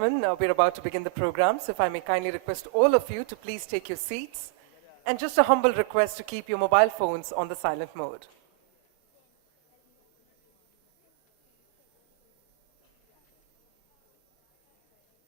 We're about to begin the program, so if I may kindly request all of you to please take your seats, and just a humble request to keep your mobile phones on the silent mode.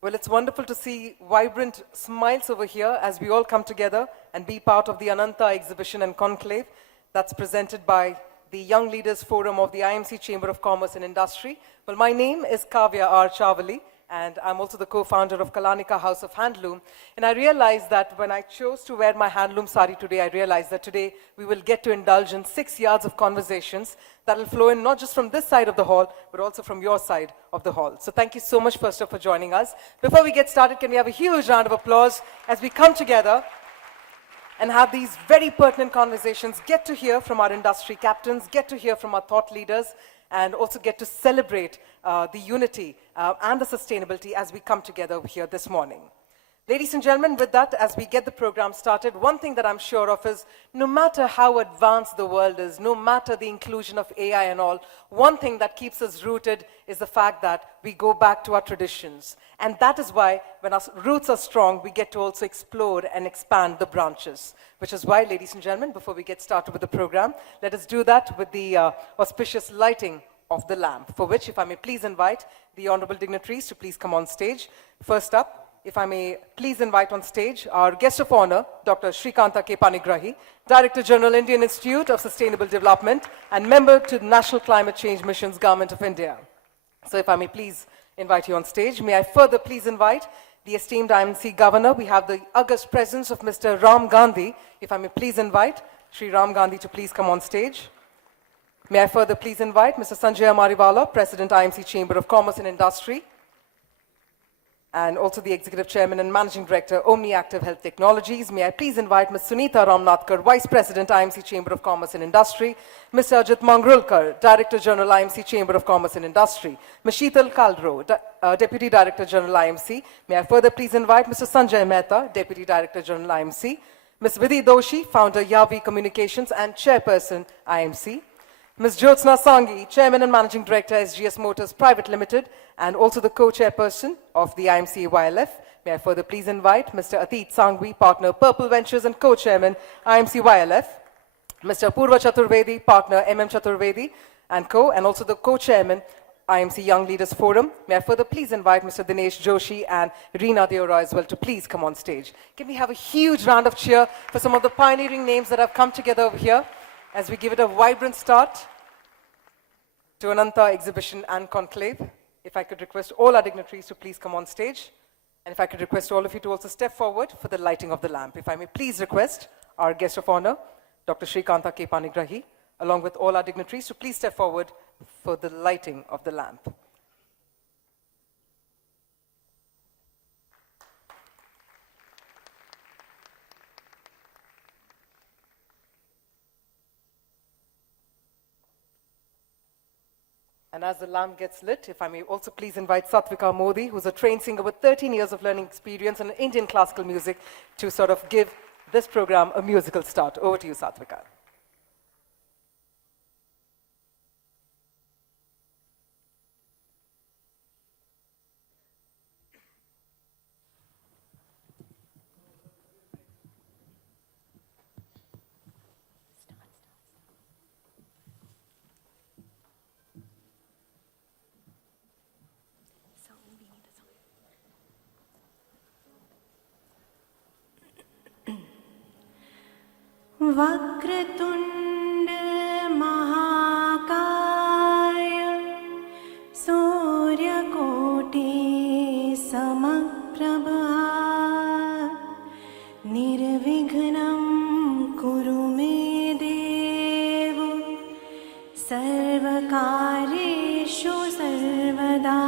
Well, it's wonderful to see vibrant smiles over here as we all come together and be part of the Ananta exhibition and conclave that's presented by the Young Leaders Forum of the IMC Chamber of Commerce and Industry. Well, my name is Kavya R. Chavali, and I'm also the co-founder of Kalanika House of Handloom. And I realized that when I chose to wear my handloom sari today, I realized that today we will get to indulge in 6 yards of conversations that will flow in not just from this side of the hall, but also from your side of the hall. So thank you so much, first off, for joining us. Before we get started, can we have a huge round of applause as we come together and have these very pertinent conversations, get to hear from our industry captains, get to hear from our thought leaders, and also get to celebrate the unity and the sustainability as we come together over here this morning. Ladies and gentlemen, with that, as we get the program started, one thing that I'm sure of is no matter how advanced the world is, no matter the inclusion of AI and all, one thing that keeps us rooted is the fact that we go back to our traditions. And that is why when our roots are strong, we get to also explore and expand the branches. Which is why, ladies and gentlemen, before we get started with the program, let us do that with the auspicious lighting of the lamp, for which, if I may please invite the honorable dignitaries to please come on stage. First up, if I may please invite on stage our guest of honor, Dr. Shrikanta K. Panigrahi, Director General, Indian Institute of Sustainable Development and member to the National Climate Change Mission's Government of India. So if I may please invite you on stage. May I further please invite the esteemed IMC Governor. We have the august presence of Mr. Ram Gandhi. If I may please invite Sri Ram Gandhi to please come on stage. May I further please invite Mr. Sanjay Mariwala, President, IMC Chamber of Commerce and Industry, and also the Executive Chairman and Managing Director, OmniActive Health Technologies. May I please invite Ms. Sunita Ramnathkar, Vice President, IMC Chamber of Commerce and Industry, Mr. Ajit Mangrulkar, Director General, IMC Chamber of Commerce and Industry, Ms. Sheetal Kaldro, Deputy Director General, IMC. May I further please invite Mr. Sanjay Mehta, Deputy Director General, IMC, Ms. Vidhi Doshi, Founder, Yavi Communications and Chairperson, IMC, Ms. Jyotsna Sanghi, Chairman and Managing Director, SGS Motors Private Limited, and also the co-chairperson of the IMC YLF. May I further please invite Mr. Atit Sangvi, Partner, Purple Ventures and co-chairman, IMC YLF, Mr. Purva Chaturvedi, Partner, Chaturvedi and co, and also the co-chairman, IMC Young Leaders Forum. May I further please invite Mr. Dinesh Joshi and Reena Deora as well to please come on stage. Can we have a huge round of cheer for some of the pioneering names that have come together over here as we give it a vibrant start to Ananta exhibition and conclave. If I could request all our dignitaries to please come on stage, and if I could request all of you to also step forward for the lighting of the lamp. If I may please request our guest of honor, Dr. Shrikanta K. Panigrahi, along with all our dignitaries to please step forward for the lighting of the lamp. And as the lamp gets lit, if I may also please invite Satvika Modi, who's a trained singer with 13 years of learning experience in Indian classical music, to sort of give this program a musical start. Over to you, Satvika. Vakratunda महाकाय सूर्यकोटि समप्रभा निर्विघ्नं कुरु मे देव सर्वकार्येषु सर्वदा.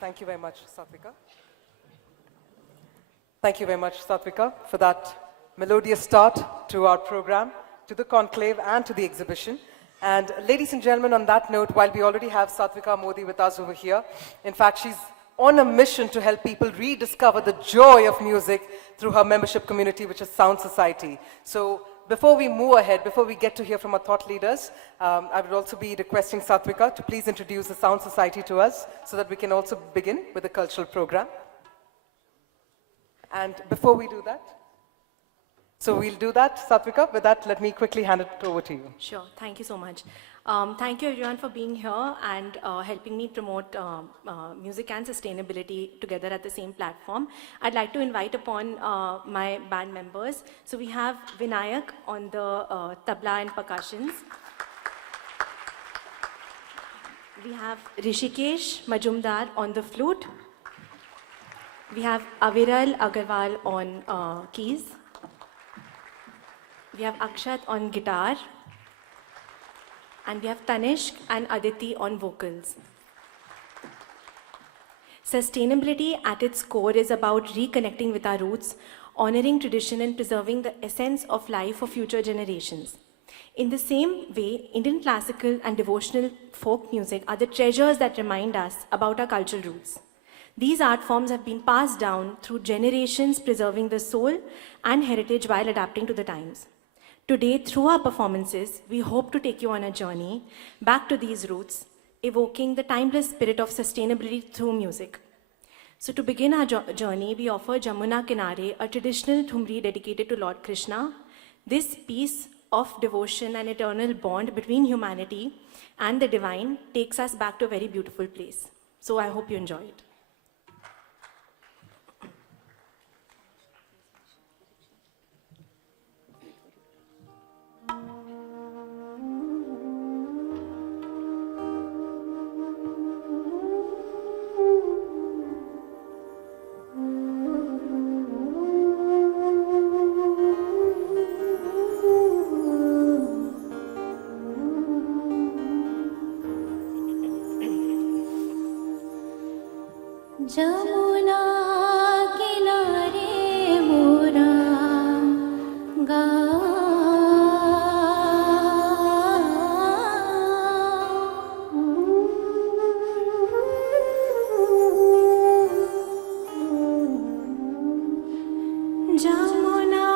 Thank you very much, Satvika. Thank you very much, Satvika, for that melodious start to our program, to the conclave and to the exhibition. And ladies and gentlemen, on that note, while we already have Satvika Modi with us over here, in fact, she's on a mission to help people rediscover the joy of music through her membership community, which is Sound Society. So before we move ahead, before we get to hear from our thought leaders, I would also be requesting Satvika to please introduce the Sound Society to us so that we can also begin with the cultural program. And before we do that, so we'll do that, Satvika. With that, let me quickly hand it over to you. Sure. Thank you so much. Thank you everyone for being here and helping me promote music and sustainability together at the same platform. I'd like to invite upon my band members. So we have Vinayak on the tabla and percussions. We have Rishikesh Majumdar on the flute. We have Aviral Agarwal on keys. We have Akshat on guitar. And we have Tanishq and Aditi on vocals. Sustainability at its core is about reconnecting with our roots, honoring tradition and preserving the essence of life for future generations. In the same way, Indian classical and devotional folk music are the treasures that remind us about our cultural roots. These art forms have been passed down through generations, preserving the soul and heritage while adapting to the times. Today, through our performances, we hope to take you on a journey back to these roots, evoking the timeless spirit of sustainability through music. So to begin our journey, we offer Jamuna Kinare, a traditional thumri dedicated to Lord Krishna. This piece of devotion and eternal bond between humanity and the divine takes us back to a very beautiful place. So I hope you enjoy it. Jamuna किनारे मोरा गाँव जमुना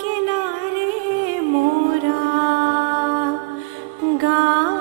किनारे मोरा गाँव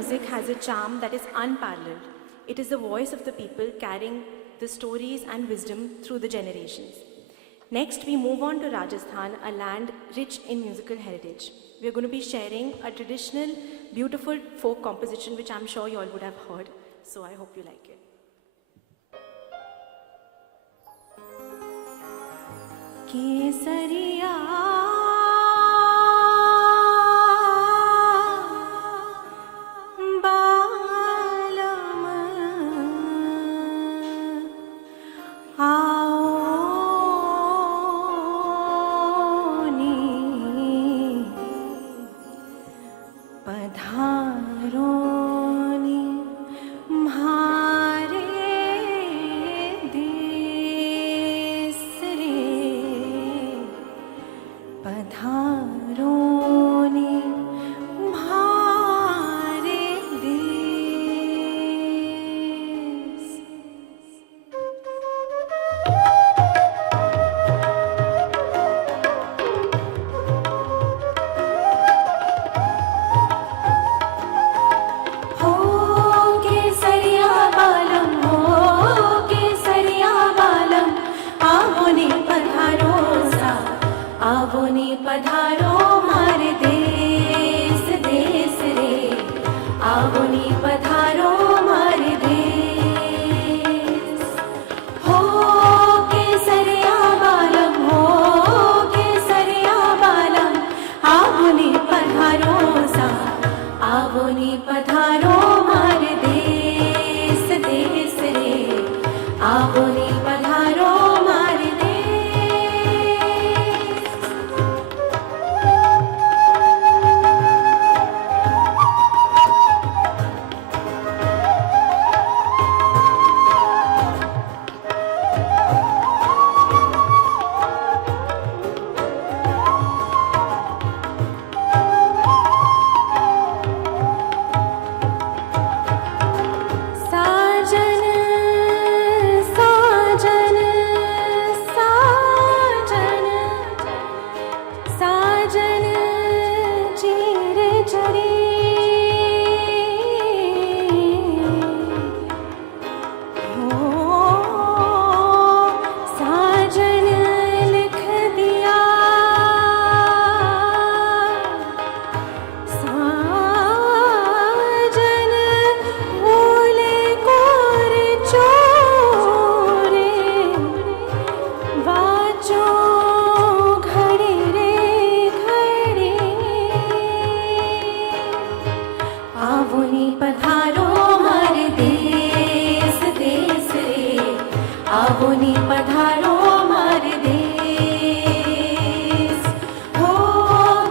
music has a charm that is unparalleled. It is the voice of the people carrying the stories and wisdom through the generations. Next, we move on to Rajasthan, a land rich in musical heritage. We are going to be sharing a traditional, beautiful folk composition, which I'm sure you all would have heard. So I hope you like it. केसरिया बालम आओनी पधारोनी म्हारे देश रे पधारोनी म्हारे देश हो केसरिया बालम हो केसरिया बालम आवोनी पधारो सा आवोनी पधारो मारे देश देश रे आवोनी पधारो मारे देश हो केसरिया बालम हो केसरिया बालम आवोनी पधारो सा आवोनी पधारो मारे देश देश रे आवोनी पधारो मारे देश साजन साजन साजन साजन चीर चरी हो साजन लिख दिया साजन भूले कोर चोरे वाचो घड़ी रे घड़ी आवोनी पधारो मारे देश देश रे आवोनी पधारो मारे देश हो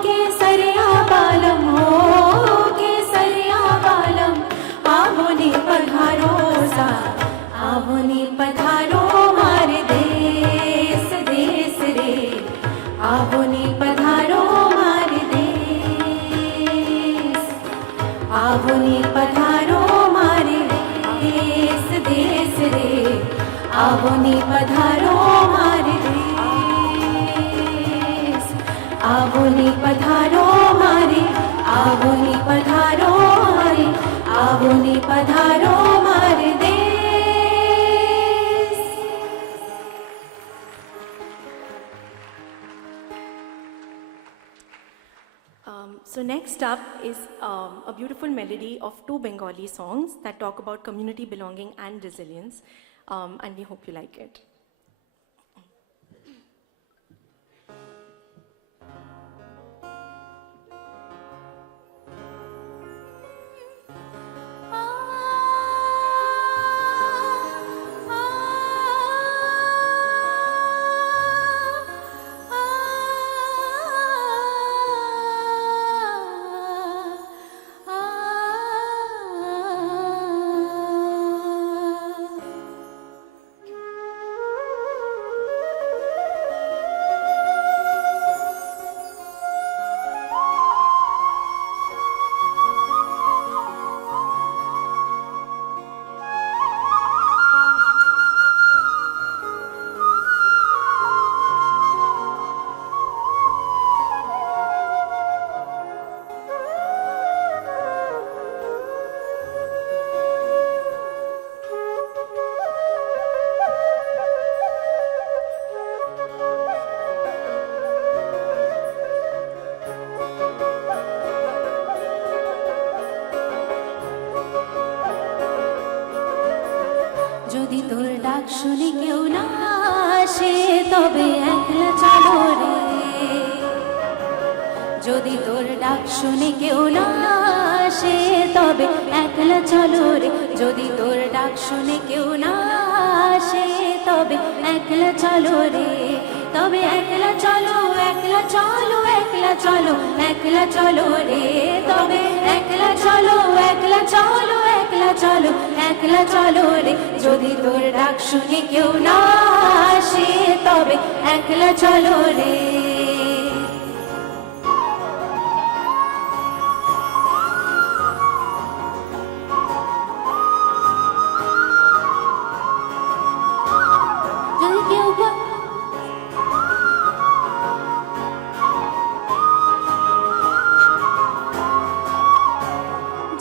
केसरिया बालम हो केसरिया बालम आवोनी पधारो सा आवोनी पधारो मारे देश देश रे आवोनी पधारो मारे देश आवोनी पधारो मारे देश देश रे आवोनी पधारो मारे देश आवोनी पधारो मारे आवोनी पधारो मारे आवोनी पधारो मारे देश So next up is a beautiful melody of two Bengali songs that talk about community belonging and resilience, and we hope you like it. শুনে কেউ না আসে তবে একলা চলো রে যদি তোর ডাক শুনে কেউ না আসে তবে একলা চলো রে যদি তোর ডাক শুনে কেউ না আসে তবে একলা চলো রে তবে একলা চলো একলা চলো একলা চলো একলা চলো রে তবে একলা চলো একলা চলো একলা চলো একলা চলো রে যদি তোর ডাক শুনে কেউ না আসে তবে একলা চলো রে যদি কেউ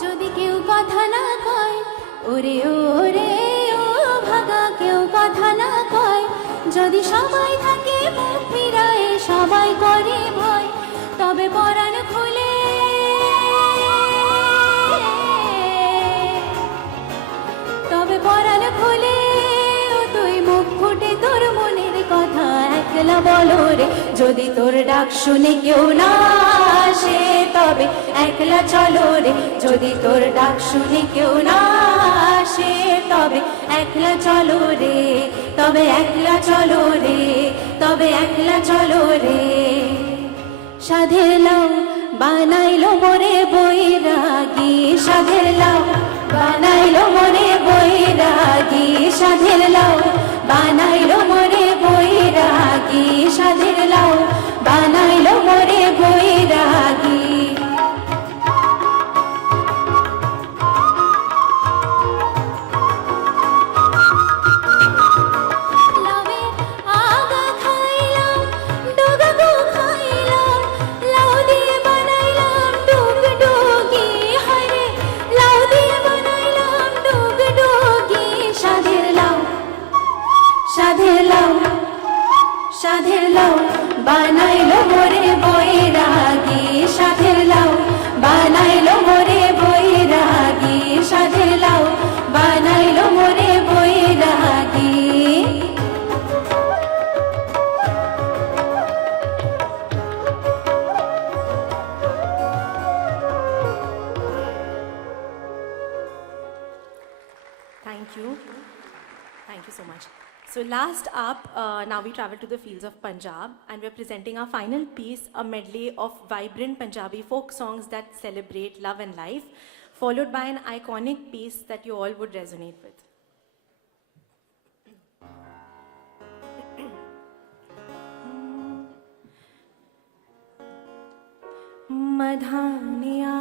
যদি কেউ কথা না কয় ওরে ওরে ও ভাগা কেউ কথা না কয় যদি সবাই থাকে মুখ ফিরায় সবাই করে ভয় তবে পরাণ খুলে তবে পরাণ খুলে ও তুই মুখ ফুটে তোর মনের কথা একলা বলো রে যদি তোর ডাক শুনে কেউ না আসে তবে একলা চলো রে যদি তোর ডাক শুনে কেউ না আসে তবে একলা চলো রে তবে একলা চলো রে তবে একলা চলো রে সাধের লাউ বানাইলো মোরে বৈরাগী সাধের লাউ বানাইলো মোরে বৈরাগী সাধের লাউ বানাইলো মোরে বৈরাগী সাধের লাউ বানাইলো মোরে বৈরাগী লাউয়ের আগা খাইলাম ডগা গো খাইলাম লাউ দিয়ে বানাইলাম ডুগডুগি হায়রে লাউ দিয়ে বানাইলাম ডুগডুগি সাধের লাউ সাধের লাউ সাধের লাউ বানাইলো মোরে বৈরাগী সাধের লাউ বানাইলো মোরে বৈরাগী সাধের লাউ বানাইলো মোরে বৈরাগী Thank you. Thank you so much. So last up, now we travel to the fields of Punjab and we're presenting our final piece, a medley of vibrant Punjabi folk songs that celebrate love and life, followed by an iconic piece that you all would resonate with. Madhaniya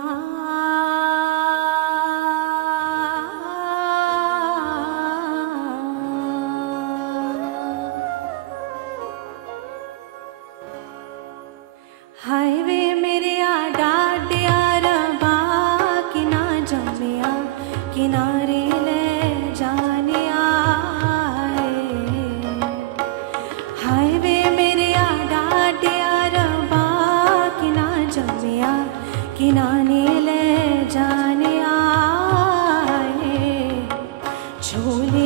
highway मेरे डाडिया रबा कि ना जमिया किनारे ले जाने आए highway मेरे डाडिया रबा कि ना जमिया किनारे ले जाने आए झूले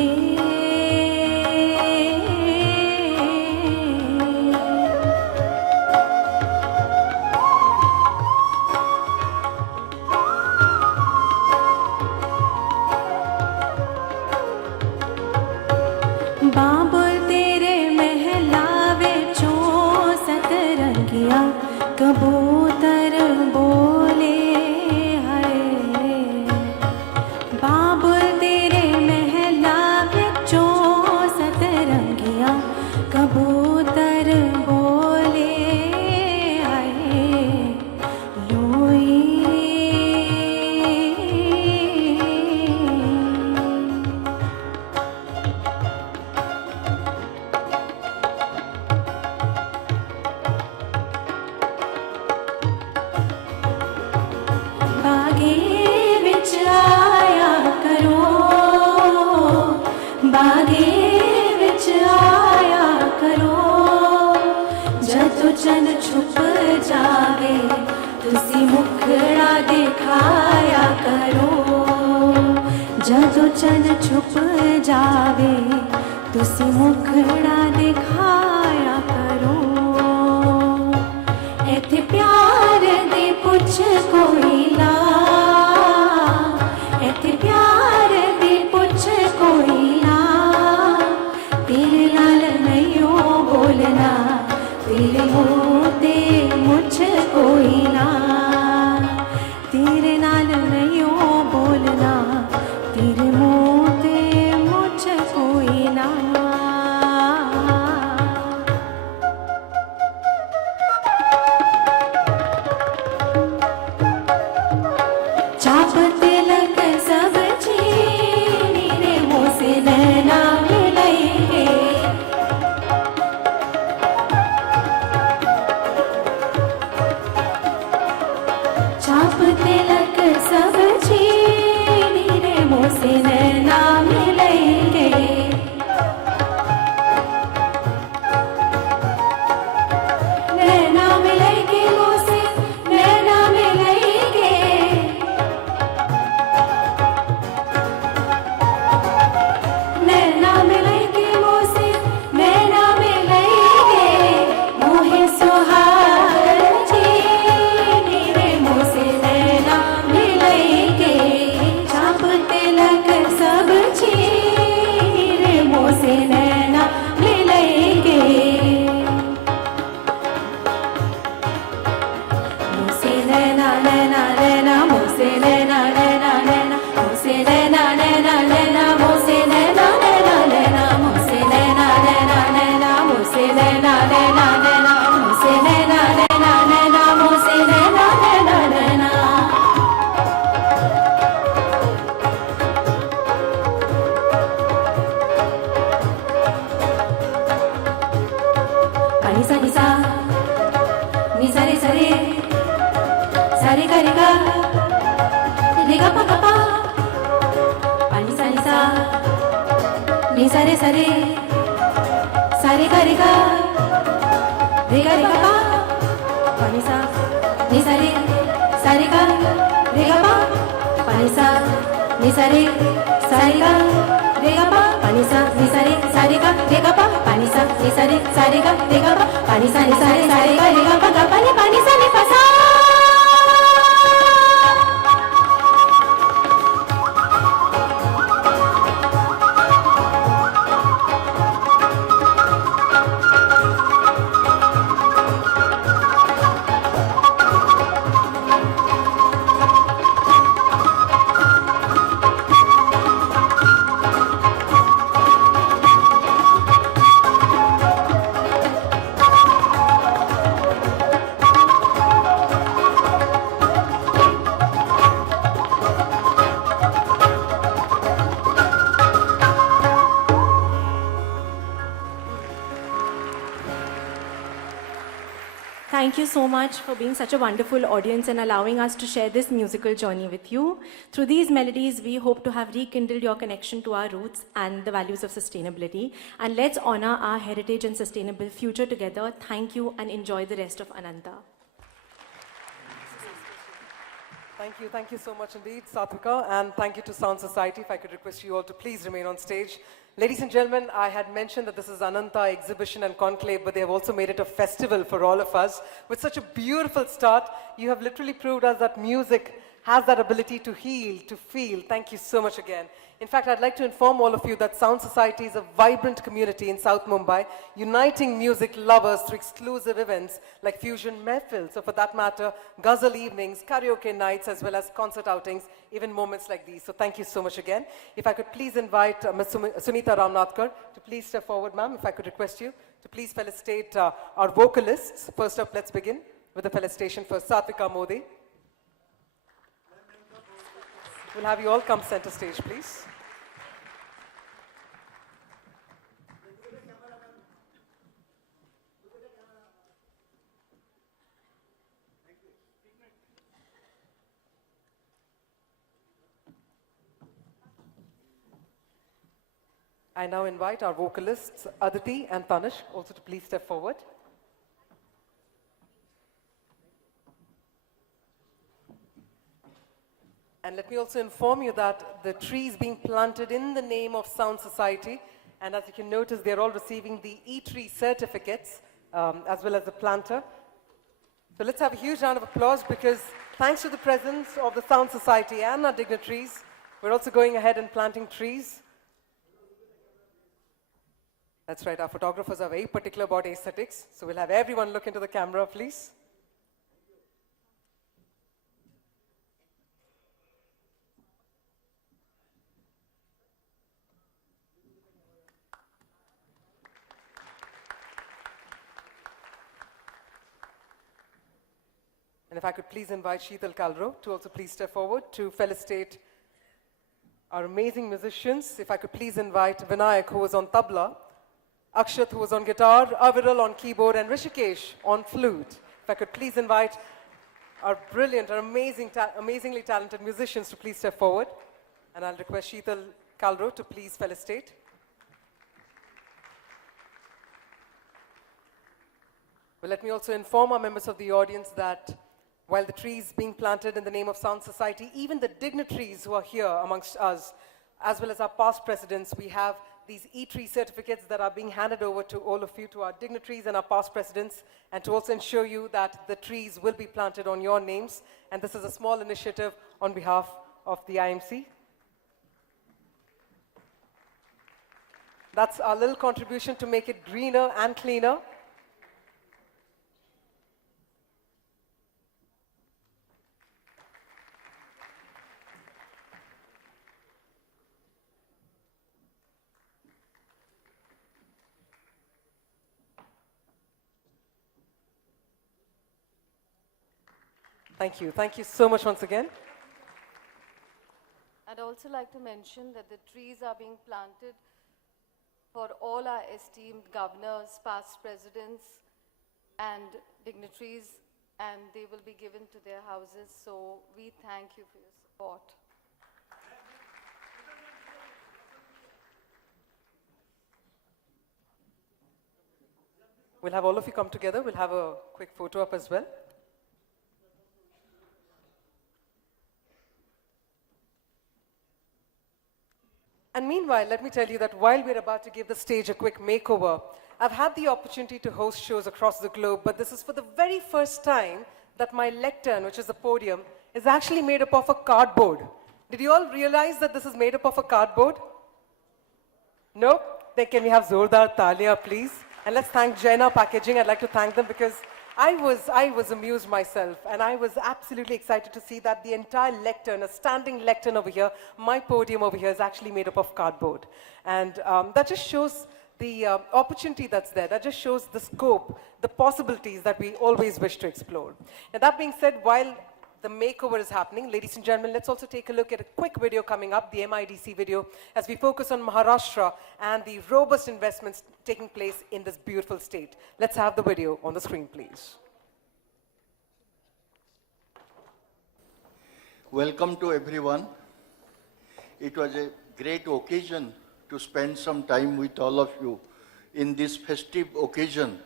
बाबुल तेरे महलावे चो सतरंगिया कबूतर बोले हाय बाबुल तेरे महलावे चो सतरंगिया कबूतर बोले हाय लोई बागे विच आया करो बागे विच आया करो जदों चन छुप जावे तुसी मुखड़ा दिखाया करो ਜਦੋਂ ਚੰਨ ਛੁਪ ਜਾਵੇ ਤੁਸੀਂ ਮੁਖੜਾ ਦਿਖਾਇਆ ਕਰੋ ਇੱਥੇ ਪਿਆਰ ਦੀ ਪੁੱਛ ਕੋਈ ਨਾ ਇੱਥੇ ਪਿਆਰ ਦੀ ਪੁੱਛ ਕੋਈ ਨਾ ਤੇਰੇ ਨਾਲ ਨਹੀਂ ਓ ਬੋਲਣਾ ਤੇਰੇ ਮੂੰਹ ਤੇ ਮੁੱਛ ਕੋਈ ਨਾ ਤੇਰੇ ਨਾਲ ਨਹੀਂ ਓ ਬੋਲਣਾ ਤੇਰੇ ਮੂੰਹ ਤੇ ਮੁੱਛ ਕੋਈ ਨਾ ਚਾਪ ਤਿਲਕ ਸਭ ਚੀਨੀ ਰੇ ਮੂੰਹ ਸੇ ਨੈਣਾ ਮਿਲਾਏਂਗੇ चाप तिलक सब चीनी रे मुँह से नैना मिलेंगे नैना मिलेंगे मुँह से नैना मिलेंगे नैना मिलेंगे मुँह से नैना मिलेंगे मोहे सुहागन जी रे मुँह से नैना मिलेंगे चाप तिलक सब चीनी रे मुँह से नैना मिलेंगे मुँह से नैना नैना नैना मुँह से नैना नैना नैना मुँह से नैना नैना नैना मुँह से नैना नैना नैना मुँह से नैना नैना नैना मुँह से नैना नैना नैना मुँह से नैना नैना नैना मुँह से नैना नैना नैना pani sa ni sa re sa re ga re ga re ga pa pani sa ni sa re sa re ga re ga pa pani sa ni sa re ga re ga pa pani sa ni sa re ga re ga pa pani sa ni sa re ga re ga pa pani sa ni sa re ga re ga pa pani sa ni sa re ga re ga pa ga pani sa ni pa sa Thank you so much for being such a wonderful audience and allowing us to share this musical journey with you. Through these melodies, we hope to have rekindled your connection to our roots and the values of sustainability. And let's honor our heritage and sustainable future together. Thank you and enjoy the rest of Ananta. Thank you so much indeed, Satvika, and thank you to Sound Society. If I could request you all to please remain on stage. Ladies and gentlemen, I had mentioned that this is Ananta exhibition and conclave, but they have also made it a festival for all of us. With such a beautiful start, you have literally proved us that music has that ability to heal, to feel. Thank you so much again. In fact, I'd like to inform all of you that Sound Society is a vibrant community in South Mumbai, uniting music lovers through exclusive events like Fusion Mehfils, or for that matter, Ghazal evenings, karaoke nights, as well as concert outings, even moments like these. So thank you so much again. If I could please invite Ms. Sunita Ramnathkar to please step forward, ma'am. If I could request you to please felicitate our vocalists. First up, let's begin with the felicitation for Satvika Modi. We'll have you all come center stage, please. I now invite our vocalists, Aditi and Tanish, also to please step forward. And let me also inform you that the trees being planted in the name of Sound Society, and as you can notice, they're all receiving the E-Tree certificates, as well as the planter. So let's have a huge round of applause, because thanks to the presence of the Sound Society and our dignitaries, we're also going ahead and planting trees. That's right, our photographers are very particular about aesthetics, so we'll have everyone look into the camera, please. And if I could please invite Sheetal Kalro to also please step forward to felicitate our amazing musicians. If I could please invite Vinayak, who was on tabla, Akshat, who was on guitar, Aviral on keyboard, and Rishikesh on flute. If I could please invite our brilliant, our amazingly talented musicians to please step forward. And I'll request Sheetal Kalro to please felicitate. Well, let me also inform our members of the audience that while the trees being planted in the name of Sound Society, even the dignitaries who are here amongst us, as well as our past presidents, we have these E-Tree certificates that are being handed over to all of you, to our dignitaries and our past presidents, and to also ensure you that the trees will be planted on your names. And this is a small initiative on behalf of the IMC. That's our little contribution to make it greener and cleaner. Thank you. Thank you so much once again. I'd also like to mention that the trees are being planted for all our esteemed governors, past presidents, and dignitaries, and they will be given to their houses. So we thank you for your support. We'll have all of you come together. We'll have a quick photo up as well. And meanwhile, let me tell you that while we're about to give the stage a quick makeover, I've had the opportunity to host shows across the globe, but this is for the very first time that my lectern, which is the podium, is actually made up of a cardboard. Did you all realize that this is made up of a cardboard? No? Then can we have Zordar Talia, please? And let's thank Jaina Packaging. I'd like to thank them because I was amused myself, and I was absolutely excited to see that the entire lectern, a standing lectern over here, my podium over here, is actually made up of cardboard. And that just shows the opportunity that's there. That just shows the scope, the possibilities that we always wish to explore. Now, that being said, while the makeover is happening, ladies and gentlemen, let's also take a look at a quick video coming up, the MIDC video, as we focus on Maharashtra and the robust investments taking place in this beautiful state. Let's have the video on the screen, please. Welcome to everyone. It was a great occasion to spend some time with all of you in this festive occasion.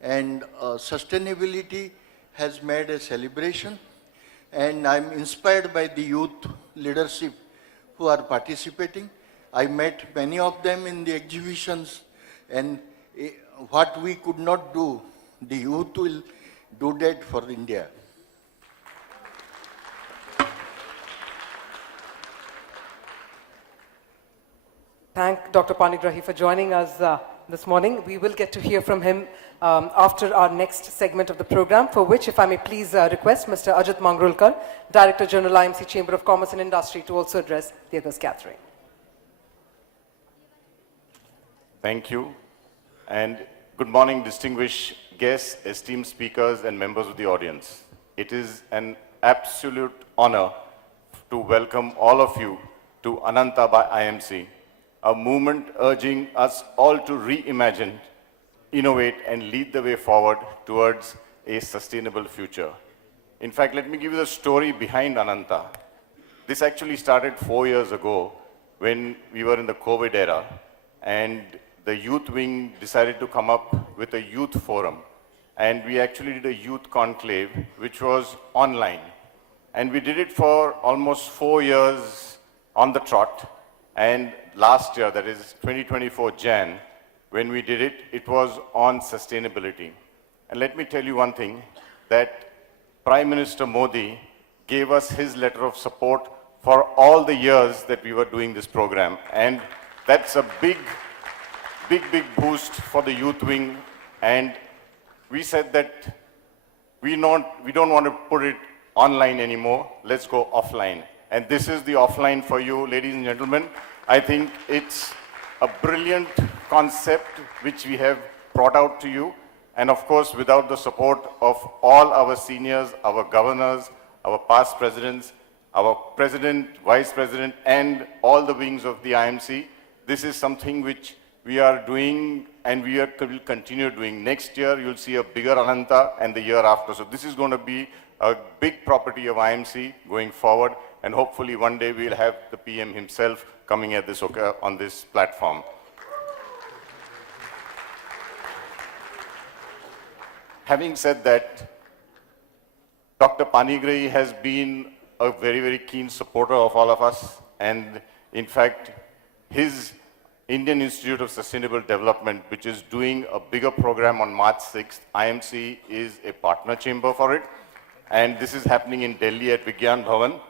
And sustainability has made a celebration. And I'm inspired by the youth leadership who are participating. I met many of them in the exhibitions, and what we could not do, the youth will do that for India. Thank Dr. Panigrahi for joining us this morning. We will get to hear from him after our next segment of the program, for which, if I may please request Mr. Ajit Mangrolkar, Director General, IMC Chamber of Commerce and Industry, to also address the August gathering. Thank you. And good morning, distinguished guests, esteemed speakers, and members of the audience. It is an absolute honor to welcome all of you to Ananta by IMC, a movement urging us all to reimagine, innovate, and lead the way forward towards a sustainable future. In fact, let me give you the story behind Ananta. This actually started 4 years ago when we were in the COVID era, and the youth wing decided to come up with a youth forum. And we actually did a youth conclave, which was online. And we did it for almost 4 years on the trot. And last year, that is 2024 Jan, when we did it, it was on sustainability. And let me tell you one thing, that Prime Minister Modi gave us his letter of support for all the years that we were doing this program. And that's a big boost for the youth wing. And we said that we don't want to put it online anymore. Let's go offline. And this is the offline for you, ladies and gentlemen. I think it's a brilliant concept which we have brought out to you. And of course, without the support of all our seniors, our governors, our past presidents, our president, vice president, and all the wings of the IMC, this is something which we are doing and will continue doing. Next year, you'll see a bigger Ananta, and the year after. So this is going to be a big property of IMC going forward, and hopefully one day we'll have the PM himself coming at this on this platform. Having said that, Dr. Panigrahi has been a very keen supporter of all of us, and in fact, his Indian Institute of Sustainable Development, which is doing a bigger program on March 6th, IMC is a partner chamber for it, and this is happening in Delhi at Vigyan Bhavan.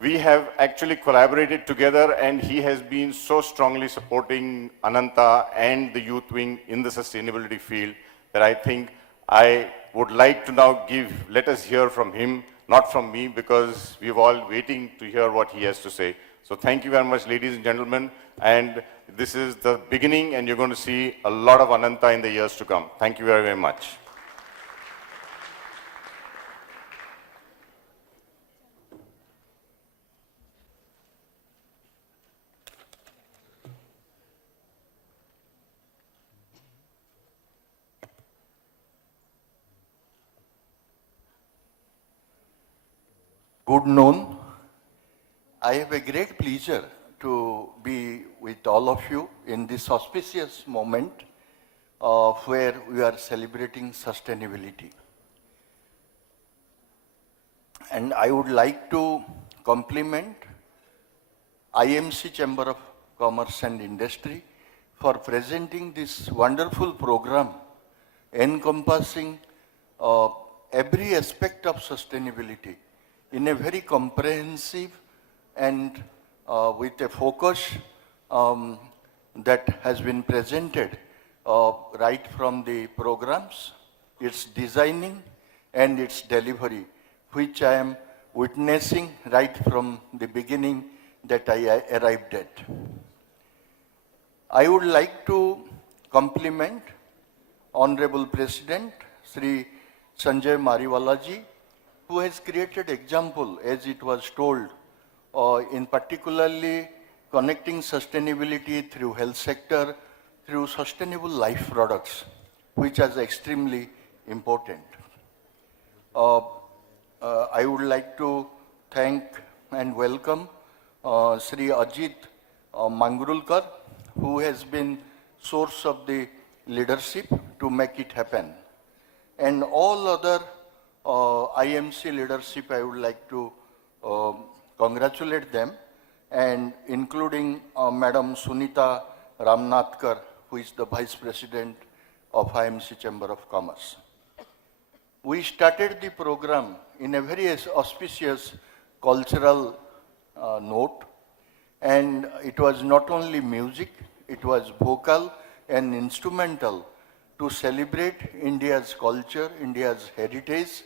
We have actually collaborated together, and he has been so strongly supporting Ananta and the youth wing in the sustainability field that I think I would like to now let us hear from him, not from me, because we're all waiting to hear what he has to say. So thank you very much, ladies and gentlemen. And this is the beginning, and you're going to see a lot of Ananta in the years to come. Thank you very much. Good noon. I have a great pleasure to be with all of you in this auspicious moment where we are celebrating sustainability. And I would like to compliment IMC Chamber of Commerce and Industry for presenting this wonderful program encompassing every aspect of sustainability in a very comprehensive and with a focus that has been presented right from the programs, its designing and its delivery, which I am witnessing right from the beginning that I arrived at. I would like to compliment Honorable President Sri Sanjay Mariwalaji, who has created example, as it was told, in particularly connecting sustainability through health sector, through sustainable life products, which is extremely important. I would like to thank and welcome Sri Ajit Mangrulkar, who has been source of the leadership to make it happen. And all other IMC leadership, I would like to congratulate them, and including Madam Sunita Ramnathkar, who is the Vice President of IMC Chamber of Commerce. We started the program in a very auspicious cultural note, and it was not only music, it was vocal and instrumental to celebrate India's culture, India's heritage,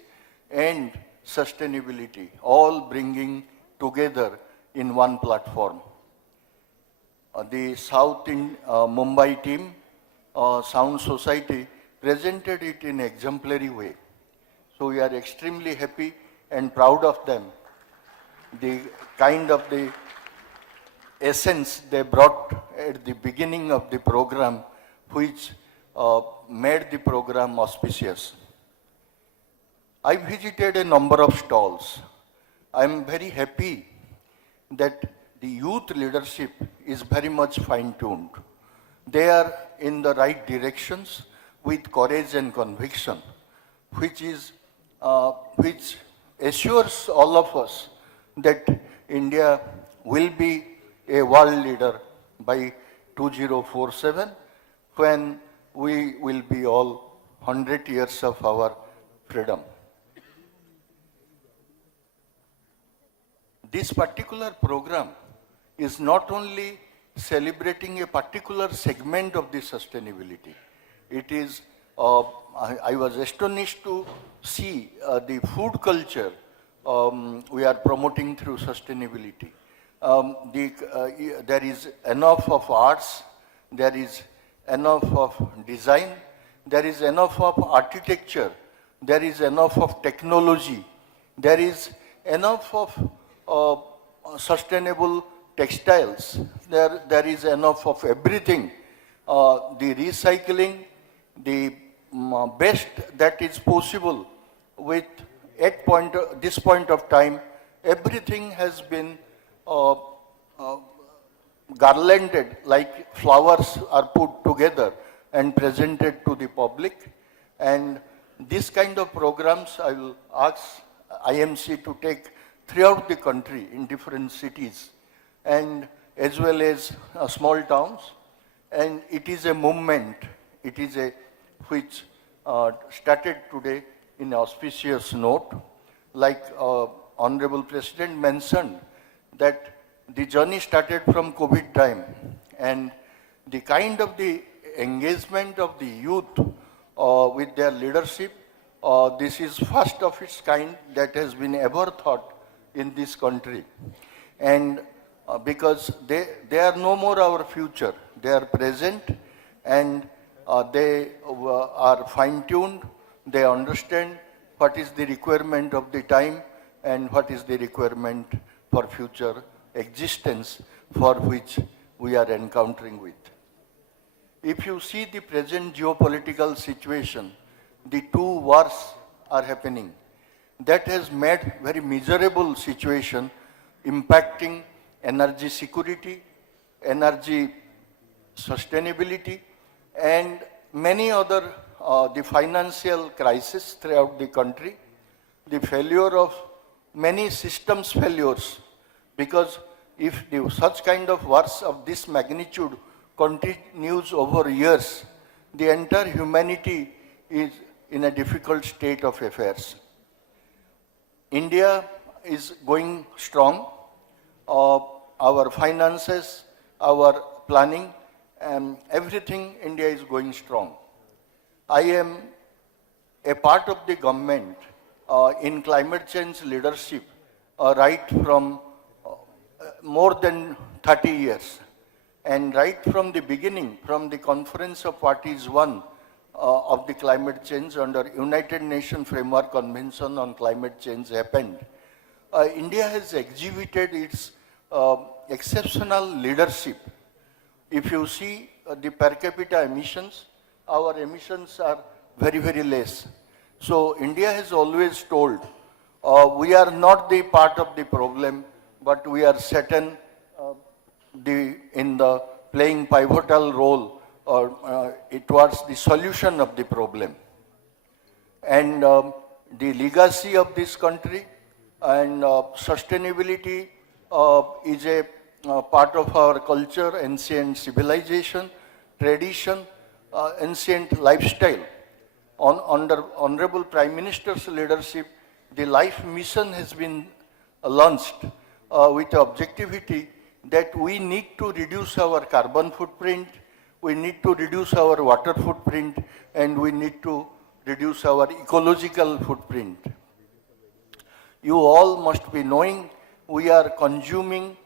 and sustainability, all bringing together in one platform. The South Mumbai team, Sound Society, presented it in an exemplary way. So we are extremely happy and proud of them. The kind of the essence they brought at the beginning of the program, which made the program auspicious. I visited a number of stalls. I am very happy that the youth leadership is very much fine-tuned. They are in the right directions with courage and conviction, which assures all of us that India will be a world leader by 2047 when we will be all 100 years of our freedom. This particular program is not only celebrating a particular segment of the sustainability. It is, I was astonished to see the food culture we are promoting through sustainability. There is enough of arts, there is enough of design, there is enough of architecture, there is enough of technology, there is enough of sustainable textiles, there is enough of everything. The recycling, the best that is possible with this point of time, everything has been garlanded, like flowers are put together and presented to the public. And this kind of programs I will ask IMC to take throughout the country in different cities and as well as small towns. And it is a movement, it is a which started today in auspicious note. Like Honorable President mentioned that the journey started from COVID time, and the kind of the engagement of the youth with their leadership, this is first of its kind that has been ever thought in this country. And because they are no more our future, they are present, and they are fine-tuned, they understand what is the requirement of the time and what is the requirement for future existence for which we are encountering with. If you see the present geopolitical situation, the two wars are happening. That has made very miserable situation impacting energy security, energy sustainability, and many other, the financial crisis throughout the country, the failure of many systems failures, because if such kind of wars of this magnitude continues over years, the entire humanity is in a difficult state of affairs. India is going strong. Our finances, our planning, everything India is going strong. I am a part of the government in climate change leadership right from more than 30 years. And right from the beginning, from the Conference of Parties 1 of the climate change under United Nations Framework Convention on Climate Change happened, India has exhibited its exceptional leadership. If you see the per capita emissions, our emissions are very, very less. So India has always told, we are not the part of the problem, but we are certain in the playing pivotal role towards the solution of the problem. And the legacy of this country and sustainability is a part of our culture, ancient civilization, tradition, ancient lifestyle. Under Honorable Prime Minister's leadership, the life mission has been launched with the objectivity that we need to reduce our carbon footprint, we need to reduce our water footprint, and we need to reduce our ecological footprint. You all must be knowing we are consuming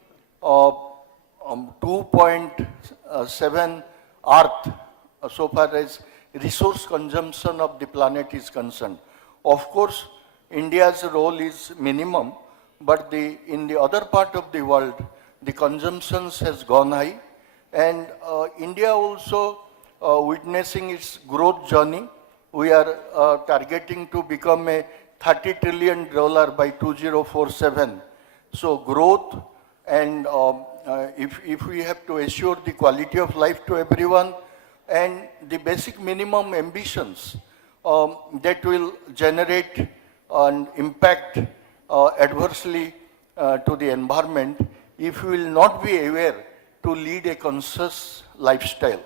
2.7 Earth so far as resource consumption of the planet is concerned. Of course, India's role is minimum, but in the other part of the world, the consumptions has gone high, and India also witnessing its growth journey. We are targeting to become a $30 trillion by 2047. So growth, and if we have to assure the quality of life to everyone, and the basic minimum ambitions that will generate and impact adversely to the environment if we will not be aware to lead a conscious lifestyle.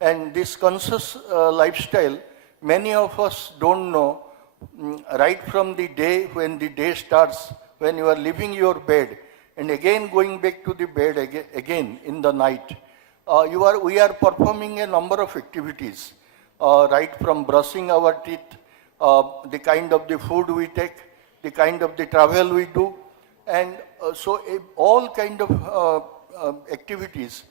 And this conscious lifestyle, many of us don't know, right from the day when the day starts, when you are leaving your bed and again going back to the bed again in the night, we are performing a number of activities, right from brushing our teeth, the kind of the food we take, the kind of the travel we do, and all kind of activities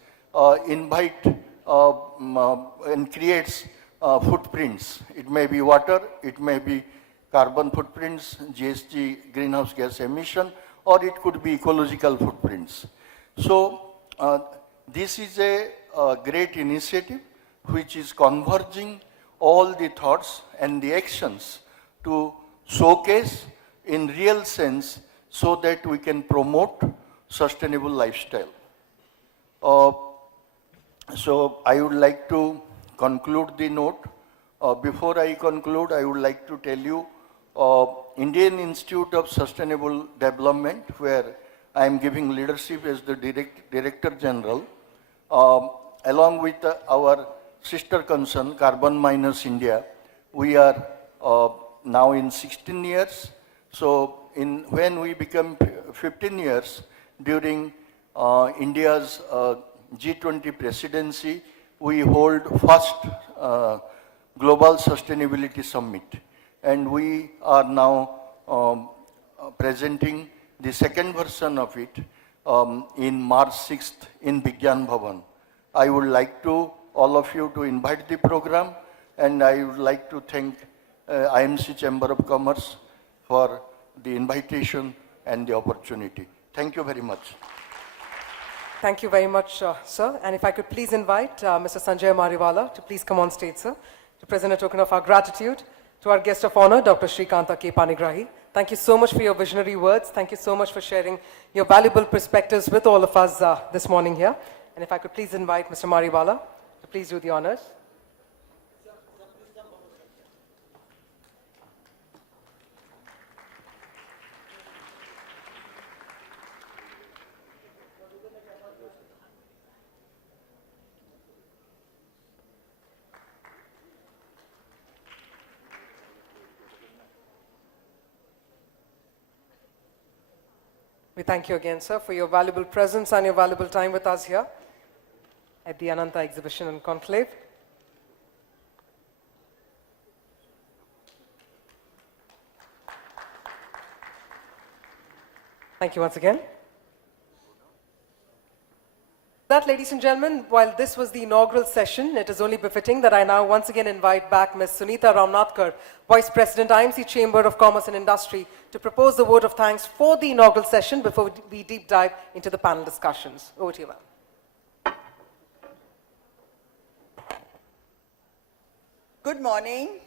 invite and creates footprints. It may be water, it may be carbon footprints, GHG, greenhouse gas emission, or it could be ecological footprints. So this is a great initiative which is converging all the thoughts and the actions to showcase in real sense so that we can promote sustainable lifestyle. So I would like to conclude the note. Before I conclude, I would like to tell you Indian Institute of Sustainable Development, where I am giving leadership as the Director General, along with our sister concern, Carbon Minus India. We are now in 16 years. So when we become 15 years during India's G20 presidency, we hold first Global Sustainability Summit. And we are now presenting the second version of it in March 6th in Vigyan Bhavan. I would like to all of you to invite the program, and I would like to thank IMC Chamber of Commerce for the invitation and the opportunity. Thank you very much. Thank you very much, sir. And if I could please invite Mr. Sanjay Mariwala to please come on stage, sir, to present a token of our gratitude to our guest of honor, Dr. Shrikanta K. Panigrahi. Thank you so much for your visionary words. Thank you so much for sharing your valuable perspectives with all of us this morning here. And if I could please invite Mr. Mariwala to please do the honors. We thank you again, sir, for your valuable presence and your valuable time with us here at the Ananta Exhibition and Conclave. Thank you once again. That, ladies and gentlemen, while this was the inaugural session, it is only befitting that I now once again invite back Ms. Sunita Ramnathkar, Vice President, IMC Chamber of Commerce and Industry, to propose the vote of thanks for the inaugural session before we deep dive into the panel discussions. Over to you, ma'am. Good morning,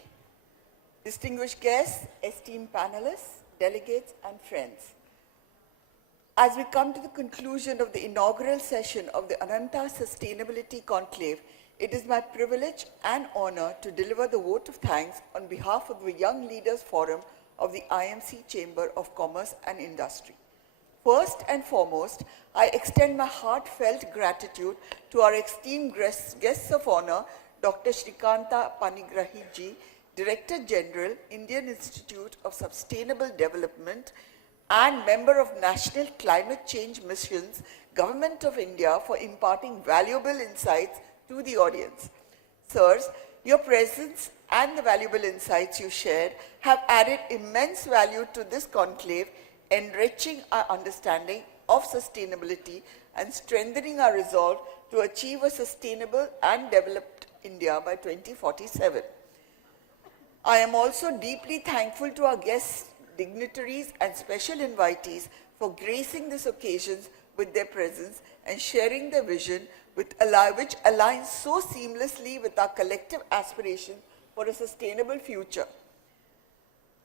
distinguished guests, esteemed panelists, delegates, and friends. As we come to the conclusion of the inaugural session of the Ananta Sustainability Conclave, it is my privilege and honor to deliver the vote of thanks on behalf of the Young Leaders Forum of the IMC Chamber of Commerce and Industry. First and foremost, I extend my heartfelt gratitude to our esteemed guests of honor, Dr. Shrikanta Panigrahi ji, Director General, Indian Institute of Sustainable Development, and member of National Climate Change Missions, Government of India, for imparting valuable insights to the audience. Sirs, your presence and the valuable insights you shared have added immense value to this conclave, enriching our understanding of sustainability and strengthening our resolve to achieve a sustainable and developed India by 2047. I am also deeply thankful to our guests, dignitaries and special invitees for gracing this occasion with their presence and sharing their vision which aligns so seamlessly with our collective aspiration for a sustainable future.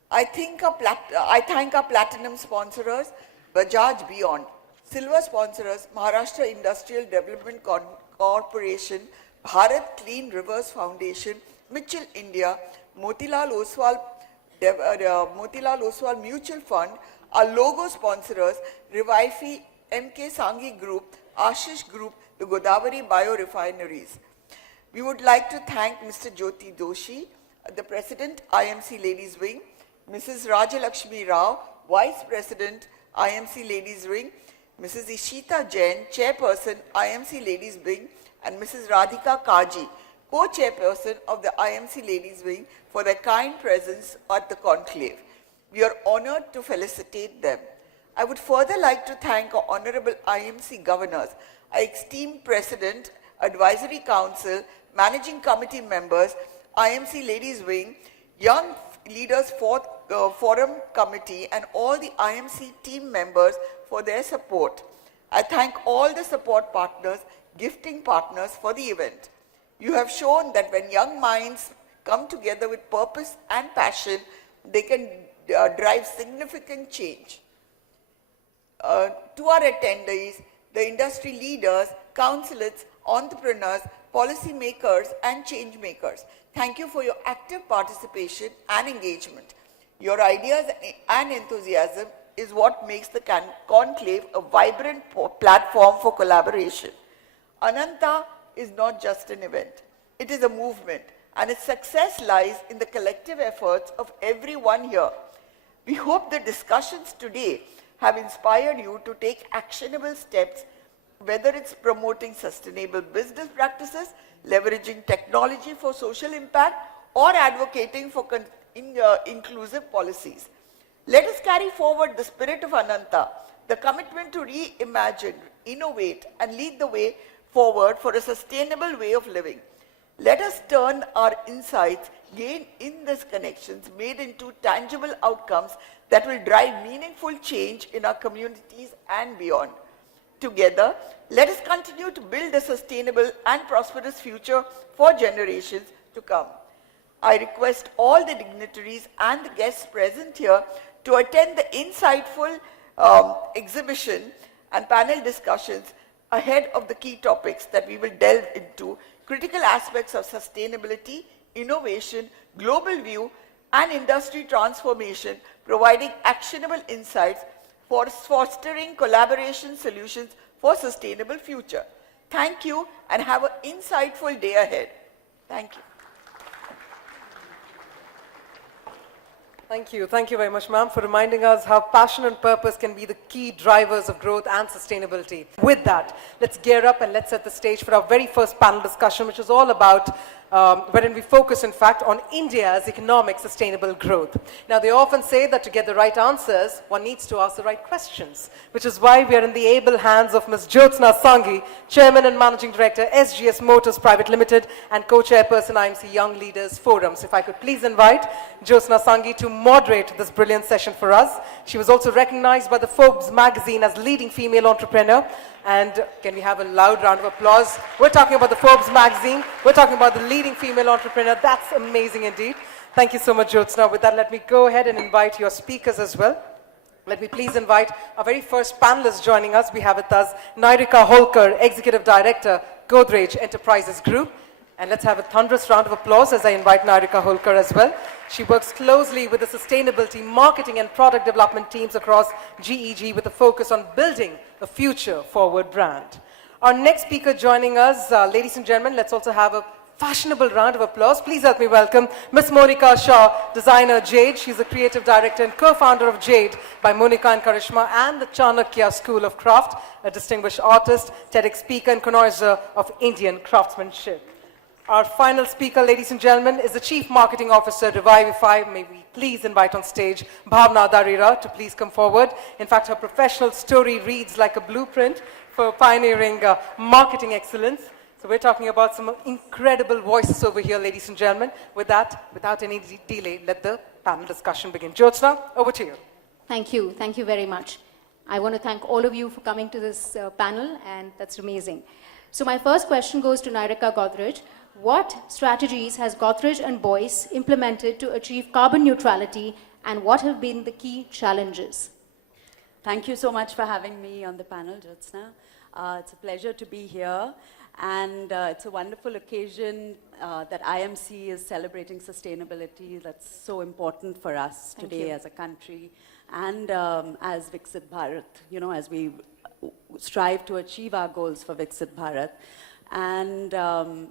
I thank our platinum sponsors, Bajaj Beyond, silver sponsors, Maharashtra Industrial Development Corporation, Bharat Clean Rivers Foundation, Mitchell India, Motilal Oswal Mutual Fund, Our logo sponsors, Revifi, MK Sanghi Group, Ashish Group, the Godavari Biorefineries. We would like to thank Mr. Jyoti Doshi, the President, IMC Ladies Wing, Mrs. Rajalakshmi Rao, Vice President, IMC Ladies Wing, Mrs. Ishita Jain, Chairperson, IMC Ladies Wing, and Mrs. Radhika Kaji, Co-Chairperson of the IMC Ladies Wing, for their kind presence at the conclave. We are honored to felicitate them. I would further like to thank our Honorable IMC Governors, our esteemed President, Advisory Council, Managing Committee members, IMC Ladies Wing, Young Leaders Forum Committee, and all the IMC team members for their support. I thank all the support partners, gifting partners for the event. You have shown that when young minds come together with purpose and passion, they can drive significant change. To our attendees, the industry leaders, counsellors, entrepreneurs, policy makers, and change makers, thank you for your active participation and engagement. Your ideas and enthusiasm is what makes the conclave a vibrant platform for collaboration. Ananta is not just an event, it is a movement, and its success lies in the collective efforts of everyone here. We hope the discussions today have inspired you to take actionable steps, whether it's promoting sustainable business practices, leveraging technology for social impact, or advocating for inclusive policies. Let us carry forward the spirit of Ananta, the commitment to reimagine, innovate, and lead the way forward for a sustainable way of living. Let us turn our insights gained in these connections made into tangible outcomes that will drive meaningful change in our communities and beyond. Together, let us continue to build a sustainable and prosperous future for generations to come. I request all the dignitaries and the guests present here to attend the insightful exhibition and panel discussions ahead of the key topics that we will delve into: critical aspects of sustainability, innovation, global view, and industry transformation, providing actionable insights for fostering collaboration solutions for sustainable future. Thank you and have an insightful day ahead. Thank you. Thank you. Thank you very much, ma'am, for reminding us how passion and purpose can be the key drivers of growth and sustainability. With that, let's gear up and let's set the stage for our very first panel discussion, which is all about wherein we focus, in fact, on India's economic sustainable growth. Now, they often say that to get the right answers, one needs to ask the right questions, which is why we are in the able hands of Ms. Jyotsna Sanghi, Chairman and Managing Director, SGS Motors Private Limited, and Co-Chairperson, IMC Young Leaders Forum. So if I could please invite Jyotsna Sanghi to moderate this brilliant session for us. She was also recognized by the Forbes magazine as leading female entrepreneur. And can we have a loud round of applause? We're talking about the Forbes magazine. We're talking about the leading female entrepreneur. That's amazing indeed. Thank you so much, Jyotsna. With that, let me go ahead and invite your speakers as well. Let me please invite our very first panelist joining us. We have with us Nairika Holkar, Executive Director, Godrej Enterprises Group. And let's have a thunderous round of applause as I invite Nairika Holkar as well. She works closely with the sustainability, marketing, and product development teams across GEG with a focus on building a future-forward brand. Our next speaker joining us, ladies and gentlemen, let's also have a fashionable round of applause. Please help me welcome Miss Monica Shaw, designer Jade. She's the creative director and co-founder of Jade by Monica and Karishma and the Chanakya School of Craft, a distinguished artist, TEDx speaker, and connoisseur of Indian craftsmanship. Our final speaker, ladies and gentlemen, is the Chief Marketing Officer, Revivify. May we please invite on stage Bhavna Darira to please come forward. In fact, her professional story reads like a blueprint for pioneering marketing excellence. So we're talking about some incredible voices over here, ladies and gentlemen. With that, without any delay, let the panel discussion begin. Jyotsna, over to you. Thank you. Thank you very much. I want to thank all of you for coming to this panel, and that's amazing. So my first question goes to Nairika Godrej. What strategies has Godrej and Boyce implemented to achieve carbon neutrality, and what have been the key challenges? Thank you so much for having me on the panel, Jyotsna. It's a pleasure to be here. And it's a wonderful occasion that IMC is celebrating sustainability. That's so important for us today as a country and as Viksit Bharat, you know, as we strive to achieve our goals for Viksit Bharat. And,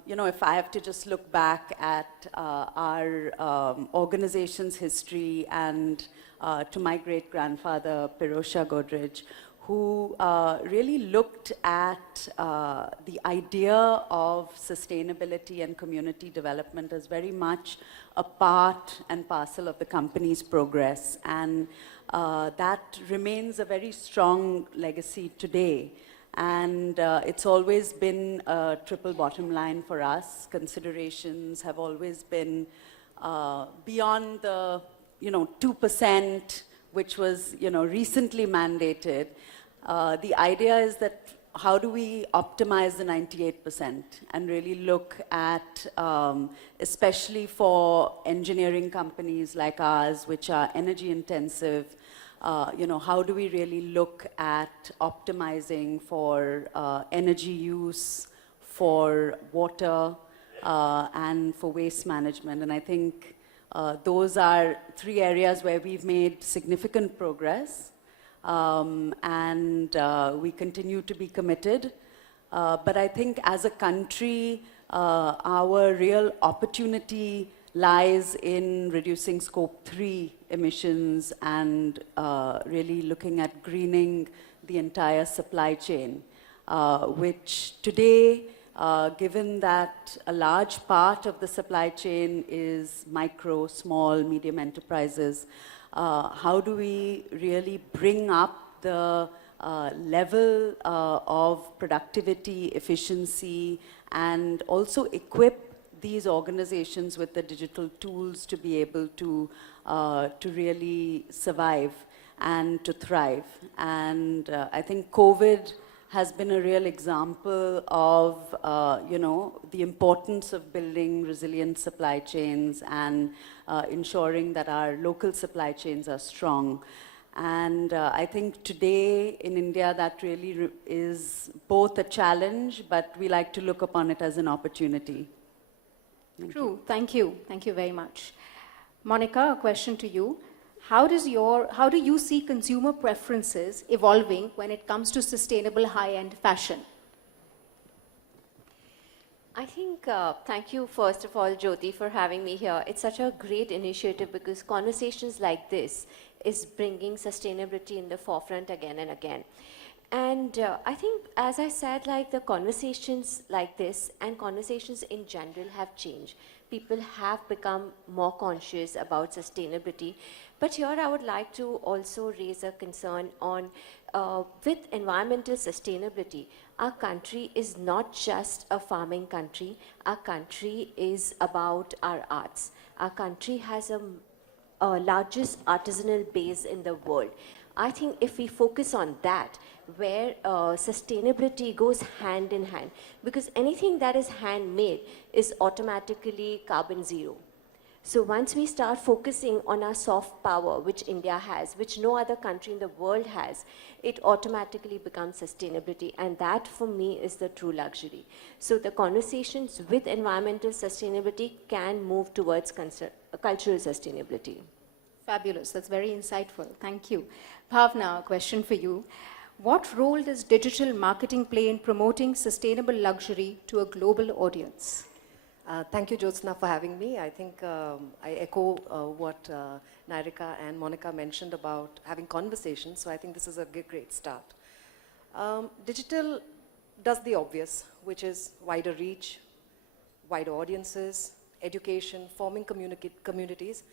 you know, if I have to just look back at our organization's history and to my great-grandfather, Pirosha Godrej, who really looked at the idea of sustainability and community development as very much a part and parcel of the company's progress. And that remains a very strong legacy today. And it's always been a triple bottom line for us. Considerations have always been beyond the, 2%, which was, recently mandated. The idea is that how do we optimize the 98% and really look at, especially for engineering companies like ours, which are energy intensive, how do we really look at optimizing for energy use, for water, and for waste management. And I think those are three areas where we've made significant progress. And we continue to be committed. But I think as a country, our real opportunity lies in reducing scope 3 emissions and really looking at greening the entire supply chain, which today, given that a large part of the supply chain is micro, small, medium enterprises, how do we really bring up the level of productivity, efficiency, and also equip these organizations with the digital tools to be able to really survive and to thrive. And I think COVID has been a real example of, the importance of building resilient supply chains and ensuring that our local supply chains are strong. And I think today in India that really is both a challenge, but we like to look upon it as an opportunity. True. Thank you. Thank you very much. Monica, a question to you. How do you see consumer preferences evolving when it comes to sustainable high-end fashion? I think, thank you first of all, Jyoti, for having me here. It's such a great initiative because conversations like this is bringing sustainability in the forefront again and again. And I think, as I said, like the conversations like this and conversations in general have changed. People have become more conscious about sustainability. But here I would like to also raise a concern on with environmental sustainability. Our country is not just a farming country. Our country is about our arts. Our country has a largest artisanal base in the world. I think if we focus on that, where sustainability goes hand in hand, because anything that is handmade is automatically carbon zero. So once we start focusing on our soft power, which India has, which no other country in the world has, it automatically becomes sustainability. And that, for me, is the true luxury. So the conversations with environmental sustainability can move towards cultural sustainability. Fabulous. That's very insightful. Thank you. Bhavna, a question for you. What role does digital marketing play in promoting sustainable luxury to a global audience? Thank you, Jyotsna, for having me. I think I echo what Nirika and Monica mentioned about having conversations, so I think this is a great start. Digital does the obvious, which is wider reach, wider audiences, education, forming communities.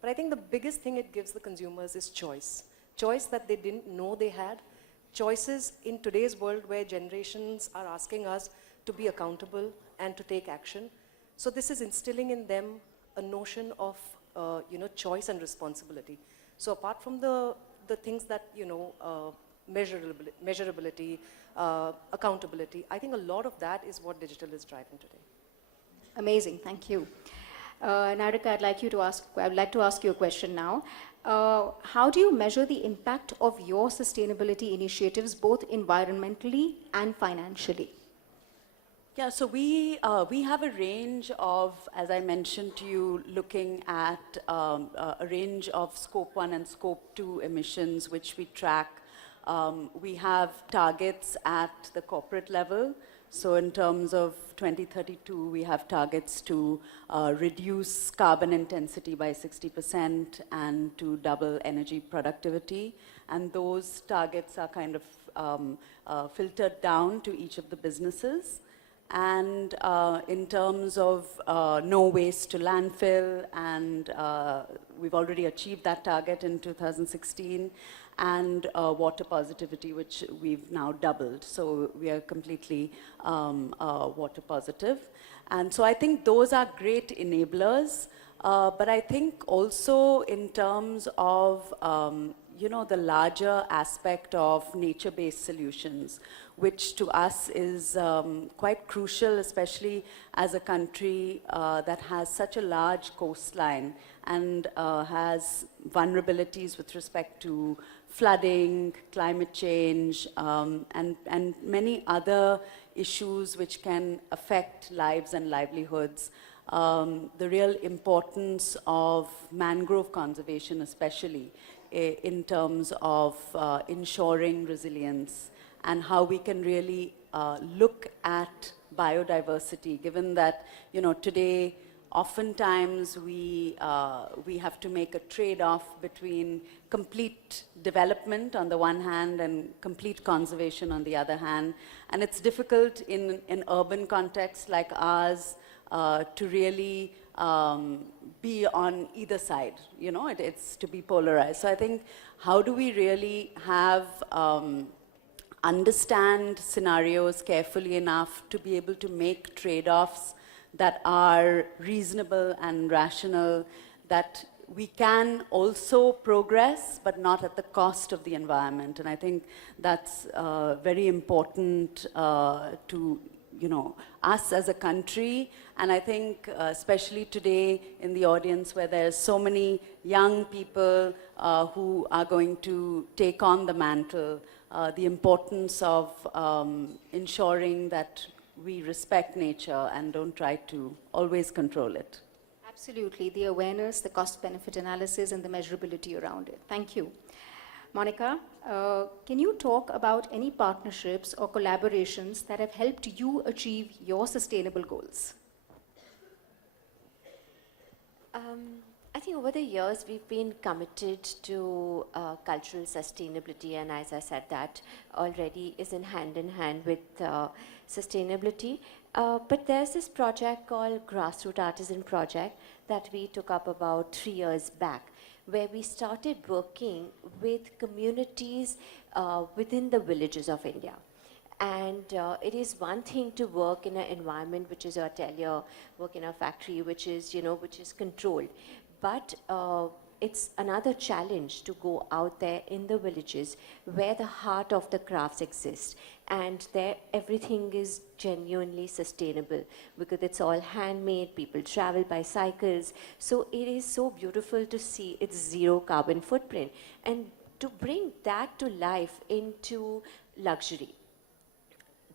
But I think the biggest thing it gives the consumers is choice. Choice that they didn't know they had. Choices in today's world where generations are asking us to be accountable and to take action. So this is instilling in them a notion of, choice and responsibility. So apart from the things that, measurability, accountability, I think a lot of that is what digital is driving today. Amazing. Thank you. Narika, I'd like to ask you a question now. How do you measure the impact of your sustainability initiatives, both environmentally and financially? Yeah, so we have a range of, as I mentioned to you, looking at a range of Scope 1 and Scope 2 emissions, which we track. We have targets at the corporate level. So in terms of 2032, we have targets to reduce carbon intensity by 60% and to double energy productivity. And those targets are kind of filtered down to each of the businesses. And in terms of no waste to landfill, and we've already achieved that target in 2016, and water positivity, which we've now doubled. So we are completely water positive. And so I think those are great enablers. But I think also in terms of the larger aspect of nature-based solutions, which to us is quite crucial, especially as a country that has such a large coastline and has vulnerabilities with respect to flooding, climate change, and many other issues which can affect lives and livelihoods. The real importance of mangrove conservation, especially in terms of ensuring resilience, and how we can really look at biodiversity, given that today oftentimes we have to make a trade-off between complete development on the one hand and complete conservation on the other hand, and it's difficult in an urban context like ours to really be on either side. It's to be polarized. So I think, how do we really have understand scenarios carefully enough to be able to make trade-offs that are reasonable and rational, that we can also progress, but not at the cost of the environment. And I think that's very important to us as a country. And I think especially today in the audience, where there's so many young people who are going to take on the mantle, the importance of ensuring that we respect nature and don't try to always control it. Absolutely, the awareness, the cost-benefit analysis, and the measurability around it. Thank you. Monica, can you talk about any partnerships or collaborations that have helped you achieve your sustainable goals? I think over the years we've been committed to cultural sustainability, and as I said, that already is in hand with sustainability. But there's this project called Grassroots Artisan Project that we took up about 3 years back, where we started working with communities within the villages of India. And it is one thing to work in an environment which is your atelier, work in a factory which is, which is controlled. But it's another challenge to go out there in the villages where the heart of the crafts exists, and there everything is genuinely sustainable because it's all handmade, people travel by cycles. So it is so beautiful to see its zero carbon footprint, and to bring that to life into luxury.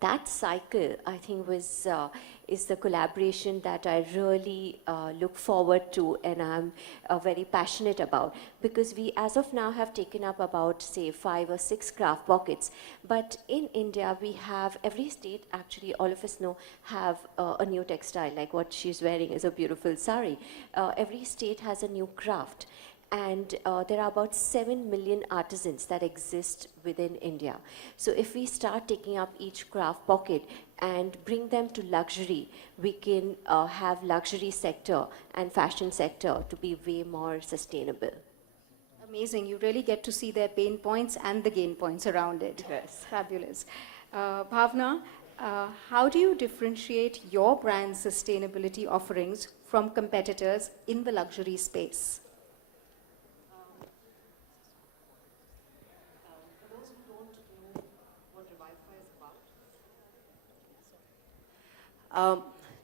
That cycle, I think, is the collaboration that I really look forward to, and I'm very passionate about, because we, as of now, have taken up about, say, 5 or 6 craft pockets. But in India, we have, every state, actually, all of us know, have a new textile, like what she's wearing is a beautiful sari. Every state has a new craft. And there are about 7 million artisans that exist within India. So if we start taking up each craft pocket and bring them to luxury, we can have luxury sector and fashion sector to be way more sustainable. Amazing. You really get to see their pain points and the gain points around it. Yes. Fabulous. Bhavna, how do you differentiate your brand's sustainability offerings from competitors in the luxury space?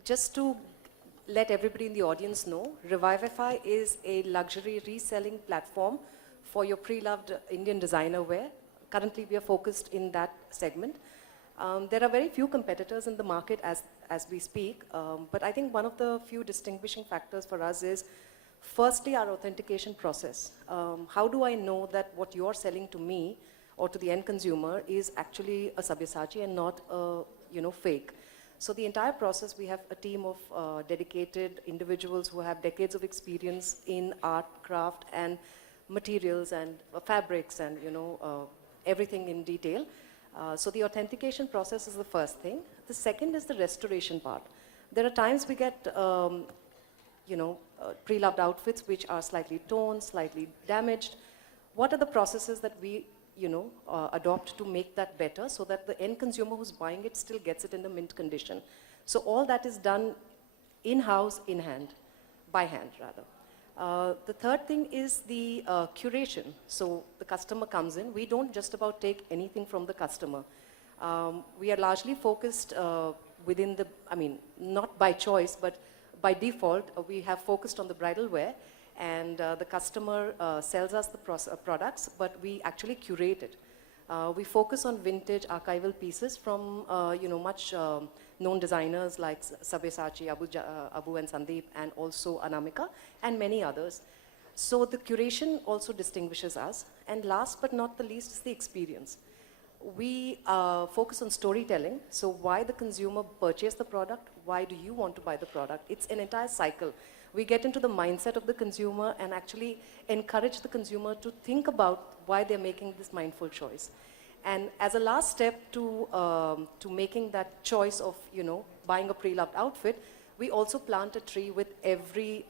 Just to let everybody in the audience know, Revivify is a luxury reselling platform for your pre-loved Indian designer wear. Currently, we are focused in that segment. There are very few competitors in the market as we speak. But I think one of the few distinguishing factors for us is, firstly, our authentication process. How do I know that what you're selling to me or to the end consumer is actually a Sabyasachi and not a, fake? So the entire process, we have a team of dedicated individuals who have decades of experience in art, craft, and materials and fabrics and everything in detail. So the authentication process is the first thing. The second is the restoration part. There are times we get pre-loved outfits which are slightly torn, slightly damaged. What are the processes that we adopt to make that better so that the end consumer who's buying it still gets it in the mint condition? So all that is done in-house, in hand, by hand rather. The third thing is the curation. So the customer comes in. We don't just about take anything from the customer. We are largely focused within the, not by choice, but by default, we have focused on the bridal wear, and the customer sells us the products, but we actually curate it. We focus on vintage archival pieces from much known designers like Sabyasachi, Abu and Sandeep, and also Anamika, and many others. So the curation also distinguishes us. And last but not the least is the experience. We focus on storytelling. So why the consumer purchased the product? Why do you want to buy the product? It's an entire cycle. We get into the mindset of the consumer and actually encourage the consumer to think about why they're making this mindful choice. And as a last step to making that choice of buying a pre-loved outfit, we also plant a tree with every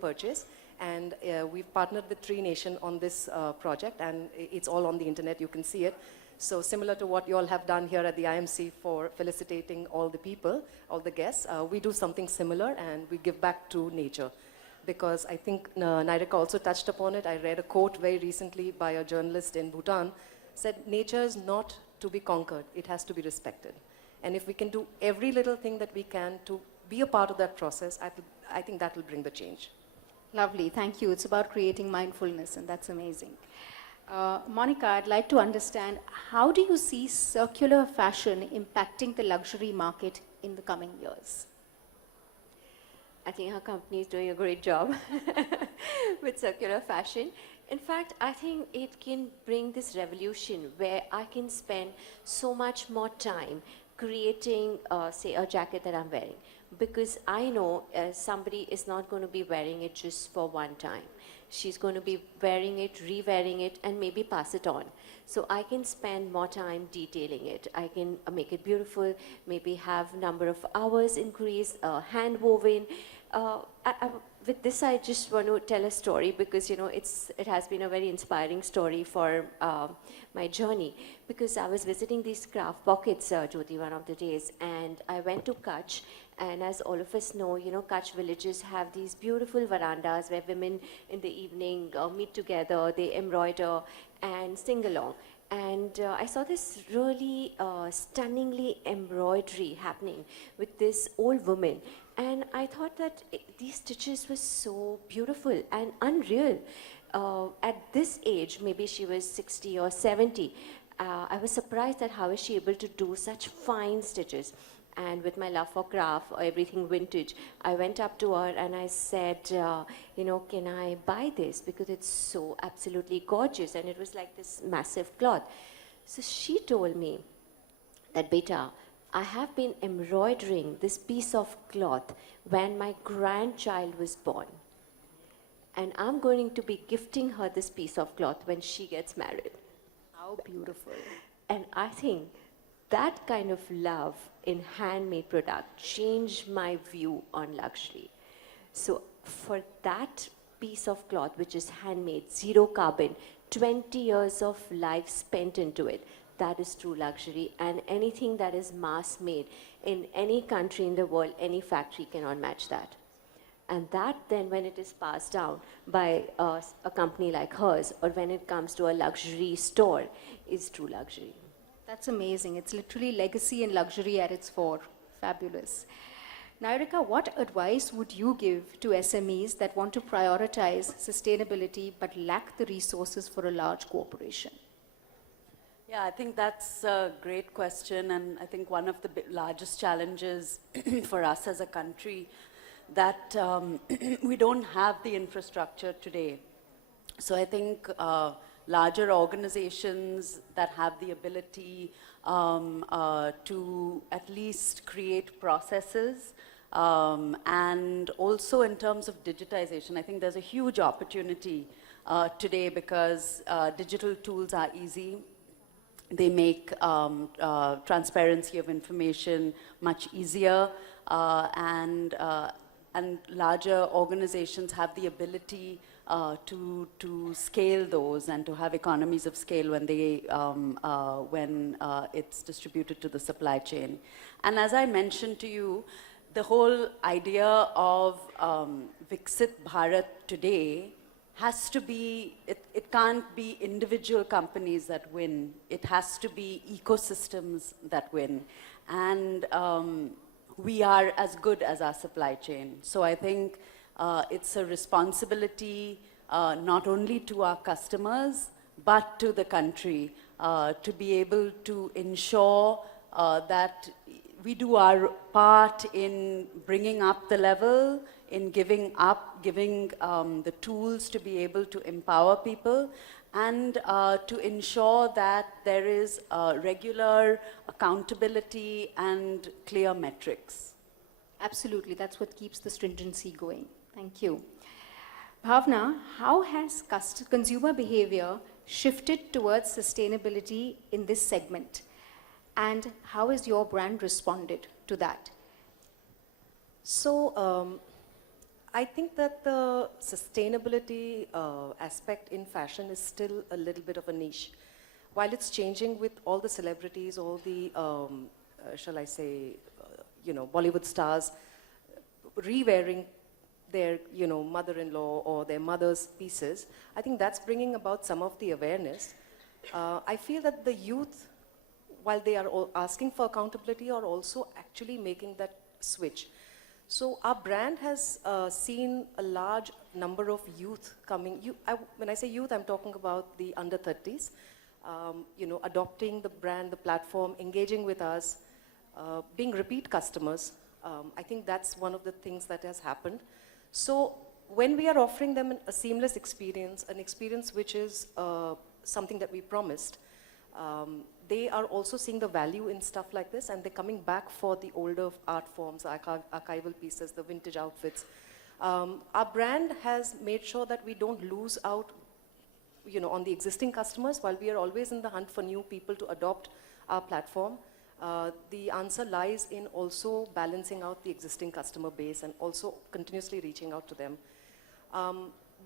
purchase. And we've partnered with Tree Nation on this project, and it's all on the internet. You can see it. So similar to what you all have done here at the IMC for felicitating all the people, all the guests, we do something similar, and we give back to nature. Because I think Nairika also touched upon it. I read a quote very recently by a journalist in Bhutan, said, nature is not to be conquered, it has to be respected. And if we can do every little thing that we can to be a part of that process, I think that will bring the change. Lovely, thank you. It's about creating mindfulness, and that's amazing. Monica, I'd like to understand, how do you see circular fashion impacting the luxury market in the coming years? I think our company is doing a great job with circular fashion. In fact, I think it can bring this revolution where I can spend so much more time creating, say, a jacket that I'm wearing. Because I know somebody is not going to be wearing it just for one time. She's going to be wearing it, re-wearing it, and maybe pass it on. So I can spend more time detailing it. I can make it beautiful, maybe have number of hours increase, hand woven. With this, I just want to tell a story because, it has been a very inspiring story for my journey. Because I was visiting these craft pockets, Jyoti, one of the days, and I went to Kutch. And as all of us know, Kutch villages have these beautiful verandas where women in the evening meet together, they embroider and sing along. And I saw this really stunningly embroidery happening with this old woman. And I thought that these stitches were so beautiful and unreal. At this age, maybe she was 60 or 70, I was surprised at how is she able to do such fine stitches. And with my love for craft, or everything vintage, I went up to her and I said, can I buy this? Because it's so absolutely gorgeous. And it was like this massive cloth. So she told me that, Beta, I have been embroidering this piece of cloth when my grandchild was born. And I'm going to be gifting her this piece of cloth when she gets married. How beautiful. And I think that kind of love in handmade product changed my view on luxury. So for that piece of cloth, which is handmade, zero carbon, 20 years of life spent into it, that is true luxury. And anything that is mass made in any country in the world, any factory cannot match that. And that then, when it is passed down by a company like hers, or when it comes to a luxury store, is true luxury. That's amazing. It's literally legacy and luxury at its core. Fabulous. Nairika, what advice would you give to SMEs that want to prioritize sustainability but lack the resources for a large corporation? Yeah, I think that's a great question, and I think one of the largest challenges for us as a country that we don't have the infrastructure today. So I think larger organizations that have the ability to at least create processes and also in terms of digitization, I think there's a huge opportunity today because digital tools are easy. They make transparency of information much easier, and larger organizations have the ability to scale those and to have economies of scale when they when it's distributed to the supply chain. And as I mentioned to you, the whole idea of Viksit Bharat today has to be, it can't be individual companies that win. It has to be ecosystems that win. And we are as good as our supply chain. So I think it's a responsibility not only to our customers, but to the country to be able to ensure that we do our part in bringing up the level, in giving the tools to be able to empower people, and to ensure that there is regular accountability and clear metrics. Absolutely, that's what keeps the stringency going. Thank you. Bhavna, how has consumer behavior shifted towards sustainability in this segment? And how has your brand responded to that? So I think that the sustainability aspect in fashion is still a little bit of a niche. While it's changing with all the celebrities, all the, shall I say, Bollywood stars re-wearing their, mother-in-law or their mother's pieces, I think that's bringing about some of the awareness. I feel that the youth, while they are all asking for accountability, are also actually making that switch. So our brand has seen a large number of youth coming. When I say youth, I'm talking about the under 30s, adopting the brand, the platform, engaging with us, being repeat customers. I think that's one of the things that has happened. So when we are offering them a seamless experience, an experience which is something that we promised, they are also seeing the value in stuff like this, and they're coming back for the older art forms, archival pieces, the vintage outfits. Our brand has made sure that we don't lose out, on the existing customers, while we are always in the hunt for new people to adopt our platform. The answer lies in also balancing out the existing customer base and also continuously reaching out to them.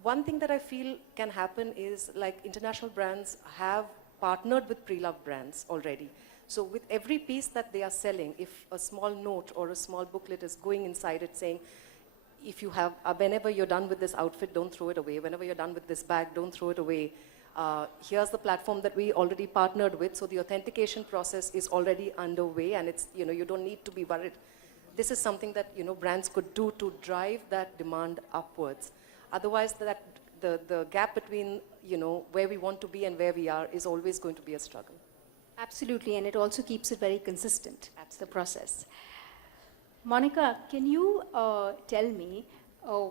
One thing that I feel can happen is, like, international brands have partnered with pre-loved brands already. So with every piece that they are selling, if a small note or a small booklet is going inside it saying, if you have, whenever you're done with this outfit, don't throw it away. Whenever you're done with this bag, don't throw it away. Here's the platform that we already partnered with. So the authentication process is already underway, and it's, you don't need to be worried. This is something that, brands could do to drive that demand upwards. Otherwise, the gap between, where we want to be and where we are is always going to be a struggle. Absolutely, and it also keeps it very consistent. That's the process. Monica, can you tell me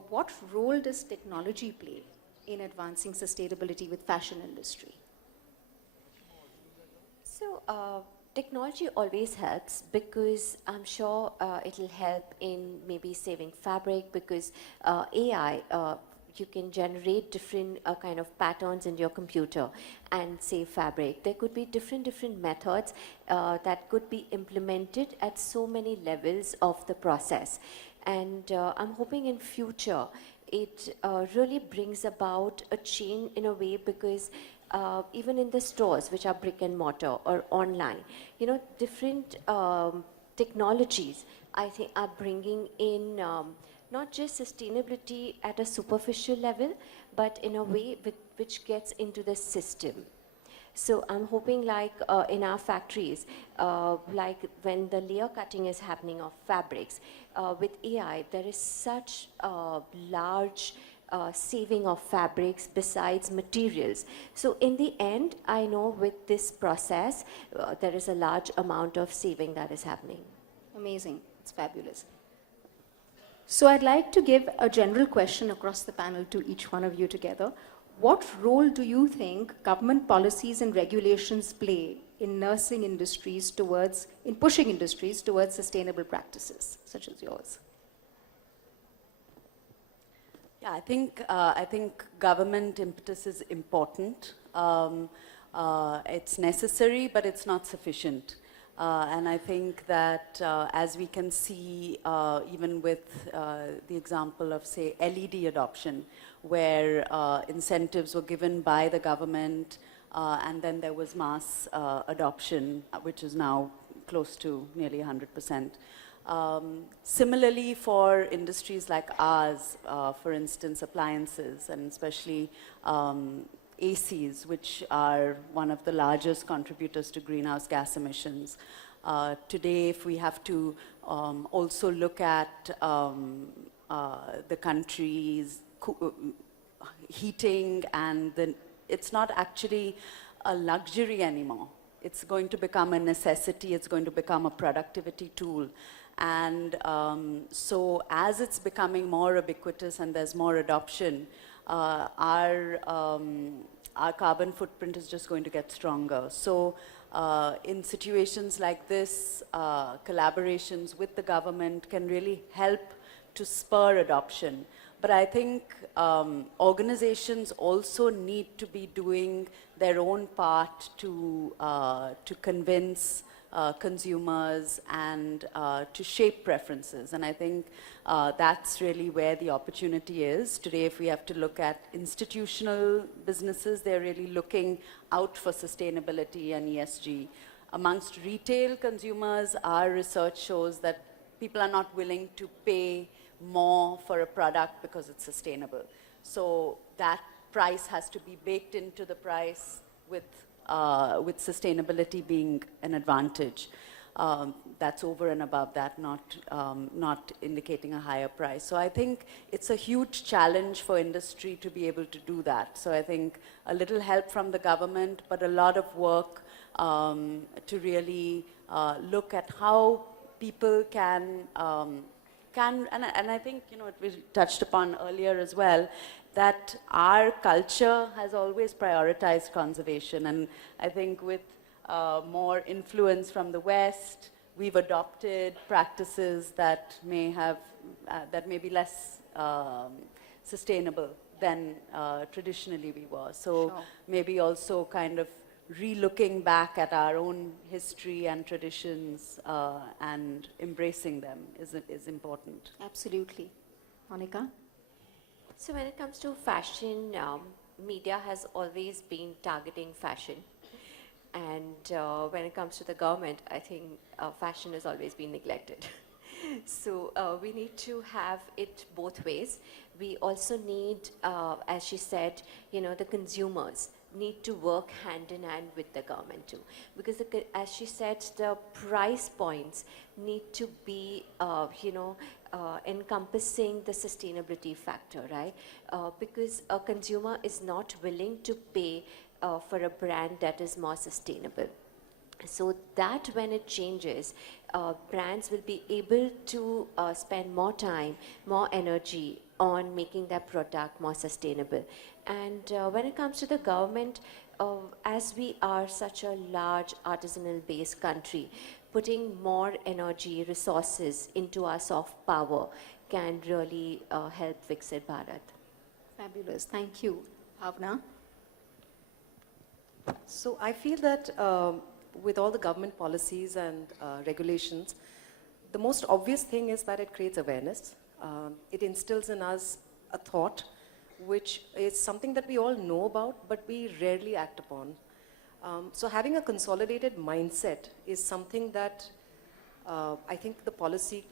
what role does technology play in advancing sustainability with fashion industry? So, technology always helps, because I'm sure it'll help in maybe saving fabric, because AI, you can generate different kind of patterns in your computer and save fabric. There could be different methods that could be implemented at so many levels of the process. And I'm hoping in future it really brings about a change in a way, because even in the stores, which are brick and mortar or online, different technologies, I think, are bringing in not just sustainability at a superficial level, but in a way which gets into the system. So I'm hoping, like in our factories, like when the layer cutting is happening of fabrics, with AI, there is such a large saving of fabrics besides materials. So in the end, I know with this process, there is a large amount of saving that is happening. Amazing. It's fabulous. So I'd like to give a general question across the panel to each one of you together. What role do you think government policies and regulations play in nursing industries towards, in pushing industries towards sustainable practices, such as yours? Yeah, I think government impetus is important. It's necessary, but it's not sufficient. And I think that as we can see, even with the example of, say, LED adoption, where incentives were given by the government, and then there was mass adoption, which is now close to nearly 100%. Similarly, for industries like ours, for instance, appliances, and especially ACs, which are one of the largest contributors to greenhouse gas emissions. Today, if we have to also look at the country's heating, and it's not actually a luxury anymore. It's going to become a necessity. It's going to become a productivity tool. And so as it's becoming more ubiquitous and there's more adoption, our carbon footprint is just going to get stronger. So in situations like this, collaborations with the government can really help to spur adoption. But I think organizations also need to be doing their own part to convince consumers and to shape preferences. And I think that's really where the opportunity is. Today, if we have to look at institutional businesses, they're really looking out for sustainability and ESG. Amongst retail consumers, our research shows that people are not willing to pay more for a product because it's sustainable. So that price has to be baked into the price with sustainability being an advantage. That's over and above that, not indicating a higher price. So I think it's a huge challenge for industry to be able to do that. So I think a little help from the government, but a lot of work to really look at how people can, and I think, you know, it was touched upon earlier as well, that our culture has always prioritized conservation. And I think with more influence from the West, we've adopted practices that may be less sustainable than traditionally we were. So Sure. maybe also kind of re-looking back at our own history and traditions and embracing them is important. Absolutely. Monica? So when it comes to fashion, media has always been targeting fashion. And when it comes to the government, I think fashion has always been neglected. So we need to have it both ways. We also need, as she said, you know, the consumers need to work hand in hand with the government too. Because as she said, the price points need to be, encompassing the sustainability factor, right? Because a consumer is not willing to pay for a brand that is more sustainable. So that when it changes, brands will be able to spend more time, more energy on making their product more sustainable. And when it comes to the government, as we are such a large artisanal-based country, putting more energy, resources into our soft power can really help Viksit Bharat. Fabulous. Thank you. Bhavna? So I feel that with all the government policies and regulations, the most obvious thing is that it creates awareness. It instills in us a thought, which is something that we all know about, but we rarely act upon. So having a consolidated mindset is something that I think the policy,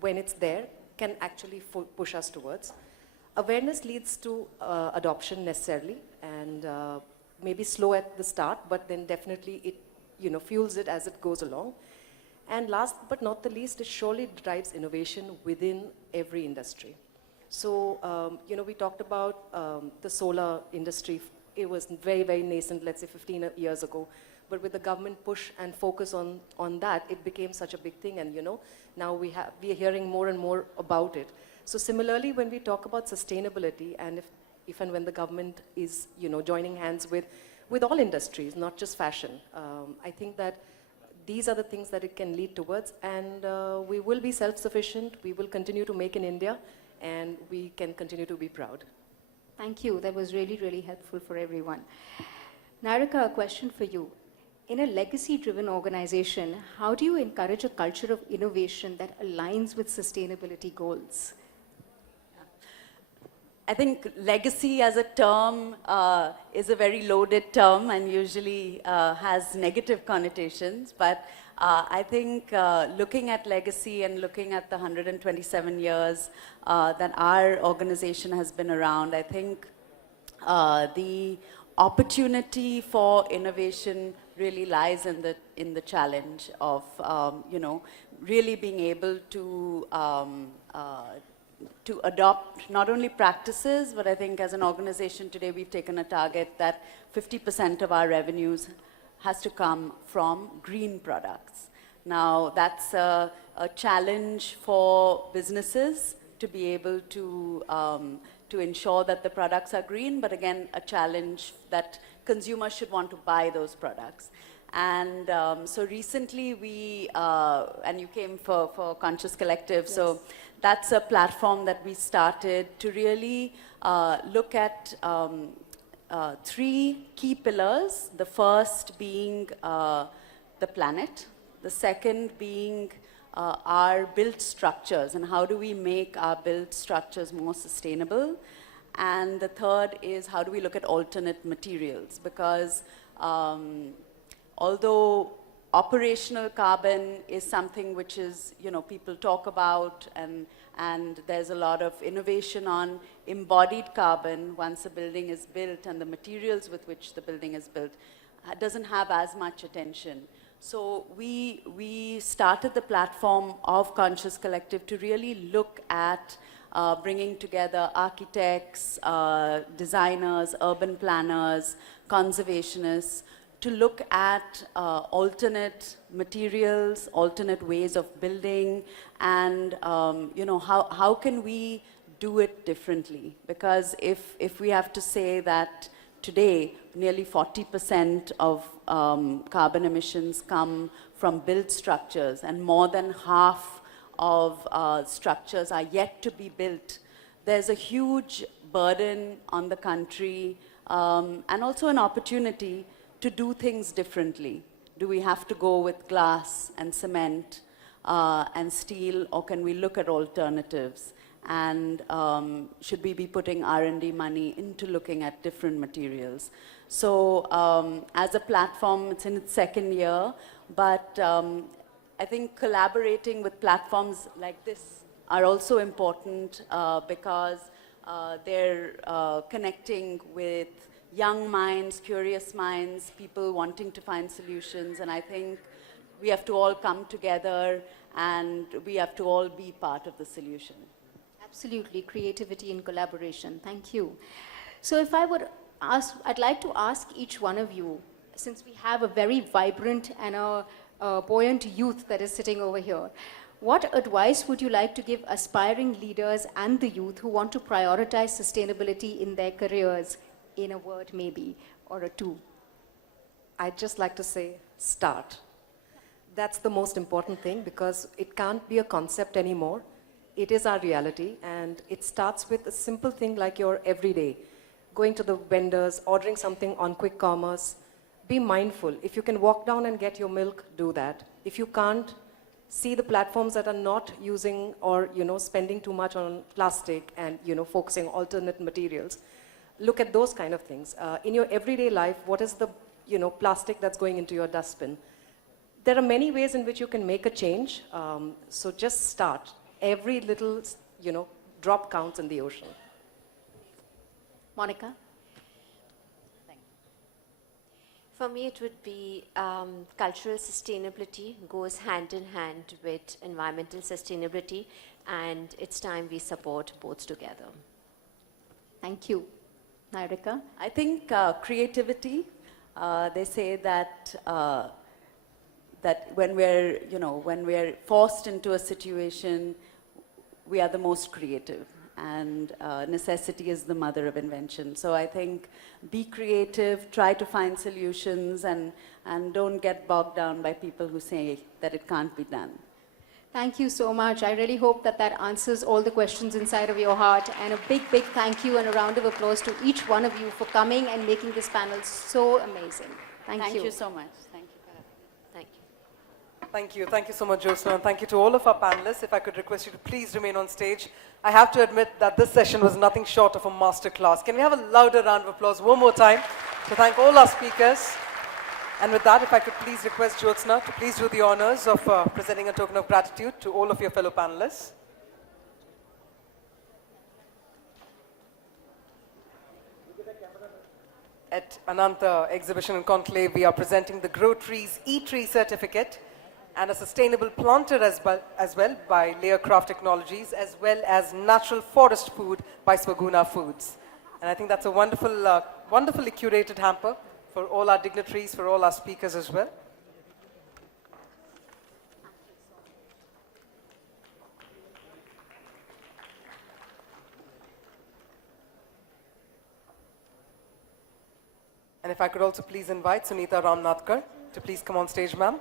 when it's there, can actually push us towards. Awareness leads to adoption necessarily, and maybe slow at the start, but then definitely it fuels it as it goes along. And last but not the least, it surely drives innovation within every industry. So, we talked about the solar industry. It was very, very nascent, let's say 15 years ago. But with the government push and focus on that, it became such a big thing. And, now we are hearing more and more about it. So similarly, when we talk about sustainability, and if and when the government is, joining hands with all industries, not just fashion, I think that these are the things that it can lead towards. And we will be self-sufficient. We will continue to make in India. And we can continue to be proud. Thank you. That was really, really helpful for everyone. Narika, a question for you. In a legacy-driven organization, how do you encourage a culture of innovation that aligns with sustainability goals? I think legacy as a term is a very loaded term and usually has negative connotations. But I think looking at legacy and looking at the 127 years that our organization has been around, I think the opportunity for innovation really lies in the challenge of really being able to adopt not only practices, but I think as an organization today we've taken a target that 50% of our revenues has to come from green products. Now that's a challenge for businesses to be able to ensure that the products are green, but again a challenge that consumers should want to buy those products. And so recently we, and you came for Conscious Collective, yes. So that's a platform that we started to really look at 3 key pillars. The first being the planet, the second being our built structures and how do we make our built structures more sustainable. And the third is how do we look at alternate materials, because although operational carbon is something which is, people talk about and there's a lot of innovation on embodied carbon once a building is built and the materials with which the building is built doesn't have as much attention. So we started the platform of Conscious Collective to really look at bringing together architects, designers, urban planners, conservationists, to look at alternate materials, alternate ways of building, and how can we do it differently? Because if we have to say that today nearly 40% of carbon emissions come from built structures, and more than half of structures are yet to be built, there's a huge burden on the country and also an opportunity to do things differently. Do we have to go with glass and cement and steel, or can we look at alternatives? And should we be putting R&D money into looking at different materials? So as a platform, it's in its second year, but I think collaborating with platforms like this are also important because they're connecting with young minds, curious minds, people wanting to find solutions, and I think we have to all come together and we have to all be part of the solution. Absolutely, creativity and collaboration. Thank you. So if I would ask, I'd like to ask each one of you, since we have a very vibrant and a buoyant youth that is sitting over here, what advice would you like to give aspiring leaders and the youth who want to prioritize sustainability in their careers? In a word maybe, or a two. I'd just like to say, start. That's the most important thing, because it can't be a concept anymore. It is our reality, and it starts with a simple thing like your everyday. Going to the vendors, ordering something on quick commerce. Be mindful. If you can walk down and get your milk, do that. If you can't, see the platforms that are not using or spending too much on plastic and focusing on alternate materials. Look at those kind of things. In your everyday life, what is the plastic that's going into your dustbin? There are many ways in which you can make a change. So just start. Every little drop counts in the ocean. Monica? For me, it would be cultural sustainability goes hand in hand with environmental sustainability. and it's time we support both together. Thank you. Nirika? I think creativity, they say that that when we're forced into a situation, we are the most creative, and necessity is the mother of invention. So I think be creative, try to find solutions, and don't get bogged down by people who say that it can't be done. Thank you so much. I really hope that that answers all the questions inside of your heart. And a big, big thank you and a round of applause to each one of you for coming and making this panel so amazing. Thank you. Thank you so much. Thank you. Thank you. Thank you. Thank you so much, Jyotsna. And thank you to all of our panelists. If I could request you to please remain on stage. I have to admit that this session was nothing short of a masterclass. Can we have a louder round of applause one more time to thank all our speakers? And with that, if I could please request Jyotsna to please do the honors of presenting a token of gratitude to all of your fellow panelists. At Ananta Exhibition and Conclave, we are presenting the Grow Trees Eat Tree Certificate and a sustainable planter as well by Layercraft Technologies, as well as natural forest food by Swaguna Foods. And I think that's a wonderful, wonderfully curated hamper for all our dignitaries, for all our speakers as well. And if I could also please invite Sunita Ramnathkar to please come on stage, ma'am.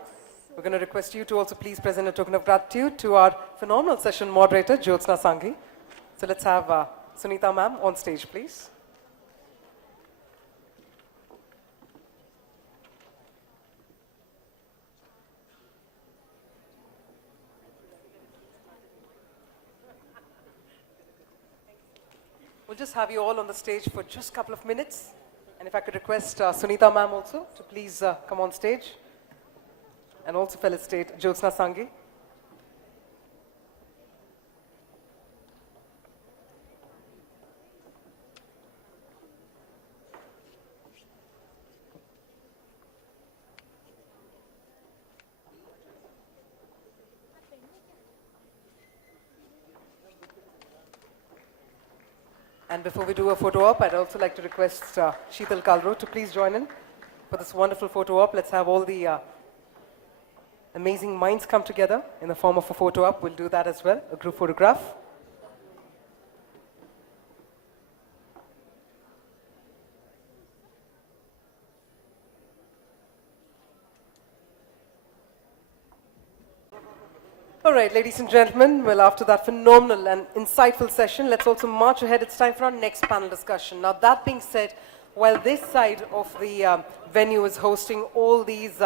We're going to request you to also please present a token of gratitude to our phenomenal session moderator, Jyotsna Sanghi. So let's have Sunita ma'am on stage, please. We'll just have you all on the stage for just a couple of minutes. And if I could request Sunita ma'am also to please come on stage. And also felicitate Jyotsna Sanghi. And before we do a photo op, I'd also like to request Sheetal Kalro to please join in for this wonderful photo op. Let's have all the amazing minds come together in the form of a photo op. We'll do that as well, a group photograph. All right, ladies and gentlemen, well, after that phenomenal and insightful session, let's also march ahead. It's time for our next panel discussion. Now, that being said, while this side of the venue is hosting all these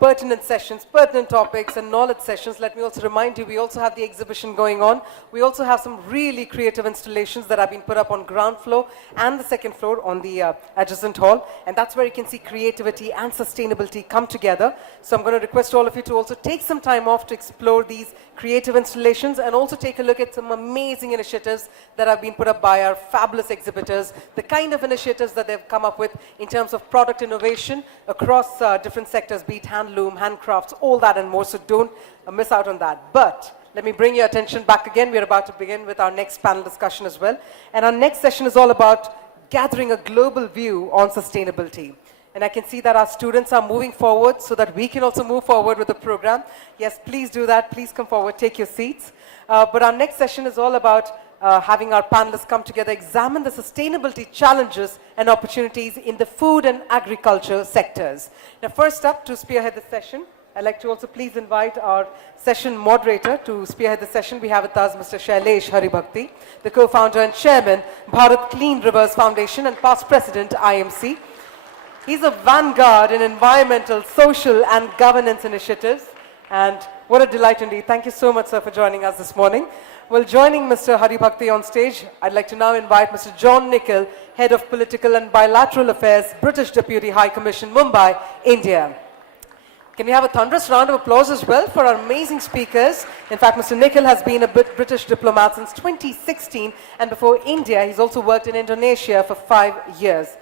pertinent sessions, pertinent topics and knowledge sessions, let me also remind you, we also have the exhibition going on. We also have some really creative installations that have been put up on ground floor and the second floor on the adjacent hall. And that's where you can see creativity and sustainability come together. So I'm going to request all of you to also take some time off to explore these creative installations and also take a look at some amazing initiatives that have been put up by our fabulous exhibitors, the kind of initiatives that they've come up with in terms of product innovation across different sectors, be it handloom, handcrafts, all that and more. So don't miss out on that. But let me bring your attention back again. We're about to begin with our next panel discussion as well. And our next session is all about gathering a global view on sustainability. And I can see that our students are moving forward so that we can also move forward with the program. Yes, please do that. Please come forward, take your seats. But our next session is all about having our panelists come together, examine the sustainability challenges and opportunities in the food and agriculture sectors. Now, first up, to spearhead the session, I'd like to also please invite our session moderator to spearhead the session. We have with us Mr. Shailesh Haribhakti, the co-founder and chairman, Bharat Clean Rivers Foundation and past president, IMC. He's a vanguard in environmental, social and governance initiatives. And what a delight indeed. Thank you so much, sir, for joining us this morning. Well, joining Mr. Haribhakti on stage, I'd like to now invite Mr. John Nikhil, Head of Political and Bilateral Affairs, British Deputy High Commission, Mumbai, India. Can we have a thunderous round of applause as well for our amazing speakers? In fact, Mr. Nikhil has been a British diplomat since 2016, and before India, he's also worked in Indonesia for 5 years.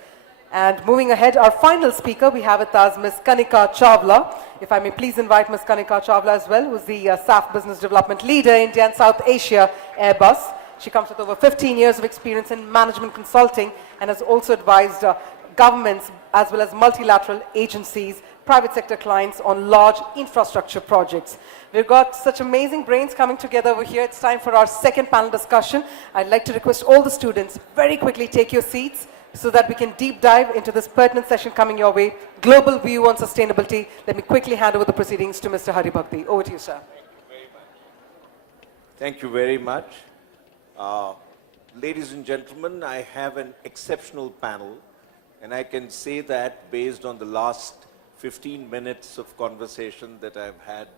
And moving ahead, our final speaker, we have with us Ms. Kanika Chawla. If I may please invite Ms. Kanika Chawla as well, who's the SAF Business Development Leader, India and South Asia Airbus. She comes with over 15 years of experience in management consulting and has also advised governments as well as multilateral agencies, private sector clients on large infrastructure projects. We've got such amazing brains coming together over here. It's time for our second panel discussion. I'd like to request all the students very quickly take your seats so that we can deep dive into this pertinent session coming your way, Global View on Sustainability. Let me quickly hand over the proceedings to Mr. Hari Bhakti. Over to you, sir. Thank you very much. Ladies and gentlemen, I have an exceptional panel, and I can say that based on the last 15 minutes of conversation that I've had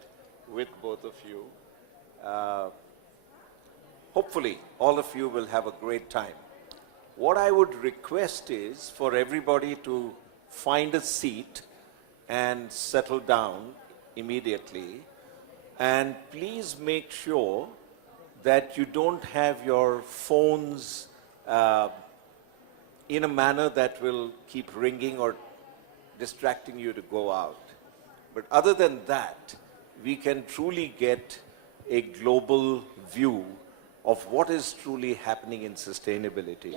with both of you. Hopefully, all of you will have a great time. What I would request is for everybody to find a seat and settle down immediately. And please make sure that you don't have your phones in a manner that will keep ringing or distracting you to go out. But other than that, we can truly get a global view of what is truly happening in sustainability.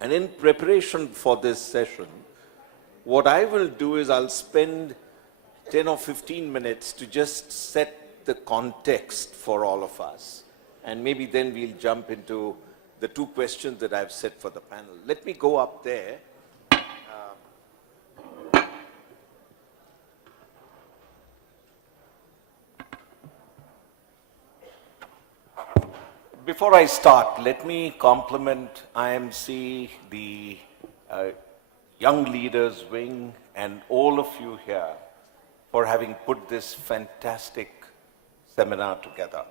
And in preparation for this session, what I will do is I'll spend 10 or 15 minutes to just set the context for all of us. And maybe then we'll jump into the two questions that I've set for the panel. Let me go up there. Before I start, let me compliment IMC, the Young Leaders Wing, and all of you here for having put this fantastic seminar together.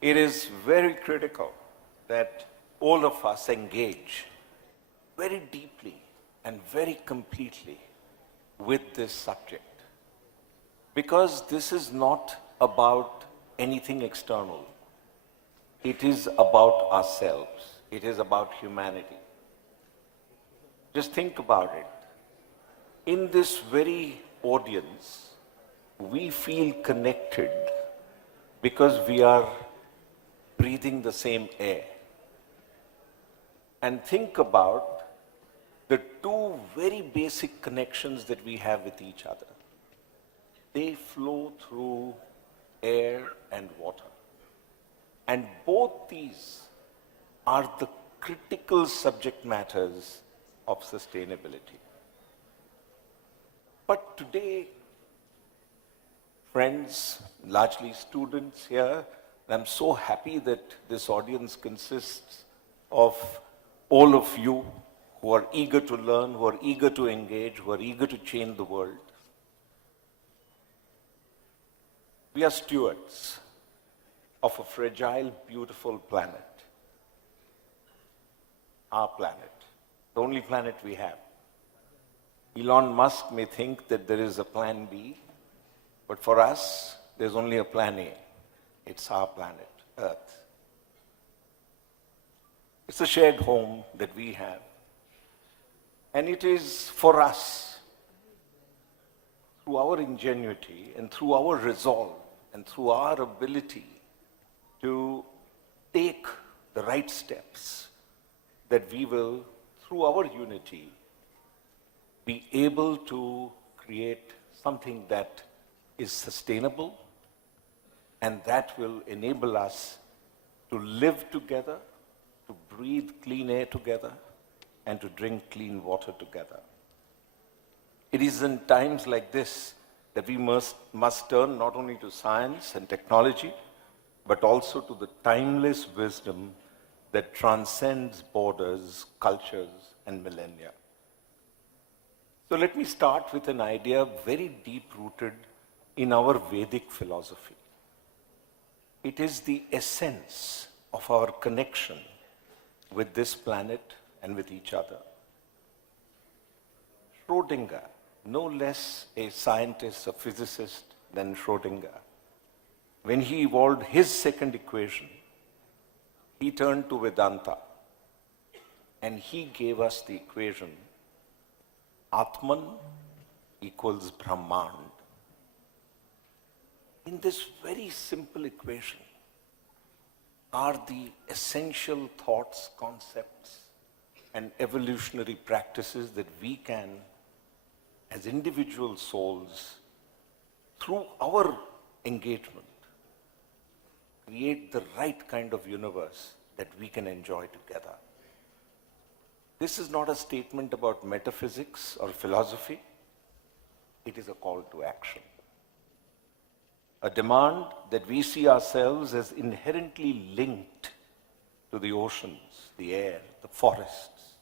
It is very critical that all of us engage very deeply and very completely with this subject, because this is not about anything external. It is about ourselves. It is about humanity. Just think about it. In this very audience, we feel connected because we are breathing the same air. And think about the two very basic connections that we have with each other. They flow through air and water. And both these are the critical subject matters of sustainability. But today, friends, largely students here, I'm so happy that this audience consists of all of you who are eager to learn, who are eager to engage, who are eager to change the world. We are stewards of a fragile, beautiful planet. Our planet, the only planet we have. Elon Musk may think that there is a plan B, but for us, there's only a plan A. It's our planet, Earth. It's a shared home that we have. And it is for us, through our ingenuity and through our resolve and through our ability to take the right steps, that we will, through our unity, be able to create something that is sustainable and that will enable us to live together, to breathe clean air together, and to drink clean water together. It is in times like this that we must turn not only to science and technology, but also to the timeless wisdom that transcends borders, cultures, and millennia. So let me start with an idea very deep-rooted in our Vedic philosophy. It is the essence of our connection with this planet and with each other. Schrödinger, no less a scientist, a physicist than Schrödinger, when he evolved his second equation, he turned to Vedanta and he gave us the equation Atman equals Brahman. In this very simple equation are the essential thoughts, concepts, and evolutionary practices that we can, as individual souls, through our engagement, create the right kind of universe that we can enjoy together. This is not a statement about metaphysics or philosophy. It is a call to action. A demand that we see ourselves as inherently linked to the oceans, the air, the forests,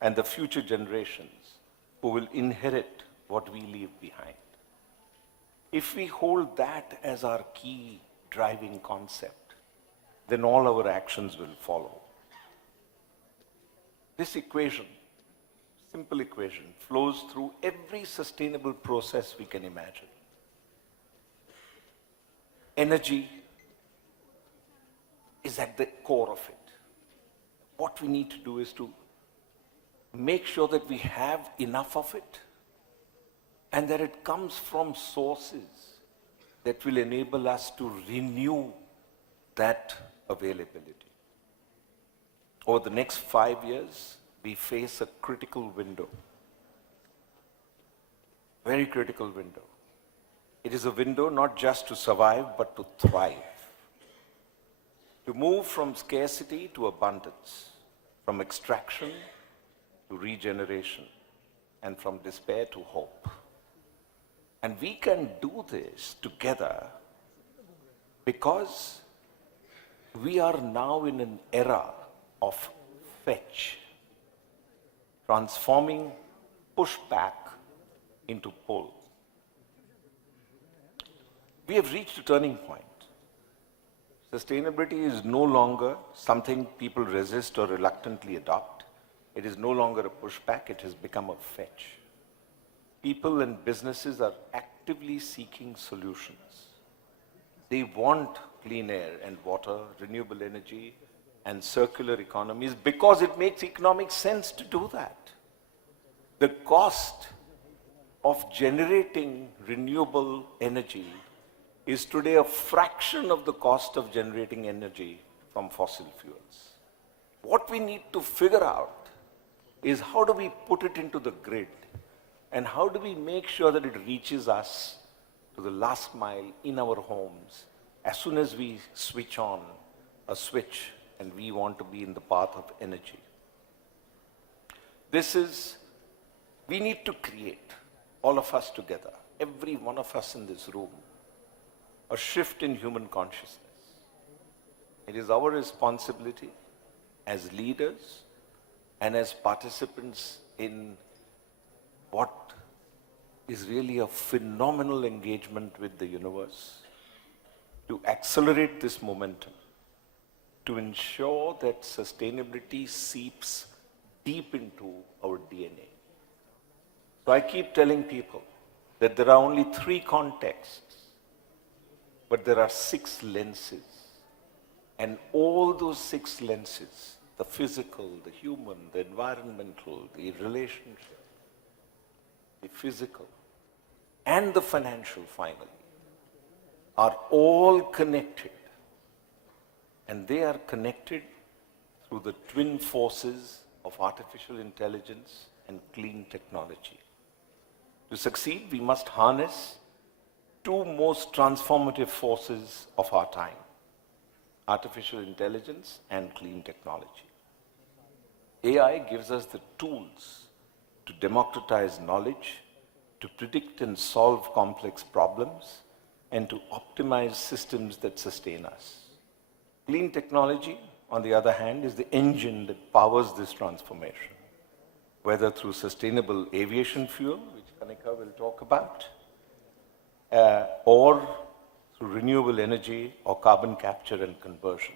and the future generations who will inherit what we leave behind. If we hold that as our key driving concept, then all our actions will follow. This equation, simple equation, flows through every sustainable process we can imagine. Energy is at the core of it. What we need to do is to make sure that we have enough of it and that it comes from sources that will enable us to renew that availability. Over the next 5 years, we face a critical window. Very critical window. It is a window not just to survive, but to thrive. To move from scarcity to abundance, from extraction to regeneration, and from despair to hope. And we can do this together because we are now in an era of fetch, transforming pushback into pull. We have reached a turning point. Sustainability is no longer something people resist or reluctantly adopt. It is no longer a pushback, it has become a fetch. People and businesses are actively seeking solutions. They want clean air and water, renewable energy, and circular economies because it makes economic sense to do that. The cost of generating renewable energy is today a fraction of the cost of generating energy from fossil fuels. What we need to figure out is how do we put it into the grid and how do we make sure that it reaches us to the last mile in our homes as soon as we switch on a switch and we want to be in the path of energy. We need to create, all of us together, every one of us in this room, a shift in human consciousness. It is our responsibility as leaders and as participants in what is really a phenomenal engagement with the universe to accelerate this momentum, to ensure that sustainability seeps deep into our DNA. So I keep telling people that there are only 3 contexts, but there are 6 lenses. And all those 6 lenses, the physical, the human, the environmental, the relationship, the physical, and the financial finally, are all connected. And they are connected through the twin forces of artificial intelligence and clean technology. To succeed, we must harness 2 most transformative forces of our time: artificial intelligence and clean technology. AI gives us the tools to democratize knowledge, to predict and solve complex problems, and to optimize systems that sustain us. Clean technology, on the other hand, is the engine that powers this transformation, whether through sustainable aviation fuel, which Kanika will talk about, or through renewable energy or carbon capture and conversion.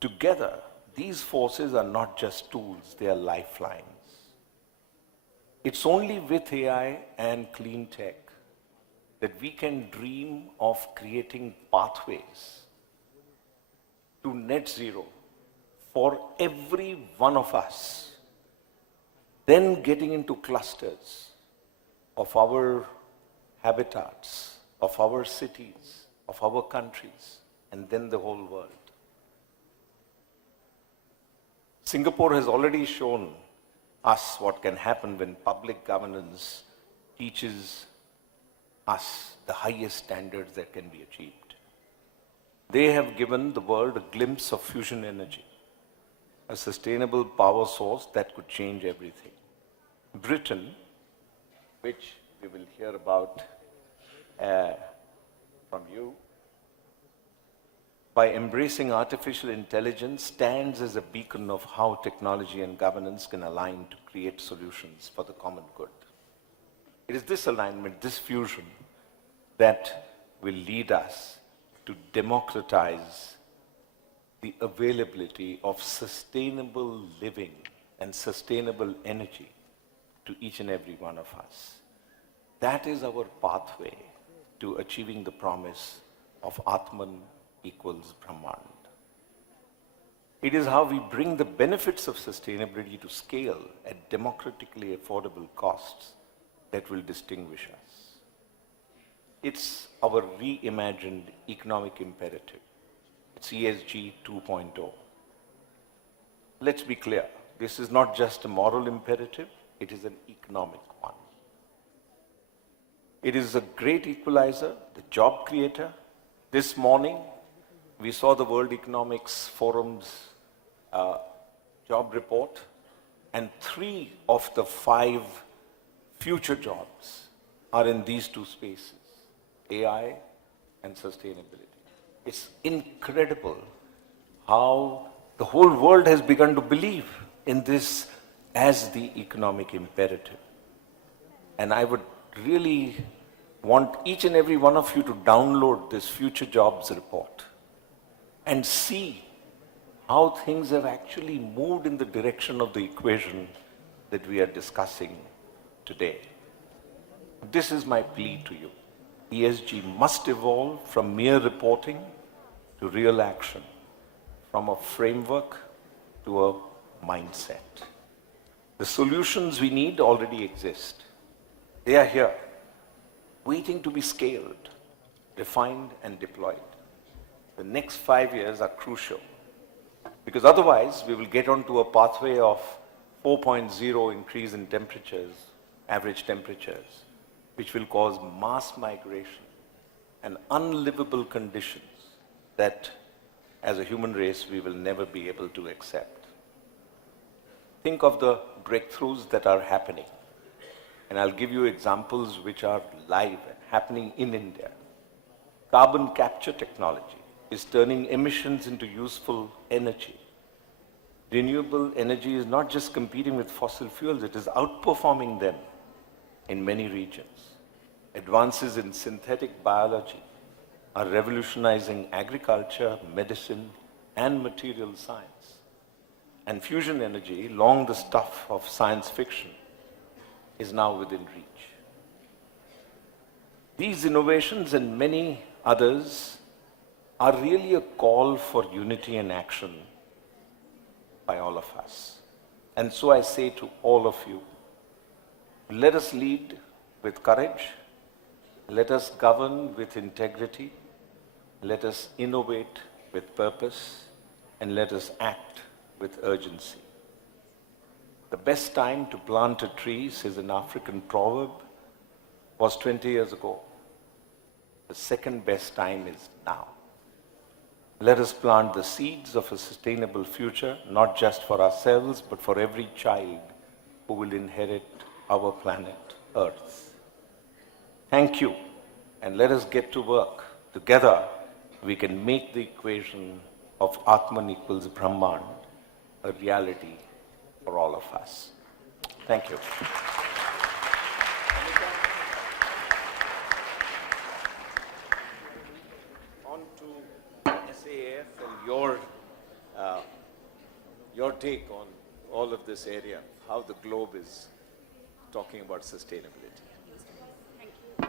Together, these forces are not just tools, they are lifelines. It's only with AI and clean tech that we can dream of creating pathways to net zero for every one of us then getting into clusters of our habitats, of our cities, of our countries, and then the whole world. Singapore has already shown us what can happen when public governance teaches us the highest standards that can be achieved. They have given the world a glimpse of fusion energy, a sustainable power source that could change everything. Britain, which we will hear about from you, by embracing artificial intelligence, stands as a beacon of how technology and governance can align to create solutions for the common good. It is this alignment, this fusion, that will lead us to democratize the availability of sustainable living and sustainable energy to each and every one of us. That is our pathway to achieving the promise of Atman equals Brahman. It is how we bring the benefits of sustainability to scale at democratically affordable costs that will distinguish us. It's our reimagined economic imperative. It's ESG 2.0. Let's be clear, this is not just a moral imperative, it is an economic one. It is a great equalizer, the job creator. This morning, we saw the World Economics Forum's job report, and 3 of the 5 future jobs are in these 2 spaces, AI and sustainability. It's incredible how the whole world has begun to believe in this as the economic imperative. And I would really want each and every one of you to download this Future Jobs report and see how things have actually moved in the direction of the equation that we are discussing today. This is my plea to you. ESG must evolve from mere reporting to real action, from a framework to a mindset. The solutions we need already exist. They are here, waiting to be scaled, refined, and deployed. The next 5 years are crucial, because otherwise we will get onto a pathway of 4.0 increase in temperatures, average temperatures, which will cause mass migration and unlivable conditions that, as a human race, we will never be able to accept. Think of the breakthroughs that are happening. And I'll give you examples which are live and happening in India. Carbon capture technology is turning emissions into useful energy. Renewable energy is not just competing with fossil fuels, it is outperforming them in many regions. Advances in synthetic biology are revolutionizing agriculture, medicine, and material science. And fusion energy, long the stuff of science fiction, is now within reach. These innovations and many others are really a call for unity and action by all of us. And so I say to all of you, let us lead with courage, let us govern with integrity, let us innovate with purpose, and let us act with urgency. The best time to plant a tree, says an African proverb, was 20 years ago. The second best time is now. Let us plant the seeds of a sustainable future, not just for ourselves, but for every child who will inherit our planet, Earth. Thank you, and let us get to work. Together, we can make the equation of Atman equals Brahman a reality for all of us. Thank you. On to SAF and your take on all of this area, how the globe is talking about sustainability. Thank you.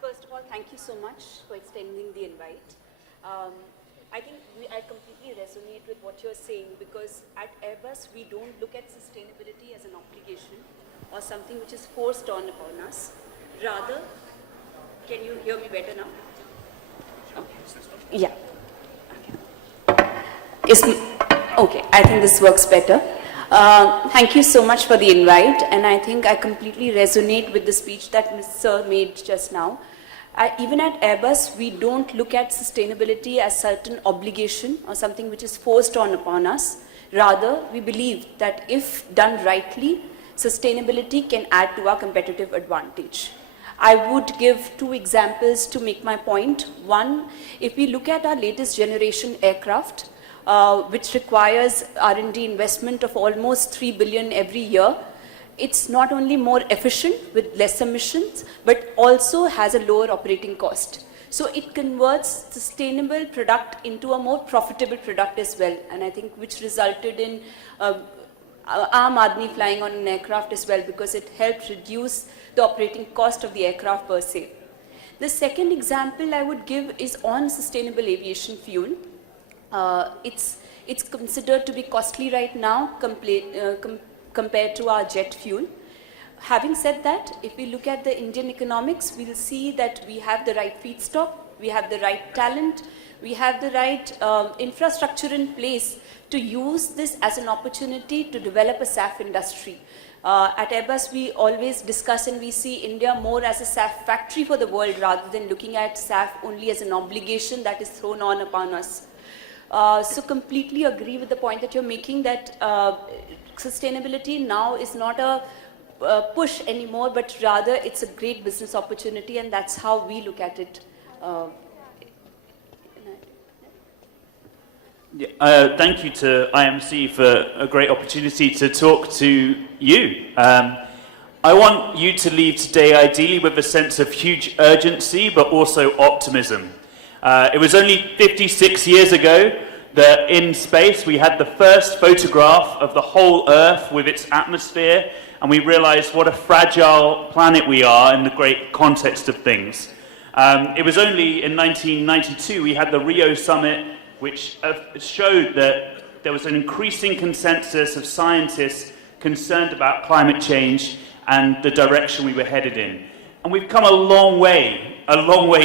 First of all, thank you so much for extending the invite. I think I completely resonate with what you're saying, because at Airbus, we don't look at sustainability as an obligation or something which is forced on upon us. Rather, can you hear me better now? Yeah. Okay, I think this works better. Thank you so much for the invite, and I think I completely resonate with the speech that Sir made just now. Even at Airbus, we don't look at sustainability as certain obligation or something which is forced on upon us. Rather, we believe that if done rightly, sustainability can add to our competitive advantage. I would give 2 examples to make my point. One, if we look at our latest generation aircraft, which requires R&D investment of almost 3 billion every year, it's not only more efficient with less emissions, but also has a lower operating cost. So it converts sustainable product into a more profitable product as well, and I think which resulted in Aam Aadmi flying on an aircraft as well, because it helped reduce the operating cost of the aircraft per se. The second example I would give is on sustainable aviation fuel. It's considered to be costly right now compared to our jet fuel. Having said that, if we look at the Indian economics, we'll see that we have the right feedstock, we have the right talent, we have the right infrastructure in place to use this as an opportunity to develop a SAF industry. At Airbus, we always discuss and we see India more as a SAF factory for the world rather than looking at SAF only as an obligation that is thrown on upon us. So completely agree with the point that you're making, that sustainability now is not a push anymore, but rather it's a great business opportunity, and that's how we look at it. Thank you to IMC for a great opportunity to talk to you. I want you to leave today ideally with a sense of huge urgency, but also optimism. It was only 56 years ago that in space we had the first photograph of the whole Earth with its atmosphere, and we realized what a fragile planet we are in the great context of things. It was only in 1992 we had the Rio summit, which showed that there was an increasing consensus of scientists concerned about climate change and the direction we were headed in. And we've come a long way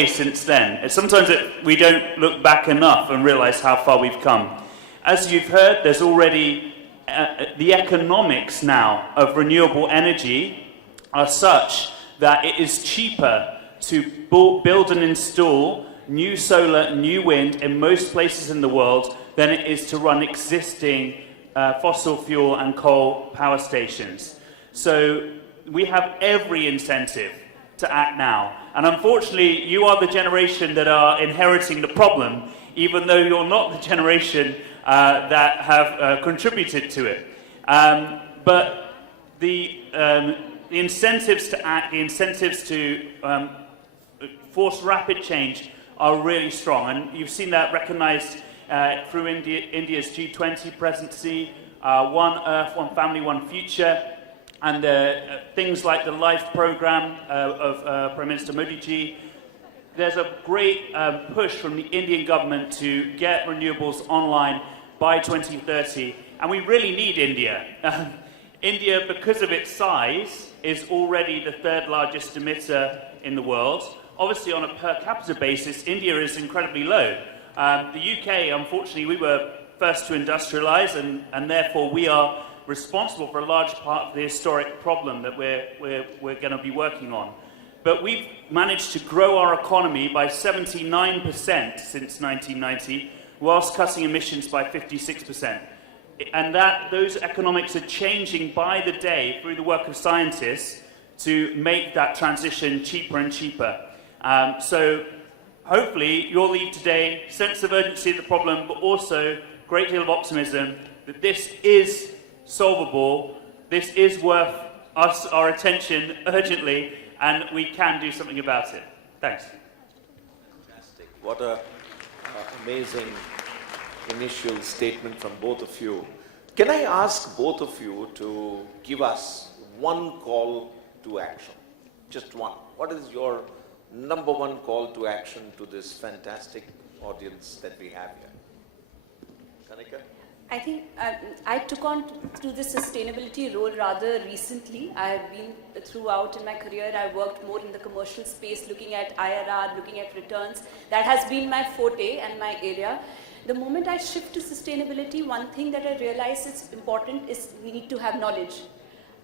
since then. Sometimes we don't look back enough and realize how far we've come. As you've heard, there's already the economics now of renewable energy are such that it is cheaper to build and install new solar, new wind in most places in the world than it is to run existing fossil fuel and coal power stations. So we have every incentive to act now. And unfortunately, you are the generation that are inheriting the problem, even though you're not the generation that have contributed to it. But the incentives to act, the incentives to force rapid change are really strong. And you've seen that recognized through India's G20 presidency, One Earth, One Family, One Future, and things like the LIFE program of Prime Minister Modi ji. There's a great push from the Indian government to get renewables online by 2030, and we really need India. India, because of its size, is already the 3rd largest emitter in the world. Obviously, on a per capita basis, India is incredibly low. The UK, unfortunately, we were first to industrialize, and therefore we are responsible for a large part of the historic problem that we're going to be working on. But we've managed to grow our economy by 79% since 1990, whilst cutting emissions by 56%. And those economics are changing by the day through the work of scientists to make that transition cheaper and cheaper. So hopefully you'll leave today sense of urgency of the problem, but also a great deal of optimism that this is solvable, this is worth us our attention urgently, and we can do something about it. Thanks. Fantastic. What an amazing initial statement from both of you. Can I ask both of you to give us one call to action? Just one. What is your number one call to action to this fantastic audience that we have here? Monica? I think I took on to the sustainability role rather recently. I have been throughout in my career, I worked more in the commercial space, looking at IRR, looking at returns. That has been my forte and my area. The moment I shift to sustainability, one thing that I realize is important is we need to have knowledge.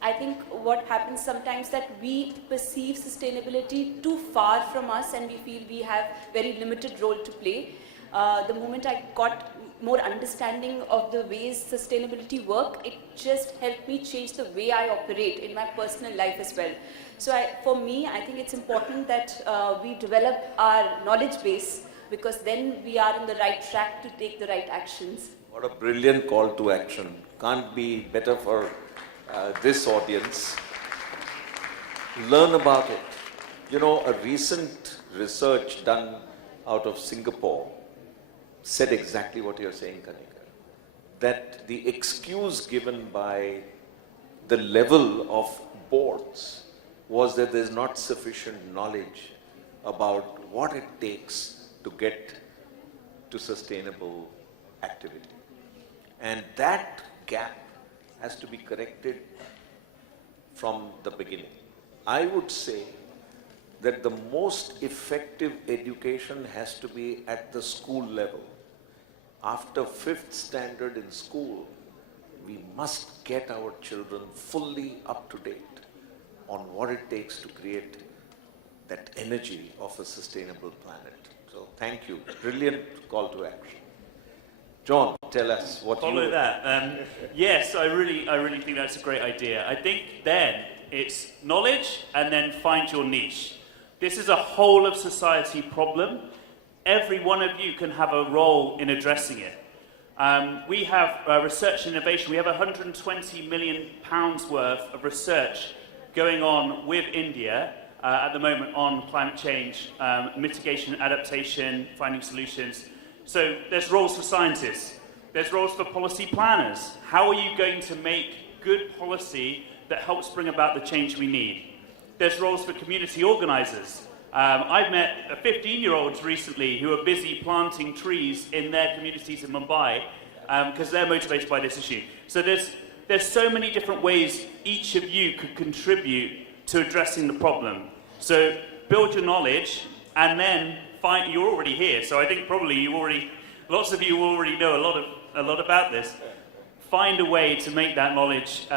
I think what happens sometimes that we perceive sustainability too far from us and we feel we have very limited role to play. The moment I got more understanding of the ways sustainability work, it just helped me change the way I operate in my personal life as well. So for me, I think it's important that we develop our knowledge base, because then we are on the right track to take the right actions. What a brilliant call to action. Can't be better for this audience. Learn about it. You know, a recent research done out of Singapore said exactly what you're saying, Kanika. That the excuse given by the level of boards was that there's not sufficient knowledge about what it takes to get to sustainable activity. And that gap has to be corrected from the beginning. I would say that the most effective education has to be at the school level. After 5th standard in school, we must get our children fully up to date on what it takes to create that energy of a sustainable planet. So thank you. Brilliant call to action. John, tell us what you... Follow that. Yes, I really think that's a great idea. I think then it's knowledge and then find your niche. This is a whole of society problem. Every one of you can have a role in addressing it. We have research and innovation. We have £120 million worth of research going on with India at the moment on climate change, mitigation, adaptation, finding solutions. So there's roles for scientists. There's roles for policy planners. How are you going to make good policy that helps bring about the change we need? There's roles for community organisers. I've met 15-year-olds recently who are busy planting trees in their communities in Mumbai because they're motivated by this issue. So there's so many different ways each of you could contribute to addressing the problem. So build your knowledge and then you're already here, so I think probably lots of you already know a lot about this. Find a way to make that knowledge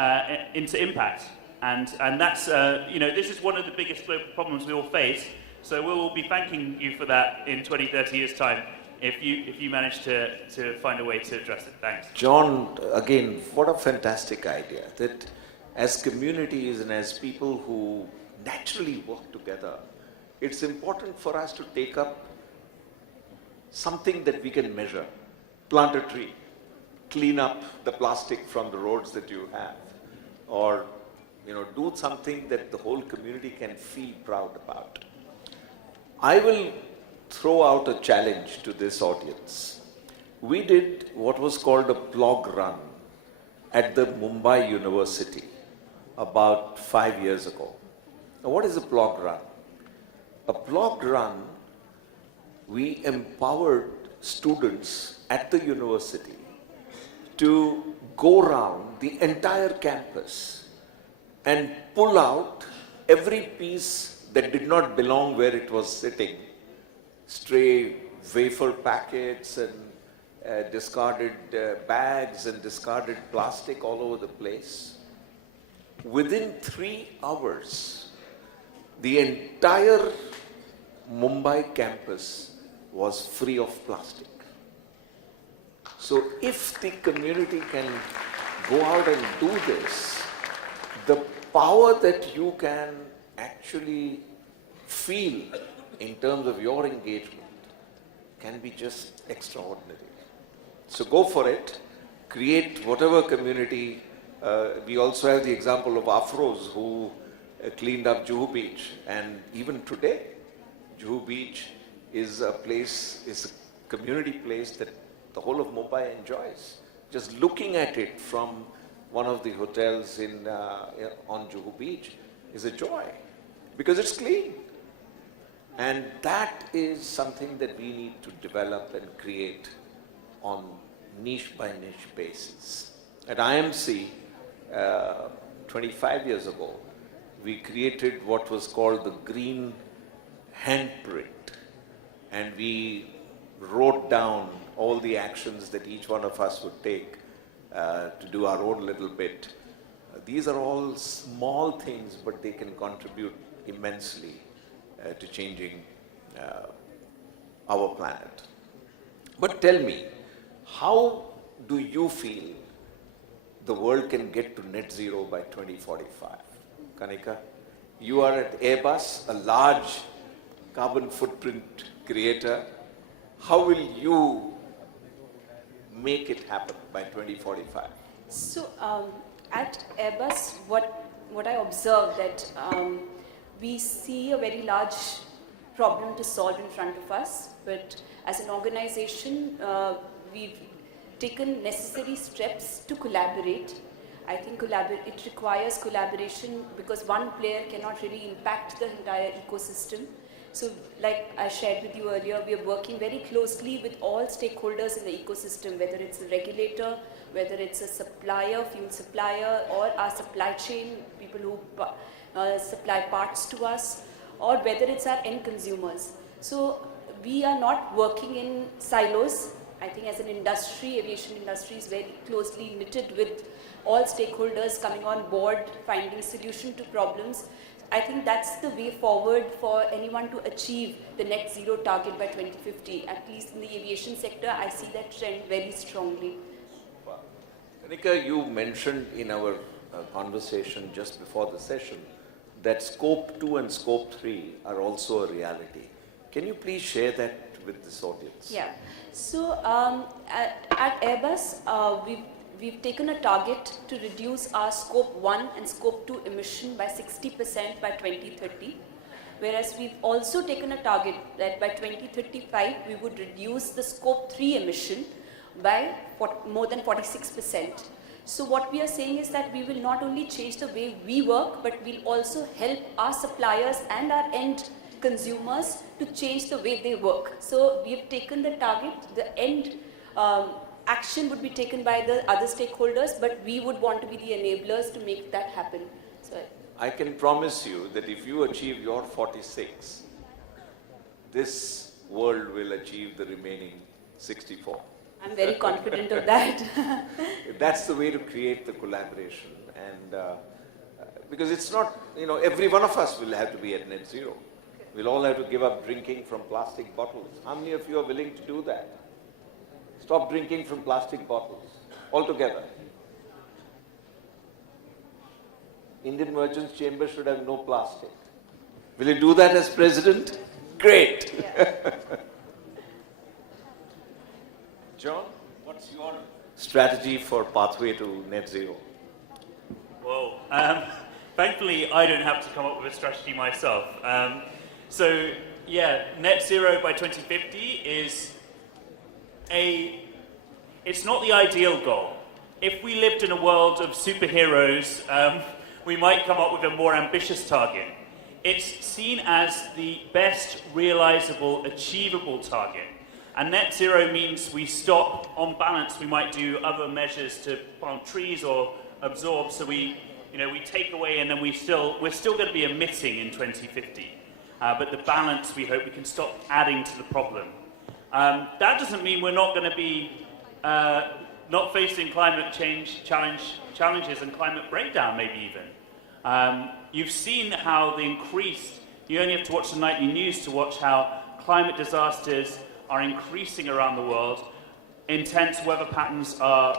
into impact, and that's this is one of the biggest global problems we all face. So we'll all be thanking you for that in 20, 30 years' time if you manage to find a way to address it. Thanks. John, again, what a fantastic idea that as communities and as people who naturally work together, it's important for us to take up something that we can measure. Plant a tree, clean up the plastic from the roads that you have, or do something that the whole community can feel proud about. I will throw out a challenge to this audience. We did what was called a blog run at the Mumbai University about 5 years ago. Now, what is a blog run? A blog run, we empowered students at the university to go around the entire campus and pull out every piece that did not belong where it was sitting. Stray wafer packets and discarded bags and discarded plastic all over the place. Within 3 hours, the entire Mumbai campus was free of plastic. So if the community can go out and do this, the power that you can actually feel in terms of your engagement can be just extraordinary. So go for it, create whatever community. We also have the example of Afros who cleaned up Juhu Beach, and even today, Juhu Beach is a community place that the whole of Mumbai enjoys. Just looking at it from one of the hotels on Juhu Beach is a joy, because it's clean. And that is something that we need to develop and create on niche by niche basis. At IMC, 25 years ago, we created what was called the green handprint, and we wrote down all the actions that each one of us would take to do our own little bit. These are all small things, but they can contribute immensely to changing our planet. But tell me, how do you feel the world can get to net zero by 2045? Kanika, you are at Airbus, a large carbon footprint creator. How will you make it happen by 2045? So at Airbus, what I observed that we see a very large problem to solve in front of us, but as an organization, we've taken necessary steps to collaborate. I think it requires collaboration because one player cannot really impact the entire ecosystem. So like I shared with you earlier, we are working very closely with all stakeholders in the ecosystem, whether it's a regulator, whether it's a supplier, fuel supplier, or our supply chain, people who supply parts to us, or whether it's our end consumers. So we are not working in silos. I think as an industry, aviation industry is very closely knitted with all stakeholders coming on board, finding a solution to problems. I think that's the way forward for anyone to achieve the net zero target by 2050. At least in the aviation sector, I see that trend very strongly. Kanika, you mentioned in our conversation just before the session that Scope 2 and Scope 3 are also a reality. Can you please share that with this audience? Yeah. So at Airbus, we've taken a target to reduce our Scope 1 and Scope 2 emission by 60% by 2030. Whereas we've also taken a target that by 2035, we would reduce the Scope 3 emission by more than 46%. So what we are saying is that we will not only change the way we work, but we'll also help our suppliers and our end consumers to change the way they work. So we have taken the target, the end action would be taken by the other stakeholders, but we would want to be the enablers to make that happen. So I can promise you that if you achieve your 46, this world will achieve the remaining 64. I'm very confident of that. That's the way to create the collaboration, and because it's not, every one of us will have to be at net zero. We'll all have to give up drinking from plastic bottles. How many of you are willing to do that? Stop drinking from plastic bottles altogether. Indian Merchants Chamber should have no plastic. Will you do that as president? Great. Yeah. John, what's your strategy for pathway to net zero? Well, thankfully, I don't have to come up with a strategy myself. So, yeah, net zero by 2050 is it's not the ideal goal. If we lived in a world of superheroes, we might come up with a more ambitious target. It's seen as the best realizable, achievable target. And net zero means we stop, on balance, we might do other measures to plant trees or absorb, so we take away and then we're still going to be emitting in 2050. But the balance, we hope we can stop adding to the problem. That doesn't mean we're not going to be not facing climate change challenges and climate breakdown, maybe even. You've seen how you only have to watch the nightly news to watch how climate disasters are increasing around the world. Intense weather patterns are,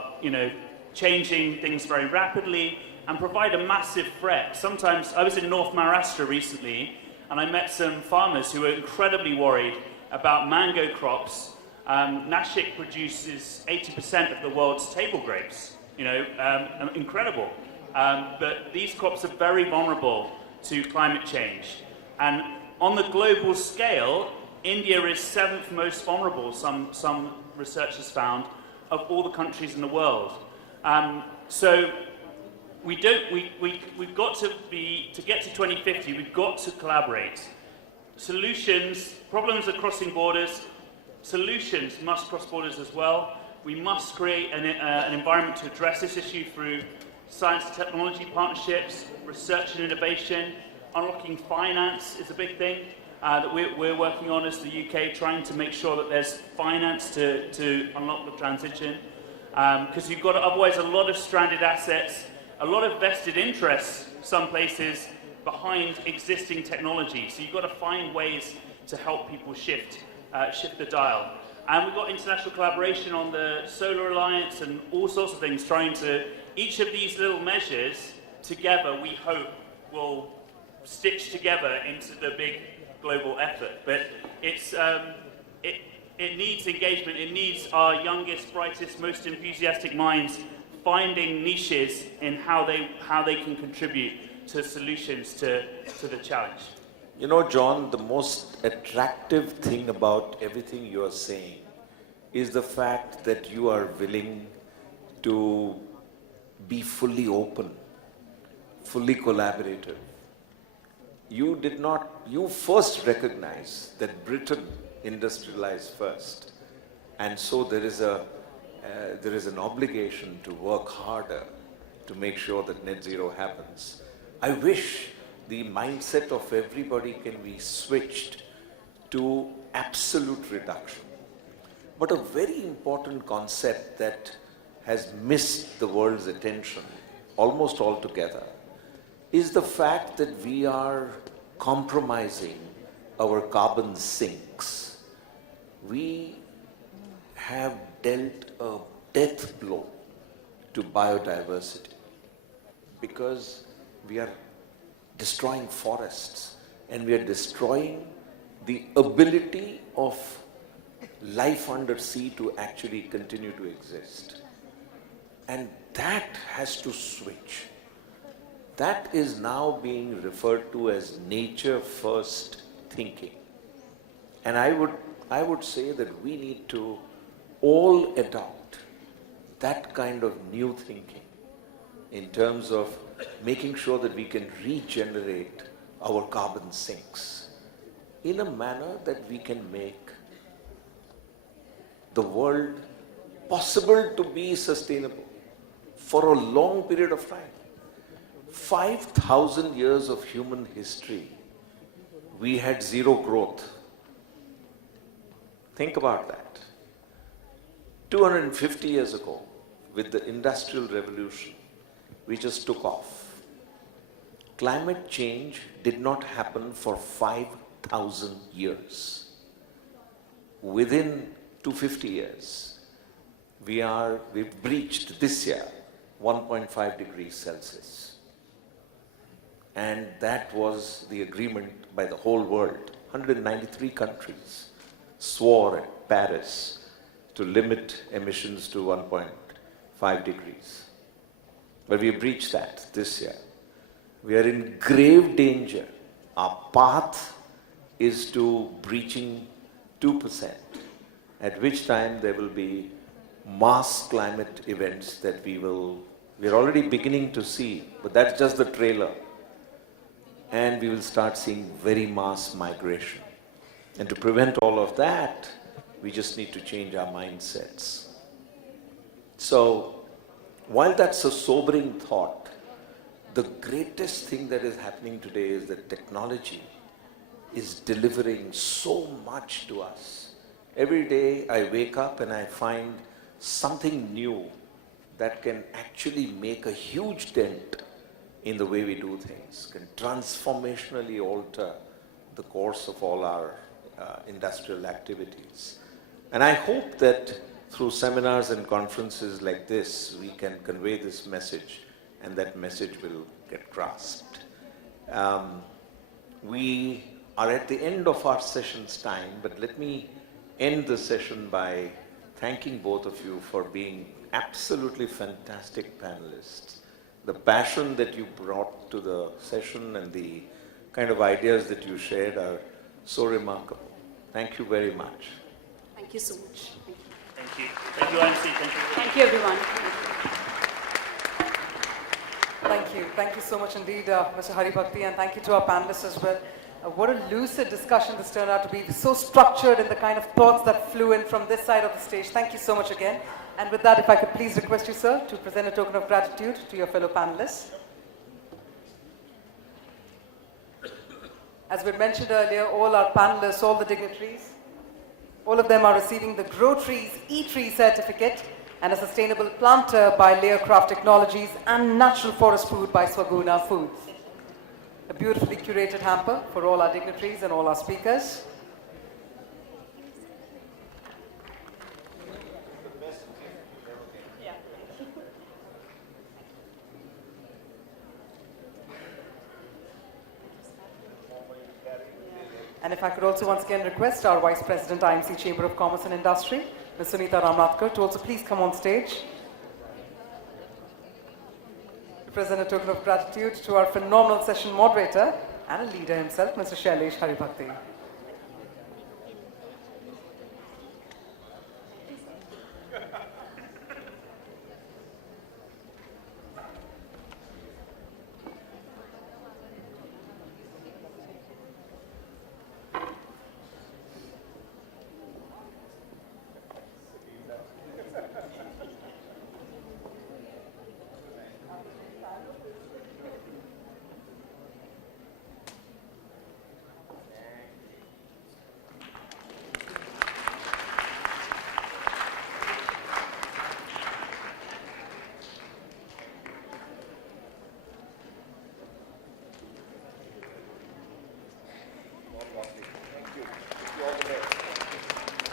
changing things very rapidly and provide a massive threat. Sometimes, I was in North Maharashtra recently, and I met some farmers who were incredibly worried about mango crops. Nashik produces 80% of the world's table grapes, incredible. But these crops are very vulnerable to climate change. And on the global scale, India is 7th most vulnerable, some researchers found, of all the countries in the world. So we've got to get to 2050, we've got to collaborate. Problems are crossing borders, solutions must cross borders as well. We must create an environment to address this issue through science and technology partnerships, research and innovation. Unlocking finance is a big thing that we're working on as the UK, trying to make sure that there's finance to unlock the transition. Because you've got otherwise a lot of stranded assets, a lot of vested interests, some places, behind existing technology. So you've got to find ways to help people shift the dial. And we've got international collaboration on the Solar Alliance and all sorts of things, trying to, each of these little measures together, we hope, will stitch together into the big global effort. But it's, it needs engagement, it needs our youngest, brightest, most enthusiastic minds finding niches in how they can contribute to solutions to the challenge. You know, John, the most attractive thing about everything you are saying is the fact that you are willing to be fully open, fully collaborative. You first recognize that Britain industrialized first, and so there is an obligation to work harder to make sure that net zero happens. I wish the mindset of everybody can be switched to absolute reduction. But a very important concept that has missed the world's attention almost altogether is the fact that we are compromising our carbon sinks. We have dealt a death blow to biodiversity because we are destroying forests and we are destroying the ability of life under sea to actually continue to exist. And that has to switch. That is now being referred to as nature first thinking. And I would say that we need to all adopt that kind of new thinking in terms of making sure that we can regenerate our carbon sinks in a manner that we can make the world possible to be sustainable for a long period of time. 5,000 years of human history, we had zero growth. Think about that. 250 years ago, with the Industrial Revolution, we just took off. Climate change did not happen for 5,000 years. Within 250 years, we've breached this year 1.5 degrees Celsius. And that was the agreement by the whole world. 193 countries swore at Paris to limit emissions to 1.5 degrees. But we breached that this year. We are in grave danger. Our path is to breaching 2%, at which time there will be mass climate events that we're already beginning to see, but that's just the trailer. And we will start seeing very mass migration. And to prevent all of that, we just need to change our mindsets. So, while that's a sobering thought, the greatest thing that is happening today is that technology is delivering so much to us. Every day I wake up and I find something new that can actually make a huge dent in the way we do things, can transformationally alter the course of all our industrial activities. And I hope that through seminars and conferences like this, we can convey this message and that message will get grasped. We are at the end of our session's time, but let me end the session by thanking both of you for being absolutely fantastic panelists. The passion that you brought to the session and the kind of ideas that you shared are so remarkable. Thank you very much. Thank you so much. Thank you. Thank you, IMC. Thank you. Thank you, everyone. Thank you. Thank you so much indeed, Mr. Haribhakti, and thank you to our panelists as well. What a lucid discussion this turned out to be. So structured in the kind of thoughts that flew in from this side of the stage. Thank you so much again. And with that, if I could please request you, sir, to present a token of gratitude to your fellow panelists. As we mentioned earlier, all our panelists, all the dignitaries, all of them are receiving the Grow Trees E-Tree certificate and a sustainable planter by Layercraft Technologies and natural forest food by Swaguna Foods. A beautifully curated hamper for all our dignitaries and all our speakers. And if I could also once again request our Vice President, IMC Chamber of Commerce and Industry, Ms. Sunita Ramnathkar, to also please come on stage to present a token of gratitude to our phenomenal session moderator and a leader himself, Mr. Shailesh Haribhakti.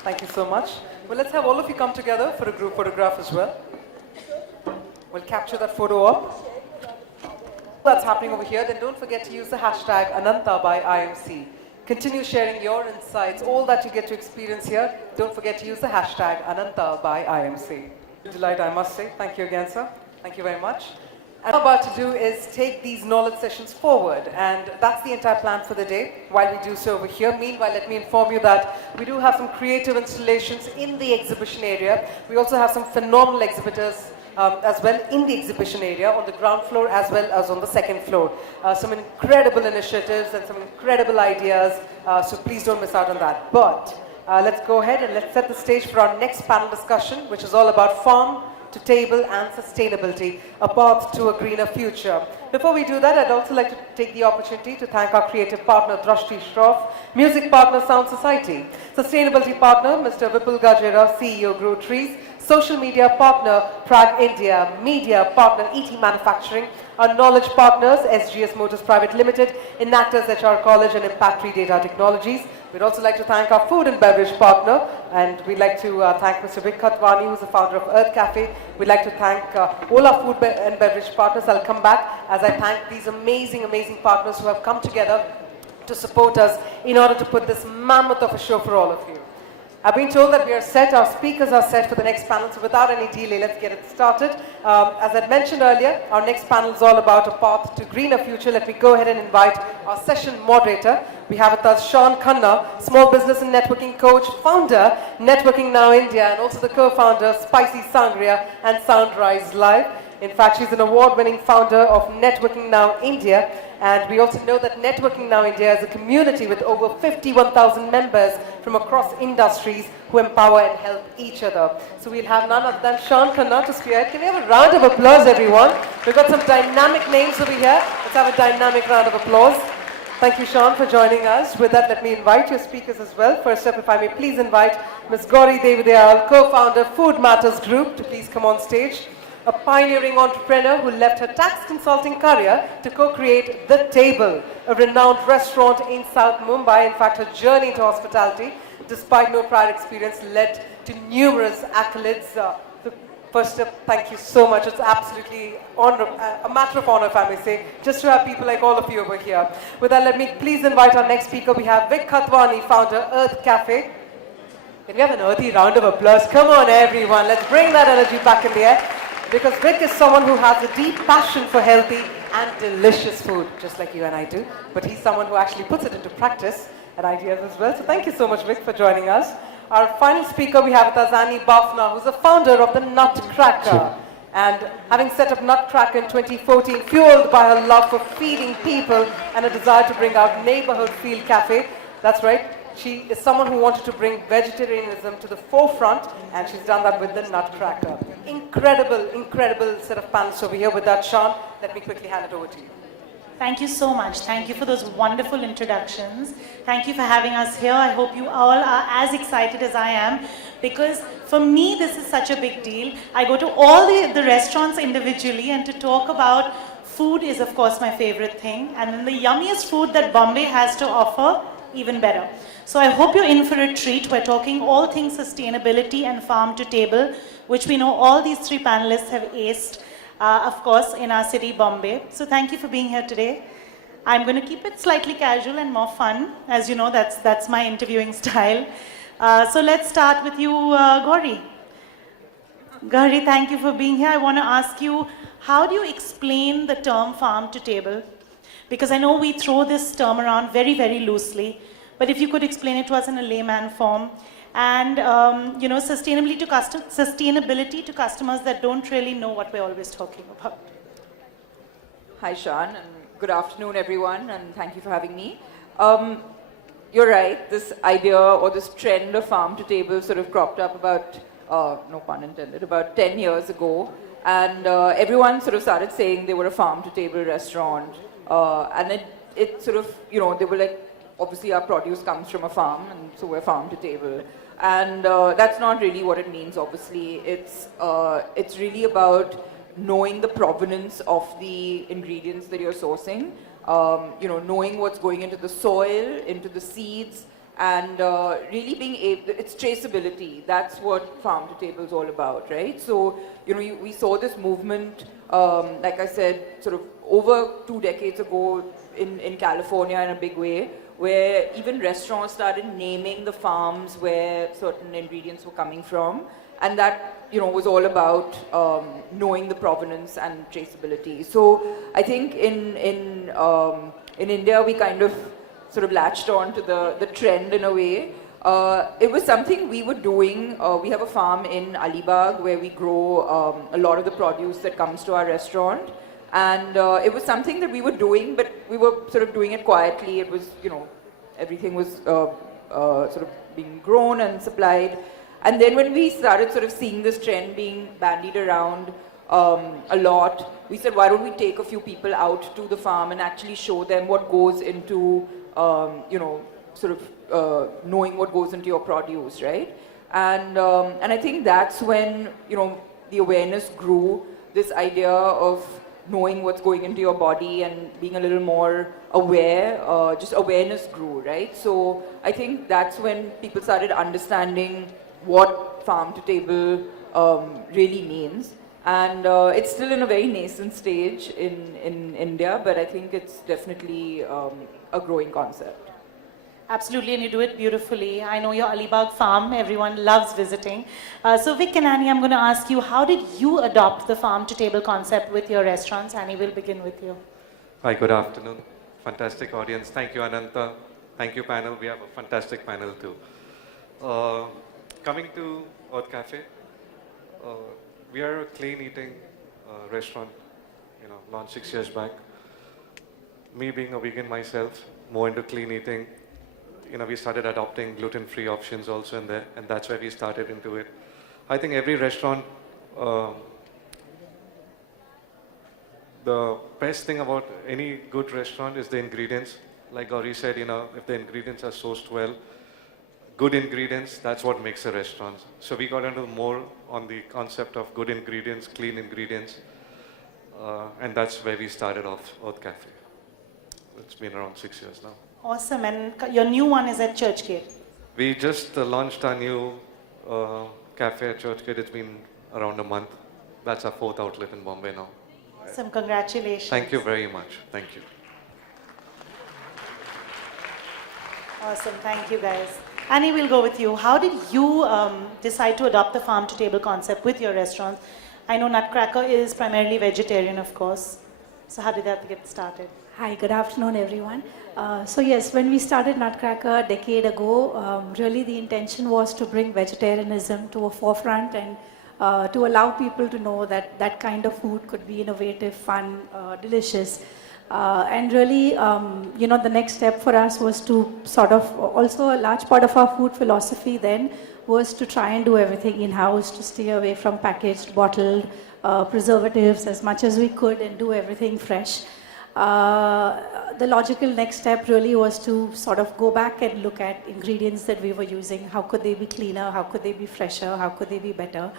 Thank you so much. Well, let's have all of you come together for a group photograph as well. We'll capture that photo up. That's happening over here. Then don't forget to use the hashtag Ananta by IMC. Continue sharing your insights, all that you get to experience here. Don't forget to use the hashtag Ananta by IMC. Delight, I must say. Thank you again, sir. Thank you very much. And what I'm about to do is take these knowledge sessions forward, and that's the entire plan for the day. While we do so over here, meanwhile, let me inform you that we do have some creative installations in the exhibition area. We also have some phenomenal exhibitors as well in the exhibition area on the ground floor as well as on the second floor. Some incredible initiatives and some incredible ideas, so please don't miss out on that. But let's go ahead and let's set the stage for our next panel discussion, which is all about farm to table and sustainability, a path to a greener future. Before we do that, I'd also like to take the opportunity to thank our creative partner, Drashti Shroff, music partner, Sound Society, sustainability partner, Mr. Vipul Gajera, CEO, Grow Trees, social media partner, Prague India, media partner, ET Manufacturing, our knowledge partners, SGS Motors Private Limited, Enactors HR College and Impact 3 Data Technologies. We'd also like to thank our food and beverage partner, and we'd like to thank Mr. Vic Khatwani, who's the founder of Earth Cafe. We'd like to thank all our food and beverage partners. I'll come back as I thank these amazing, amazing partners who have come together to support us in order to put this mammoth of a show for all of you. I've been told that we are set, our speakers are set for the next panel, so without any delay, let's get it started. As I mentioned earlier, our next panel is all about a path to greener future. Let me go ahead and invite our session moderator. We have with us Sean Khanna, small business and networking coach, founder, Networking Now India, and also the co-founder, Spicy Sangria and Soundrise Live. In fact, she's an award-winning founder of Networking Now India. And we also know that Networking Now India is a community with over 51,000 members from across industries who empower and help each other. So we'll have none other than Sean Khanna to spearhead. Can we have a round of applause, everyone? We've got some dynamic names over here. Let's have a dynamic round of applause. Thank you, Sean, for joining us. With that, let me invite your speakers as well. First up, if I may please invite Ms. Gauri Devidayal, co-founder, Food Matters Group, to please come on stage. A pioneering entrepreneur who left her tax consulting career to co-create The Table, a renowned restaurant in South Mumbai. In fact, her journey into hospitality, despite no prior experience, led to numerous accolades. First up, thank you so much. It's absolutely a matter of honor, if I may say, just to have people like all of you over here. With that, let me please invite our next speaker. We have Vic Khatwani, founder, Earth Cafe. Can we have an earthy round of applause? Come on, everyone. Let's bring that energy back in the air. Because Vic is someone who has a deep passion for healthy and delicious food, just like you and I do. But he's someone who actually puts it into practice and ideas as well. So thank you so much, Vic, for joining us. Our final speaker we have with us, Annie Bafna, who's the founder of the Nutcracker. And having set up Nutcracker in 2014, fueled by her love for feeding people and a desire to bring out neighborhood field cafe, that's right, she is someone who wanted to bring vegetarianism to the forefront, and she's done that with the Nutcracker. Incredible, incredible set of panelists over here. With that, Sean, let me quickly hand it over to you. Thank you so much. Thank you for those wonderful introductions. Thank you for having us here. I hope you all are as excited as I am, because for me, this is such a big deal. I go to all the restaurants individually, and to talk about food is, of course, my favorite thing. And then the yummiest food that Bombay has to offer, even better. So I hope you're in for a treat. We're talking all things sustainability and farm to table, which we know all these three panelists have aced, of course, in our city, Bombay. So thank you for being here today. I'm going to keep it slightly casual and more fun. As you know, that's my interviewing style. So let's start with you, Gauri. Gauri, thank you for being here. I want to ask you, how do you explain the term farm to table? Because I know we throw this term around very, very loosely, but if you could explain it to us in a layman form. And, sustainability to customers that don't really know what we're always talking about. Hi, Sean, and good afternoon, everyone, and thank you for having me. You're right, this idea or this trend of farm to table sort of cropped up about, no pun intended, about 10 years ago. And everyone sort of started saying they were a farm to table restaurant. And it sort of, they were like, obviously our produce comes from a farm, and so we're farm to table. And that's not really what it means, obviously. It's really about knowing the provenance of the ingredients that you're sourcing, knowing what's going into the soil, into the seeds, and really being able, it's traceability. That's what farm to table is all about, right? So, we saw this movement, like I said, sort of over 2 decades ago in California in a big way, where even restaurants started naming the farms where certain ingredients were coming from. And that, was all about knowing the provenance and traceability. So I think in India, we kind of sort of latched on to the trend in a way. It was something we were doing. We have a farm in Alibag where we grow a lot of the produce that comes to our restaurant. And it was something that we were doing, but we were sort of doing it quietly. It was, everything was sort of being grown and supplied. And then when we started sort of seeing this trend being bandied around a lot, we said, why don't we take a few people out to the farm and actually show them what goes into, sort of knowing what goes into your produce, right? And I think that's when, the awareness grew, this idea of knowing what's going into your body and being a little more aware, just awareness grew, right? So I think that's when people started understanding what farm to table really means. And it's still in a very nascent stage in India, but I think it's definitely a growing concept. Absolutely, and you do it beautifully. I know your Alibag farm, everyone loves visiting. So Vic and Annie, I'm going to ask you, how did you adopt the farm to table concept with your restaurants? Annie, we'll begin with you. Hi, good afternoon. Fantastic audience. Thank you, Ananta. Thank you, panel. We have a fantastic panel too. Coming to Earth Cafe, we are a clean eating restaurant, launched 6 years back. Me being a vegan myself, more into clean eating, we started adopting gluten-free options also in there, and that's where we started into it. I think every restaurant, the best thing about any good restaurant is the ingredients. Like Gauri said, if the ingredients are sourced well, good ingredients, that's what makes a restaurant. So we got into more on the concept of good ingredients, clean ingredients, and that's where we started off Earth Cafe. It's been around 6 years now. Awesome, and your new one is at Churchgate. We just launched our new cafe at Churchgate. It's been around a month. That's our 4th outlet in Bombay now. Awesome, congratulations. Thank you very much. Thank you. Awesome, thank you guys. Annie, we'll go with you. How did you decide to adopt the farm to table concept with your restaurants? I know Nutcracker is primarily vegetarian, of course. So how did that get started? Hi, good afternoon, everyone. So yes, when we started Nutcracker a decade ago, really the intention was to bring vegetarianism to a forefront and to allow people to know that that kind of food could be innovative, fun, delicious. And really, the next step for us was to sort of, also a large part of our food philosophy then was to try and do everything in-house, to stay away from packaged, bottled preservatives as much as we could and do everything fresh. The logical next step really was to sort of go back and look at ingredients that we were using. How could they be cleaner? How could they be fresher? How could they be better?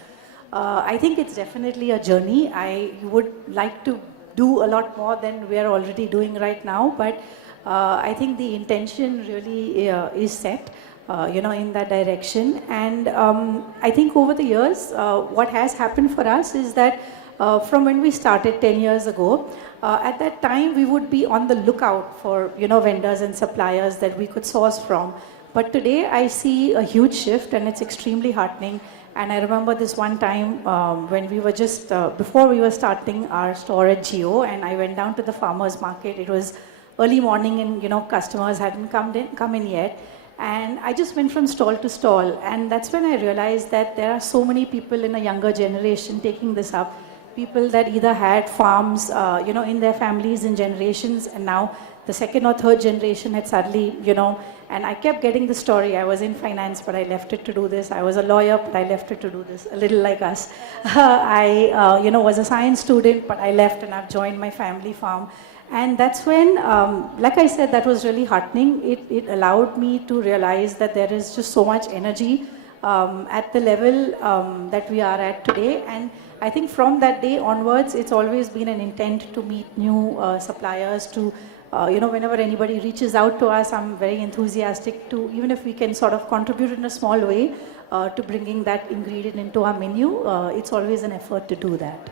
I think it's definitely a journey. I would like to do a lot more than we're already doing right now, but I think the intention really is set, in that direction. And I think over the years, what has happened for us is that from when we started 10 years ago, at that time we would be on the lookout for vendors and suppliers that we could source from. But today I see a huge shift, and it's extremely heartening. And I remember this one time when we were just, before we were starting our store at Geo, and I went down to the farmer's market. It was early morning and customers hadn't come in yet. And I just went from stall to stall. And that's when I realized that there are so many people in a younger generation taking this up. People that either had farms, in their families and generations, and now the second or third generation had suddenly, and I kept getting the story. I was in finance, but I left it to do this. I was a lawyer, but I left it to do this, a little like us. I, was a science student, but I left and I've joined my family farm. And that's when, like I said, that was really heartening. It allowed me to realize that there is just so much energy at the level that we are at today. And I think from that day onwards, it's always been an intent to meet new suppliers, to, whenever anybody reaches out to us, I'm very enthusiastic to, even if we can sort of contribute in a small way to bringing that ingredient into our menu, it's always an effort to do that.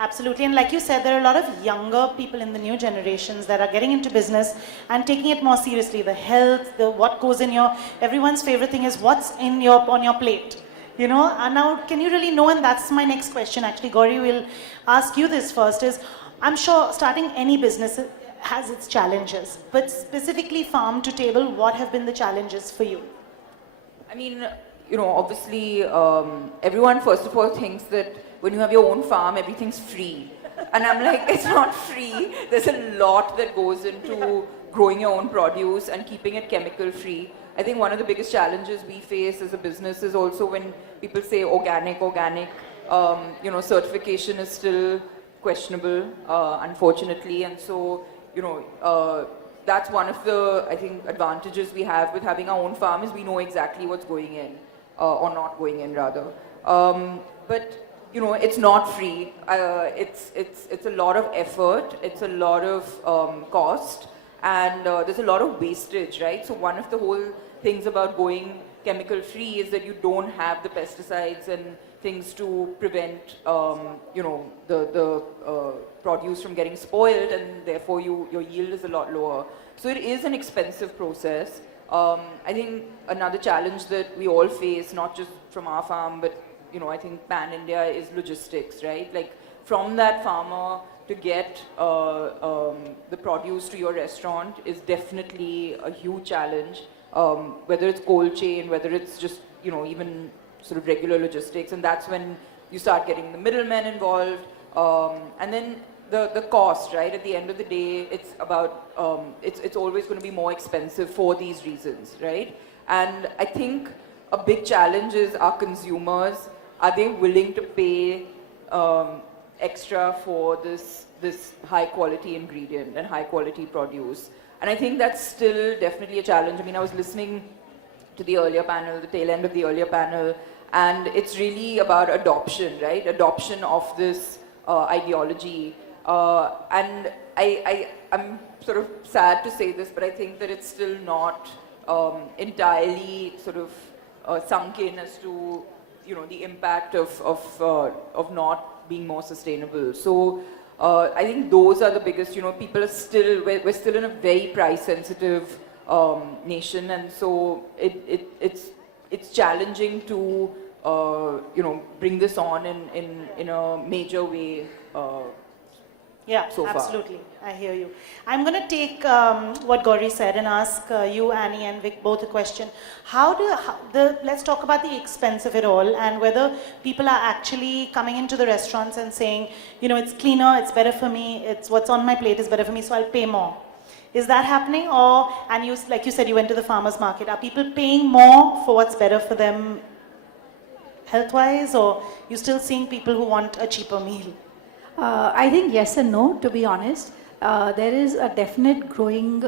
Absolutely, and like you said, there are a lot of younger people in the new generations that are getting into business and taking it more seriously. The health, what goes in everyone's favorite thing is what's on your plate. And now, can you really know, and that's my next question actually, Gauri, will ask you this first, is I'm sure starting any business has its challenges, but specifically farm to table, what have been the challenges for you? I mean, obviously, everyone first of all thinks that when you have your own farm, everything's free. And I'm like, it's not free. There's a lot that goes into growing your own produce and keeping it chemical free. I think one of the biggest challenges we face as a business is also when people say organic, certification is still questionable, unfortunately. And so, that's one of the, I think, advantages we have with having our own farm is we know exactly what's going in, or not going in rather. But it's not free. It's a lot of effort. It's a lot of cost, and there's a lot of wastage, right? So one of the whole things about going chemical free is that you don't have the pesticides and things to prevent, the produce from getting spoiled, and therefore your yield is a lot lower. So it is an expensive process. I think another challenge that we all face, not just from our farm, but I think pan-India, is logistics, right? Like from that farmer to get the produce to your restaurant is definitely a huge challenge, whether it's cold chain, whether it's just, even sort of regular logistics. And that's when you start getting the middlemen involved. And then the cost, right? At the end of the day, it's about, it's always going to be more expensive for these reasons, right? And I think a big challenge is our consumers. Are they willing to pay extra for this high quality ingredient and high quality produce? And I think that's still definitely a challenge. I mean, I was listening to the earlier panel, the tail end of the earlier panel, and it's really about adoption, right? Adoption of this ideology. And I'm sort of sad to say this, but I think that it's still not entirely sort of sunk in as to the impact of not being more sustainable. So I think those are the biggest, people are still, we're still in a very price sensitive nation, and so it's challenging to bring this on in a major way Yeah, so far. absolutely. I hear you. I'm going to take what Gauri said and ask you, Annie and Vic, both a question. Let's talk about the expense of it all and whether people are actually coming into the restaurants and saying, you know, it's cleaner, it's better for me, it's what's on my plate is better for me, so I'll pay more. Is that happening? Or, and you, like you said, you went to the farmer's market. Are people paying more for what's better for them health-wise, or you still seeing people who want a cheaper meal? I think yes and no, to be honest. There is a definite growing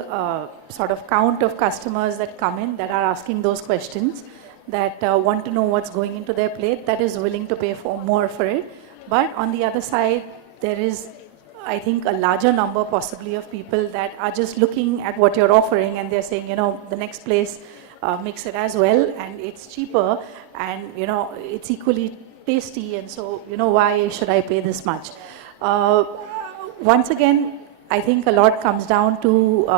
sort of count of customers that come in that are asking those questions, that want to know what's going into their plate, that is willing to pay for more for it. But on the other side, there is, I think, a larger number possibly of people that are just looking at what you're offering and they're saying, you know, the next place makes it as well and it's cheaper and, you know, it's equally tasty, and so, you know, why should I pay this much? Once again, I think a lot comes down to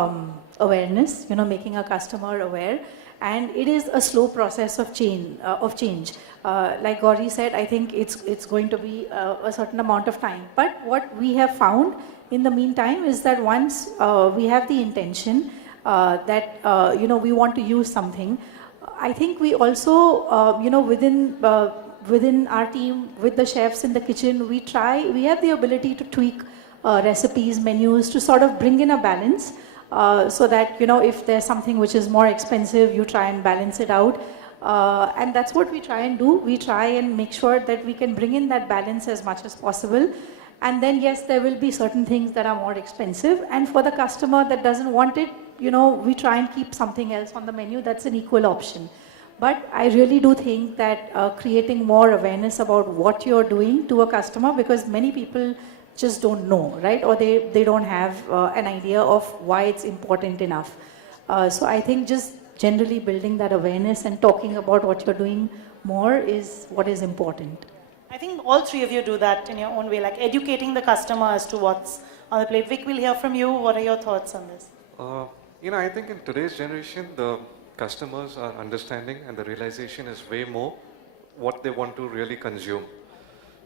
awareness, you know, making a customer aware, and it is a slow process of change. Like Gauri said, I think it's going to be a certain amount of time. But what we have found in the meantime is that once we have the intention that you know, we want to use something, I think we also you know, within our team, with the chefs in the kitchen, we have the ability to tweak recipes, menus, to sort of bring in a balance so that, you know, if there's something which is more expensive, you try and balance it out. And that's what we try and do. We try and make sure that we can bring in that balance as much as possible. And then, yes, there will be certain things that are more expensive. And for the customer that doesn't want it, you know, we try and keep something else on the menu that's an equal option. But I really do think that creating more awareness about what you're doing to a customer, because many people just don't know, right? Or they don't have an idea of why it's important enough. So I think just generally building that awareness and talking about what you're doing more is what is important. I think all three of you do that in your own way, like educating the customer as to what's on the plate. Vic, we'll hear from you. What are your thoughts on this? You know, I think in today's generation, the customers are understanding and the realization is way more what they want to really consume.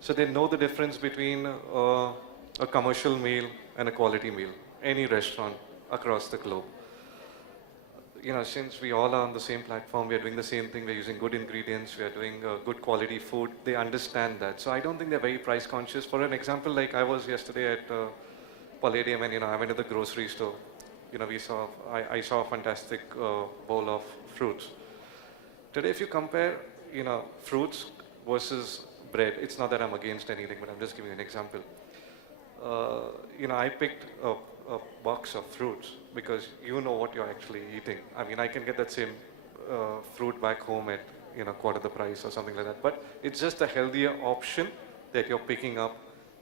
So they know the difference between a commercial meal and a quality meal, any restaurant across the globe. You know, since we all are on the same platform, we are doing the same thing, we're using good ingredients, we are doing good quality food, they understand that. So I don't think they're very price conscious. For an example, like I was yesterday at Palladium and, you know, I went to the grocery store. You know, I saw a fantastic bowl of fruits. Today, if you compare, you know, fruits versus bread, it's not that I'm against anything, but I'm just giving you an example. You know, I picked a box of fruits because you know what you're actually eating. I mean, I can get that same fruit back home at, you know, quarter the price or something like that. But it's just a healthier option that you're picking up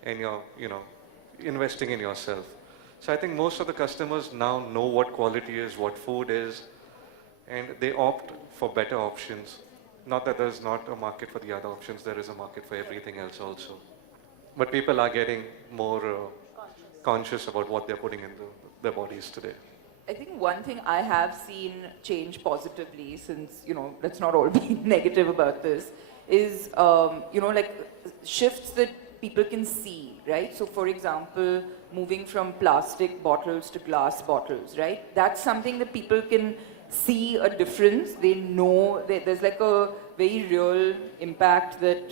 and you're, you know, investing in yourself. So I think most of the customers now know what quality is, what food is, and they opt for better options. Not that there's not a market for the other options, there is a market for everything else also. But people are getting more conscious about what they're putting in their bodies today. I think one thing I have seen change positively, since, you know, let's not all be negative about this, is, you know, like shifts that people can see, right? So for example, moving from plastic bottles to glass bottles, right? That's something that people can see a difference. They know that there's like a very real impact that,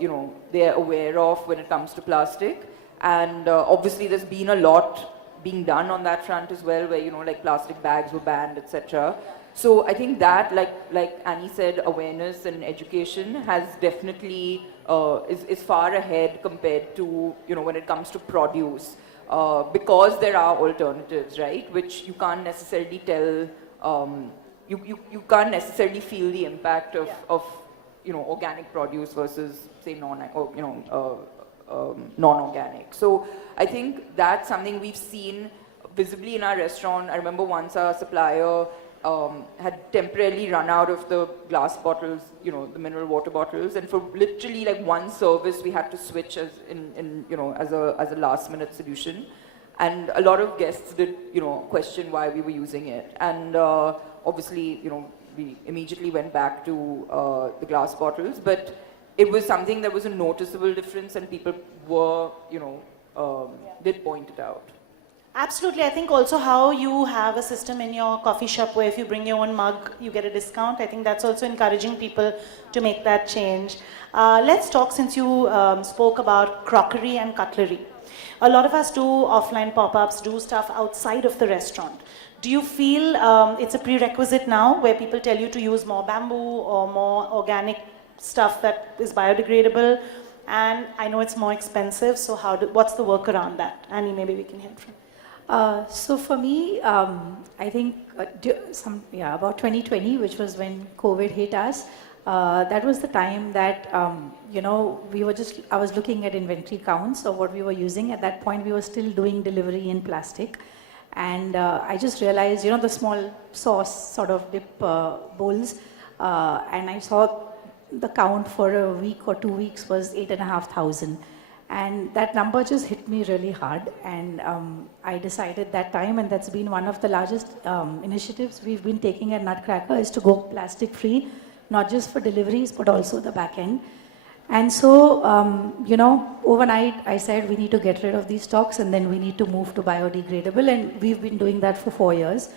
you know, they're aware of when it comes to plastic. And obviously there's been a lot being done on that front as well, where, you know, like plastic bags were banned, etc. So I think that, like Annie said, awareness and education has definitely, is far ahead compared to, you know, when it comes to produce. Because there are alternatives, right, which you can't necessarily tell, you can't necessarily feel the impact of you know, organic produce versus, say, non-organic. So I think that's something we've seen visibly in our restaurant. I remember once our supplier had temporarily run out of the glass bottles, you know, the mineral water bottles, and for literally like one service we had to switch as you know, as a last minute solution. And a lot of guests did, you know, question why we were using it. And obviously, you know, we immediately went back to the glass bottles, but it was something that was a noticeable difference, and people were, you know, did point it out. Absolutely. I think also how you have a system in your coffee shop where if you bring your own mug, you get a discount. I think that's also encouraging people to make that change. Let's talk, since you spoke about crockery and cutlery. A lot of us do offline pop-ups, do stuff outside of the restaurant. Do you feel it's a prerequisite now where people tell you to use more bamboo or more organic stuff that is biodegradable? And I know it's more expensive, so what's the work around that? Annie, maybe we can hear from. So for me, I think about 2020, which was when COVID hit us, that was the time that, I was looking at inventory counts of what we were using. At that point, we were still doing delivery in plastic. And I just realized, the small sauce sort of dip bowls, and I saw the count for a week or 2 weeks was 8,500. And that number just hit me really hard. And I decided that time, and that's been one of the largest initiatives we've been taking at Nutcracker, is to go plastic free, not just for deliveries, but also the back end. And so, overnight I said we need to get rid of these stocks and then we need to move to biodegradable. And we've been doing that for 4 years.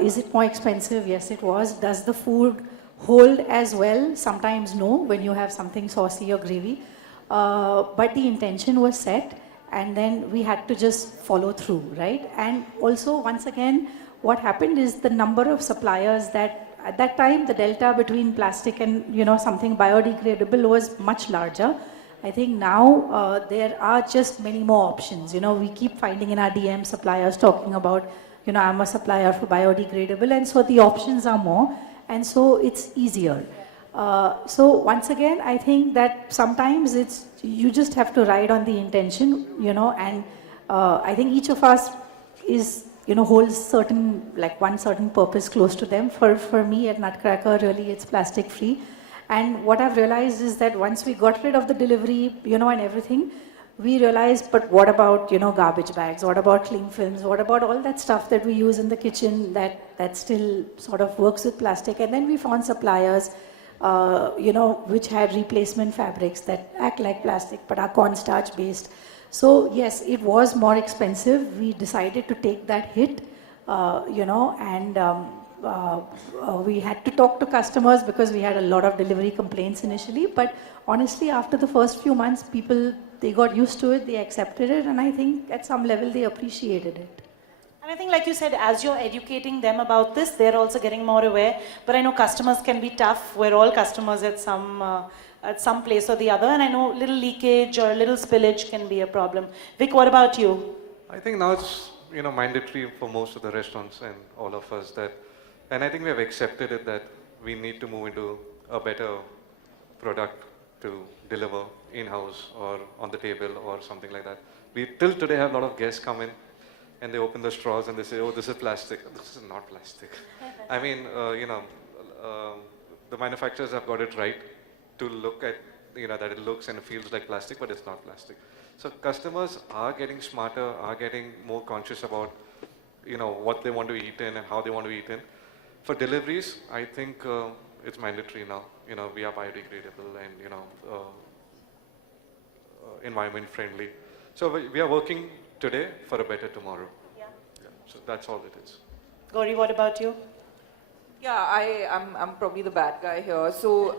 Is it more expensive? Yes, it was. Does the food hold as well? Sometimes no, when you have something saucy or gravy. But the intention was set, and then we had to just follow through, right? And also, once again, what happened is the number of suppliers that at that time, the delta between plastic and something biodegradable was much larger. I think now there are just many more options. We keep finding in our DM suppliers talking about, I'm a supplier for biodegradable, and so the options are more, and so it's easier. So once again, I think that sometimes you just have to ride on the intention, and I think each of us is, holds one certain purpose close to them. For me at Nutcracker, really it's plastic free. And what I've realized is that once we got rid of the delivery, and everything, we realized, but what about, garbage bags? What about cling films? What about all that stuff that we use in the kitchen that still sort of works with plastic? And then we found suppliers which had replacement fabrics that act like plastic but are cornstarch based. So yes, it was more expensive. We decided to take that hit, and we had to talk to customers because we had a lot of delivery complaints initially. But honestly, after the first few months, they got used to it, they accepted it, and I think at some level they appreciated it. And I think, like you said, as you're educating them about this, they're also getting more aware. But I know customers can be tough. We're all customers at some place or the other. And I know little leakage or little spillage can be a problem. Vic, what about you? I think now it's mandatory for most of the restaurants and all of us and I think we have accepted it that we need to move into a better product to deliver in-house or on the table or something like that. We till today have a lot of guests come in and they open the straws and they say, oh, this is plastic. This is not plastic. I mean, the manufacturers have got it right to look at, that it looks and feels like plastic, but it's not plastic. So customers are getting smarter, are getting more conscious about, what they want to eat in and how they want to eat in. For deliveries, I think it's mandatory now. We are biodegradable and, environment friendly. So we are working today for a better tomorrow. Yeah. So that's all it is. Gauri, what about you? Yeah, I'm probably the bad guy here. So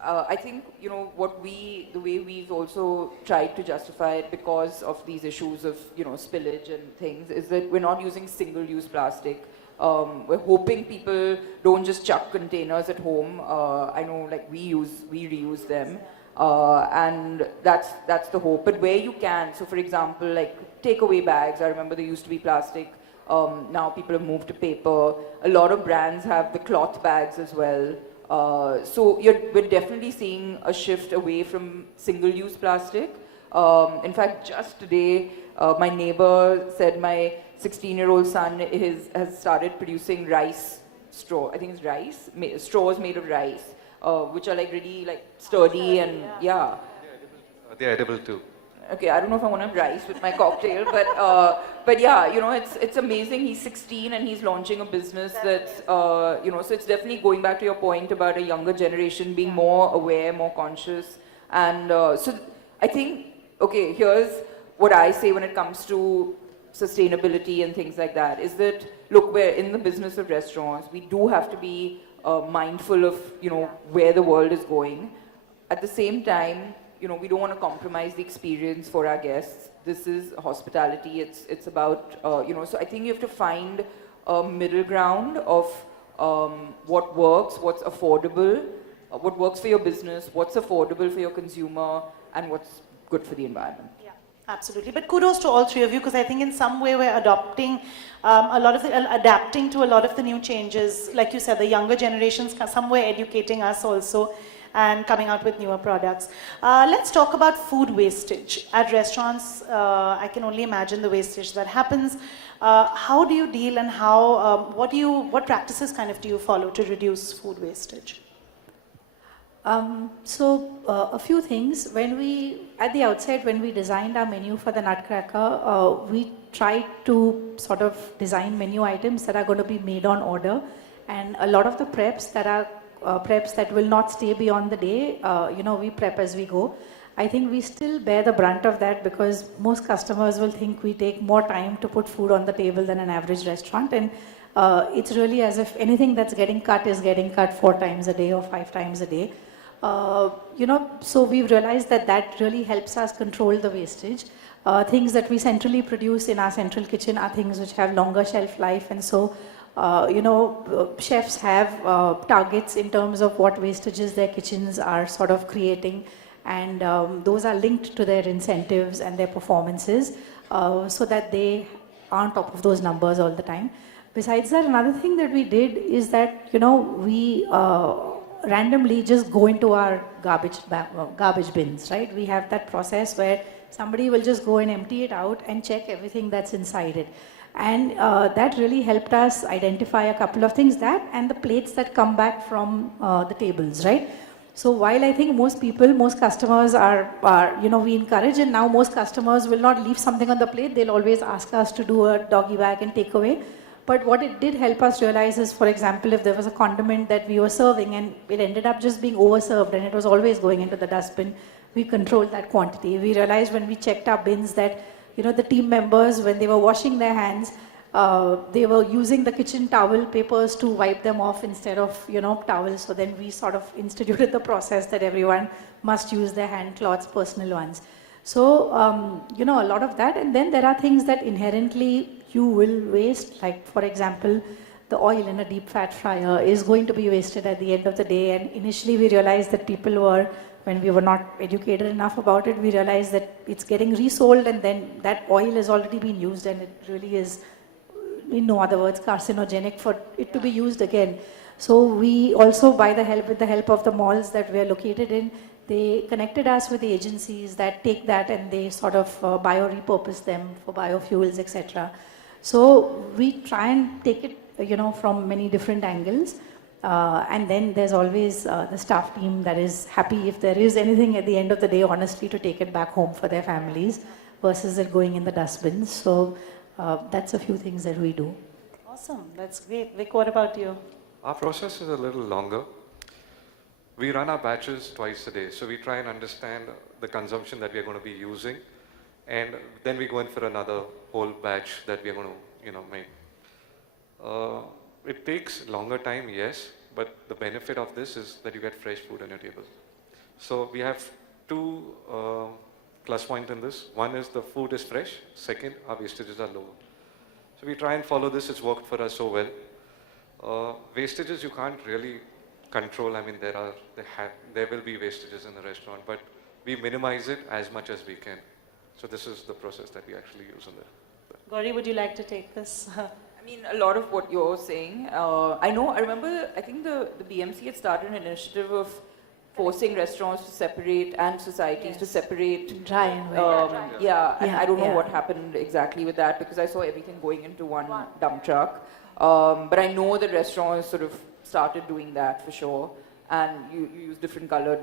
I think, the way we've also tried to justify it because of these issues of, spillage and things is that we're not using single-use plastic. We're hoping people don't just chuck containers at home. I know we reuse them. And that's the hope. But where you can, so for example, takeaway bags, I remember they used to be plastic. Now people have moved to paper. A lot of brands have the cloth bags as well. So we're definitely seeing a shift away from single-use plastic. In fact, just today, my neighbor said my 16-year-old son has started producing rice straw. I think it's rice, straws made of rice. Which are really sturdy and yeah. They're edible too. Okay, I don't know if I want to have rice with my cocktail, but yeah, it's amazing. He's 16 and he's launching a business that's so it's definitely going back to your point about a younger generation being more aware, more conscious, and so I think here's what I say when it comes to sustainability and things like that is that, look, we're in the business of restaurants. We do have to be mindful of, where the world is going. At the same time, we don't want to compromise the experience for our guests. This is hospitality. It's about, so I think you have to find a middle ground of what works, what's affordable, what works for your business, what's affordable for your consumer, and what's good for the environment. Absolutely, but kudos to all three of you, because I think in some way we're adopting adapting to a lot of the new changes. Like you said, the younger generations somewhere educating us also and coming out with newer products. Let's talk about food wastage. At restaurants, I can only imagine the wastage that happens. How do you deal and what practices kind of do you follow to reduce food wastage? A few things. At the outset, when we designed our menu for the Nutcracker, we tried to sort of design menu items that are going to be made on order, and a lot of the preps that will not stay beyond the day, we prep as we go. I think we still bear the brunt of that because most customers will think we take more time to put food on the table than an average restaurant, and it's really as if anything that's getting cut is getting cut 4 times a day or 5 times a day. So we've realized that really helps us control the wastage. Things that we centrally produce in our central kitchen are things which have longer shelf life, and so chefs have targets in terms of what wastages their kitchens are sort of creating, and those are linked to their incentives and their performances, so that they are on top of those numbers all the time. Besides that, another thing that we did is that we randomly just go into our garbage bins, right? We have that process where somebody will just go and empty it out and check everything that's inside it. And that really helped us identify a couple of things, that and the plates that come back from the tables, right? So while I think most customers are we encourage, and now most customers will not leave something on the plate, they'll always ask us to do a doggy bag and take away. But what it did help us realize is, for example, if there was a condiment that we were serving and it ended up just being overserved and it was always going into the dustbin, we controlled that quantity. We realized when we checked our bins that, the team members, when they were washing their hands, they were using the kitchen towel papers to wipe them off instead of, towels. So then we sort of instituted the process that everyone must use their hand cloths, personal ones. So, a lot of that. And then there are things that inherently you will waste, like, for example, the oil in a deep fat fryer is going to be wasted at the end of the day. And initially we realized that when we were not educated enough about it, we realized that it's getting resold, and then that oil has already been used, and it really is, in no other words, carcinogenic for it to be used again. So we also, with the help of the malls that we are located in, they connected us with the agencies that take that and they sort of bio-repurpose them for biofuels, etc. So we try and take it, from many different angles. And then there's always the staff team that is happy if there is anything at the end of the day, honestly, to take it back home for their families versus it going in the dustbins. So that's a few things that we do. Awesome, that's great. Vic, what about you? Our process is a little longer. We run our batches twice a day, so we try and understand the consumption that we are going to be using, and then we go in for another whole batch that we are going to, make. It takes longer time, yes, but the benefit of this is that you get fresh food on your table. So we have 2 plus points in this. One is the food is fresh. Second, our wastages are low. So we try and follow this. It's worked for us so well. Wastages you can't really control. I mean, there will be wastages in the restaurant, but we minimize it as much as we can. So this is the process that we actually use in there. Gauri, would you like to take this? I mean, a lot of what you're saying. I remember, I think the BMC had started an initiative of forcing restaurants to separate and societies to separate. Dry and wet. And I don't know what happened exactly with that because I saw everything going into one dump truck. But I know that restaurants sort of started doing that for sure. And you use different colored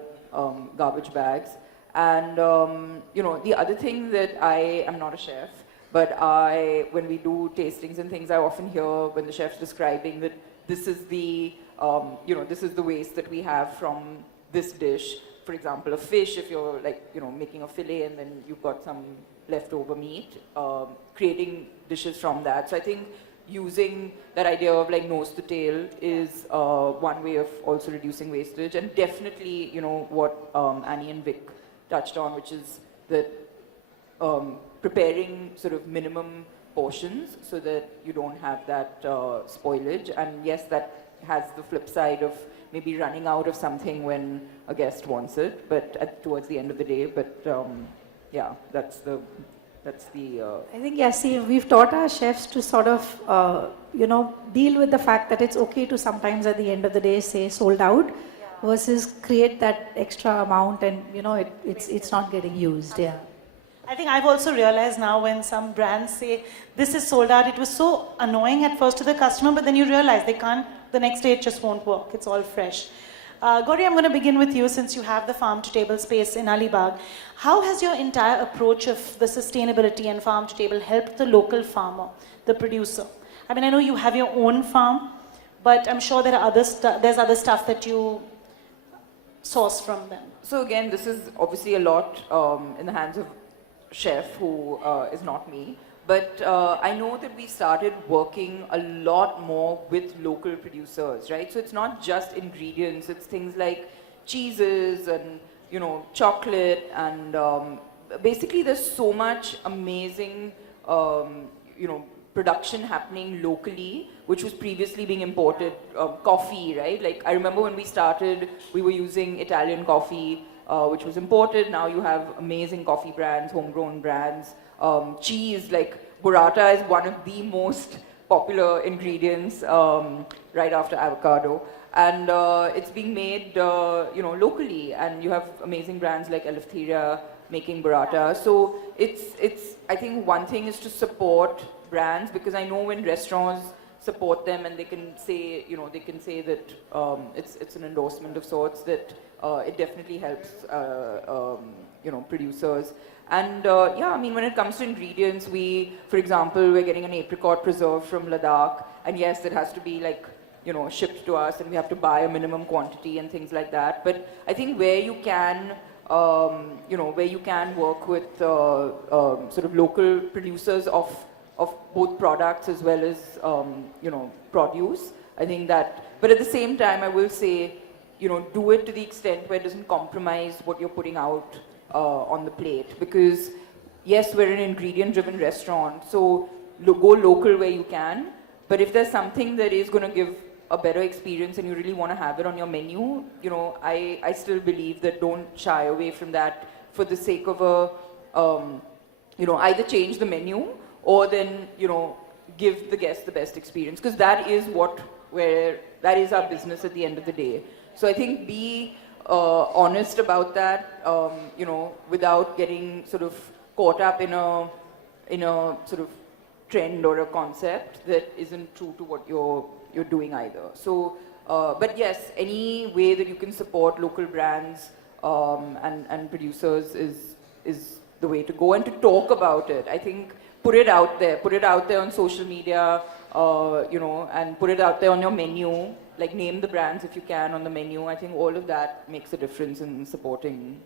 garbage bags. And, the other thing that I am not a chef, but when we do tastings and things, I often hear when the chef's describing that this is the, this is the waste that we have from this dish, for example, a fish, if you're like, making a fillet and then you've got some leftover meat, creating dishes from that. So I think using that idea of like nose to tail is one way of also reducing wastage, and definitely, what Annie and Vic touched on, which is that preparing sort of minimum portions so that you don't have that spoilage. And yes, that has the flip side of maybe running out of something when a guest wants it, but towards the end of the day. But yeah, that's the. I think, yeah, see, we've taught our chefs to sort of, deal with the fact that it's okay to sometimes at the end of the day say sold out versus create that extra amount and, it's not getting used, yeah. I think I've also realized now when some brands say, this is sold out, it was so annoying at first to the customer, but then you realize they can't, the next day it just won't work, it's all fresh. Gauri, I'm going to begin with you since you have the farm-to-table space in Alibag. How has your entire approach of the sustainability and farm-to-table helped the local farmer, the producer? I mean, I know you have your own farm, but I'm sure there are there's other stuff that you source from them. So again, this is obviously a lot in the hands of chef who is not me. But I know that we started working a lot more with local producers, right? So it's not just ingredients, it's things like cheeses and, chocolate, and basically there's so much amazing, production happening locally, which was previously being imported. Coffee, right? Like I remember when we started, we were using Italian coffee, which was imported. Now you have amazing coffee brands, homegrown brands. Cheese, like burrata is one of the most popular ingredients right after avocado, and it's being made locally, and you have amazing brands like Eleftheria making burrata. So it's I think one thing is to support brands, because I know when restaurants support them and they can say that it's an endorsement of sorts, that it definitely helps producers. And yeah, I mean, when it comes to ingredients, for example, we're getting an apricot preserve from Ladakh, and yes, it has to be like, shipped to us, and we have to buy a minimum quantity and things like that. But I think where you can, work with sort of local producers of both products as well as, produce, I think that, but at the same time, I will say, do it to the extent where it doesn't compromise what you're putting out on the plate, because yes, we're an ingredient-driven restaurant, so go local where you can, but if there's something that is going to give a better experience and you really want to have it on your menu, I still believe that don't shy away from that for the sake of either change the menu or then, give the guest the best experience, because that is that is our business at the end of the day. So I think be honest about that, without getting sort of caught up in a sort of trend or a concept that isn't true to what you're doing either. So, but yes, any way that you can support local brands and producers is the way to go, and to talk about it. I think put it out there on social media, and put it out there on your menu. Like name the brands if you can on the menu. I think all of that makes a difference in supporting.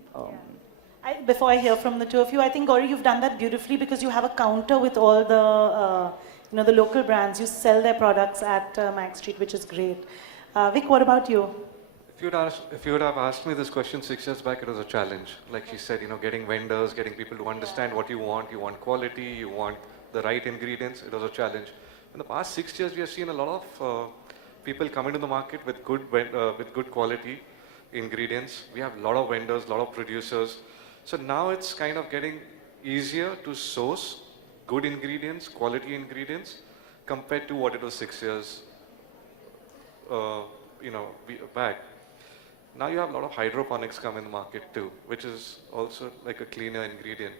Before I hear from the two of you, I think, Gauri, you've done that beautifully because you have a counter with all the, the local brands. You sell their products at Max Street, which is great. Vic, what about you? If you would have asked me this question 6 years back, it was a challenge. Like she said, getting vendors, getting people to understand what you want quality, you want the right ingredients, it was a challenge. In the past 6 years, we have seen a lot of people come into the market with good quality ingredients. We have a lot of vendors, a lot of producers. So now it's kind of getting easier to source good ingredients, quality ingredients, compared to what it was 6 years back. Now you have a lot of hydroponics come in the market too, which is also like a cleaner ingredient.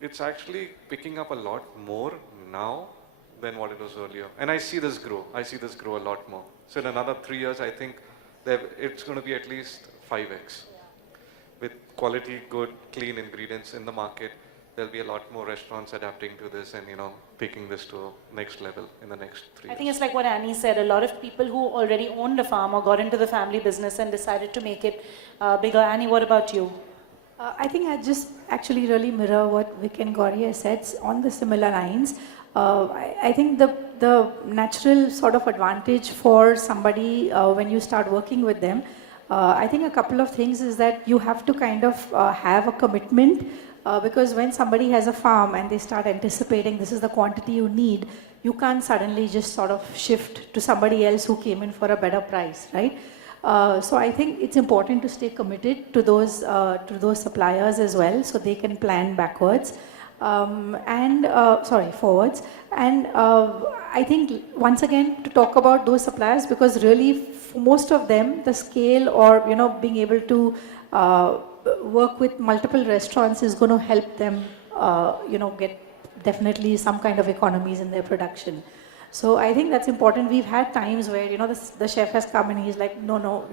It's actually picking up a lot more now than what it was earlier. And I see this grow. A lot more. So in another 3 years, I think it's going to be at least 5x. With quality, good, clean ingredients in the market. there'll be a lot more restaurants adapting to this and, taking this to next level in the next 3 years. I think it's like what Annie said, a lot of people who already owned a farm or got into the family business and decided to make it bigger. Annie, what about you? I think I just actually really mirror what Vic and Gauri has said on the similar lines. I think the natural sort of advantage for somebody when you start working with them, I think a couple of things is that you have to kind of have a commitment because when somebody has a farm and they start anticipating this is the quantity you need, you can't suddenly just sort of shift to somebody else who came in for a better price, right? So I think it's important to stay committed to those suppliers as well, so they can plan backwards forwards. And I think once again to talk about those suppliers, because really for most of them the scale or being able to work with multiple restaurants is going to help them get definitely some kind of economies in their production. So I think that's important. We've had times where, the chef has come and he's like, no,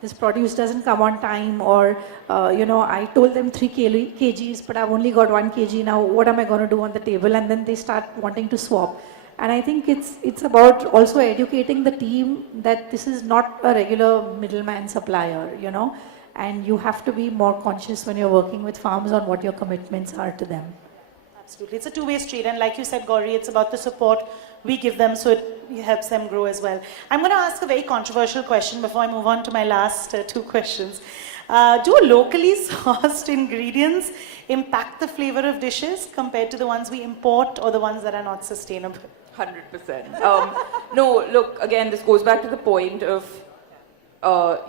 this produce doesn't come on time, or, I told them 3 kgs, but I've only got 1 kg now. What am I going to do on the table? And then they start wanting to swap. And I think it's about also educating the team that this is not a regular middleman supplier, and you have to be more conscious when you're working with farms on what your commitments are to them. Absolutely. It's a two-way street, and like you said, Gauri, it's about the support we give them so it helps them grow as well. I'm going to ask a very controversial question before I move on to my last 2 questions. Do locally sourced ingredients impact the flavor of dishes compared to the ones we import or the ones that are not sustainable? 100%. No, look, again, this goes back to the point of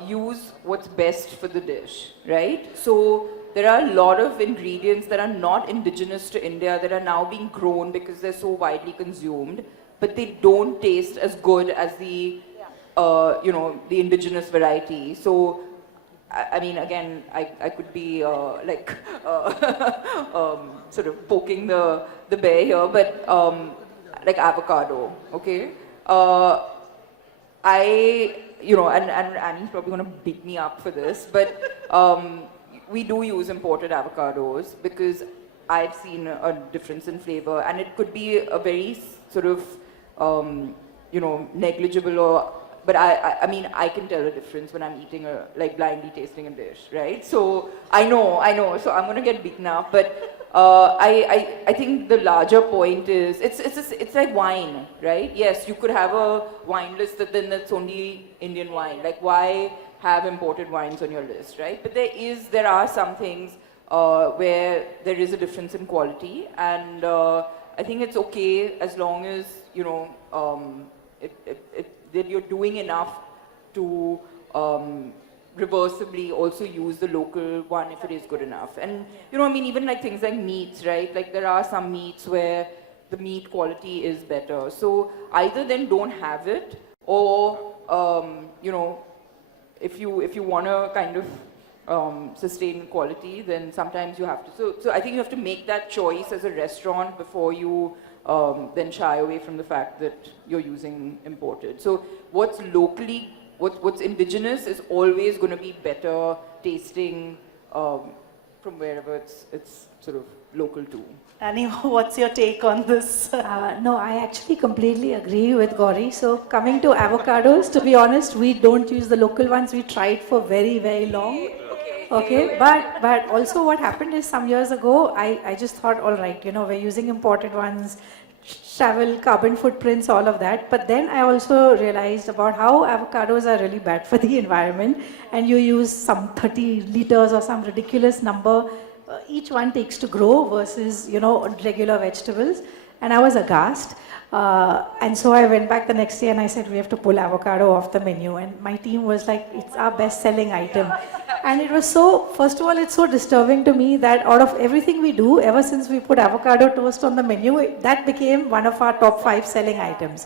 use what's best for the dish, right? So there are a lot of ingredients that are not indigenous to India that are now being grown because they're so widely consumed, but they don't taste as good as the, the indigenous variety. So, I mean, again, I could be sort of poking the bear here, but like avocado, okay? And Annie's probably going to beat me up for this, but we do use imported avocados because I've seen a difference in flavor, and it could be a very sort of, negligible but I mean, I can tell a difference when I'm eating blindly tasting a dish, right? So I know, so I'm going to get beaten up, but I think the larger point is, it's like wine, right? Yes, you could have a wine list that's only Indian wine. Like, why have imported wines on your list, right? But there are some things where there is a difference in quality, and I think it's okay as long as, that you're doing enough to reversibly also use the local one if it is good enough. And, even like things like meats, right? Like there are some meats where the meat quality is better. So either then don't have it, or, if you want to kind of sustain quality, then sometimes you have to. So I think you have to make that choice as a restaurant before you then shy away from the fact that you're using imported. So what's indigenous is always going to be better tasting from wherever it's sort of local to. Annie, what's your take on this? No, I actually completely agree with Gauri. So coming to avocados, to be honest, we don't use the local ones. We tried for very, very long. Okay, but also what happened is some years ago, I just thought, all right, we're using imported ones, travel, carbon footprints, all of that. But then I also realized about how avocados are really bad for the environment, and you use some 30 liters or some ridiculous number each one takes to grow versus, regular vegetables. And I was aghast. And so I went back the next day and I said, we have to pull avocado off the menu. And my team was like, it's our best selling item. And it was first of all, it's so disturbing to me that out of everything we do, ever since we put avocado toast on the menu, that became one of our top 5 selling items.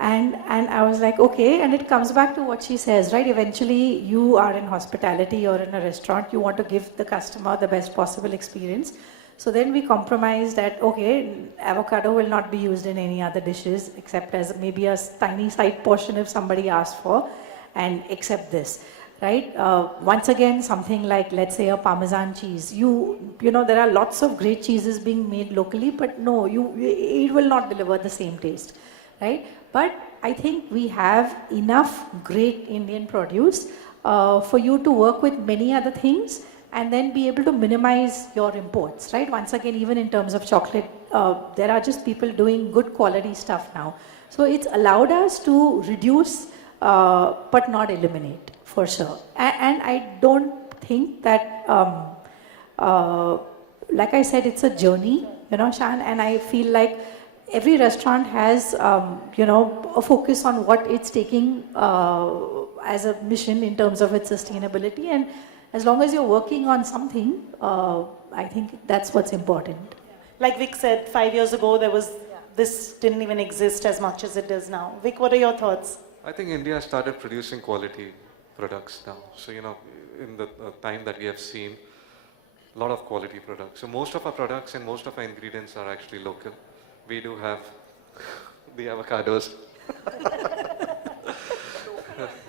And I was like, okay, and it comes back to what she says, right? Eventually, you are in hospitality or in a restaurant, you want to give the customer the best possible experience. So then we compromised that, okay, avocado will not be used in any other dishes except as maybe a tiny side portion if somebody asks for, and accept this. right? Once again, something like, let's say, a Parmesan cheese. You know, there are lots of great cheeses being made locally, but no, it will not deliver the same taste, right? But I think we have enough great Indian produce for you to work with many other things and then be able to minimize your imports, right? Once again, even in terms of chocolate, there are just people doing good quality stuff now. So it's allowed us to reduce but not eliminate, for sure. And I don't think that, like I said, it's a journey, you know, Shan, and I feel like every restaurant has, you know, a focus on what it's taking as a mission in terms of its sustainability. And as long as you're working on something, I think that's what's important. Like Vic said, 5 years ago, this didn't even exist as much as it does now. Vic, what are your thoughts? I think India has started producing quality products now. So, you know, in the time that we have seen, a lot of quality products. So most of our products and most of our ingredients are actually local. We do have the avocados.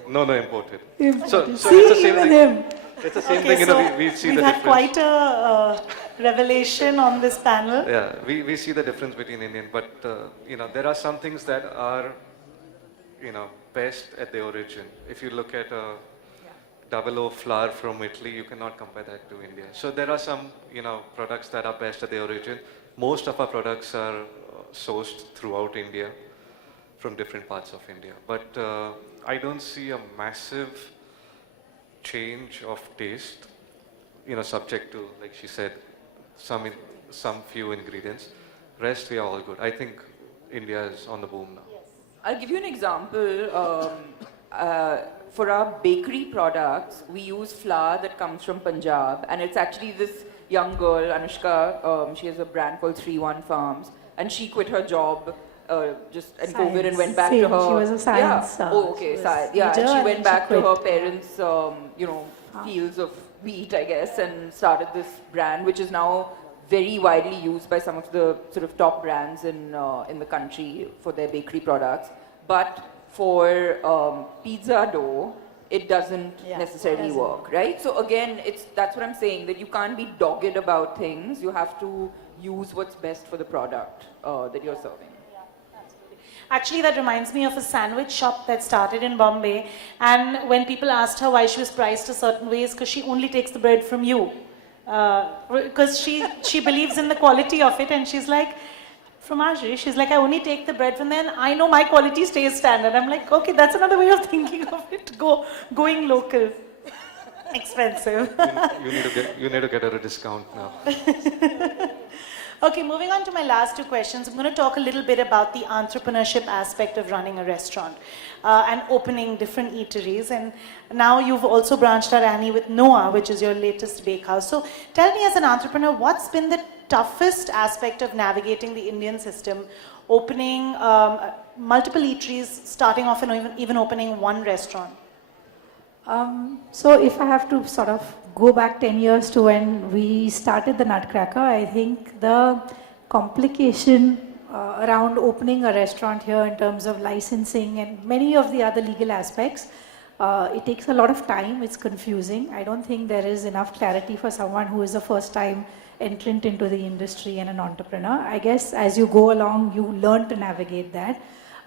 No, imported. So it's the same thing. It's the same thing, you know, we see the difference. We've had quite a revelation on this panel. Yeah, we see the difference between Indian, but, you know, there are some things that are, you know, best at the origin. If you look at a double O flour from Italy, you cannot compare that to India. So there are some, you know, products that are best at the origin. Most of our products are sourced throughout India, from different parts of India. But I don't see a massive change of taste, you know, subject to, like she said, some few ingredients. Rest, we are all good. I think India is on the boom now. I'll give you an example. For our bakery products, we use flour that comes from Punjab, and it's actually this young girl, Anushka, she has a brand called 3-1 Farms, and she quit her job just in COVID and went back to her. She was a science. And she went back to her parents' you know, fields of wheat, I guess, and started this brand, which is now very widely used by some of the sort of top brands in the country for their bakery products. But for pizza dough, it doesn't necessarily work, right? So again, that's what I'm saying, that you can't be dogged about things. You have to use what's best for the product that you're serving. Actually, that reminds me of a sandwich shop that started in Bombay, and when people asked her why she was priced a certain ways, because she only takes the bread from you, because she believes in the quality of it, and she's like, from Ajay, she's like, I only take the bread from there, and I know my quality stays standard. I'm like, okay, that's another way of thinking of it, going local. Expensive. you need to get her a discount now. Okay, moving on to my last two questions. I'm going to talk a little bit about the entrepreneurship aspect of running a restaurant and opening different eateries. And now you've also branched out, Annie, with Noah, which is your latest bakehouse. So tell me, as an entrepreneur, what's been the toughest aspect of navigating the Indian system, opening multiple eateries, starting off and even opening one restaurant? So if I have to sort of go back 10 years to when we started the Nutcracker, I think the complication around opening a restaurant here in terms of licensing and many of the other legal aspects, it takes a lot of time, it's confusing. I don't think there is enough clarity for someone who is a first time entrant into the industry and an entrepreneur. I guess as you go along, you learn to navigate that.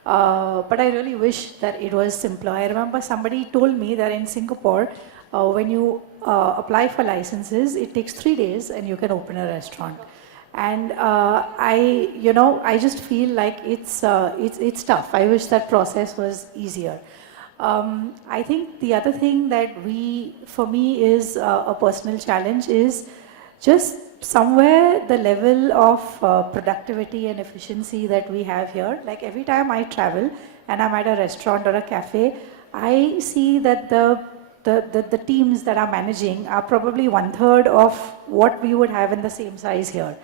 But I really wish that it was simpler. I remember somebody told me that in Singapore, when you apply for licenses, it takes 3 days and you can open a restaurant. And I just feel like it's tough. I wish that process was easier. I think the other thing that for me is a personal challenge is just somewhere the level of productivity and efficiency that we have here. Like every time I travel and I'm at a restaurant or a cafe, I see that the teams that are managing are probably 1/3 of what we would have in the same size here.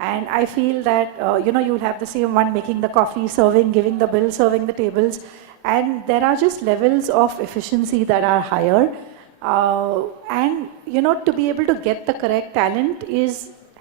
And I feel that, you'll have the same one making the coffee, serving, giving the bill, serving the tables. And there are just levels of efficiency that are higher. To be able to get the correct talent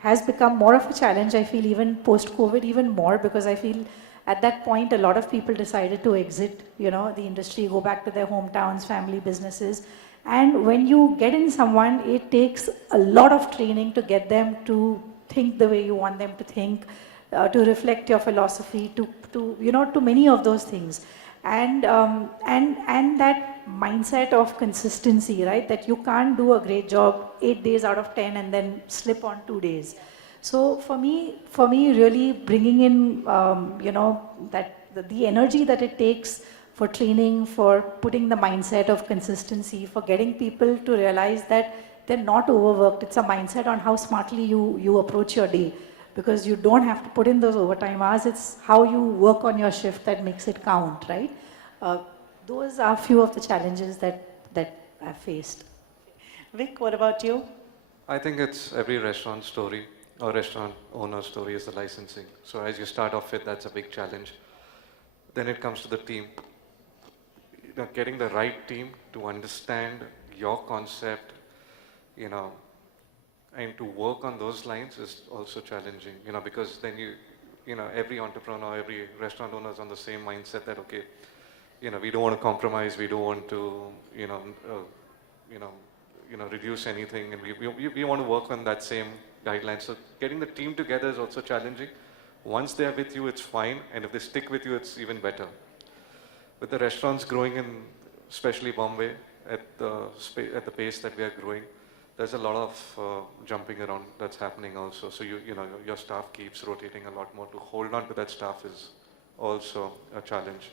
has become more of a challenge, I feel, even post-COVID, even more, because I feel at that point, a lot of people decided to exit, the industry, go back to their hometowns, family businesses. And when you get in someone, it takes a lot of training to get them to think the way you want them to think, to reflect your philosophy, to many of those things. And that mindset of consistency, right? That you can't do a great job 8 days out of 10 and then slip on 2 days. So for me, really bringing in, that the energy that it takes for training, for putting the mindset of consistency, for getting people to realize that they're not overworked. It's a mindset on how smartly you approach your day, because you don't have to put in those overtime hours. It's how you work on your shift that makes it count, right? Those are few of the challenges that I've faced. Vic, what about you? I think it's every restaurant story or restaurant owner story is the licensing. So as you start off with, that's a big challenge. Then it comes to the team. Getting the right team to understand your concept, and to work on those lines is also challenging, because then every entrepreneur, every restaurant owner is on the same mindset that, okay, we don't want to compromise, we don't want to, reduce anything, and we want to work on that same guideline. So getting the team together is also challenging. Once they're with you, it's fine, and if they stick with you, it's even better. With the restaurants growing in, especially Bombay, at the pace that we are growing, there's a lot of jumping around that's happening also. So your staff keeps rotating a lot more. To hold on to that staff is also a challenge.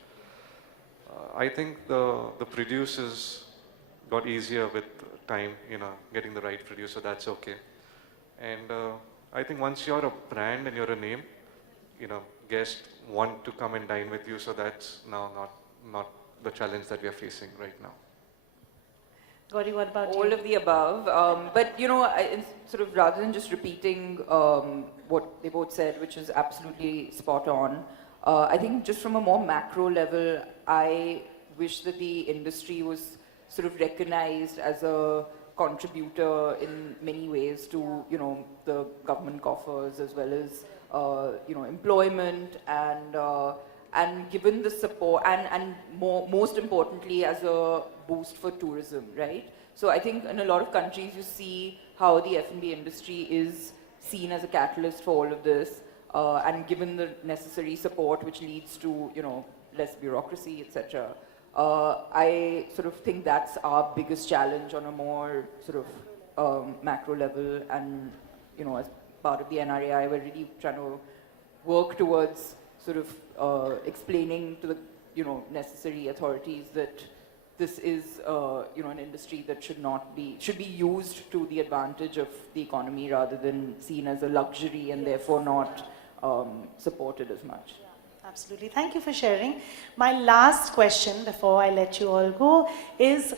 I think the producers got easier with time, getting the right producer, that's okay. And I think once you're a brand and you're a name, guests want to come and dine with you, so that's now not the challenge that we are facing right now. Gauri, what about All you? of the above. But, sort of rather than just repeating what they both said, which is absolutely spot on, I think just from a more macro level, I wish that the industry was sort of recognized as a contributor in many ways to, the government coffers, as well as, employment, and given the support, and most importantly, as a boost for tourism, right? So I think in a lot of countries you see how the F&B industry is seen as a catalyst for all of this, and given the necessary support which leads to, less bureaucracy, etc. I sort of think that's our biggest challenge on a more sort of macro level, and, as part of the NRAI, we're really trying to work towards sort of explaining to the necessary authorities that this is an industry that should be used to the advantage of the economy rather than seen as a luxury and therefore not supported as much. Absolutely. Thank you for sharing. My last question before I let you all go is,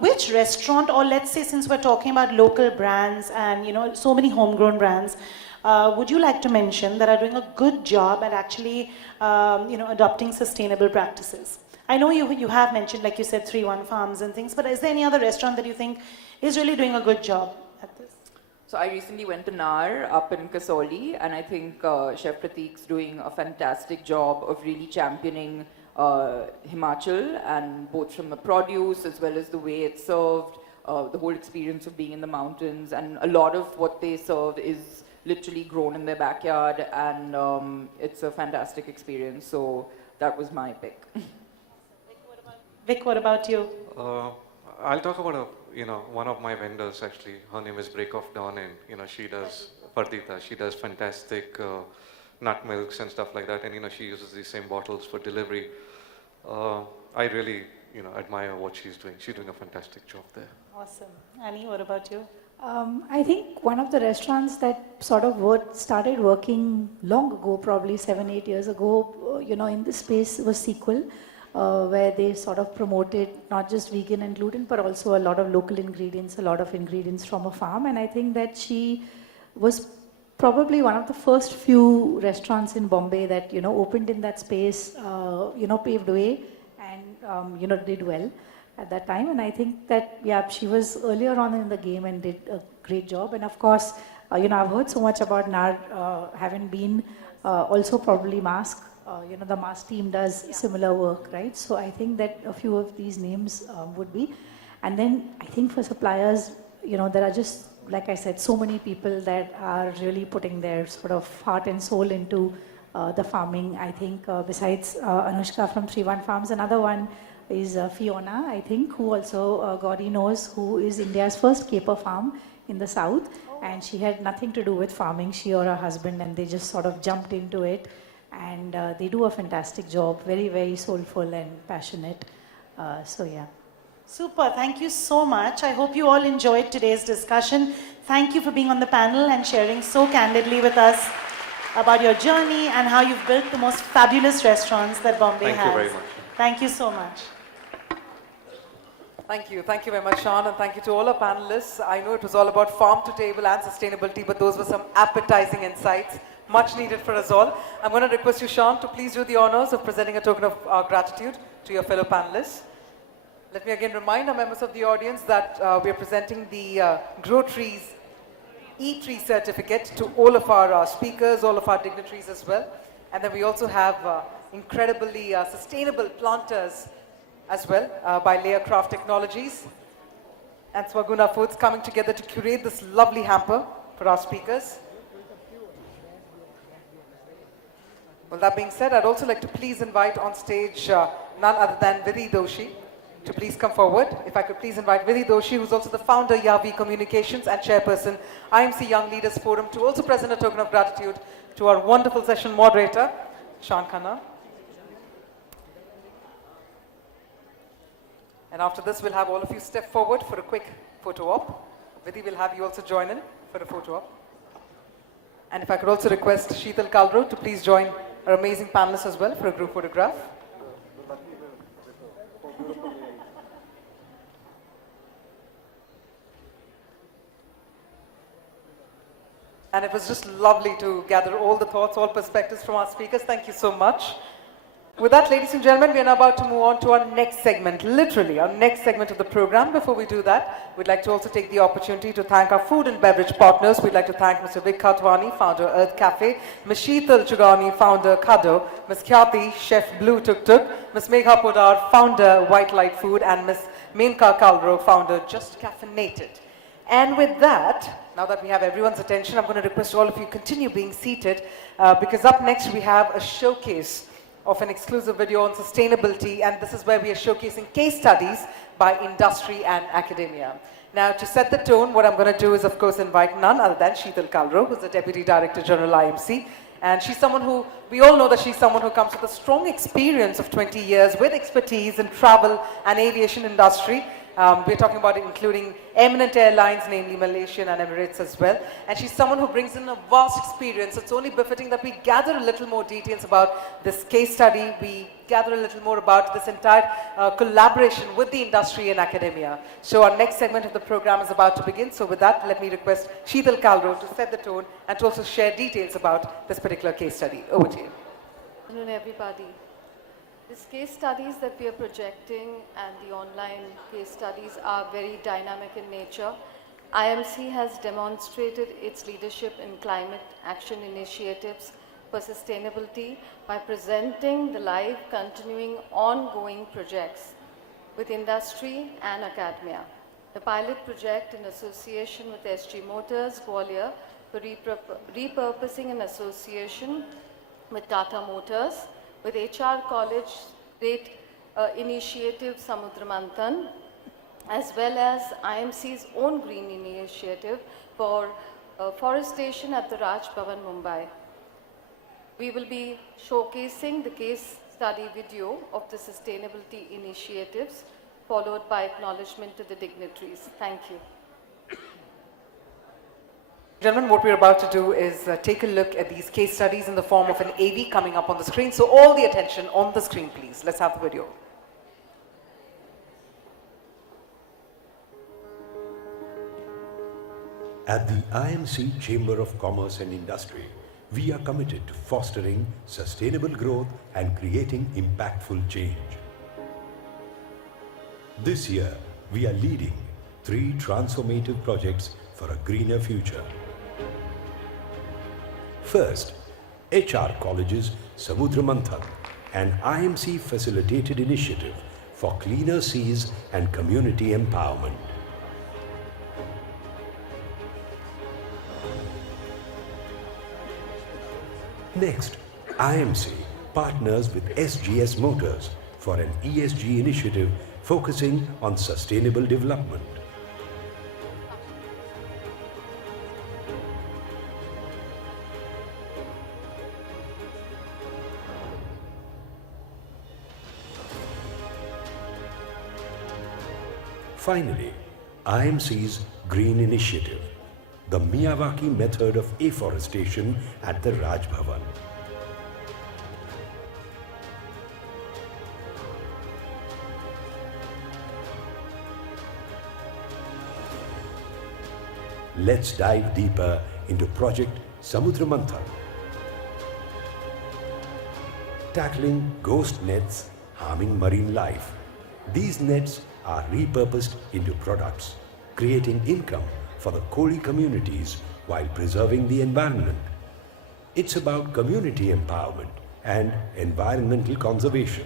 which restaurant, or let's say since we're talking about local brands and so many homegrown brands, would you like to mention that are doing a good job at actually adopting sustainable practices? I know you have mentioned, like you said, 3-1 Farms and things, but is there any other restaurant that you think is really doing a good job at this? So I recently went to Nar up in Kasauli, and I think Chef Prateek's doing a fantastic job of really championing Himachal, and both from the produce as well as the way it's served, the whole experience of being in the mountains, and a lot of what they serve is literally grown in their backyard, and it's a fantastic experience. So that was my pick. Vic, what about you? I'll talk about one of my vendors actually. Her name is Break of Dawn, and she does Pardita. She does fantastic nut milks and stuff like that, and she uses these same bottles for delivery. I really admire what she's doing. She's doing a fantastic job there. Awesome. Annie, what about you? I think one of the restaurants that sort of started working long ago, probably 7-8 years ago, in this space was Sequel, where they sort of promoted not just vegan and gluten, but also a lot of local ingredients, a lot of ingredients from a farm. And I think that she was probably one of the first few restaurants in Bombay that, opened in that space, paved way and, did well at that time. And I think that, she was earlier on in the game and did a great job. And of course, I've heard so much about Nar, having been also probably Mask. The Mask team does similar work, right? So I think that a few of these names would be. And then I think for suppliers, there are just, like I said, so many people that are really putting their sort of heart and soul into the farming. I think besides Anushka from 3-1 Farms, another one is Fiona, I think, who also, Gauri knows, who is India's first caper farm in the south. And she had nothing to do with farming, she or her husband, and they just sort of jumped into it. And they do a fantastic job, very, very soulful and passionate. So yeah. Super, thank you so much. I hope you all enjoyed today's discussion. Thank you for being on the panel and sharing so candidly with us about your journey and how you've built the most fabulous restaurants that Bombay has. Thank you very much. Thank you so much. Thank you. Thank you very much, Sean, and thank you to all our panelists. I know it was all about farm to table and sustainability, but those were some appetizing insights, much needed for us all. I'm going to request you, Sean, to please do the honors of presenting a token of our gratitude to your fellow panelists. Let me again remind our members of the audience that we are presenting the Grow Trees E-Tree certificate to all of our speakers, all of our dignitaries as well. And then we also have incredibly sustainable planters as well by Layer Craft Technologies and Swaguna Foods coming together to curate this lovely hamper for our speakers. Well, that being said, I'd also like to please invite on stage none other than Vidhi Doshi to please come forward. If I could please invite Vidhi Doshi, who's also the founder, Yavi Communications, and chairperson, IMC Young Leaders Forum, to also present a token of gratitude to our wonderful session moderator, Sean Khanna. And after this, we'll have all of you step forward for a quick photo op. Vidhi will have you also join in for a photo op. And if I could also request Sheetal Kalro to please join our amazing panelists as well for a group photograph. And it was just lovely to gather all the thoughts, all perspectives from our speakers. Thank you so much. With that, ladies and gentlemen, we are now about to move on to our next segment, literally our next segment of the program. Before we do that, we'd like to also take the opportunity to thank our food and beverage partners. We'd like to thank Mr. Vic Khatwani, founder Earth Cafe, Ms. Sheetal Chugani, founder Kado, Ms. Khyati, Chef Blue Tuk Tuk, Ms. Megha Podar, founder White Light Food, and Ms. Menka Kalro, founder Just Caffeinated. And with that, now that we have everyone's attention, I'm going to request all of you continue being seated because up next we have a showcase of an exclusive video on sustainability, and this is where we are showcasing case studies by industry and academia. Now, to set the tone, what I'm going to do is, of course, invite none other than Sheetal Kalro, who's the Deputy Director General IMC. And she's someone who, we all know that she's someone who comes with a strong experience of 20 years with expertise in travel and aviation industry. We're talking about including eminent airlines, namely Malaysian and Emirates as well. And she's someone who brings in a vast experience. It's only befitting that we gather a little more details about this case study. We gather a little more about this entire collaboration with the industry and academia. So our next segment of the program is about to begin. So with that, let me request Sheetal Kalro to set the tone and to also share details about this particular case study. Over to you. Good afternoon, everybody. These case studies that we are projecting and the online case studies are very dynamic in nature. IMC has demonstrated its leadership in climate action initiatives for sustainability by presenting the live, continuing, ongoing projects with industry and academia. The pilot project in association with SG Motors, Gwalior, for repurposing in association with Tata Motors, with HR College State Initiative Samudra Manthan, as well as IMC's own green initiative for forestation at the Raj Bhavan, Mumbai. We will be showcasing the case study video of the sustainability initiatives, followed by acknowledgement to the dignitaries. Thank you. Gentlemen, what we're about to do is take a look at these case studies in the form of an AV coming up on the screen. So all the attention on the screen, please. Let's have the video. At the IMC Chamber of Commerce and Industry, we are committed to fostering sustainable growth and creating impactful change. This year, we are leading 3 transformative projects for a greener future. First, HR College's Samudra Manthan, an IMC-facilitated initiative for cleaner seas and community empowerment. Next, IMC partners with SGS Motors for an ESG initiative focusing on sustainable development. Finally, IMC's Green Initiative, the Miyawaki method of afforestation at the Raj Bhavan. Let's dive deeper into Project Samudra Manthan, tackling ghost nets harming marine life. These nets are repurposed into products, creating income for the Koli communities while preserving the environment. It's about community empowerment and environmental conservation.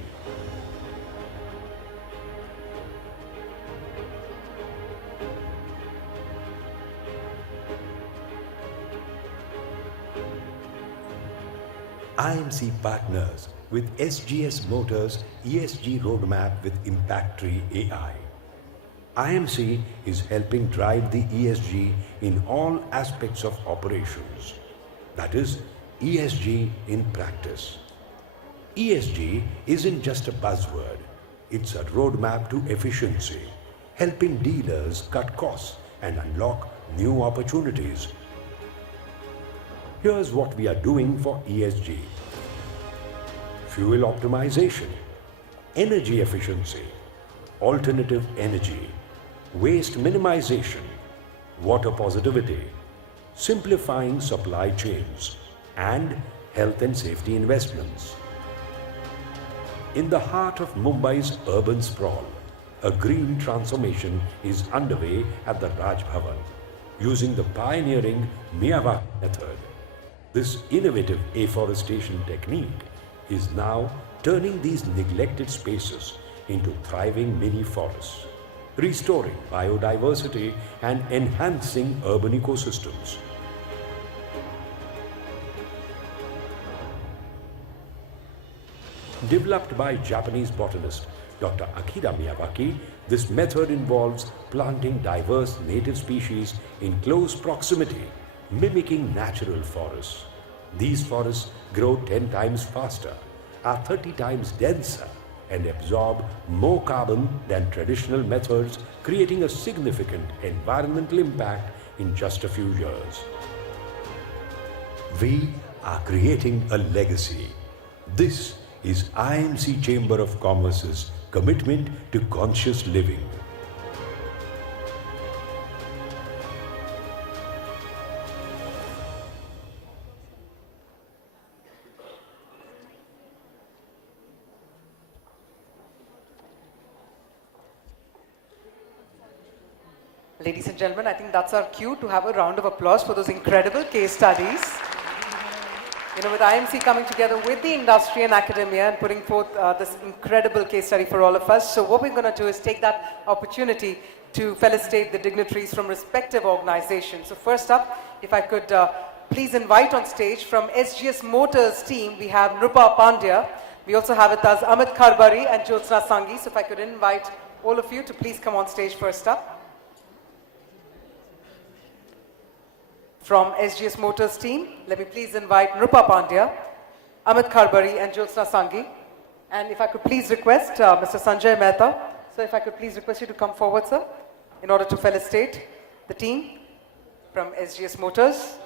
IMC partners with SGS Motors ESG roadmap with Impact Tree AI. IMC is helping drive the ESG in all aspects of operations. That is, ESG in practice. ESG isn't just a buzzword, it's a roadmap to efficiency, helping dealers cut costs and unlock new opportunities. Here's what we are doing for ESG. Fuel optimization, energy efficiency, alternative energy, waste minimization, water positivity, simplifying supply chains, and health and safety investments. In the heart of Mumbai's urban sprawl, a green transformation is underway at the Raj Bhavan using the pioneering Miyawaki method. This innovative afforestation technique is now turning these neglected spaces into thriving mini forests, restoring biodiversity and enhancing urban ecosystems. Developed by Japanese botanist Dr. Akira Miyawaki, this method involves planting diverse native species in close proximity, mimicking natural forests. These forests grow 10 times faster, are 30 times denser, and absorb more carbon than traditional methods, creating a significant environmental impact in just a few years. We are creating a legacy. This is IMC Chamber of Commerce's commitment to conscious living. Ladies and gentlemen, I think that's our cue to have a round of applause for those incredible case studies. You know, with IMC coming together with the industry and academia and putting forth this incredible case study for all of us. So what we're going to do is take that opportunity to felicitate the dignitaries from respective organizations. So first up, if I could please invite on stage from SGS Motors team, we have Nrupa Pandya. We also have with us Amit Kharbari and Jyotsna Sanghi. So if I could invite all of you to please come on stage first up. From SGS Motors team, let me please invite Nrupa Pandya, Amit Kharbari and Jyotsna Sanghi. And if I could please request Mr. Sanjay Mehta. So if I could please request you to come forward, sir, in order to felicitate the team from SGS Motors.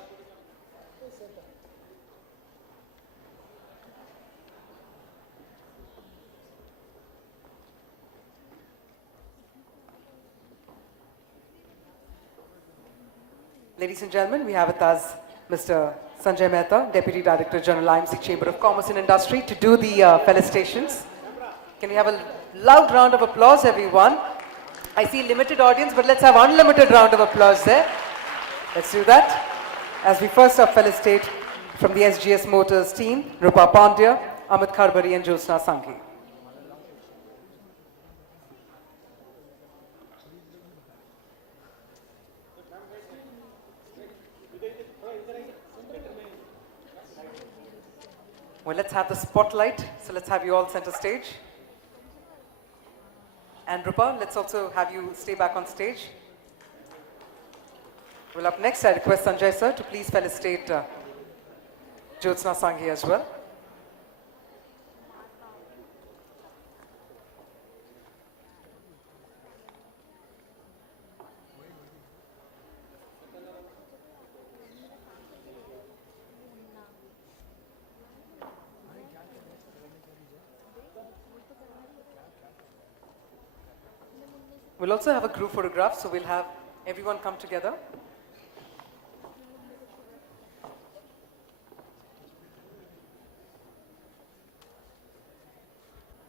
Ladies and gentlemen, we have with us Mr. Sanjay Mehta, Deputy Director General, IMC Chamber of Commerce and Industry, to do the felicitations. Can we have a loud round of applause, everyone? I see limited audience, but let's have unlimited round of applause there. Let's do that. As we first up felicitate from the SGS Motors team, Nrupa Pandya, Amit Kharbari and Jyotsna Sanghi. Well, let's have the spotlight. So let's have you all center stage. And Rupa, let's also have you stay back on stage. Well, up next, I request Sanjay sir to please felicitate Jyotsna Sanghi as well. We'll also have a group photograph, so we'll have everyone come together.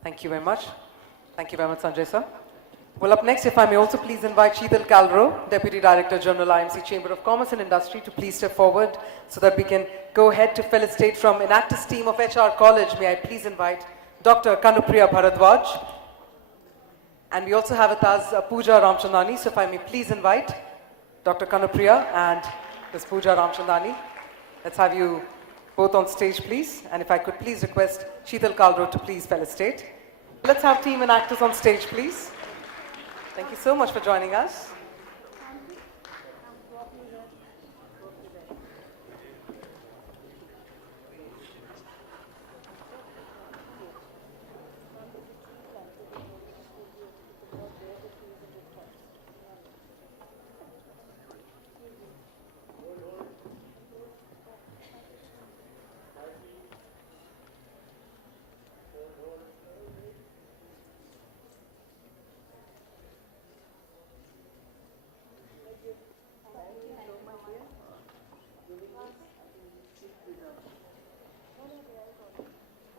Thank you very much. Thank you very much, Sanjay sir. Well, up next, if I may also please invite Sheetal Kalro, Deputy Director General, IMC Chamber of Commerce and Industry, to please step forward so that we can go ahead to felicitate from Enactus team of HR College. May I please invite Dr. Kanupriya Bharadwaj. And we also have with us Pooja Ramchandani. So if I may please invite Dr. Kanupriya and Ms. Pooja Ramchandani. Let's have you both on stage, please. And if I could please request Sheetal Kalro to please felicitate. Let's have Team Enactus on stage, please. Thank you so much for joining us.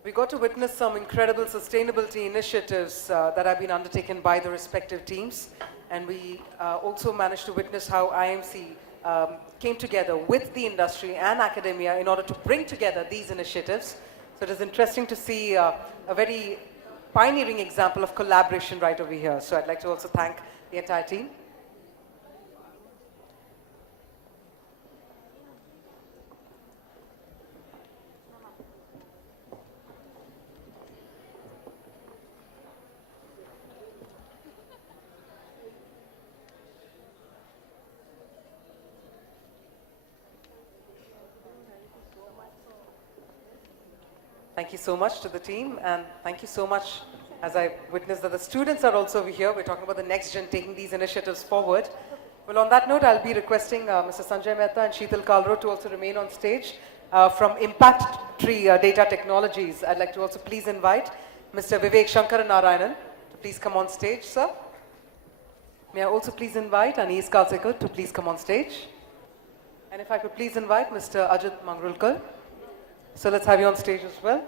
We got to witness some incredible sustainability initiatives that have been undertaken by the respective teams. And we also managed to witness how IMC came together with the industry and academia in order to bring together these initiatives. So it is interesting to see a very pioneering example of collaboration right over here. So I'd like to also thank the entire team. Thank you so much to the team, and thank you so much as I witnessed that the students are also over here. We're talking about the next gen taking these initiatives forward. Well, on that note, I'll be requesting Mr. Sanjay Mehta and Sheetal Kalro to also remain on stage. From Impact Tree Data Technologies, I'd like to also please invite Mr. Vivek Shankar Narayanan to please come on stage, sir. May I also please invite Anis Kalsekar to please come on stage. And if I could please invite Mr. Ajit Mangrulkar. So let's have you on stage as well.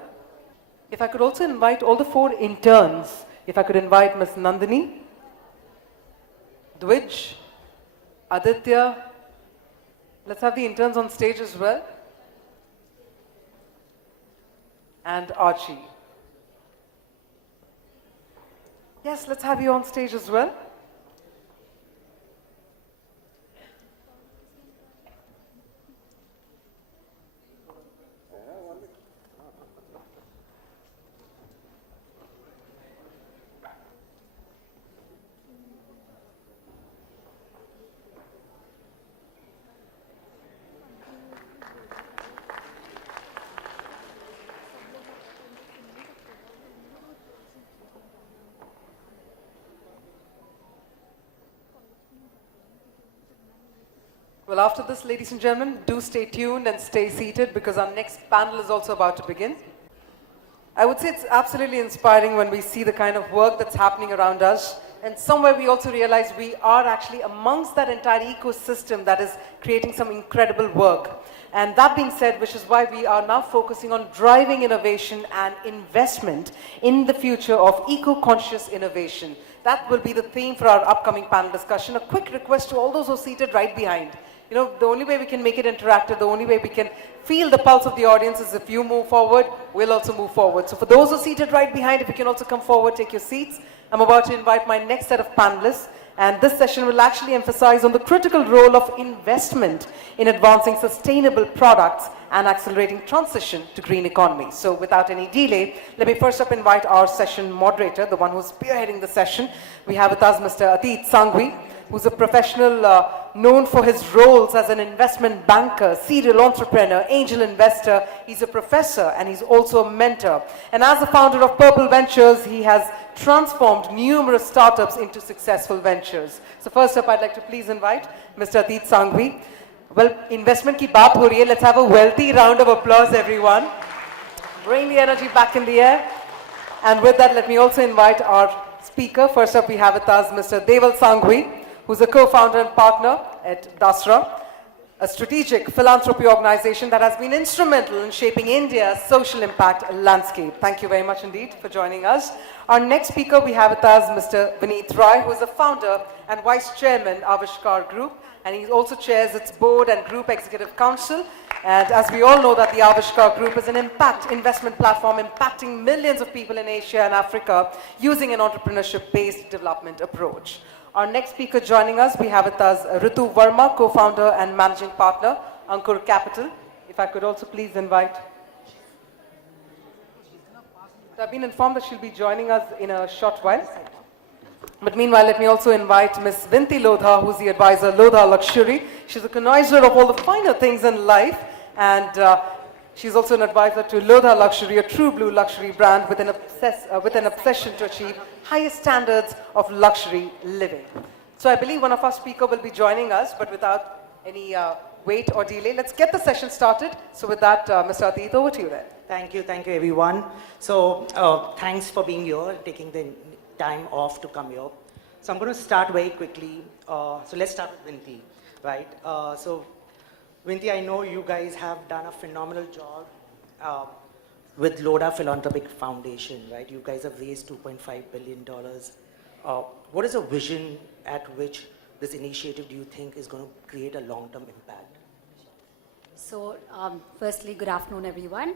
If I could also invite all the 4 interns. If I could invite Ms. Nandini, Dwij, Aditya. Let's have the interns on stage as well. And Archie. Yes, let's have you on stage as well. Well, after this, ladies and gentlemen, do stay tuned and stay seated because our next panel is also about to begin. I would say it's absolutely inspiring when we see the kind of work that's happening around us. And somewhere we also realize we are actually amongst that entire ecosystem that is creating some incredible work. And that being said, which is why we are now focusing on driving innovation and investment in the future of eco-conscious innovation. That will be the theme for our upcoming panel discussion. A quick request to all those who are seated right behind. You know, the only way we can make it interactive, the only way we can feel the pulse of the audience is if you move forward, we'll also move forward. So for those who are seated right behind, if you can also come forward, take your seats. I'm about to invite my next set of panelists. And this session will actually emphasize on the critical role of investment in advancing sustainable products and accelerating transition to green economy. So without any delay, let me first up invite our session moderator, the one who's spearheading the session. We have with us Mr. Atit Sanghvi, who's a professional known for his roles as an investment banker, serial entrepreneur, angel investor. He's a professor and he's also a mentor. And as the founder of Purple Ventures, he has transformed numerous startups into successful ventures. So first up, I'd like to please invite Mr. Atit Sanghvi. Well, investment ki baat ho rahi hai. Let's have a wealthy round of applause, everyone. Bring the energy back in the air. And with that, let me also invite our speaker. First up, we have with us Mr. Deval Sanghvi, who's a co-founder and partner at Dasra, a strategic philanthropy organization that has been instrumental in shaping India's social impact landscape. Thank you very much indeed for joining us. Our next speaker, we have with us Mr. Vineet Rai, who is the founder and vice chairman of Avishkar Group, and he also chairs its board and group executive council. And as we all know that the Avishkar Group is an impact investment platform impacting millions of people in Asia and Africa using an entrepreneurship-based development approach. Our next speaker joining us, we have with us Ritu Verma, co-founder and managing partner, Ankur Capital. If I could also please invite. So I've been informed that she'll be joining us in a short while. But meanwhile, let me also invite Ms. Vinti Lodha, who's the advisor, Lodha Luxury. She's a connoisseur of all the finer things in life, and she's also an advisor to Lodha Luxury, a true blue luxury brand with an obsession to achieve highest standards of luxury living. So I believe one of our speakers will be joining us, but without any wait or delay, let's get the session started. So with that, Mr. Atit, over to you then. Thank you everyone. So thanks for being here, taking the time off to come here. So I'm going to start very quickly. So let's start with Vinti, right? So Vinti, I know you guys have done a phenomenal job with Lodha Philanthropic Foundation, right? You guys have raised $2.5 billion. What is a vision at which this initiative do you think is going to create a long-term impact? So firstly, good afternoon, everyone.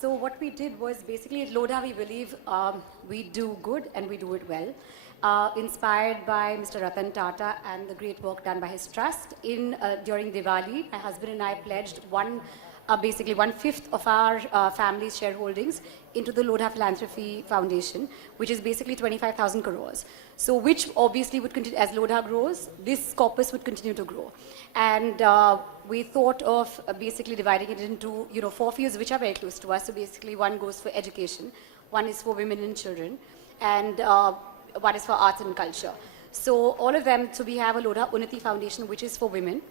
So what we did was basically at Lodha, we believe we do good and we do it well. Inspired by Mr. Ratan Tata and the great work done by his trust. During Diwali, my husband and I pledged basically 1/5 of our family's shareholdings into the Lodha Philanthropy Foundation, which is basically 25,000 crores. So which obviously would continue, as Lodha grows, this corpus would continue to grow. And we thought of basically dividing it into 4 fields which are very close to us. So basically one goes for education, one is for women and children, and one is for arts and culture. So all of them, so we have a Lodha Unnati Foundation, which is for women,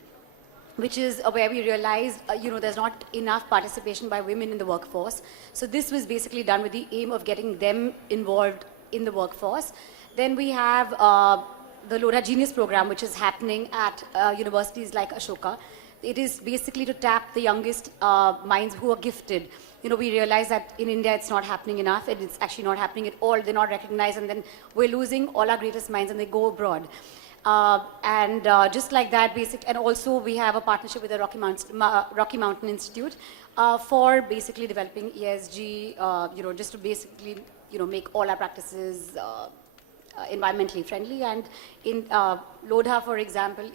which is where we realized, there's not enough participation by women in the workforce. So this was basically done with the aim of getting them involved in the workforce. Then we have the Lodha Genius program, which is happening at universities like Ashoka. It is basically to tap the youngest minds who are gifted. We realize that in India it's not happening enough, and it's actually not happening at all. They're not recognized, and then we're losing all our greatest minds and they go abroad. Just like that, and also we have a partnership with the Rocky Mountain Institute for basically developing ESG, just to basically, make all our practices environmentally friendly. And in Lodha, for example,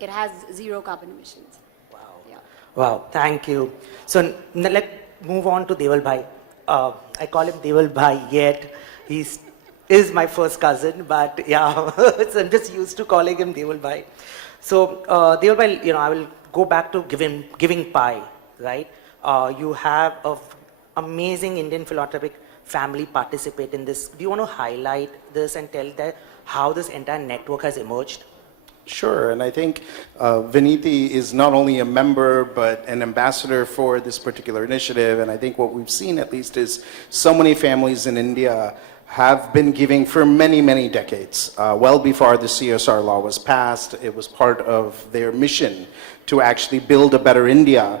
it has 0 carbon emissions. Wow. Yeah. Wow, thank you. So let's move on to Deval Bhai. I call him Deval Bhai yet. Is my first cousin, but yeah, so I'm just used to calling him Deval Bhai. So Deval Bhai, I will go back to giving pie, right? You have an amazing Indian philanthropic family participate in this. Do you want to highlight this and tell that how this entire network has emerged? Sure, and I think Viniti is not only a member but an ambassador for this particular initiative, and I think what we've seen at least is so many families in India have been giving for many, many decades. Well before the CSR law was passed, it was part of their mission to actually build a better India,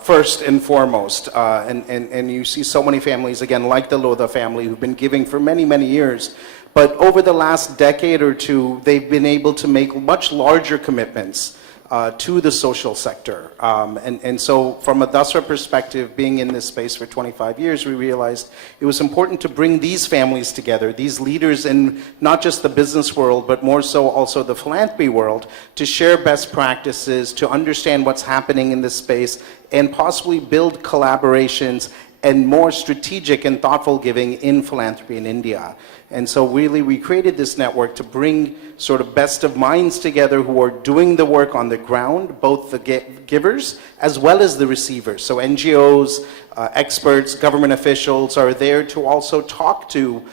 first and foremost. And you see so many families, again, like the Lodha family, who've been giving for many, many years. But over the last decade or two, they've been able to make much larger commitments to the social sector. And so from a Dasra perspective, being in this space for 25 years, we realized it was important to bring these families together, these leaders in not just the business world, but more so also the philanthropy world, to share best practices, to understand what's happening in this space, and possibly build collaborations and more strategic and thoughtful giving in philanthropy in India. And so really we created this network to bring sort of best of minds together who are doing the work on the ground, both the givers as well as the receivers. So NGOs, experts, government officials are there to also talk to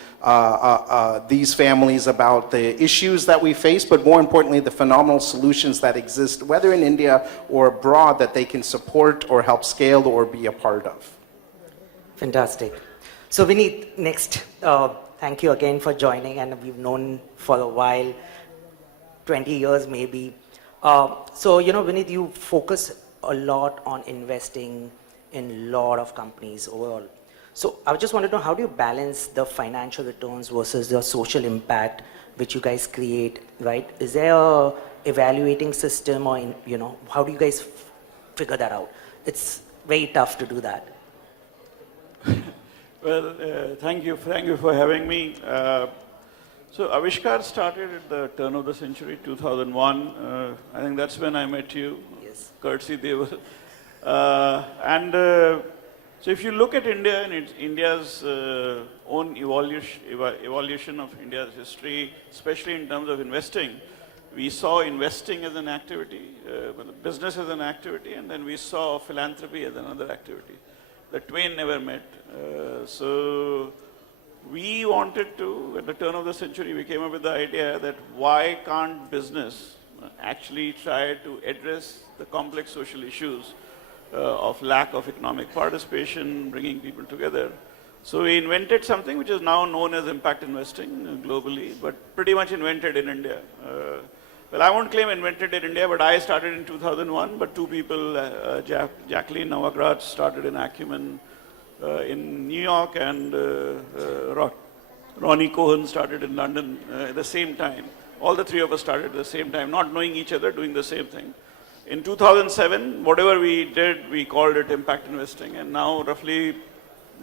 these families about the issues that we face, but more importantly, the phenomenal solutions that exist, whether in India or abroad, that they can support or help scale or be a part of. Fantastic. So Vineet, next, thank you again for joining, and we've known for a while, 20 years maybe. So, you know, Vineet, you focus a lot on investing in a lot of companies overall. So I just wanted to know, how do you balance the financial returns versus the social impact which you guys create, right? Is there a evaluating system, or, you know, how do you guys figure that out? It's very tough to do that. Well, thank you for having me. So Avishkar started at the turn of the century, 2001. I think that's when I met you. Yes. Courtesy Deval. So if you look at India and India's own evolution of India's history, especially in terms of investing, we saw investing as an activity, business as an activity, and then we saw philanthropy as another activity. The twain never met. So we wanted to, at the turn of the century, we came up with the idea that why can't business actually try to address the complex social issues of lack of economic participation, bringing people together. So we invented something which is now known as impact investing globally, but pretty much invented in India. Well, I won't claim invented in India, but I started in 2001, but two people, Jacqueline Navagraj started in Acumen in New York, and Ronnie Cohen started in London at the same time. All the three of us started at the same time, not knowing each other, doing the same thing. In 2007, whatever we did, we called it impact investing, and now roughly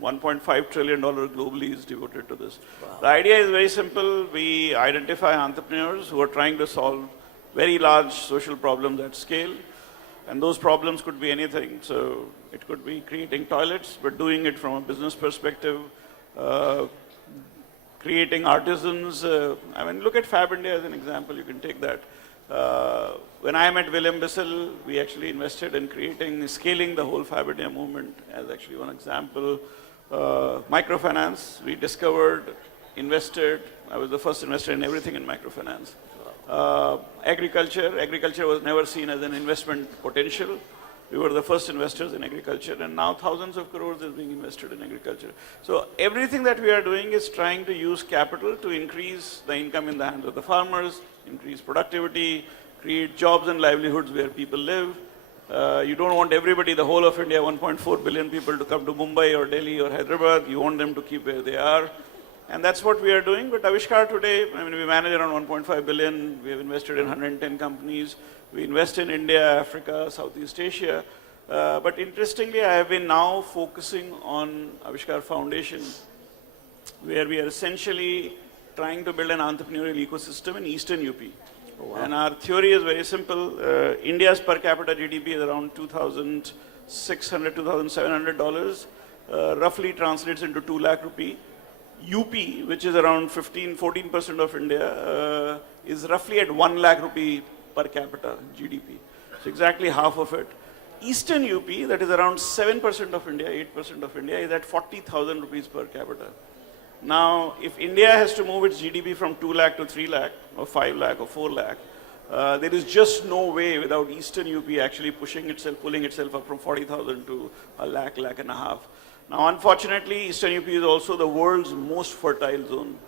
$1.5 trillion globally is devoted to this. Wow. The idea is very simple. We identify entrepreneurs who are trying to solve very large social problems at scale, and those problems could be anything. So it could be creating toilets, but doing it from a business perspective, creating artisans. I mean, look at Fab India as an example. You can take that. When I met William Bissell, we actually invested in scaling the whole Fab India movement as actually one example. Microfinance, we discovered, invested. I was the first investor in everything in microfinance. Agriculture was never seen as an investment potential. We were the first investors in agriculture, and now thousands of crores is being invested in agriculture. So everything that we are doing is trying to use capital to increase the income in the hands of the farmers, increase productivity, create jobs and livelihoods where people live. You don't want everybody, the whole of India, 1.4 billion people, to come to Mumbai or Delhi or Hyderabad. You want them to keep where they are. And that's what we are doing. But Avishkar today, I mean, we manage around 1.5 billion. We have invested in 110 companies. We invest in India, Africa, Southeast Asia. But interestingly, I have been now focusing on Avishkar Foundation, where we are essentially trying to build an entrepreneurial ecosystem in Eastern UP. Oh, wow. And our theory is very simple. India's per capita GDP is around $2,600, $2,700. Roughly translates into 2 lakh rupee. UP, which is around 14% of India, is roughly at 1 lakh rupee per capita GDP. So exactly half of it. Eastern UP, that is around 7% of India, 8% of India, is at 40,000 rupees per capita. Now, if India has to move its GDP from 2 lakh to 3 lakh, or 5 lakh, or 4 lakh, there is just no way without Eastern UP actually pulling itself up from 40,000 to a lakh, lakh and a half. Now, unfortunately, Eastern UP is also the world's most fertile zone.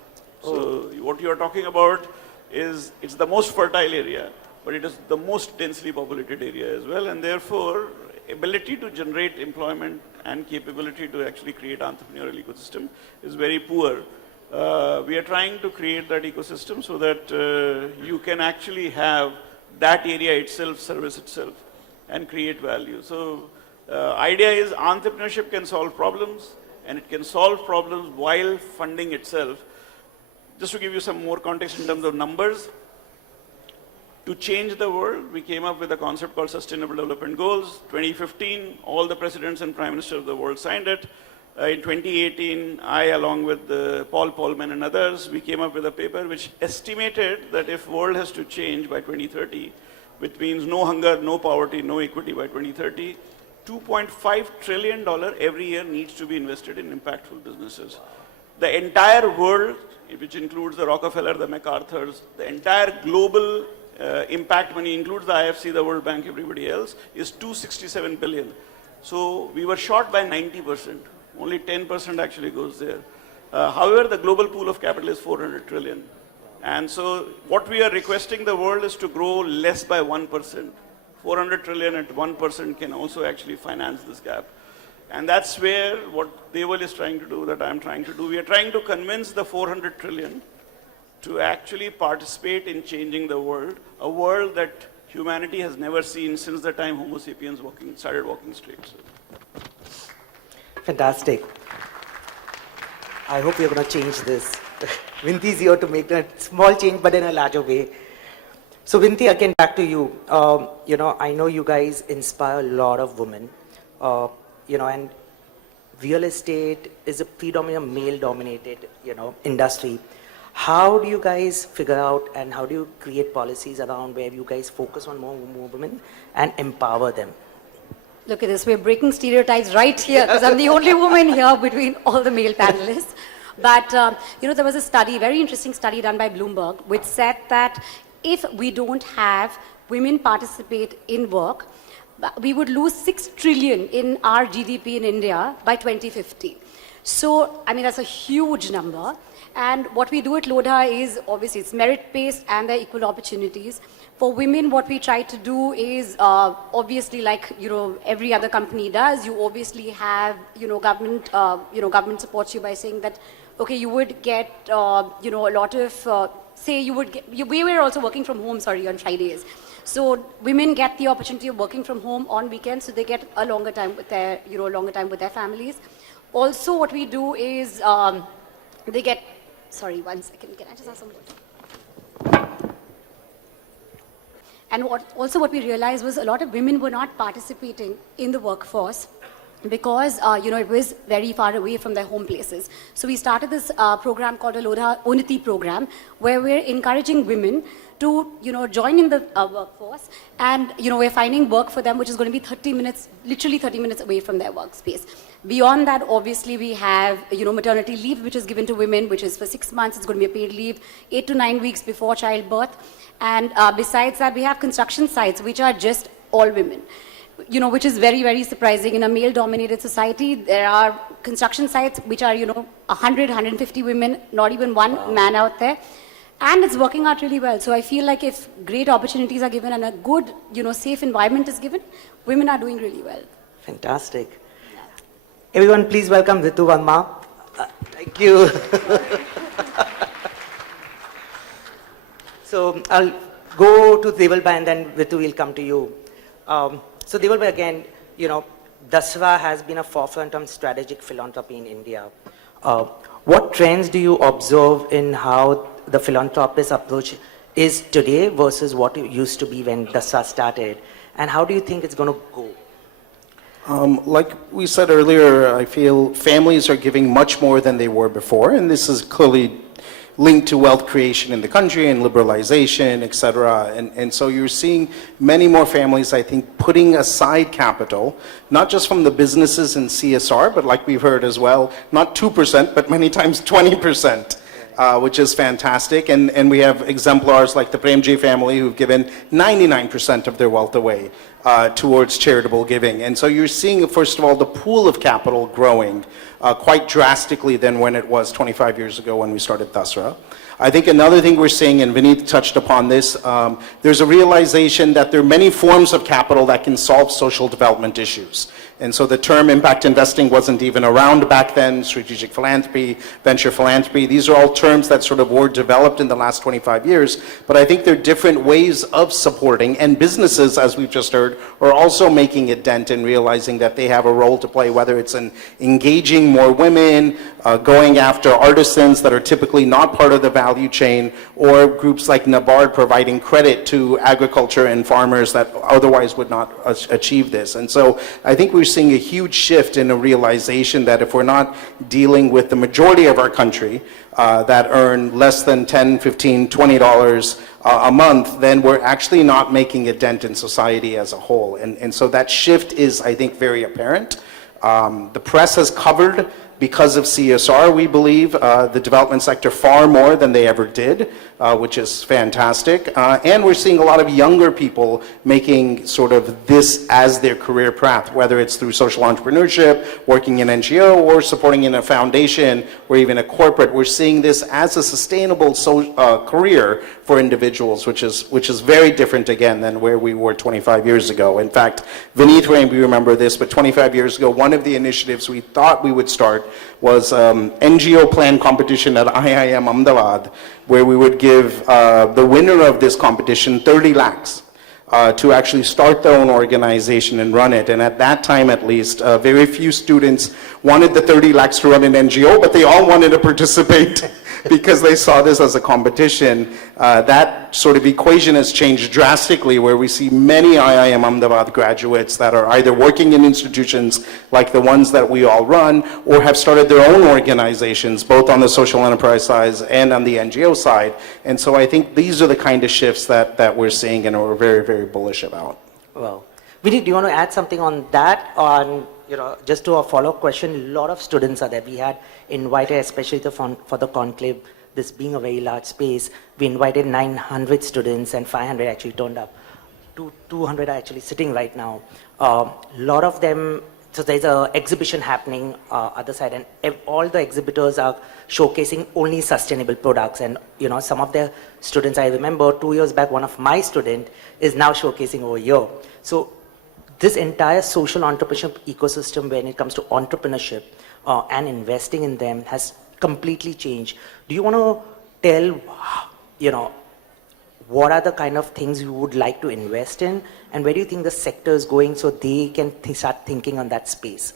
So what you are talking about is, it's the most fertile area, but it is the most densely populated area as well, and therefore, ability to generate employment and capability to actually create entrepreneurial ecosystem is very poor. We are trying to create that ecosystem so that you can actually have that area itself service itself and create value. So idea is entrepreneurship can solve problems, and it can solve problems while funding itself. Just to give you some more context in terms of numbers, to change the world, we came up with a concept called Sustainable Development Goals. 2015, all the presidents and prime ministers of the world signed it. In 2018, I, along with Paul Polman and others, we came up with a paper which estimated that if world has to change by 2030, which means no hunger, no poverty, no equity by 2030, $2.5 trillion every year needs to be invested in impactful businesses. The entire world, which includes the Rockefeller, the MacArthur's, the entire global impact money, includes the IFC, the World Bank, everybody else, is $267 billion. So we were short by 90%. Only 10% actually goes there. However, the global pool of capital is 400 trillion. And so what we are requesting the world is to grow less by 1%. 400 trillion at 1% can also actually finance this gap. And that's where what Deval is trying to do, that I'm trying to do. We are trying to convince the 400 trillion to actually participate in changing the world, a world that humanity has never seen since the time Homo sapiens started walking straight. So. Fantastic. I hope you're going to change this. Vinti is here to make a small change, but in a larger way. So Vinti, again, back to you. I know you guys inspire a lot of women, and real estate is a predominant male-dominated, industry. How do you guys figure out and how do you create policies around where you guys focus on more women and empower them? Look at this, we're breaking stereotypes right here because I'm the only woman here between all the male panelists. But, there was a study, very interesting study done by Bloomberg, which said that if we don't have women participate in work, we would lose 6 trillion in our GDP in India by 2050. So, that's a huge number. And what we do at Lodha is, obviously, it's merit-based and there are equal opportunities. For women, what we try to do is, obviously, like, every other company does, you obviously have, government supports you by saying that, okay, you would get, a lot of, we were also working from home, on Fridays. So women get the opportunity of working from home on weekends, so they get a longer time with their, with their families. Also, what we do is, they get, sorry, 1 second, can I just ask something? And what we realized was a lot of women were not participating in the workforce because, it was very far away from their home places. So we started this program called the Lodha Unnati program, where we're encouraging women to, join in the workforce. And, we're finding work for them, which is going to be 30 minutes, literally 30 minutes away from their workspace. Beyond that, obviously, we have, maternity leave, which is given to women, which is for 6 months. It's going to be a paid leave, 8 to 9 weeks before childbirth. And besides that, we have construction sites, which are just all women. Which is very, very surprising. In a male-dominated society, there are construction sites which are, 100, 150 women, not even one man out there. And it's working out really well. So I feel like if great opportunities are given and a good, safe environment is given, women are doing really well. Fantastic. Everyone, please welcome Ritu Verma. Thank you. So I'll go to Deval Bhai and then Ritu will come to you. So Deval Bhai, again, Dasra has been a forefront on strategic philanthropy in India. What trends do you observe in how the philanthropist approach is today versus what it used to be when Dasra started? And how do you think it's going to go? Like we said earlier, I feel families are giving much more than they were before, and this is clearly linked to wealth creation in the country and liberalization, et cetera. And so you're seeing many more families, I think, putting aside capital, not just from the businesses and CSR, but like we've heard as well, not 2%, but many times 20%. Which is fantastic. And we have exemplars like the Premji family who've given 99% of their wealth away towards charitable giving. And so you're seeing, first of all, the pool of capital growing quite drastically than when it was 25 years ago when we started Dasra. I think another thing we're seeing, and Vineet touched upon this, there's a realization that there are many forms of capital that can solve social development issues. And so the term impact investing wasn't even around back then. Strategic philanthropy, venture philanthropy, these are all terms that sort of were developed in the last 25 years. But I think there are different ways of supporting, and businesses, as we've just heard, are also making a dent in realizing that they have a role to play, whether it's in engaging more women, going after artisans that are typically not part of the value chain, or groups like NABARD providing credit to agriculture and farmers that otherwise would not achieve this. And so I think we're seeing a huge shift in a realization that if we're not dealing with the majority of our country that earn less than $10, $15, $20 a month, then we're actually not making a dent in society as a whole. And so that shift is, I think, very apparent. The press has covered, because of CSR, we believe, the development sector far more than they ever did, which is fantastic. And we're seeing a lot of younger people making sort of this as their career path, whether it's through social entrepreneurship, working in NGO, or supporting in a foundation, or even a corporate. We're seeing this as a sustainable career for individuals, which is very different, again, than where we were 25 years ago. In fact, Vineet, maybe you remember this, but 25 years ago, one of the initiatives we thought we would start was NGO plan competition at IIM Ahmedabad, where we would give the winner of this competition 30 lakhs to actually start their own organization and run it. And at that time, at least, very few students wanted the 30 lakhs to run an NGO, but they all wanted to participate because they saw this as a competition. That sort of equation has changed drastically, where we see many IIM Ahmedabad graduates that are either working in institutions like the ones that we all run, or have started their own organizations, both on the social enterprise side and on the NGO side. And so I think these are the kind of shifts that we're seeing and we're very, very bullish about. Well, Vinny, do you want to add something on that? On, just to a follow-up question, a lot of students are there. We had invited, especially for the conclave, this being a very large space, we invited 900 students and 500 actually turned up. 200 are actually sitting right now. A lot of them, so there's an exhibition happening other side, and all the exhibitors are showcasing only sustainable products. And some of the students, I remember 2 years back, one of my students is now showcasing over here. So this entire social entrepreneurship ecosystem, when it comes to entrepreneurship and investing in them, has completely changed. Do you want to tell, what are the kind of things you would like to invest in, and where do you think the sector is going so they can start thinking on that space?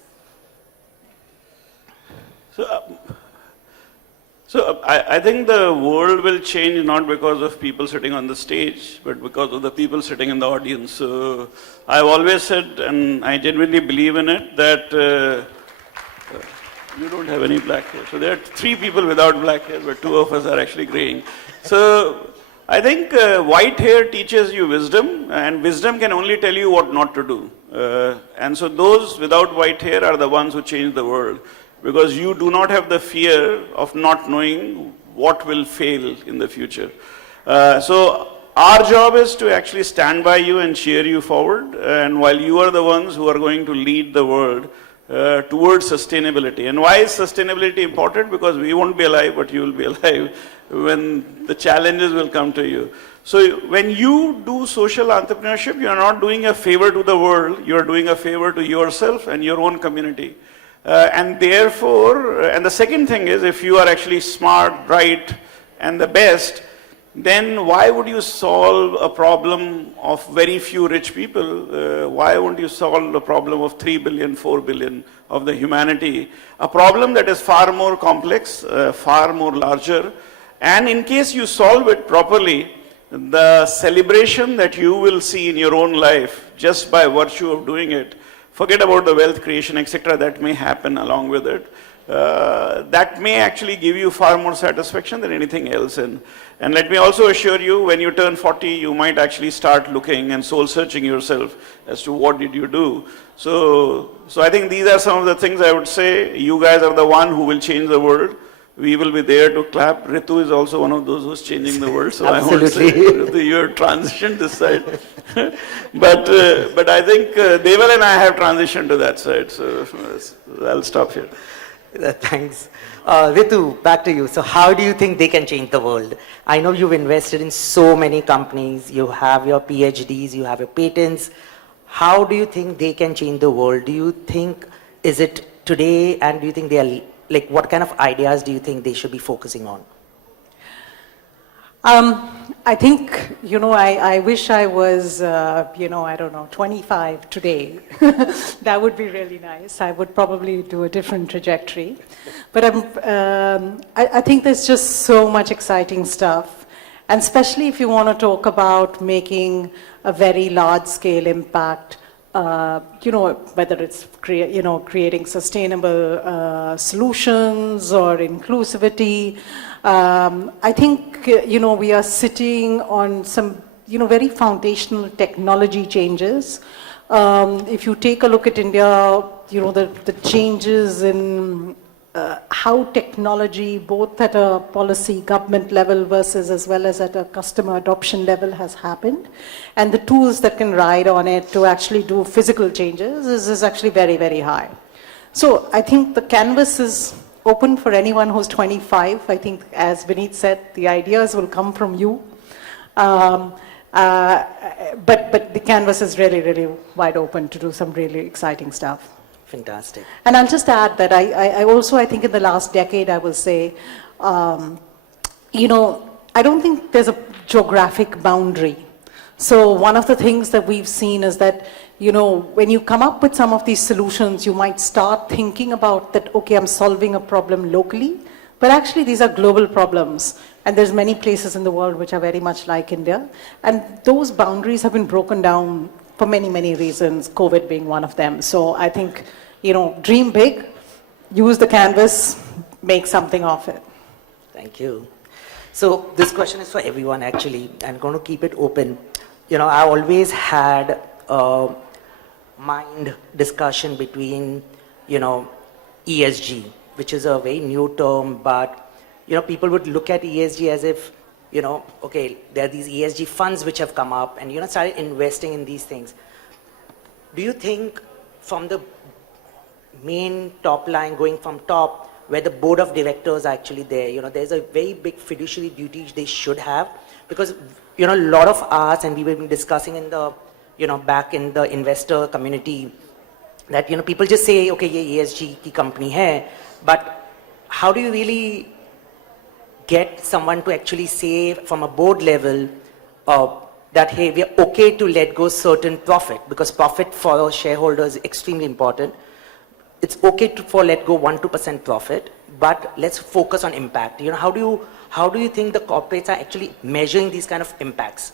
So I think the world will change not because of people sitting on the stage, but because of the people sitting in the audience. So I've always said, and I genuinely believe in it, that you don't have any black hair. So there are 3 people without black hair, but 2 of us are actually graying. So I think white hair teaches you wisdom, and wisdom can only tell you what not to do. And so those without white hair are the ones who change the world, because you do not have the fear of not knowing what will fail in the future. So our job is to actually stand by you and cheer you forward, and while you are the ones who are going to lead the world towards sustainability. And why is sustainability important? Because we won't be alive, but you will be alive when the challenges will come to you. So when you do social entrepreneurship, you are not doing a favor to the world, you are doing a favor to yourself and your own community. And therefore, and the second thing is, if you are actually smart, bright, and the best, then why would you solve a problem of very few rich people? Why won't you solve the problem of 3 billion, 4 billion of the humanity? A problem that is far more complex, far more larger, and in case you solve it properly, the celebration that you will see in your own life just by virtue of doing it, forget about the wealth creation, etc., that may happen along with it. That may actually give you far more satisfaction than anything else. And let me also assure you, when you turn 40, you might actually start looking and soul searching yourself as to what did you do. So I think these are some of the things I would say. You guys are the one who will change the world. We will be there to clap. Ritu is also one of those who's changing the world. So I want to say, Ritu, you're transitioned this side. but I think Deval and I have transitioned to that side. So I'll stop here. Thanks. Ritu, back to you. So how do you think they can change the world? I know you've invested in so many companies. You have your PhDs, you have your patents. how do you think they can change the world? Do you think, is it today, and do you think they are, like, what kind of ideas do you think they should be focusing on? I think, I wish I was, I don't know, 25 today. That would be really nice. I would probably do a different trajectory. But I think there's just so much exciting stuff. And especially if you want to talk about making a very large-scale impact, whether it's creating sustainable solutions or inclusivity. I think, we are sitting on some, very foundational technology changes. If you take a look at India, the changes in how technology, both at a policy government level versus as well as at a customer adoption level, has happened. And the tools that can ride on it to actually do physical changes is actually very, very high. So I think the canvas is open for anyone who's 25. I think, as Vineet said, the ideas will come from you. But the canvas is really, really wide open to do some really exciting stuff. Fantastic. And I'll just add that I also think in the last decade, I will say, I don't think there's a geographic boundary. So one of the things that we've seen is that, when you come up with some of these solutions, you might start thinking about that, okay, I'm solving a problem locally, but actually these are global problems. And there's many places in the world which are very much like India. And those boundaries have been broken down for many, many reasons, COVID being one of them. So I think, dream big, use the canvas, make something of it. Thank you. So this question is for everyone, actually. I'm going to keep it open. I always had a mind discussion between, ESG, which is a very new term, but, people would look at ESG as if, okay, there are these ESG funds which have come up and, started investing in these things. Do you think from the main top line, going from top, where the board of directors are actually there, there's a very big fiduciary duty they should have? Because, a lot of us, and we were discussing in the, back in the investor community, that, people just say, okay, ye ESG ki company hai, but how do you really get someone to actually say from a board level that, hey, we are okay to let go certain profit, because profit for our shareholders is extremely important. It's okay for let go 1-2% profit, but let's focus on impact. How do you think the corporates are actually measuring these kind of impacts?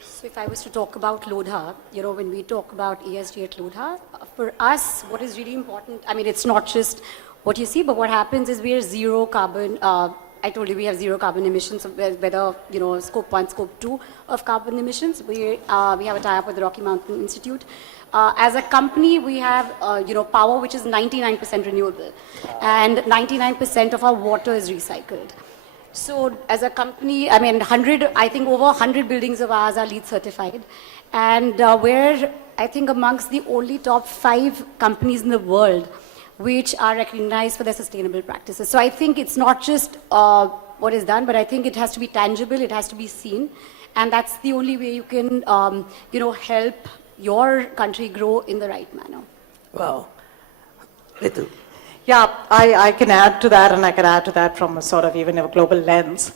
So if I was to talk about Lodha, when we talk about ESG at Lodha, for us, what is really important, it's not just what you see, but what happens is we are zero carbon. I told you we have zero carbon emissions, whether, scope 1, scope 2 of carbon emissions. We have a tie-up with the Rocky Mountain Institute. As a company, we have, power which is 99% renewable, and 99% of our water is recycled. So as a company, I think over 100 buildings of ours are LEED certified, and we're, I think, amongst the only top 5 companies in the world which are recognized for their sustainable practices. So I think it's not just what is done, but I think it has to be tangible, it has to be seen, and that's the only way you can, help your country grow in the right manner. Wow. Ritu. Yeah, I can add to that, and I can add to that from a sort of even a global lens.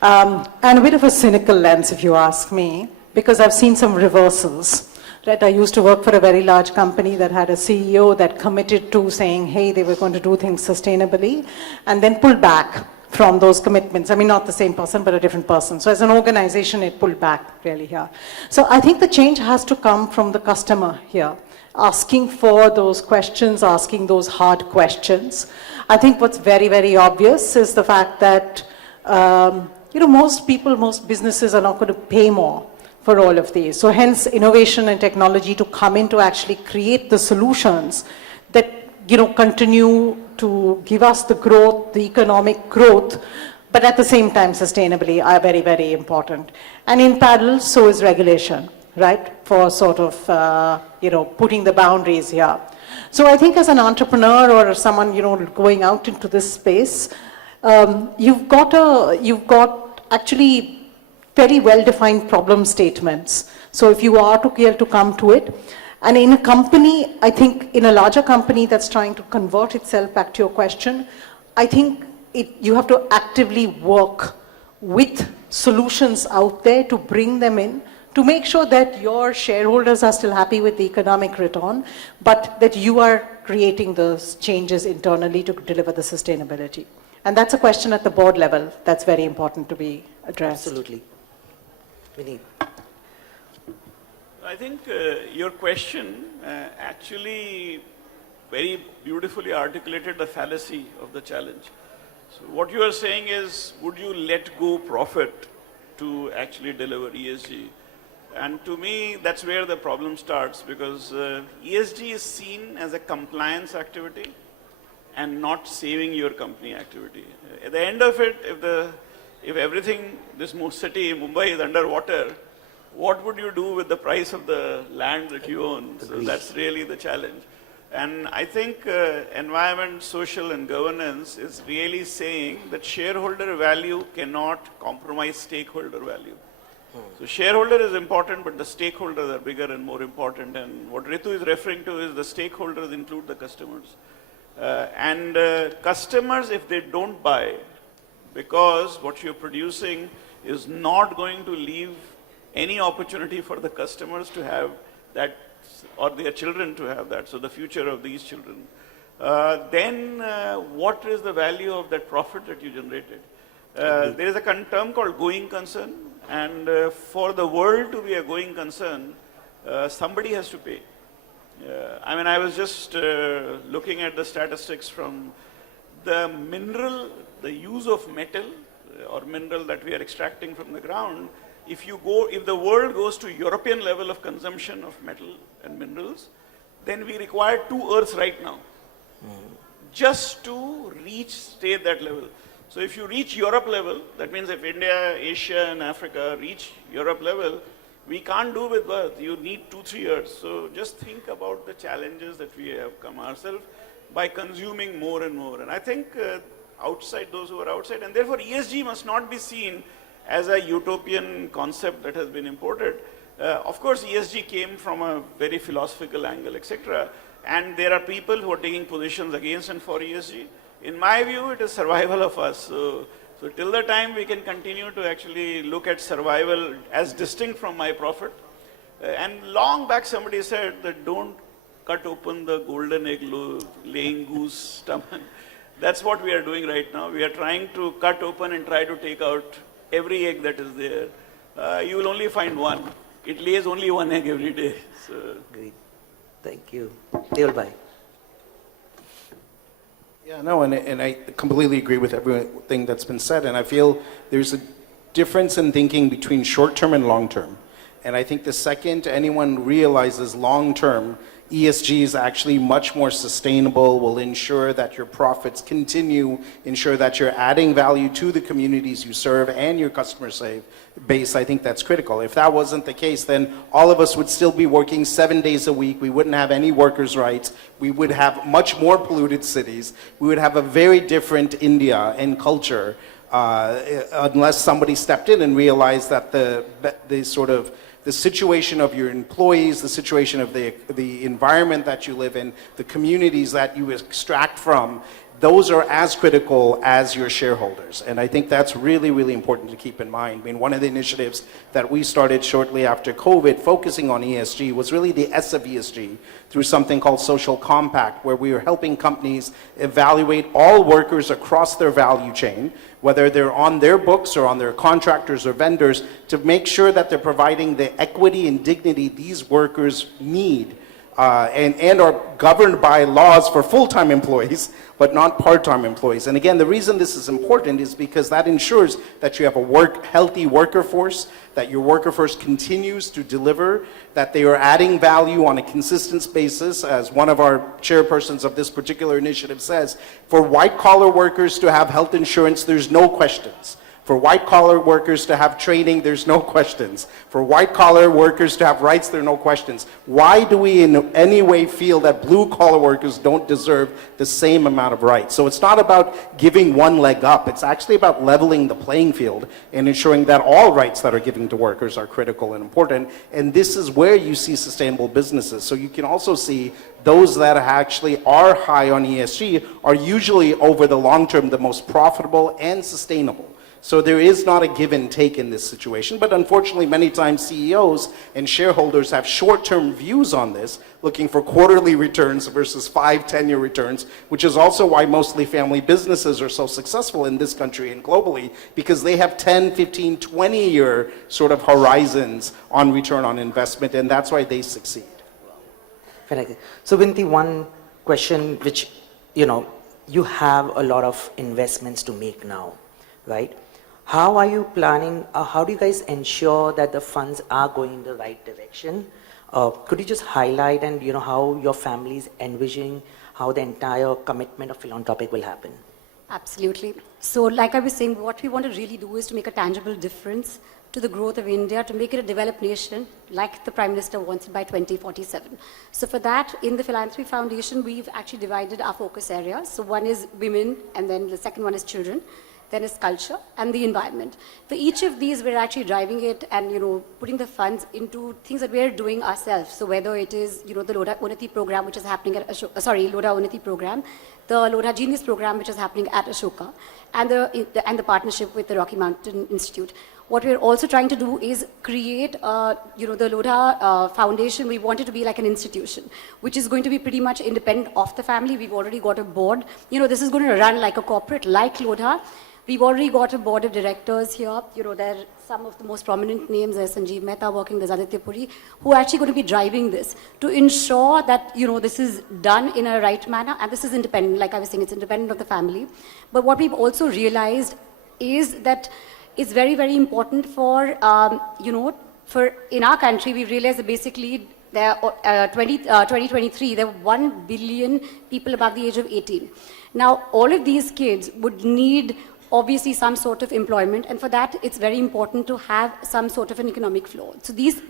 And a bit of a cynical lens, if you ask me, because I've seen some reversals. Right? I used to work for a very large company that had a CEO that committed to saying, hey, they were going to do things sustainably, and then pulled back from those commitments. Not the same person, but a different person. So as an organization, it pulled back really here. So I think the change has to come from the customer here, asking for those questions, asking those hard questions. I think what's very, very obvious is the fact that, most people, most businesses are not going to pay more for all of these. So hence innovation and technology to come in to actually create the solutions that, continue to give us the growth, the economic growth, but at the same time sustainably are very, very important. And in parallel, so is regulation, right? For sort of, putting the boundaries here. So I think as an entrepreneur or someone, going out into this space, you've got actually very well-defined problem statements. So if you are to care to come to it, and in a company, I think in a larger company that's trying to convert itself, back to your question, I think you have to actively work with solutions out there to bring them in, to make sure that your shareholders are still happy with the economic return, but that you are creating those changes internally to deliver the sustainability. And that's a question at the board level that's very important to be addressed. Absolutely. Vineet. I think your question actually very beautifully articulated the fallacy of the challenge. So what you are saying is, would you let go profit to actually deliver ESG? And to me, that's where the problem starts, because ESG is seen as a compliance activity and not saving your company activity. At the end of it, if everything, this city, Mumbai, is underwater, what would you do with the price of the land that you own? So that's really the challenge. And I think environment, social and governance is really saying that shareholder value cannot compromise stakeholder value. So shareholder is important, but the stakeholders are bigger and more important. And what Ritu is referring to is the stakeholders include the customers. Customers, if they don't buy, because what you're producing is not going to leave any opportunity for the customers to have that, or their children to have that, so the future of these children, then what is the value of that profit that you generated? There is a term called going concern, and for the world to be a going concern, somebody has to pay. I mean, I was just looking at the statistics from the mineral, the use of metal or mineral that we are extracting from the ground. If the world goes to European level of consumption of metal and minerals, then we require 2 Earths right now, just to stay at that level. So if you reach Europe level, that means if India, Asia and Africa reach Europe level, we can't do with Earth. You need 2-3 Earths. So just think about the challenges that we have come ourselves by consuming more and more. And I think outside, those who are outside, and therefore ESG must not be seen as a utopian concept that has been imported. Of course, ESG came from a very philosophical angle, etc. And there are people who are taking positions against and for ESG. In my view, it is survival of us. So till the time we can continue to actually look at survival as distinct from my profit. And long back somebody said that don't cut open the golden egg laying goose stomach. That's what we are doing right now. We are trying to cut open and try to take out every egg that is there. You will only find one. It lays only one egg every day. So. Great. Thank you. Deval bhai. Yeah, no, and I completely agree with everything that's been said, and I feel there's a difference in thinking between short-term and long-term. And I think the second anyone realizes long-term, ESG is actually much more sustainable, will ensure that your profits continue, ensure that you're adding value to the communities you serve and your customer base. I think that's critical. If that wasn't the case, then all of us would still be working 7 days a week. We wouldn't have any workers' rights. We would have much more polluted cities. We would have a very different India and culture unless somebody stepped in and realized that the situation of your employees, the situation of the environment that you live in, the communities that you extract from, those are as critical as your shareholders. And I think that's really, really important to keep in mind. I mean, one of the initiatives that we started shortly after COVID focusing on ESG was really the S of ESG through something called Social Compact, where we were helping companies evaluate all workers across their value chain, whether they're on their books or on their contractors or vendors, to make sure that they're providing the equity and dignity these workers need and are governed by laws for full-time employees, but not part-time employees. And again, the reason this is important is because that ensures that you have a healthy worker force, that your worker force continues to deliver, that they are adding value on a consistent basis. As one of our chairpersons of this particular initiative says, for white-collar workers to have health insurance, there's no questions. For white-collar workers to have training, there's no questions. For white-collar workers to have rights, there are no questions. Why do we in any way feel that blue-collar workers don't deserve the same amount of rights? So it's not about giving one leg up. It's actually about leveling the playing field and ensuring that all rights that are given to workers are critical and important. And this is where you see sustainable businesses. So you can also see those that actually are high on ESG are usually over the long term the most profitable and sustainable. So there is not a give and take in this situation, but unfortunately many times CEOs and shareholders have short-term views on this, looking for quarterly returns versus 5-10-year returns, which is also why mostly family businesses are so successful in this country and globally, because they have 10, 15, 20-year sort of horizons on return on investment, and that's why they succeed. So Vinti, one question which, you have a lot of investments to make now, right? How are you planning, how do you guys ensure that the funds are going in the right direction? Could you just highlight and how your family is envisioning how the entire commitment of philanthropic will happen? Absolutely. So like I was saying, what we want to really do is to make a tangible difference to the growth of India, to make it a developed nation like the Prime Minister wants it by 2047. So for that, in the Philanthropy Foundation, we've actually divided our focus areas. So one is women, and then the second one is children. Then is culture and the environment. For each of these, we're actually driving it and putting the funds into things that we're doing ourselves. So whether it is the Lodha Unnati program, which is happening at Lodha Unnati program, the Lodha Genius program, which is happening at Ashoka, and the partnership with the Rocky Mountain Institute. What we're also trying to do is create, the Lodha Foundation. We want it to be like an institution, which is going to be pretty much independent of the family. We've already got a board. This is going to run like a corporate, like Lodha. We've already got a board of directors here. There are some of the most prominent names. There's Sanjeev Mehta working, there's Aditya Puri, who are actually going to be driving this to ensure that, this is done in a right manner. And this is independent, like I was saying, it's independent of the family. But what we've also realized is that it's very, very important for, in our country, we've realized that basically there are 2023, there are 1 billion people above the age of 18. Now, all of these kids would need obviously some sort of employment, and for that it's very important to have some sort of an economic flow. So these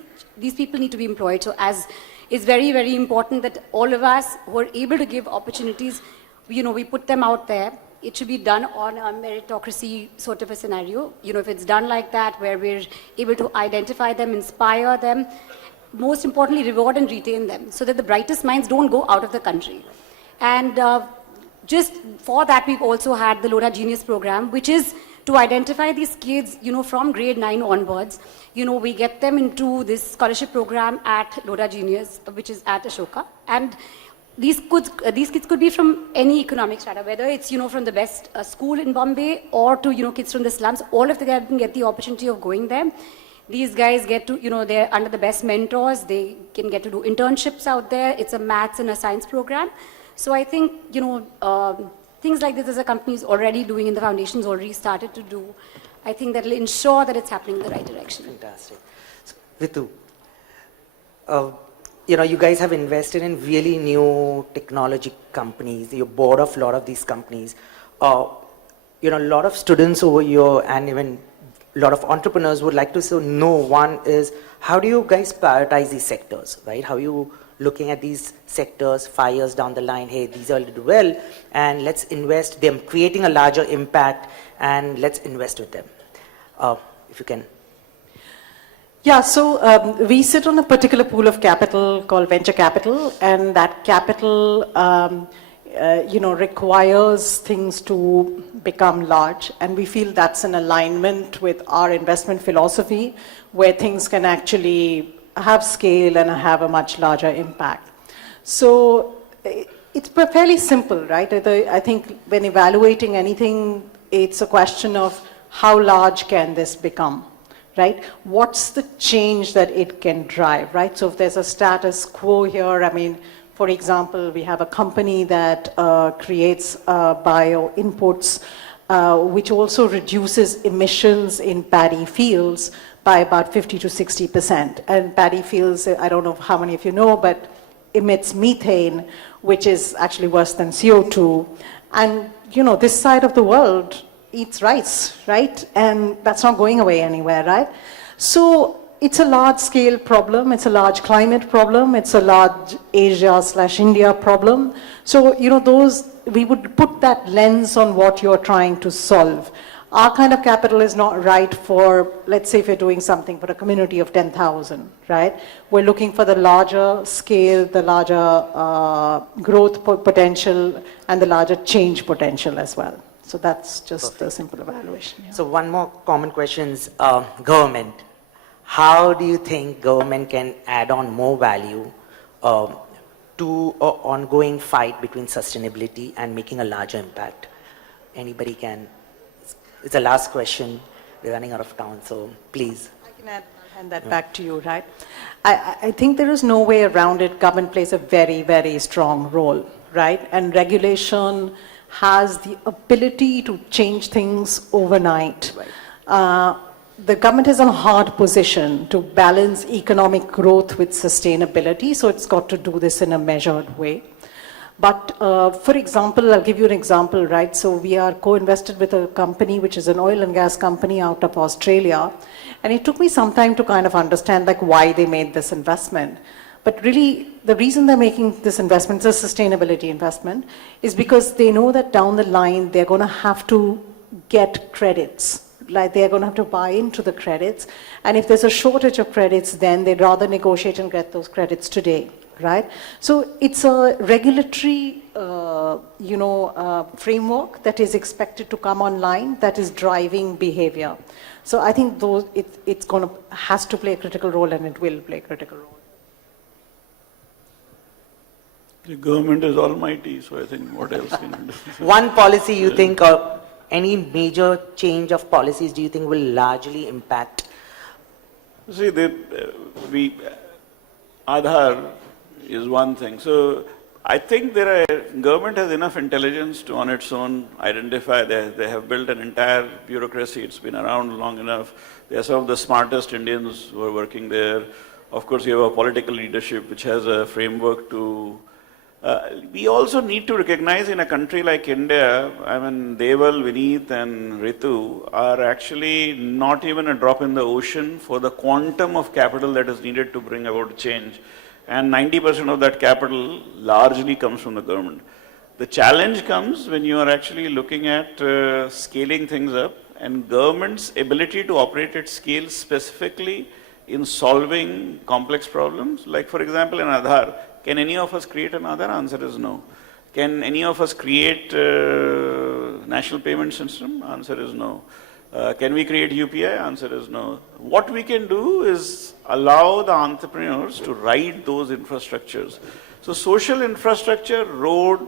people need to be employed. So as it's very, very important that all of us who are able to give opportunities, we put them out there. It should be done on a meritocracy sort of a scenario. If it's done like that, where we're able to identify them, inspire them, most importantly reward and retain them, so that the brightest minds don't go out of the country. And just for that, we've also had the Lodha Genius program, which is to identify these kids, from grade 9 onwards. We get them into this scholarship program at Lodha Genius, which is at Ashoka. And these kids could be from any economic strata, whether it's, from the best school in Bombay or to, kids from the slums. All of them can get the opportunity of going there. These guys get to, they're under the best mentors. They can get to do internships out there. It's a maths and a science program. So I think, things like this as a company is already doing and the foundation's already started to do. I think that will ensure that it's happening in the right direction. Fantastic. So, Ritu, you guys have invested in really new technology companies. You're board of a lot of these companies. A lot of students over here and even a lot of entrepreneurs would like to know, one is, how do you guys prioritize these sectors, right? How you looking at these sectors 5 years down the line, hey, these all do well, and let's invest them, creating a larger impact, and let's invest with them. If you can. Yeah, so we sit on a particular pool of capital called venture capital, and that capital, requires things to become large, and we feel that's in alignment with our investment philosophy, where things can actually have scale and have a much larger impact. So it's fairly simple, right? I think when evaluating anything, it's a question of how large can this become, right? What's the change that it can drive, right? So if there's a status quo here, for example, we have a company that creates bio inputs, which also reduces emissions in paddy fields by about 50 to 60%. And paddy fields, I don't know how many of you know, but emits methane, which is actually worse than CO2. And, this side of the world eats rice, right? And that's not going away anywhere, right? So it's a large-scale problem, it's a large climate problem, it's a large Asia/India problem. So, we would put that lens on what you're trying to solve. Our kind of capital is not right for, let's say if you're doing something for a community of 10,000, right? We're looking for the larger scale, the larger growth potential, and the larger change potential as well. So that's just a simple evaluation. Yeah. So one more common question is government. How do you think government can add on more value to an ongoing fight between sustainability and making a larger impact? Anybody can? It's the last question. We're running out of time, so please. I can hand that back to you, right? I think there is no way around it. Government plays a very, very strong role, right? And regulation has the ability to change things overnight. Right. The government is in a hard position to balance economic growth with sustainability, so it's got to do this in a measured way. But for example, I'll give you an example, right? So we are co-invested with a company which is an oil and gas company out of Australia. And it took me some time to kind of understand like why they made this investment. But really, the reason they're making this investment, it's a sustainability investment, is because they know that down the line, they're going to have to get credits. Like they're going to have to buy into the credits. And if there's a shortage of credits, then they'd rather negotiate and get those credits today. Right? So it's a regulatory, framework that is expected to come online that is driving behavior. So I think it's has to play a critical role, and it will play a critical role. The government is almighty, so I think what else can you do? One policy you think, or any major change of policies do you think will largely impact? See, Aadhaar is one thing. So I think government has enough intelligence to on its own identify. They have built an entire bureaucracy. It's been around long enough. They are some of the smartest Indians who are working there. Of course, you have a political leadership which has a framework to... we also need to recognize in a country like India, I mean, Deval, Vineet and Ritu are actually not even a drop in the ocean for the quantum of capital that is needed to bring about change. And 90% of that capital largely comes from the government. The challenge comes when you are actually looking at scaling things up, and government's ability to operate at scale specifically in solving complex problems. Like for example in Aadhaar, can any of us create an Aadhaar? Answer is no. Can any of us create national payment system? Answer is no. Can we create UPI? Answer is no. What we can do is allow the entrepreneurs to ride those infrastructures. So social infrastructure, road,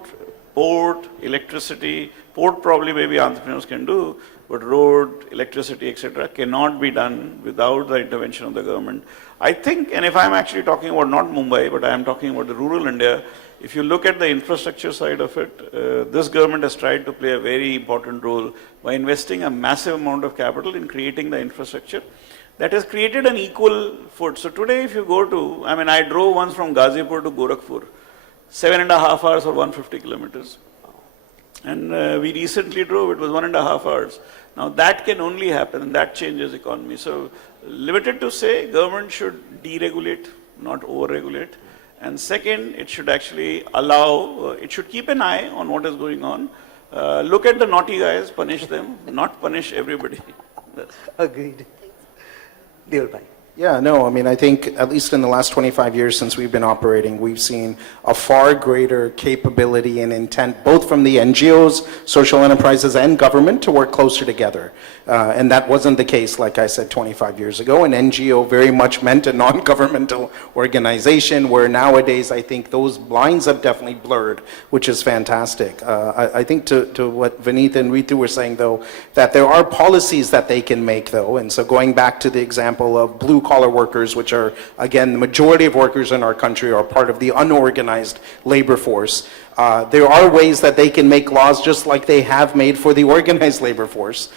port, electricity, port probably maybe entrepreneurs can do, but road, electricity, etc. cannot be done without the intervention of the government. I think, and if I'm actually talking about not Mumbai, but I am talking about the rural India, if you look at the infrastructure side of it, this government has tried to play a very important role by investing a massive amount of capital in creating the infrastructure that has created an equal foot. So today if you go to, I mean I drove once from Gazipur to Gorakhpur, 7.5 hours or 150 kilometers. And we recently drove, it was 1.5 hours. Now that can only happen and that changes economy. So limited to say, government should deregulate, not over-regulate. And second, it should actually allow, it should keep an eye on what is going on. Look at the naughty guys, punish them, not punish everybody. Agreed. Deval. Yeah, no, I mean, I think at least in the last 25 years since we've been operating, we've seen a far greater capability and intent, both from the NGOs, social enterprises, and government to work closer together. And that wasn't the case, like I said, 25 years ago. An NGO very much meant a non-governmental organization, where nowadays I think those lines have definitely blurred, which is fantastic. I think to what Vineet and Ritu were saying, though, that there are policies that they can make, though. And so going back to the example of blue blue-collar workers, which are, again, the majority of workers in our country are part of the unorganized labor force. There are ways that they can make laws just like they have made for the organized labor force,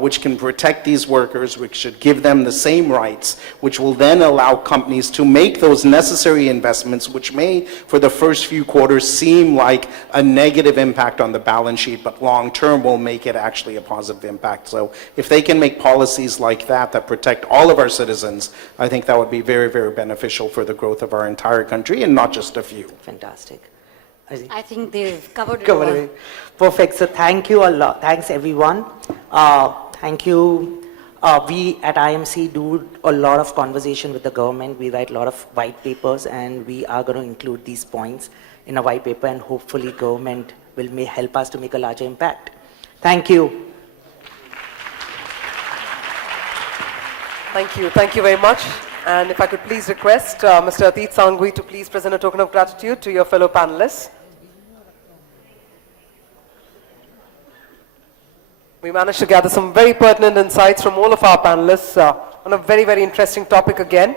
which can protect these workers, which should give them the same rights, which will then allow companies to make those necessary investments, which may, for the first few quarters, seem like a negative impact on the balance sheet, but long-term will make it actually a positive impact. So if they can make policies like that that protect all of our citizens, I think that would be very, very beneficial for the growth of our entire country and not just a few. Fantastic. I think they've covered it Covered all. it. Perfect. So thank you a lot. Thanks everyone. Thank you. We at IMC do a lot of conversation with the government. We write a lot of white papers, and we are going to include these points in a white paper, and hopefully government will help us to make a larger impact. Thank you. Thank you. Thank you very much. And if I could please request Mr. Atit Sangvi to please present a token of gratitude to your fellow panelists. We managed to gather some very pertinent insights from all of our panelists on a very, very interesting topic again.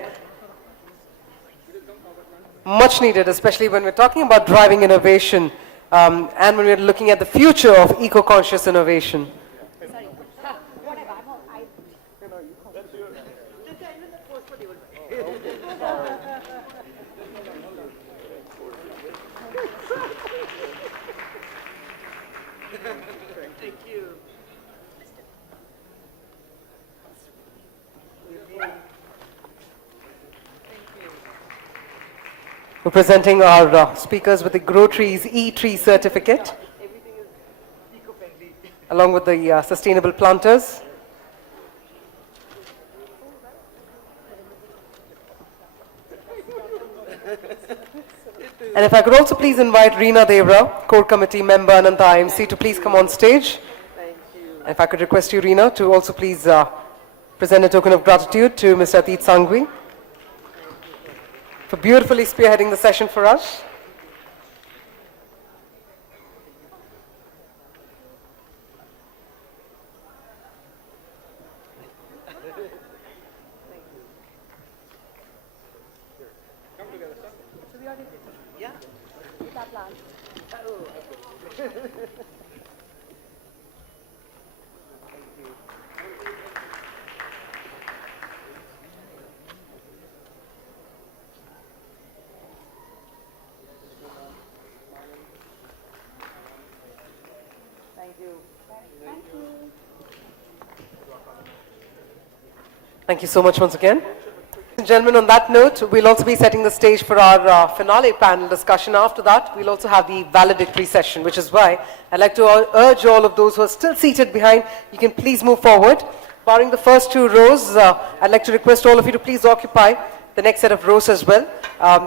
Much needed, especially when we're talking about driving innovation and when we're looking at the future of eco-conscious innovation. We're presenting our speakers with the Grow Trees E-Tree certificate, along with the sustainable planters. And if I could also please invite Reena Devra, Core Committee Member, Ananta IMC, to please come on stage. Thank you. And if I could request you, Reena, to also please present a token of gratitude to Mr. Atit Sangvi for beautifully spearheading the session for us. Thank you so much once again. Ladies and gentlemen, on that note, we'll also be setting the stage for our finale panel discussion. After that, we'll also have the valedictory session, which is why I'd like to urge all of those who are still seated behind, you can please move forward. Barring the first two rows, I'd like to request all of you to please occupy the next set of rows as well,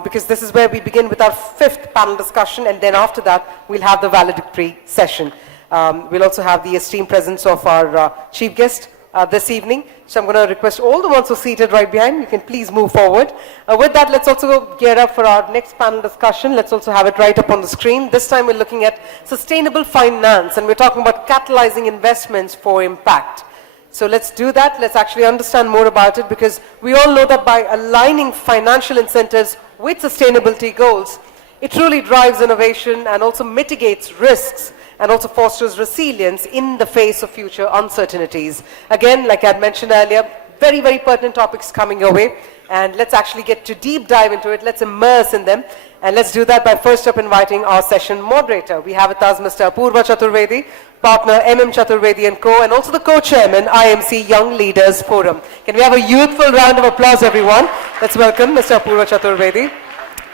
because this is where we begin with our fifth panel discussion, and then after that, we'll have the valedictory session. We'll also have the esteemed presence of our chief guest this evening. So I'm going to request all the ones who are seated right behind, you can please move forward. With that, let's also gear up for our next panel discussion. Let's also have it right up on the screen. This time we're looking at sustainable finance, and we're talking about catalyzing investments for impact. So let's do that. Let's actually understand more about it, because we all know that by aligning financial incentives with sustainability goals, it truly drives innovation and also mitigates risks and also fosters resilience in the face of future uncertainties. Again, like I had mentioned earlier, very, very pertinent topics coming your way, and let's actually get to deep dive into it. Let's immerse in them, and let's do that by first up inviting our session moderator. We have with us Mr. Apurva Chaturvedi, partner Chaturvedi & Co., and also the co-chairman IMC Young Leaders Forum. Can we have a youthful round of applause, everyone? Let's welcome Mr. Apurva Chaturvedi.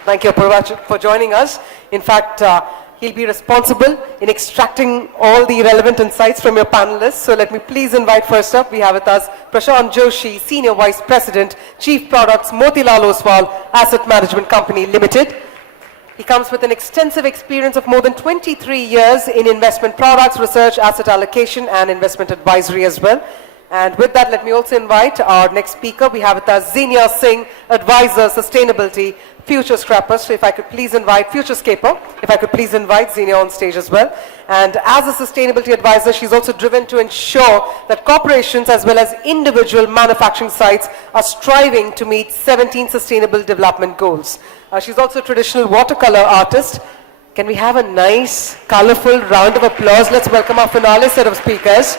Thank you, Apurva, for joining us. In fact, he'll be responsible in extracting all the relevant insights from your panelists. So let me please invite first up, we have with us Prashant Joshi, Senior Vice President, Chief Products, Motilal Oswal Asset Management Company Limited. He comes with an extensive experience of more than 23 years in investment products, research, asset allocation, and investment advisory as well. And with that, let me also invite our next speaker. We have with us Zinia Singh, Advisor, Sustainability, future scrappers. So if I could please invite, futurescaper, if I could please invite Xenia on stage as well. And as a sustainability advisor, she's also driven to ensure that corporations as well as individual manufacturing sites are striving to meet 17 sustainable development goals. She's also a traditional watercolor artist. Can we have a nice, colorful round of applause? Let's welcome our finale set of speakers.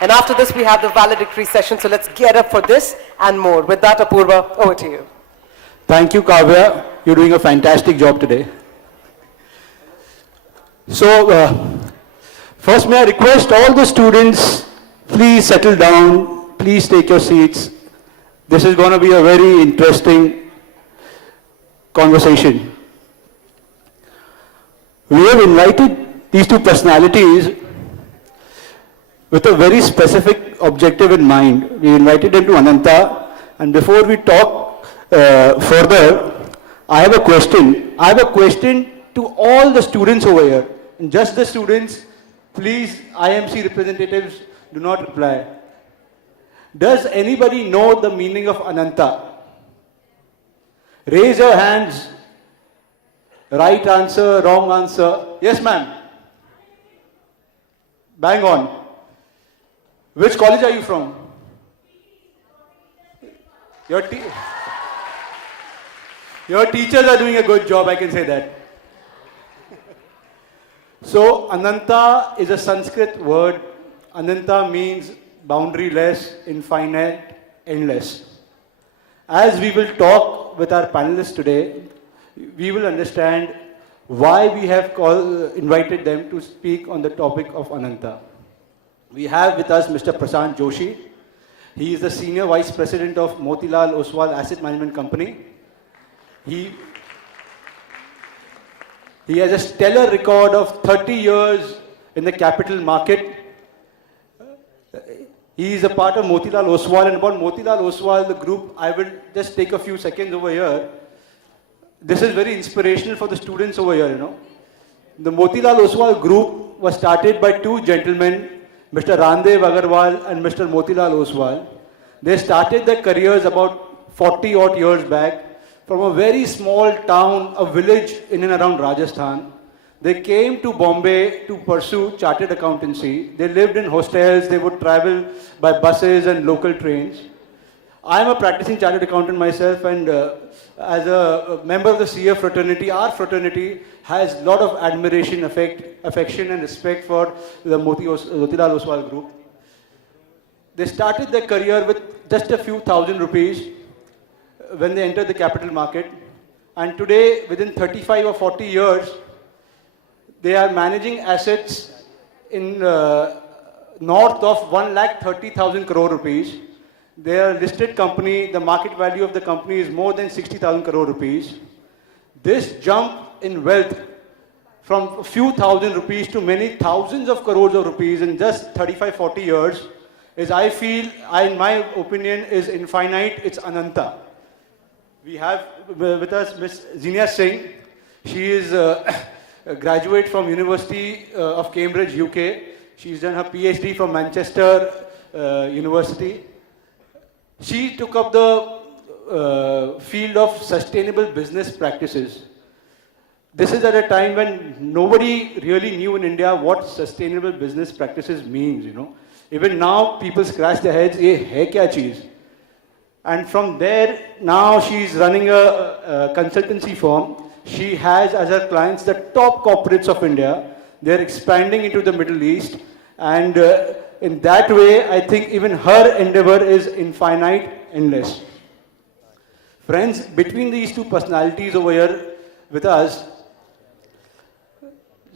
And after this, we have the valedictory session. So let's get up for this and more. With that, Apurva, over to you. Thank you, Kavya. You're doing a fantastic job today. So, first may I request all the students, please settle down, please take your seats. This is going to be a very interesting conversation. We have invited these two personalities with a very specific objective in mind. We invited them to Ananta, and before we talk further, I have a question. I have a question to all the students over here. And just the students, please, IMC representatives, do not reply. Does anybody know the meaning of Ananta? Raise your hands. Right answer, wrong answer. Yes, ma'am. Bang on. Which college are you from? Your teachers are doing a good job, I can say that. So, Ananta is a Sanskrit word. Ananta means boundaryless, infinite, endless. As we will talk with our panelists today, we will understand why we have invited them to speak on the topic of Ananta. We have with us Mr. Prashant Joshi. He is the Senior Vice President of Motilal Oswal Asset Management Company. He has a stellar record of 30 years in the capital market. He is a part of Motilal Oswal, and about Motilal Oswal, the group, I will just take a few seconds over here. This is very inspirational for the students over here, you know. The Motilal Oswal group was started by two gentlemen, Mr. Ramdev Agarwal and Mr. Motilal Oswal. They started their careers about 40 odd years back from a very small town, a village in and around Rajasthan. They came to Bombay to pursue chartered accountancy. They lived in hostels, they would travel by buses and local trains. I am a practicing chartered accountant myself, and as a member of the CA fraternity, our fraternity has a lot of admiration, affection and respect for the Motilal Oswal group. They started their career with just a few thousand rupees when they entered the capital market, and today, within 35 or 40 years, they are managing assets in north of 1,30,000 crore rupees. They are a listed company. The market value of the company is more than 60,000 crore rupees. This jump in wealth from a few thousand rupees to many thousands of crores of rupees in just 35-40 years is, I feel, in my opinion, is infinite. It's Ananta. We have with us Ms. Xenia Singh. She is a graduate from University of Cambridge, UK. She's done her PhD from Manchester University. She took up the field of sustainable business practices. This is at a time when nobody really knew in India what sustainable business practices means, you know. Even now, people scratch their heads, "Ye hai kya cheez?" And from there, now she's running a consultancy firm. She has as her clients the top corporates of India. They're expanding into the Middle East. And in that way, I think even her endeavor is infinite, endless. Friends, between these two personalities over here with us,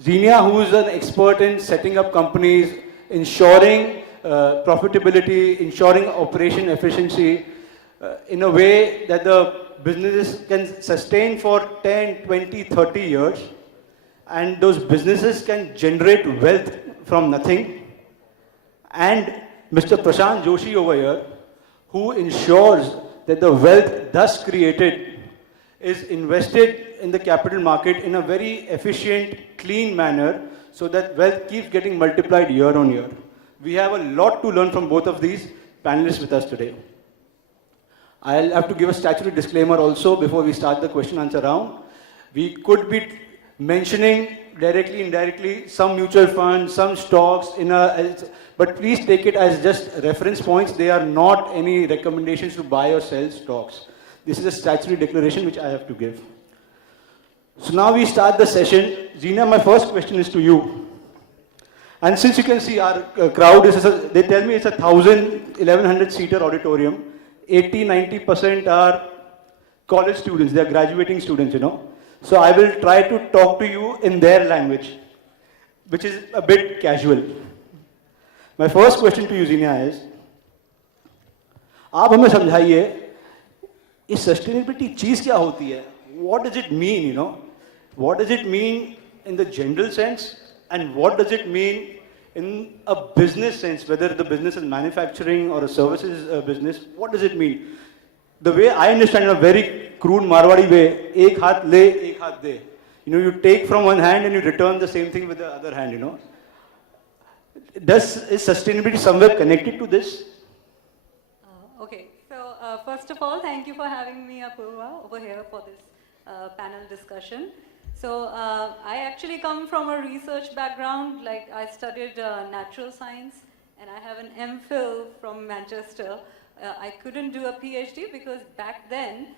Xenia, who is an expert in setting up companies, ensuring profitability, ensuring operation efficiency, in a way that the businesses can sustain for 10, 20, 30 years, and those businesses can generate wealth from nothing. And Mr. Prashant Joshi over here, who ensures that the wealth thus created is invested in the capital market in a very efficient, clean manner, so that wealth keeps getting multiplied year on year. We have a lot to learn from both of these panelists with us today. I'll have to give a statutory disclaimer also before we start the question answer round. We could be mentioning directly, indirectly, some mutual funds, some stocks, but please take it as just reference points. They are not any recommendations to buy or sell stocks. This is a statutory declaration which I have to give. So now we start the session. Zina, my first question is to you. And since you can see our crowd they tell me it's 1,100 seater auditorium. 80-90% are college students, they are graduating students, So I will try to talk to you in their language, which is a bit casual. My first question to you, Zina, is, आप हमें समझाइए, इस sustainability चीज़ क्या होती है? What does it mean, What does it mean in the general sense, and what does it mean in a business sense, whether the business is manufacturing or a services business? What does it mean? The way I understand in a very crude Marwadi way, ek haath le, ek haath de. You take from one hand and you return the same thing with the other hand, Is sustainability somewhere connected to this? Okay, so first of all, thank you for having me, Apurva, over here for this panel discussion. So I actually come from a research background, like I studied natural science and I have an MPhil from Manchester. I couldn't do a PhD because back then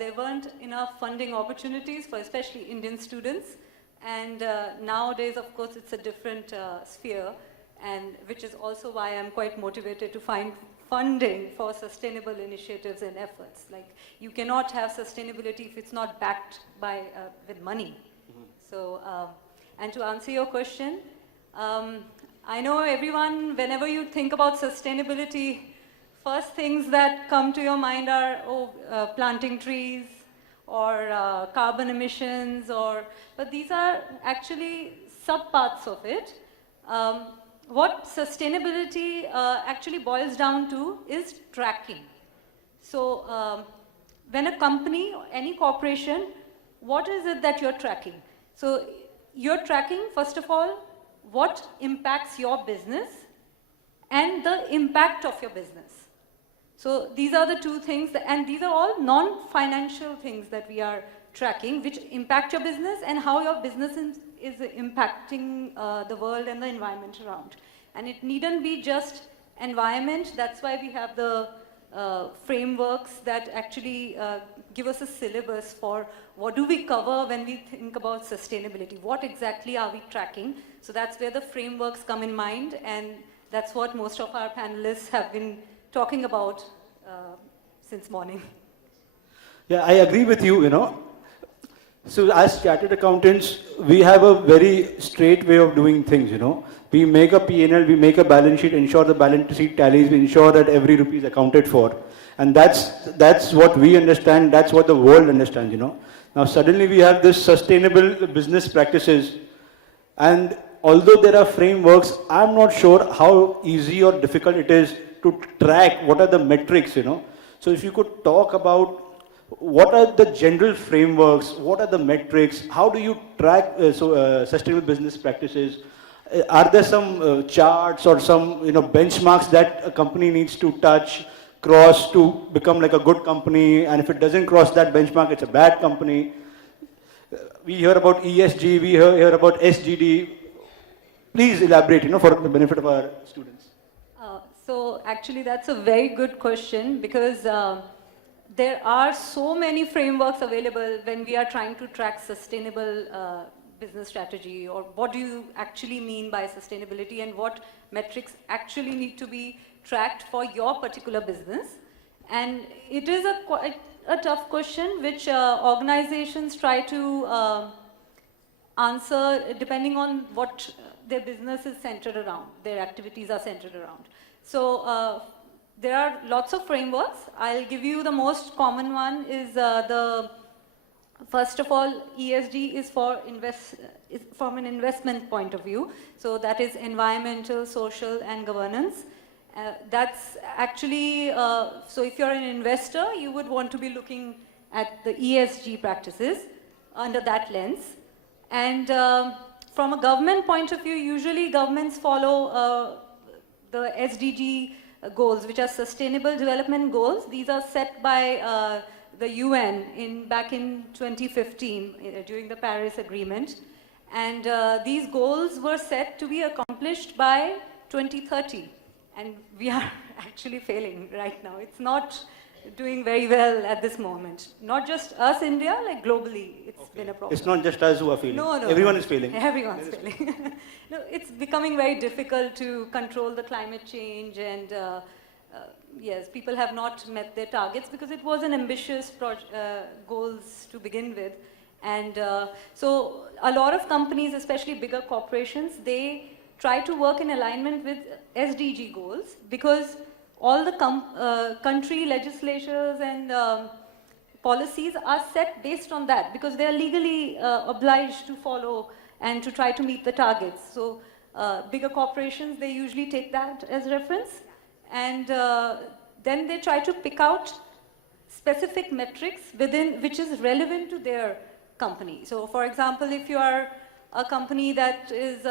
there weren't enough funding opportunities for especially Indian students. And nowadays, of course, it's a different sphere, and which is also why I'm quite motivated to find funding for sustainable initiatives and efforts. Like, you cannot have sustainability if it's not backed by with money. So, and to answer your question, I know everyone, whenever you think about sustainability, first things that come to your mind are planting trees or carbon emissions, but these are actually subparts of it. What sustainability actually boils down to is tracking. So when a company, any corporation, what is it that you're tracking? So you're tracking, first of all, what impacts your business and the impact of your business. So these are the two things, and these are all non-financial things that we are tracking, which impact your business and how your business is impacting the world and the environment around. And it needn't be just environment. That's why we have the frameworks that actually give us a syllabus for what do we cover when we think about sustainability. What exactly are we tracking? So that's where the frameworks come in mind, and that's what most of our panelists have been talking about since morning. Yeah, I agree with you, So as chartered accountants, we have a very straight way of doing things, We make a P&L, we make a balance sheet, ensure the balance sheet tallies, we ensure that every rupee is accounted for. And that's what we understand, that's what the world understands, Now suddenly we have this sustainable business practices, and although there are frameworks, I'm not sure how easy or difficult it is to track what are the metrics, So if you could talk about what are the general frameworks, what are the metrics, how do you track sustainable business practices? Are there some charts or some benchmarks that a company needs to cross to become like a good company, and if it doesn't cross that benchmark, it's a bad company? We hear about ESG, we hear about SGD. Please elaborate, for the benefit of our students. So actually that's a very good question, because there are so many frameworks available when we are trying to track sustainable business strategy, or what do you actually mean by sustainability, and what metrics actually need to be tracked for your particular business. And it is quite a tough question which organizations try to answer depending on what their business is centered around, their activities are centered around. So there are lots of frameworks. I'll give you the most common one is first of all, ESG is from an investment point of view. So that is environmental, social, and governance. That's actually, so if you're an investor, you would want to be looking at the ESG practices under that lens. And from a government point of view, usually governments follow the SDG goals, which are Sustainable Development Goals. These are set by the UN back in 2015 during the Paris Agreement. And these goals were set to be accomplished by 2030. And we are actually failing right now. It's not doing very well at this moment. Not just us, India, like globally, it's been a problem. It's not just us who are failing. No, Everyone is failing. Everyone's failing. No, it's becoming very difficult to control the climate change, and yes, people have not met their targets because it was an ambitious goals to begin with. And so a lot of companies, especially bigger corporations, they try to work in alignment with SDG goals because all the country legislatures and policies are set based on that because they are legally obliged to follow and to try to meet the targets. So bigger corporations, they usually take that as reference, and then they try to pick out specific metrics within which is relevant to their company. So for example, if you are a company that is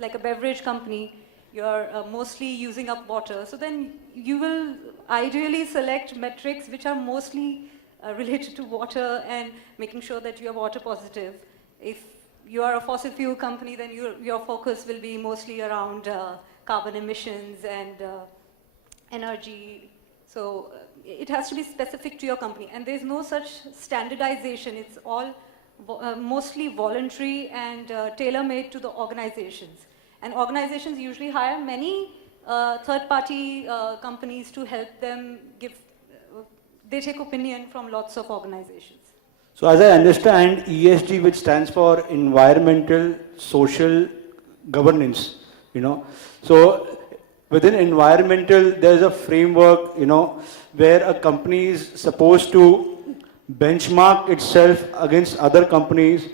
like a beverage company, you're mostly using up water, so then you will ideally select metrics which are mostly related to water and making sure that you are water positive. If you are a fossil fuel company, then your focus will be mostly around carbon emissions and energy. So it has to be specific to your company, and there's no such standardization. It's all mostly voluntary and tailor-made to the organizations. And organizations usually hire many third-party companies to help them they take opinion from lots of organizations. So as I understand, ESG, which stands for environmental, social, governance, So within environmental, there's a framework, where a company is supposed to benchmark itself against other companies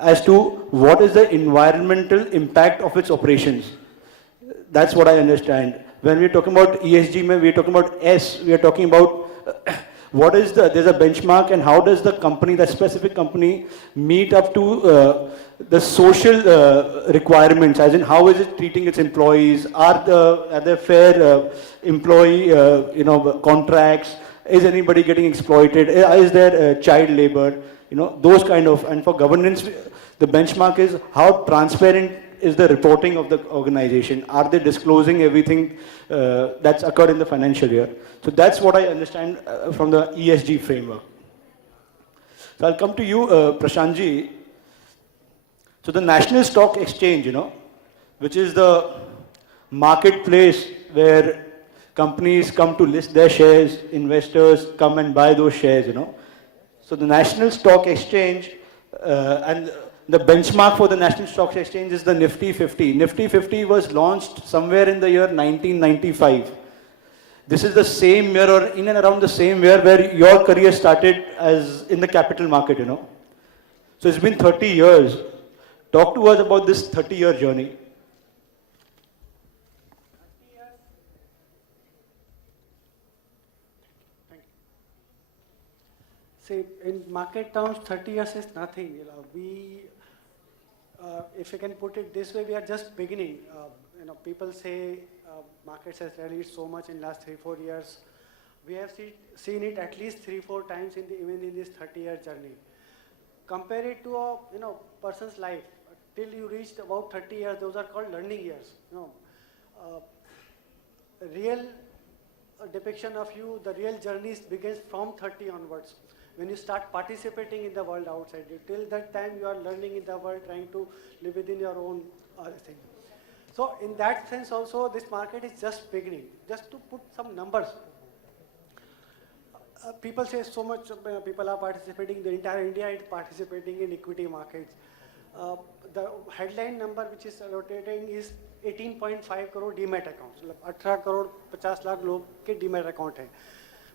as to what is the environmental impact of its operations. That's what I understand. When we're talking about ESG, we're talking about S, we are talking about there's a benchmark, and how does the company, that specific company, meet up to the social requirements, as in how is it treating its employees, are there fair employee contracts, is anybody getting exploited, is there child labor, those kind of, and for governance, the benchmark is how transparent is the reporting of the organization, are they disclosing everything that's occurred in the financial year. So that's what I understand from the ESG framework. So I'll come to you, Prashantji. So the National Stock Exchange, which is the marketplace where companies come to list their shares, investors come and buy those shares, So the National Stock Exchange and the benchmark for the National Stock Exchange is the Nifty 50. Nifty 50 was launched somewhere in the year 1995. This is the same year or in and around the same year where your career started as in the capital market, So it's been 30 years. Talk to us about this 30-year journey. See, in market terms, 30 years is nothing. If you can put it this way, we are just beginning. People say markets has rallied so much in last 3-4 years. We have seen it at least 3-4 times even in this 30-year journey. Compare it to a person's life. Till you reached about 30 years, those are called learning years. Real depiction of you, the real journey begins from 30 onwards. When you start participating in the world outside you, till that time you are learning in the world, trying to live within your own thing. So in that sense also, this market is just beginning. Just to put some numbers, people say so much people are participating, the entire India is participating in equity markets. The headline number which is rotating is 18.5 crore demat accounts. 18 crore 50 lakh log ke demat account hai.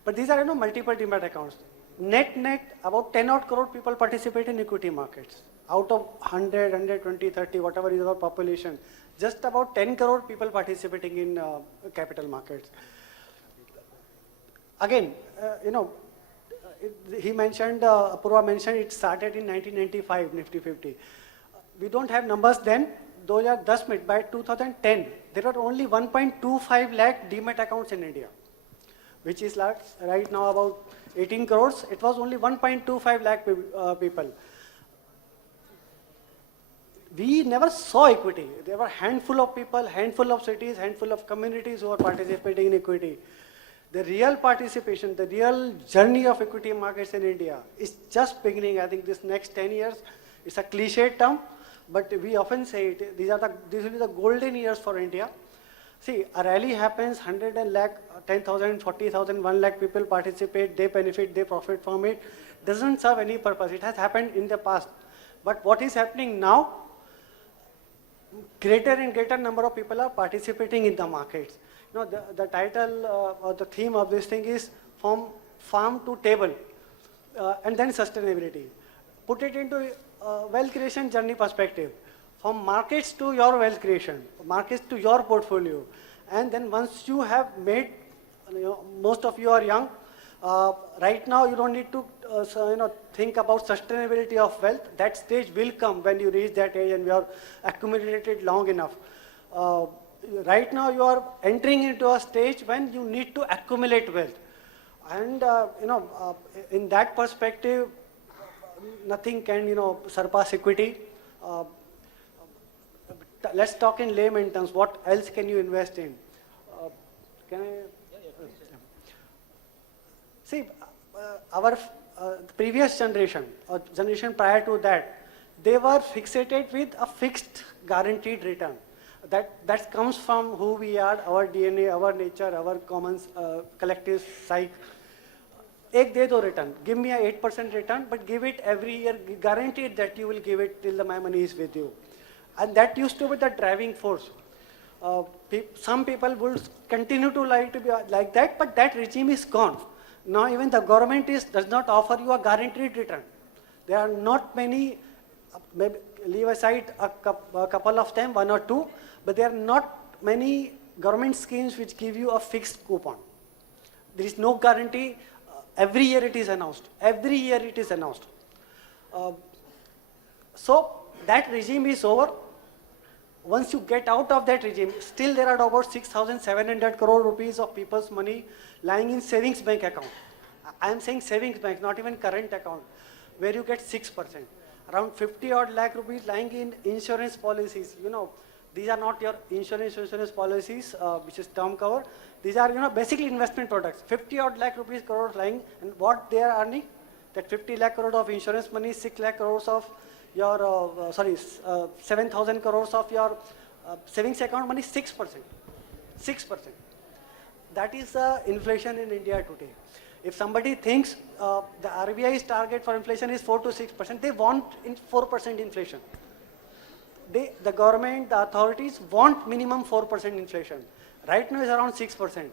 But these are multiple demat accounts. Net, about 10 odd crore people participate in equity markets. Out of 100, 120, 30, whatever is our population, just about 10 crore people participating in capital markets. Again, he mentioned, Apurva mentioned it started in 1995, Nifty 50. We don't have numbers then, 2010 में, by 2010, there are only 1.25 lakh demat accounts in India, which is like right now about 18 crores. It was only 1.25 lakh people. We never saw equity. There were handful of people, handful of cities, handful of communities who are participating in equity. The real participation, the real journey of equity markets in India is just beginning. I think this next 10 years, it's a cliched term, but we often say it, these will be the golden years for India. See, a rally happens, 100 lakh, 10,000, 40,000, 1 lakh people participate, they benefit, they profit from it. Doesn't serve any purpose. It has happened in the past. But what is happening now? Greater and greater number of people are participating in the markets. You know, the title or the theme of this thing is from farm to table and then sustainability. Put it into wealth creation journey perspective. From markets to your wealth creation, markets to your portfolio. And then once you have made, most of you are young, right now you don't need to think about sustainability of wealth. That stage will come when you reach that age and you are accumulated long enough. Right now you are entering into a stage when you need to accumulate wealth. And in that perspective, nothing can surpass equity. Let's talk in layman terms. What else can you invest in? Can I? See, our previous generation or generation prior to that, they were fixated with a fixed guaranteed return. That comes from who we are, our DNA, our nature, our common collective psyche. Ek de do return. Give me a 8% return, but give it every year, guaranteed that you will give it till my money is with you. And that used to be the driving force. Some people will continue to like that, but that regime is gone. Now even the government does not offer you a guaranteed return. There are not many, maybe leave aside a couple of them, one or two, but there are not many government schemes which give you a fixed coupon. There is no guarantee. Every year it is announced. Every year it is announced. So that regime is over. Once you get out of that regime, still there are about 6,700 crore rupees of people's money lying in savings bank account. I am saying savings bank, not even current account, where you get 6%. Around 50 odd lakh rupees lying in insurance policies. These are not your insurance policies, which is term cover. These are, basically investment products. 50 odd lakh rupees crores lying, and what they are earning? That 50 lakh crore of insurance money, 6 lakh crores of your, 7,000 crores of your savings account money, 6%. 6%. That is inflation in India today. If somebody thinks the RBI's target for inflation is 4 to 6%, they want 4% inflation. The government, the authorities want minimum 4% inflation. Right now it's around 6%.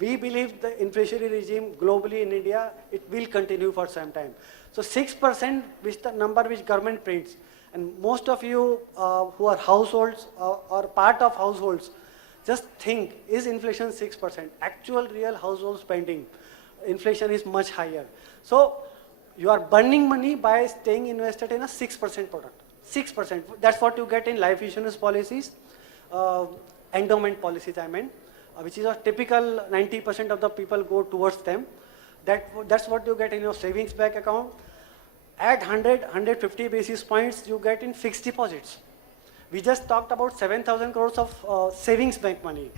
We believe the inflationary regime globally in India, it will continue for some time. So 6%, which the number which government prints, and most of you who are households or part of households, just think, is inflation 6%? Actual real household spending, inflation is much higher. So you are burning money by staying invested in a 6% product. 6%, that's what you get in life insurance policies, endowment policies I meant, which is a typical 90% of the people go towards them. That's what you get in your savings bank account. At 100, 150 basis points, you get in fixed deposits. We just talked about 7,000 crores of savings bank money.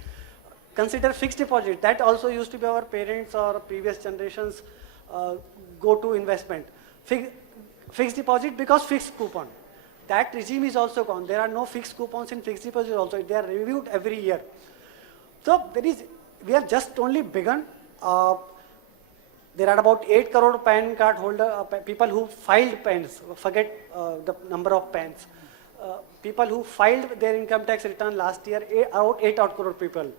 Consider fixed deposit. That also used to be our parents or previous generations go-to investment. Fixed deposit because fixed coupon. That regime is also gone. There are no fixed coupons in fixed deposit also. They are reviewed every year. So we have just only begun. There are about 8 crore PAN card holder, people who filed PANs, forget the number of PANs. People who filed their income tax return last year, about 8 odd crore people.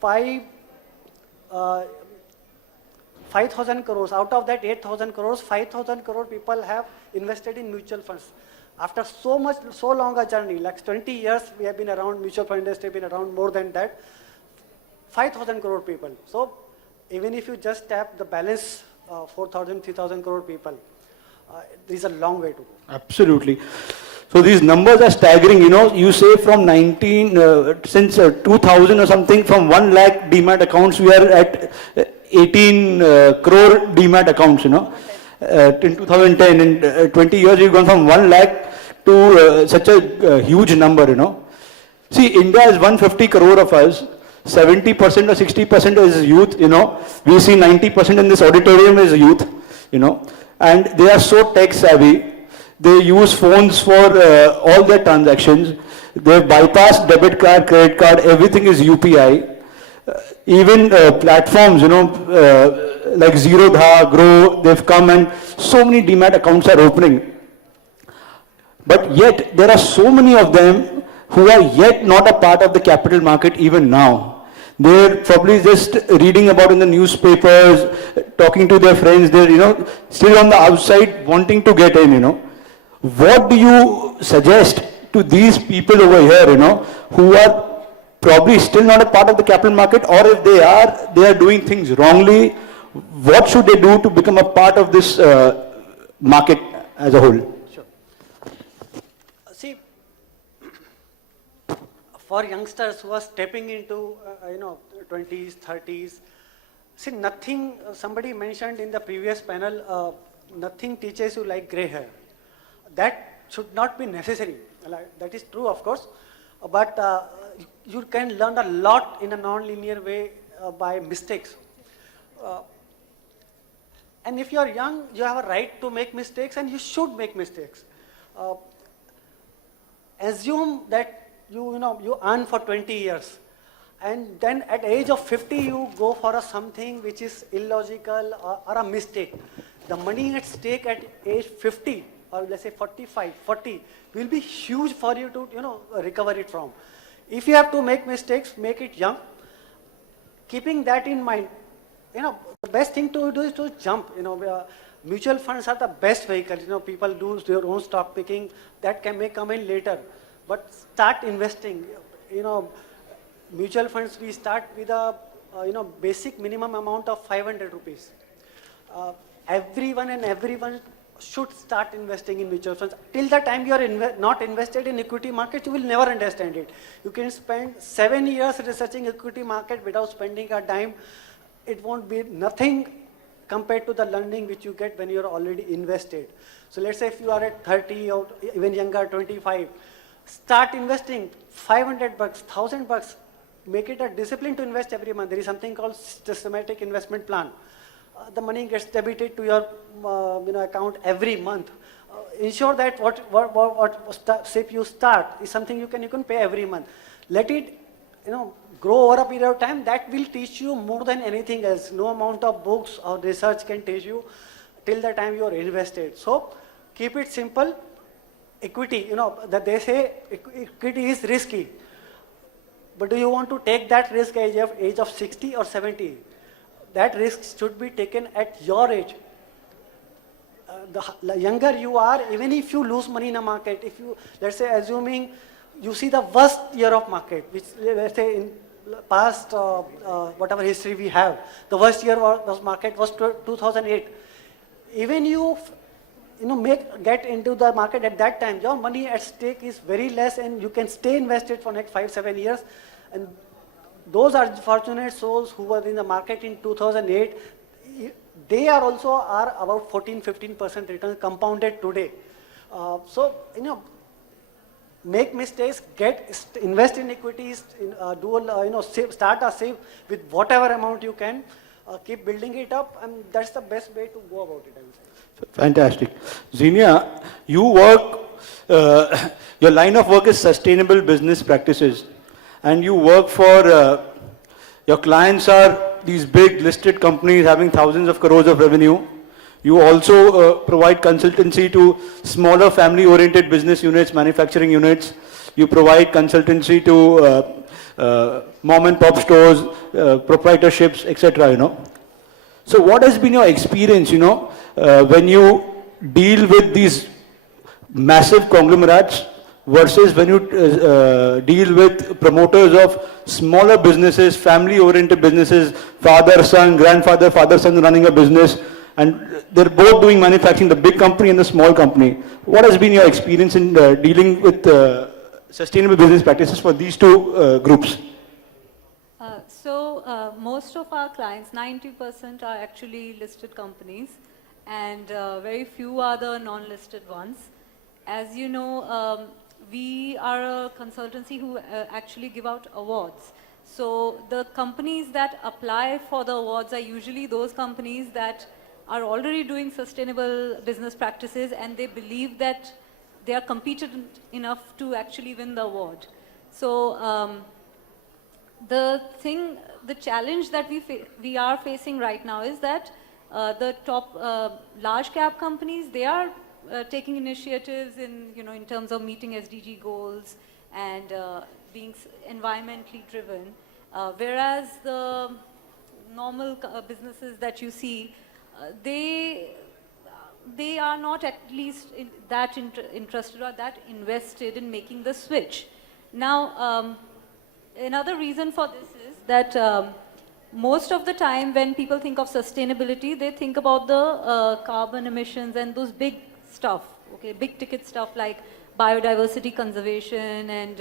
5,000 crores, out of that 8,000 crores, 5,000 crore people have invested in mutual funds. After so long a journey, like 20 years we have been around, mutual fund industry have been around more than that, 5,000 crore people. So even if you just tap the balance, 4,000, 3,000 crore people, there is a long way to go. Absolutely. So these numbers are staggering, you know, you say from 2000 or something, from 1 lakh demat accounts, we are at 18 crore demat accounts, you know, in 2010. In 20 years, we've gone from 1 lakh to such a huge number, you know. See, India is 150 crore of us, 70% or 60% is youth, you know. We see 90% in this auditorium is youth, you know, and they are so tech savvy. They use phones for all their transactions. They bypass debit card, credit card, everything is UPI. Even platforms, you know, like Zerodha, Grow, they've come and so many demat accounts are opening. But yet, there are so many of them who are yet not a part of the capital market even now. They're probably just reading about in the newspapers, talking to their friends, they're, you know, still on the outside wanting to get in, you know. What do you suggest to these people over here, you know, who are probably still not a part of the capital market, or if they are doing things wrongly? What should they do to become a part of this market as a whole? Sure. See, for youngsters who are stepping into, 20s, 30s, see, nothing, somebody mentioned in the previous panel, nothing teaches you like gray hair. That should not be necessary. That is true, of course, but you can learn a lot in a non-linear way by mistakes. And if you are young, you have a right to make mistakes, and you should make mistakes. Assume that you earn for 20 years, and then at age of 50 you go for something which is illogical or a mistake. The money at stake at age 50, or let's say 45, 40, will be huge for you to recover it from. If you have to make mistakes, make it young. Keeping that in mind, the best thing to do is to jump. Mutual funds are the best vehicle. People do their own stock picking. That may come in later, but start investing. Mutual funds, we start with a basic minimum amount of 500 rupees. Everyone should start investing in mutual funds. Till the time you are not invested in equity markets, you will never understand it. You can spend 7 years researching equity market without spending a dime. It won't be nothing compared to the learning which you get when you are already invested. So let's say if you are at 30 or even younger, 25, start investing 500 bucks, 1,000 bucks. Make it a discipline to invest every month. There is something called systematic investment plan. The money gets debited to your account every month. Ensure that what SIP you start is something you can pay every month. Let it grow over a period of time. That will teach you more than anything else. No amount of books or research can teach you till the time you are invested. So keep it simple. Equity, that they say equity is risky. But do you want to take that risk at age of 60 or 70? That risk should be taken at your age. The younger you are, even if you lose money in a market, if you, let's say, assuming you see the worst year of market, which let's say in past whatever history we have, the worst year was market was 2008. Even you get into the market at that time, your money at stake is very less, and you can stay invested for next 5-7 years. And those are fortunate souls who were in the market in 2008. They are also about 14-15% return compounded today. So make mistakes, invest in equities, start a save with whatever amount you can, keep building it up, and that's the best way to go about it, I would say. Fantastic. Zinia, you work, your line of work is sustainable business practices, and you work for, your clients are these big listed companies having thousands of crores of revenue. You also provide consultancy to smaller family-oriented business units, manufacturing units. You provide consultancy to mom and pop stores, proprietorships, etc. So what has been your experience, when you deal with these massive conglomerates versus when you deal with promoters of smaller businesses, family-oriented businesses, father, son, grandfather, father, son running a business, and they're both doing manufacturing, the big company and the small company. What has been your experience in dealing with sustainable business practices for these two groups? Most of our clients, 90% are actually listed companies, and very few are the non-listed ones. As you know, we are a consultancy who actually give out awards. So the companies that apply for the awards are usually those companies that are already doing sustainable business practices, and they believe that they are competent enough to actually win the award. So the challenge that we are facing right now is that the top large cap companies, they are taking initiatives in terms of meeting SDG goals and being environmentally driven, whereas the normal businesses that you see, they are not at least that interested or that invested in making the switch. Now, another reason for this is that most of the time when people think of sustainability, they think about the carbon emissions and those big stuff, okay, big ticket stuff like biodiversity conservation. And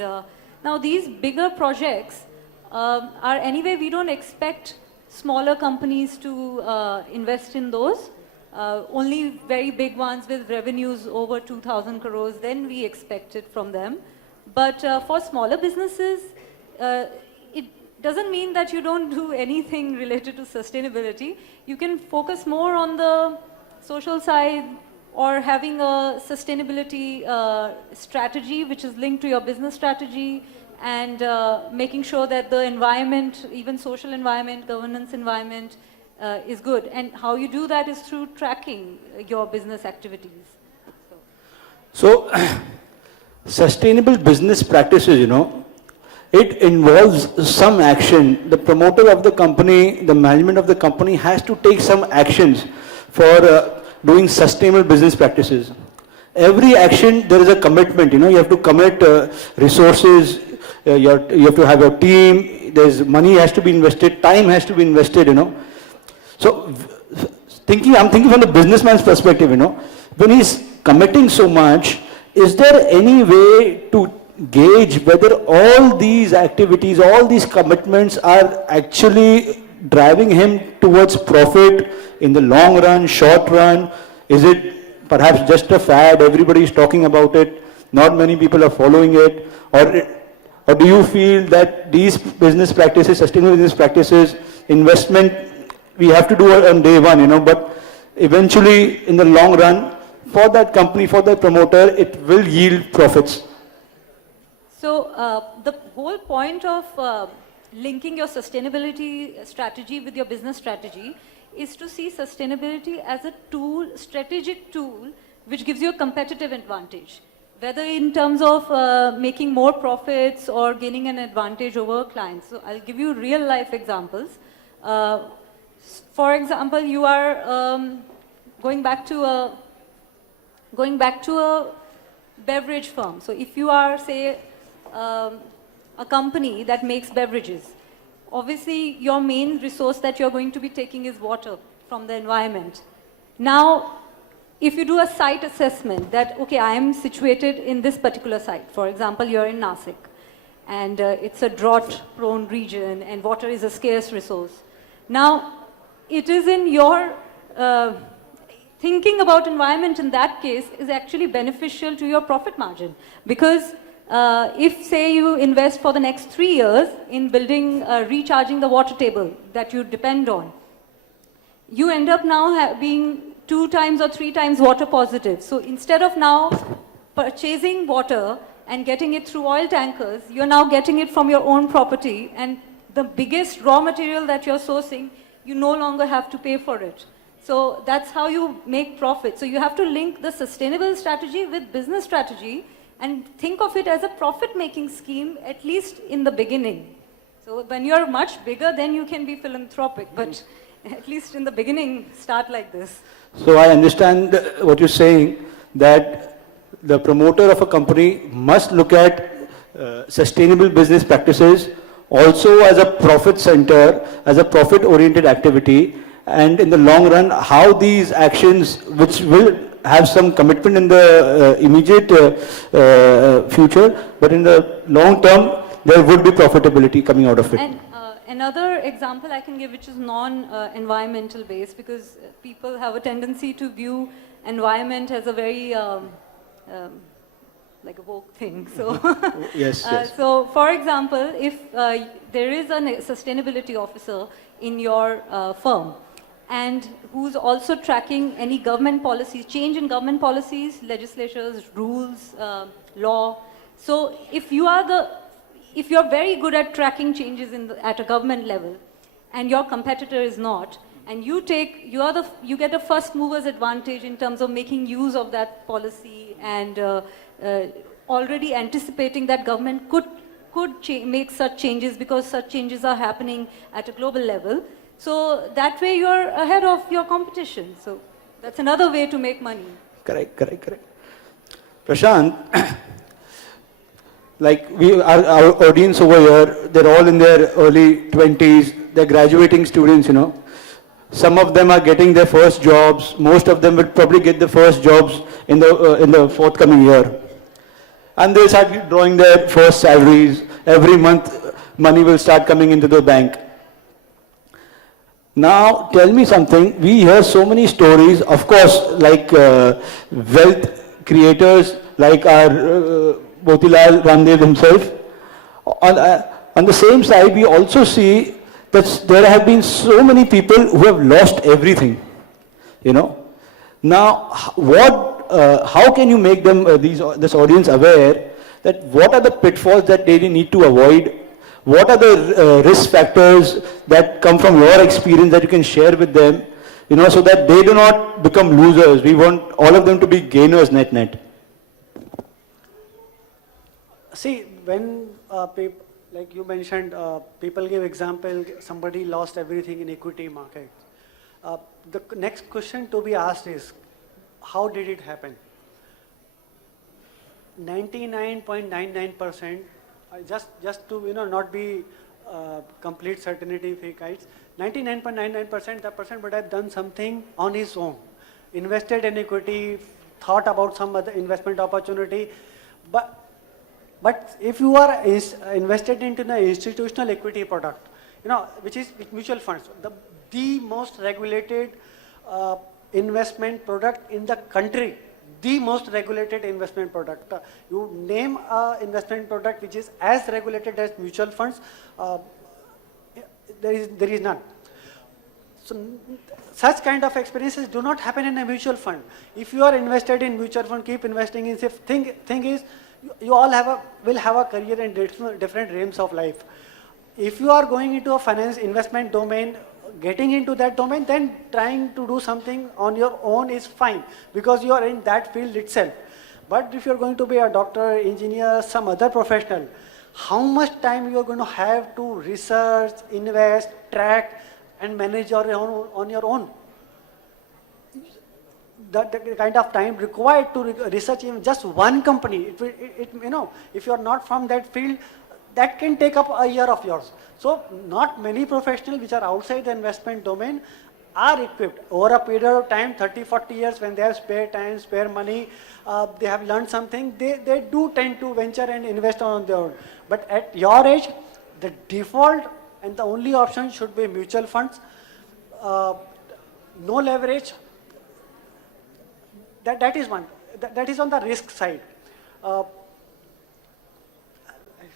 now these bigger projects are anyway, we don't expect smaller companies to invest in those. Only very big ones with revenues over 2,000 crores, then we expect it from them. But for smaller businesses, it doesn't mean that you don't do anything related to sustainability. You can focus more on the social side or having a sustainability strategy which is linked to your business strategy, and making sure that the environment, even social environment, governance environment, is good. And how you do that is through tracking your business activities. So sustainable business practices, it involves some action. The promoter of the company, the management of the company has to take some actions for doing sustainable business practices. Every action, there is a commitment, you have to commit resources, you have to have a team, there's money has to be invested, time has to be invested, So I'm thinking from the businessman's perspective, when he's committing so much, is there any way to gauge whether all these activities, all these commitments are actually driving him towards profit in the long run, short run? Is it perhaps just a fad, everybody is talking about it, not many people are following it? Or do you feel that these business practices, sustainable business practices, investment, we have to do it on day one, but eventually in the long run, for that company, for that promoter, it will yield profits? So the whole point of linking your sustainability strategy with your business strategy is to see sustainability as a tool, strategic tool, which gives you a competitive advantage, whether in terms of making more profits or gaining an advantage over clients. So I'll give you real life examples. For example, you are going back to a beverage firm. So if you are, say, a company that makes beverages, obviously your main resource that you're going to be taking is water from the environment. Now, if you do a site assessment that, okay, I am situated in this particular site, for example, you're in Nasik, and it's a drought-prone region, and water is a scarce resource. Now, it is in your thinking about environment in that case is actually beneficial to your profit margin, because if, say, you invest for the next 3 years in building, recharging the water table that you depend on, you end up now being 2 times or 3 times water positive. So instead of now purchasing water and getting it through oil tankers, you're now getting it from your own property, and the biggest raw material that you're sourcing, you no longer have to pay for it. So that's how you make profit. So you have to link the sustainable strategy with business strategy and think of it as a profit-making scheme, at least in the beginning. So when you're much bigger, then you can be philanthropic, but at least in the beginning, start like this. So I understand what you're saying, that the promoter of a company must look at sustainable business practices also as a profit center, as a profit-oriented activity, and in the long run, how these actions, which will have some commitment in the immediate future, but in the long term, there would be profitability coming out of it. And another example I can give, which is non-environmental based, because people have a tendency to view environment as a very like a woke thing. So, Yes, yes. so for example, if there is a sustainability officer in your firm, and who's also tracking any government policies, change in government policies, legislatures, rules, law. So if you are very good at tracking changes at a government level, and your competitor is not, and you get a first mover's advantage in terms of making use of that policy and already anticipating that government could make such changes because such changes are happening at a global level. So that way you're ahead of your competition. So that's another way to make money. Correct. Prashant, like our audience over here, they're all in their early 20s, they're graduating students, you know. Some of them are getting their first jobs. Most of them will probably get the first jobs in the forthcoming year. And they start drawing their first salaries. Every month, money will start coming into the bank. Now, tell me something. We hear so many stories, of course, like wealth creators, like our Motilal Ramdev himself. On the same side, we also see that there have been so many people who have lost everything, you know. Now, how can you make them, this audience aware that what are the pitfalls that they need to avoid? What are the risk factors that come from your experience that you can share with them, you know, so that they do not become losers? We want all of them to be gainers net. See, when like you mentioned, people give example, somebody lost everything in equity market. The next question to be asked is, how did it happen? 99.99%, just to not be complete certainty fake guides, 99.99% the person would have done something on his own, invested in equity, thought about some other investment opportunity, but if you are invested into the institutional equity product, which is mutual funds, the most regulated investment product in the country, the most regulated investment product. You name an investment product which is as regulated as mutual funds, there is none. So such kind of experiences do not happen in a mutual fund. If you are invested in mutual fund, keep investing in. Thing is, you all will have a career in different realms of life. If you are going into a finance investment domain, getting into that domain, then trying to do something on your own is fine because you are in that field itself. But if you are going to be a doctor, engineer, some other professional, how much time you are going to have to research, invest, track, and manage on your own? The kind of time required to research in just one company, if you are not from that field, that can take up a year of yours. So not many professionals which are outside the investment domain are equipped over a period of time, 30, 40 years, when they have spare time, spare money, they have learned something, they do tend to venture and invest on their own. But at your age, the default and the only option should be mutual funds, no leverage. That is one. That is on the risk side. I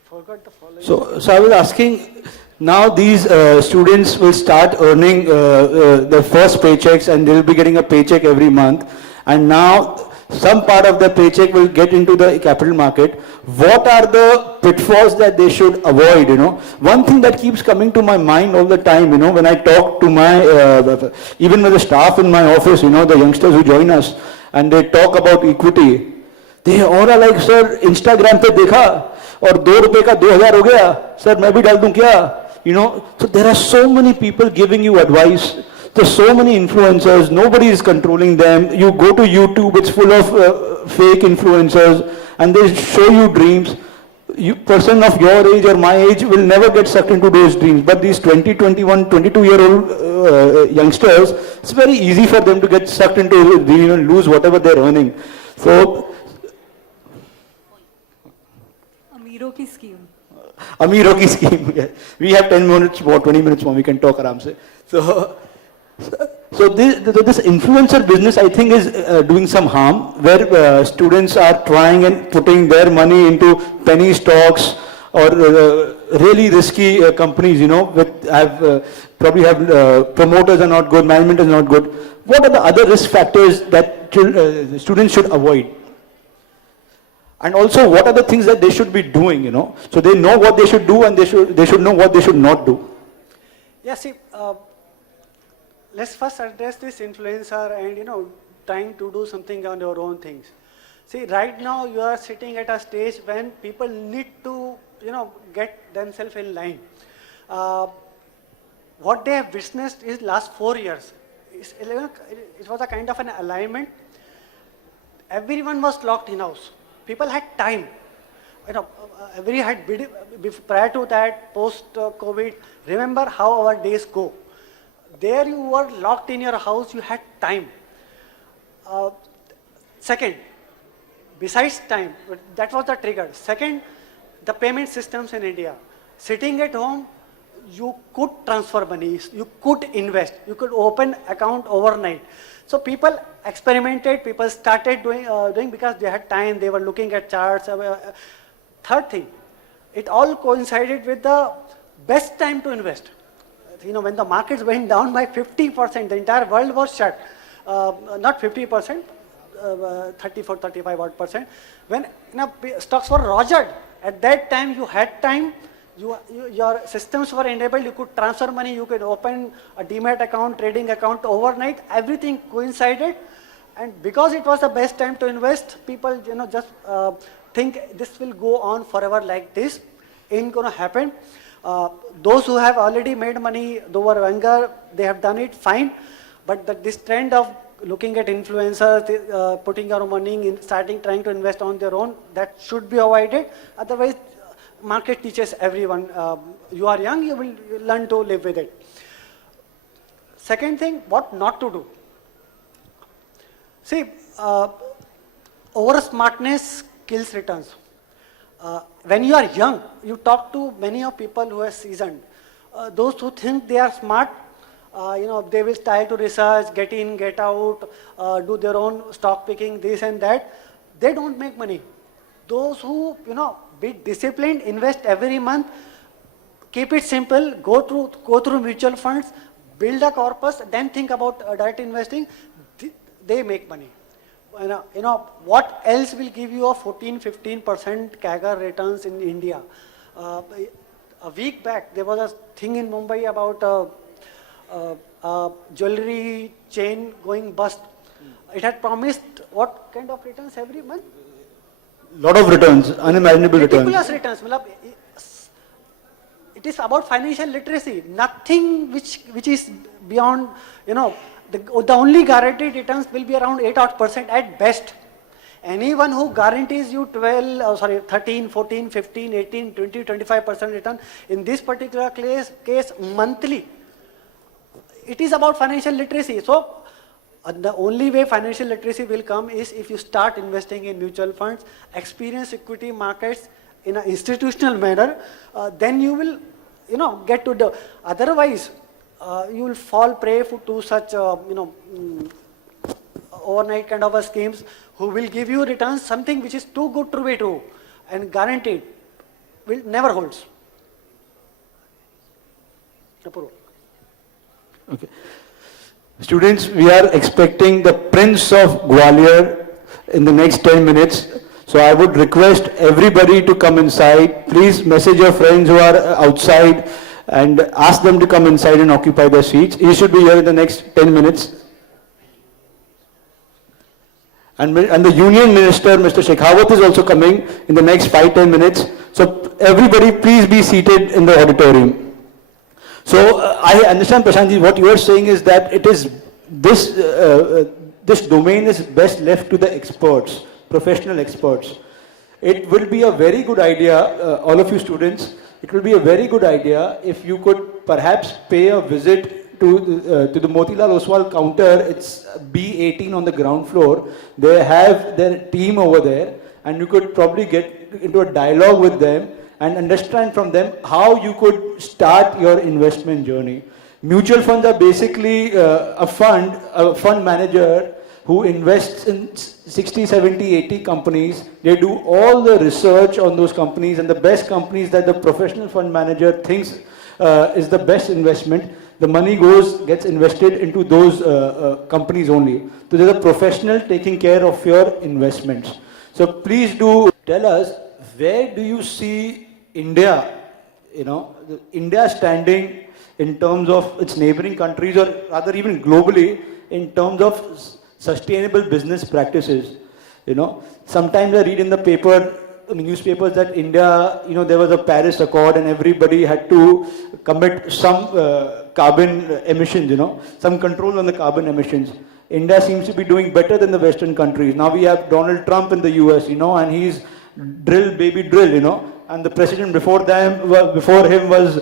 forgot the following. So I was asking, now these students will start earning their first paychecks and they'll be getting a paycheck every month. And now some part of the paycheck will get into the capital market. What are the pitfalls that they should avoid, One thing that keeps coming to my mind all the time, when I talk to my, even with the staff in my office, the youngsters who join us, and they talk about equity, they all are like, sir, Instagram पे देखा और 2 रुपए का 2000 हो गया, sir मैं भी डाल दूं क्या? So there are so many people giving you advice. There's so many influencers, nobody is controlling them. You go to YouTube, it's full of fake influencers, and they show you dreams. person of your age or my age will never get sucked into those dreams. But these 20, 21, 22-year-old youngsters, it's very easy for them to get sucked into the dream and lose whatever they're earning. So, Ameeron ki scheme. Ameeron ki scheme. Yeah. We have 10 minutes more, 20 minutes more, we can talk aram se. So this influencer business, I think, is doing some harm, where students are trying and putting their money into penny stocks or really risky companies, you know, probably have promoters are not good, management is not good. What are the other risk factors that students should avoid? And also, what are the things that they should be doing, you know, so they know what they should do and they should know what they should not do? Yeah, see, let's first address this influencer and, trying to do something on your own things. See, right now you are sitting at a stage when people need to, get themselves in line. What they have witnessed is last 4 years. It was a kind of an alignment. Everyone was locked in house. People had time. Prior to that, post-COVID, remember how our days go. There you were locked in your house, you had time. Second, besides time, that was the trigger. Second, the payment systems in India. Sitting at home, you could transfer money, you could invest, you could open account overnight. So people experimented, people started doing because they had time, they were looking at charts. Third thing, it all coincided with the best time to invest. When the markets went down by 50%, the entire world was shut. Not 50%, 34, 35 odd percent. When stocks were rogered, at that time you had time, your systems were enabled, you could transfer money, you could open a demat account, trading account overnight, everything coincided. And because it was the best time to invest, people just think this will go on forever like this. Ain't gonna happen. Those who have already made money, though were younger, they have done it fine. But this trend of looking at influencers, putting your money in, trying to invest on their own, that should be avoided. Otherwise, market teaches everyone. You are young, you will learn to live with it. Second thing, what not to do. See, over smartness kills returns. When you are young, you talk to many of people who are seasoned. Those who think they are smart, they will try to research, get in, get out, do their own stock picking, this and that. They don't make money. Those who, be disciplined, invest every month, keep it simple, go through mutual funds, build a corpus, then think about direct investing, they make money. What else will give you a 14-15% CAGR returns in India? A week back, there was a thing in Mumbai about a jewelry chain going bust. It had promised what kind of returns every month? Lot of returns, unimaginable returns. Ridiculous returns. It is about financial literacy. Nothing which is beyond, the only guaranteed returns will be around 8% at best. Anyone who guarantees you 13, 14, 15, 18, 20, 25% return, in this particular case monthly, it is about financial literacy. So, the only way financial literacy will come is if you start investing in mutual funds, experience equity markets in an institutional manner, then you will, get to the, otherwise, you will fall prey to such, overnight kind of schemes who will give you returns, something which is too good to be true and guaranteed, will never holds. Okay. Students, we are expecting the Prince of Gwalior in the next 10 minutes. So I would request everybody to come inside. Please message your friends who are outside and ask them to come inside and occupy their seats. He should be here in the next 10 minutes. And the Union Minister, Mr. Shekhawat, is also coming in the next 5-10 minutes. So everybody please be seated in the auditorium. So I understand, Prashantji, what you are saying is that it is this domain is best left to the experts, professional experts. it will be a very good idea, all of you students, it will be a very good idea if you could perhaps pay a visit to the Motilal Oswal counter. It's B18 on the ground floor. They have their team over there, and you could probably get into a dialogue with them and understand from them how you could start your investment journey. Mutual funds are basically a fund manager who invests in 60, 70, 80 companies. They do all the research on those companies, and the best companies that the professional fund manager thinks is the best investment, the money gets invested into those companies only. So there's a professional taking care of your investments. So please do tell us, where do you see India, India standing in terms of its neighboring countries, or rather even globally, in terms of sustainable business practices? Sometimes I read in the newspapers that India, there was a Paris Accord and everybody had to commit some carbon emissions, some control on the carbon emissions. India seems to be doing better than the Western countries. Now we have Donald Trump in the US, and he's drill, baby drill, and the president before him was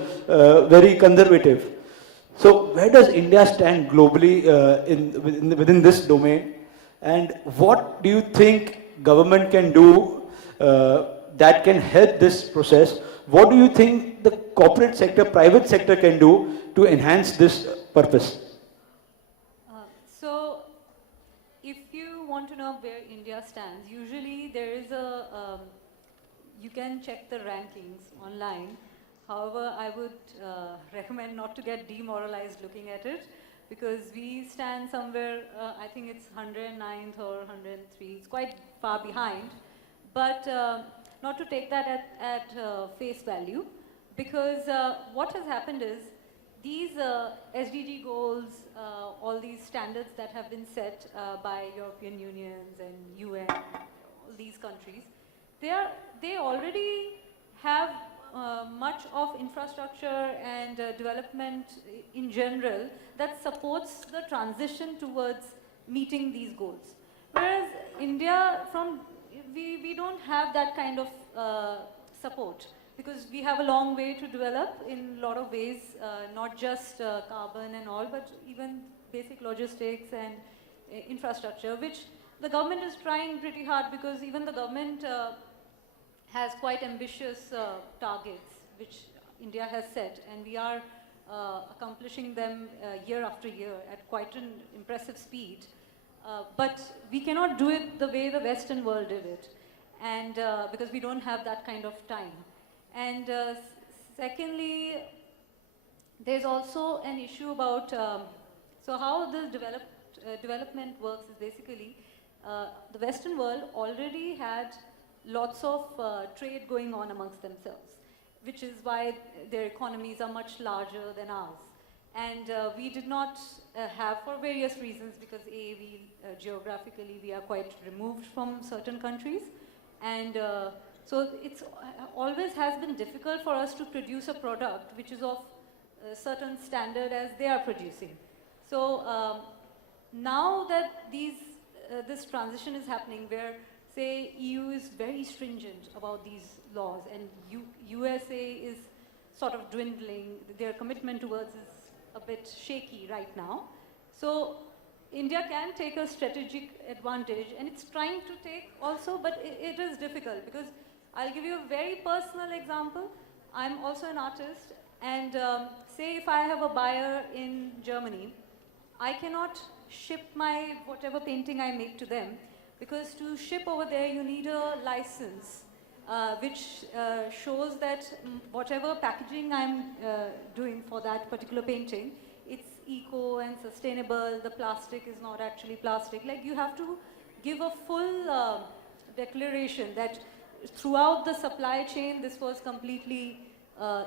very conservative. So where does India stand globally within this domain? And what do you think government can do that can help this process? What do you think the corporate sector, private sector can do to enhance this purpose? So, if you want to know where India stands, usually there is you can check the rankings online. However, I would recommend not to get demoralized looking at it, because we stand somewhere, I think it's 109th or 103, it's quite far behind. But not to take that at face value, because what has happened is these SDG goals, all these standards that have been set by European Unions and UN, all these countries, they already have much of infrastructure and development in general that supports the transition towards meeting these goals. Whereas India, we don't have that kind of support, because we have a long way to develop in a lot of ways, not just carbon and all, but even basic logistics and infrastructure, which the government is trying pretty hard, because even the government has quite ambitious targets which India has set, and we are accomplishing them year after year at quite an impressive speed. But we cannot do it the way the Western world did it, and because we don't have that kind of time. And secondly, there's also an issue about, so how this development works is basically, the Western world already had lots of trade going on amongst themselves, which is why their economies are much larger than ours. And we did not have, for various reasons, because geographically we are quite removed from certain countries, and so it's always has been difficult for us to produce a product which is of a certain standard as they are producing. So now that this transition is happening, where say EU is very stringent about these laws, and USA is sort of dwindling, their commitment towards is a bit shaky right now. So India can take a strategic advantage, and it's trying to take also, but it is difficult, because I'll give you a very personal example. I'm also an artist, and say if I have a buyer in Germany, I cannot ship my whatever painting I make to them, because to ship over there you need a license which shows that whatever packaging I'm doing for that particular painting, it's eco and sustainable, the plastic is not actually plastic. Like, you have to give a full declaration that throughout the supply chain this was completely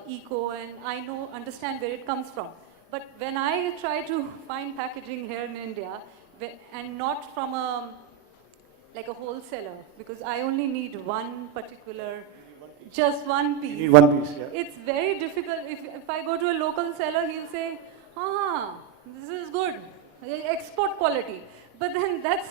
eco, and I understand where it comes from. But when I try to find packaging here in India, and not from a wholesaler, because I only need one particular, just one piece. You need one piece, yeah. It's very difficult. If I go to a local seller, he'll say, this is good, export quality. But then that's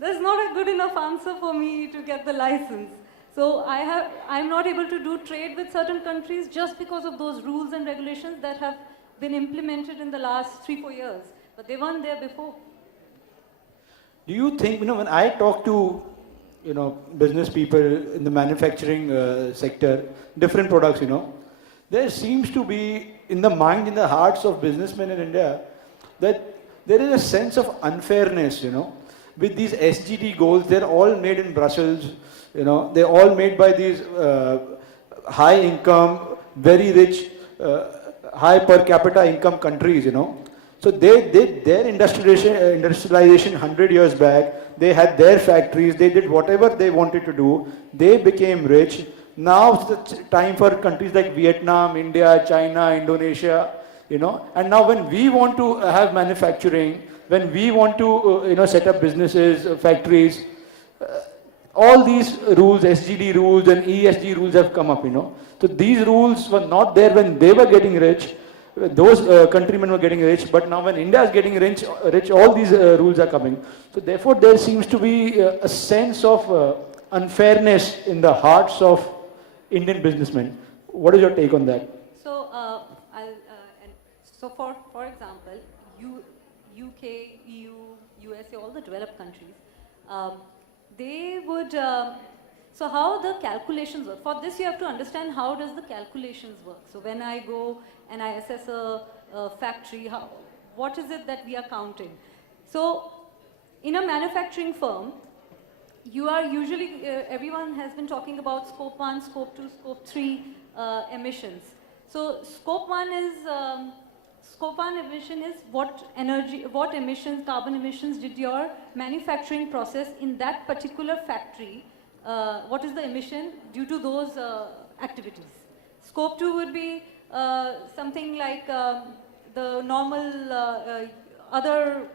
not a good enough answer for me to get the license. So I'm not able to do trade with certain countries just because of those rules and regulations that have been implemented in the last 3-4 years, but they weren't there before. Do you think, when I talk to, business people in the manufacturing sector, different products, there seems to be in the mind, in the hearts of businessmen in India, that there is a sense of unfairness, with these SGD goals. They're all made in Brussels, they're all made by these high income, very rich, high per capita income countries, So they did their industrialization 100 years back. They had their factories. They did whatever they wanted to do. They became rich. Now it's the time for countries like Vietnam, India, China, Indonesia, And now when we want to have manufacturing, when we want to, set up businesses, factories, all these rules, SGD rules and ESG rules have come up, So these rules were not there when they were getting rich. Those countrymen were getting rich, but now when India is getting rich, all these rules are coming. So therefore, there seems to be a sense of unfairness in the hearts of Indian businessmen. What is your take on that? So, for example, UK, EU, USA, all the developed countries, they would. So how the calculations work? For this, you have to understand how does the calculations work. So when I go and I assess a factory, what is it that we are counting? So in a manufacturing firm, you are usually, everyone has been talking about scope 1, scope 2, scope 3 emissions. So scope 1 emission is what emissions, carbon emissions did your manufacturing process in that particular factory, what is the emission due to those activities. Scope 2 would be something like the normal other,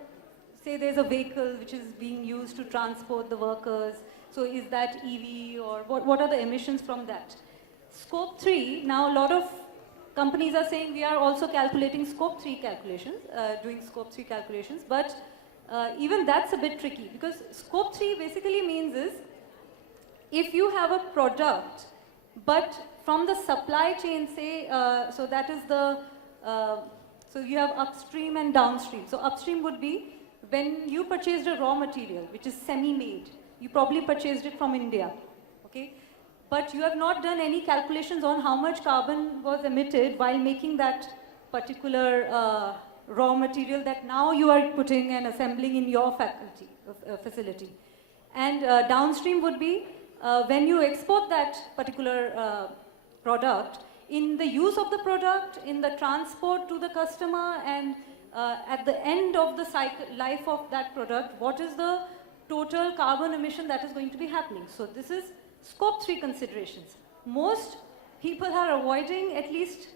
say there's a vehicle which is being used to transport the workers, so is that EV or what are the emissions from that? Scope 3, now a lot of companies are saying we are also calculating scope 3 calculations, doing scope 3 calculations, but even that's a bit tricky because scope 3 basically means is if you have a product, but from the supply chain, say, so that is the, so you have upstream and downstream. So upstream would be when you purchased a raw material, which is semi-made, you probably purchased it from India, okay? But you have not done any calculations on how much carbon was emitted while making that particular raw material that now you are putting and assembling in your facility. And downstream would be when you export that particular product, in the use of the product, in the transport to the customer, and at the end of the life of that product, what is the total carbon emission that is going to be happening? So this is scope 3 considerations. Most people are avoiding, at least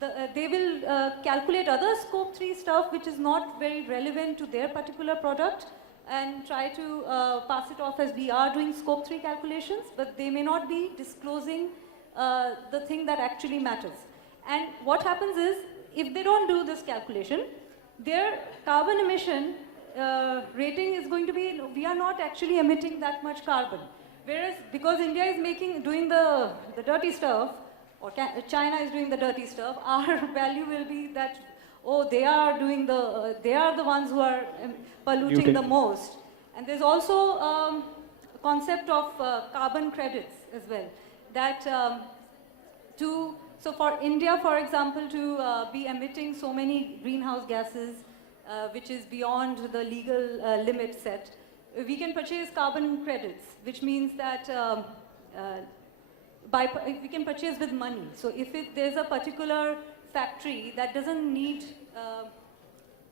they will calculate other scope 3 stuff which is not very relevant to their particular product and try to pass it off as we are doing scope 3 calculations, but they may not be disclosing the thing that actually matters. And what happens is, if they don't do this calculation, their carbon emission rating is going to be, we are not actually emitting that much carbon. Whereas, because India is doing the dirty stuff, or China is doing the dirty stuff, our value will be that, oh, they are the ones who are polluting the most. And there's also a concept of carbon credits as well. That so for India, for example, to be emitting so many greenhouse gases, which is beyond the legal limit set, we can purchase carbon credits, which means that we can purchase with money. So if there's a particular factory that doesn't need,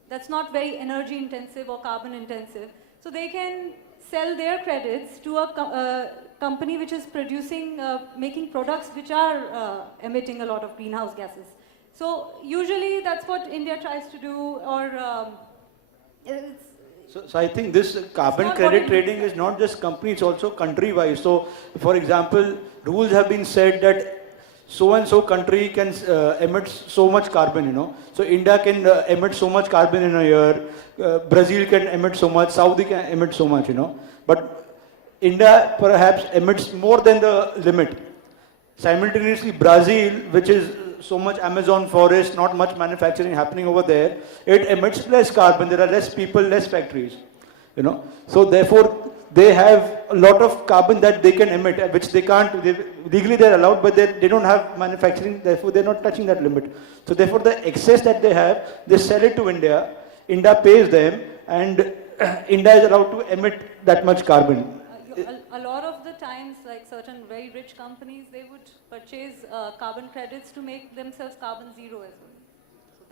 that's not very energy intensive or carbon intensive, so they can sell their credits to a company which is producing, making products which are emitting a lot of greenhouse gases. So usually that's what India tries to do, or So I think this carbon credit trading is not just company, it's also country-wise. So, for example, rules have been said that so-and-so country can emit so much carbon, So India can emit so much carbon in a year, Brazil can emit so much, Saudi can emit so much, But India perhaps emits more than the limit. Simultaneously, Brazil, which is so much Amazon forest, not much manufacturing happening over there, it emits less carbon. There are less people, less factories. So therefore, they have a lot of carbon that they can emit, which they can't. Legally, they're allowed, but they don't have manufacturing. Therefore, they're not touching that limit. So therefore, the excess that they have, they sell it to India. India pays them, and India is allowed to emit that much carbon. A lot of the times, like certain very rich companies, they would purchase carbon credits to make themselves carbon zero as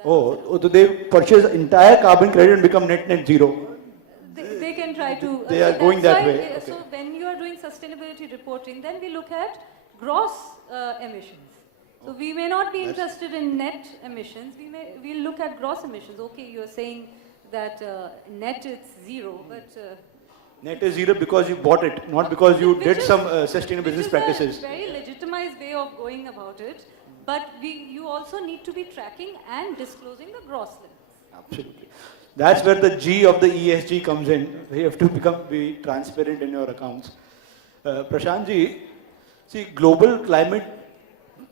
well. So they purchase entire carbon credit and become net zero. They can try to. They are going that way. Okay. So when you are doing sustainability reporting, then we look at gross emissions. So we may not be interested in net emissions. We'll look at gross emissions. Okay, you're saying that net is zero, but. Net is zero because you bought it, not because you did some sustainable business practices. It's a very legitimized way of going about it, but you also need to be tracking and disclosing the gross limits. Absolutely. That's where the G of the ESG comes in. You have to be transparent in your accounts. Prashant ji, see, global climate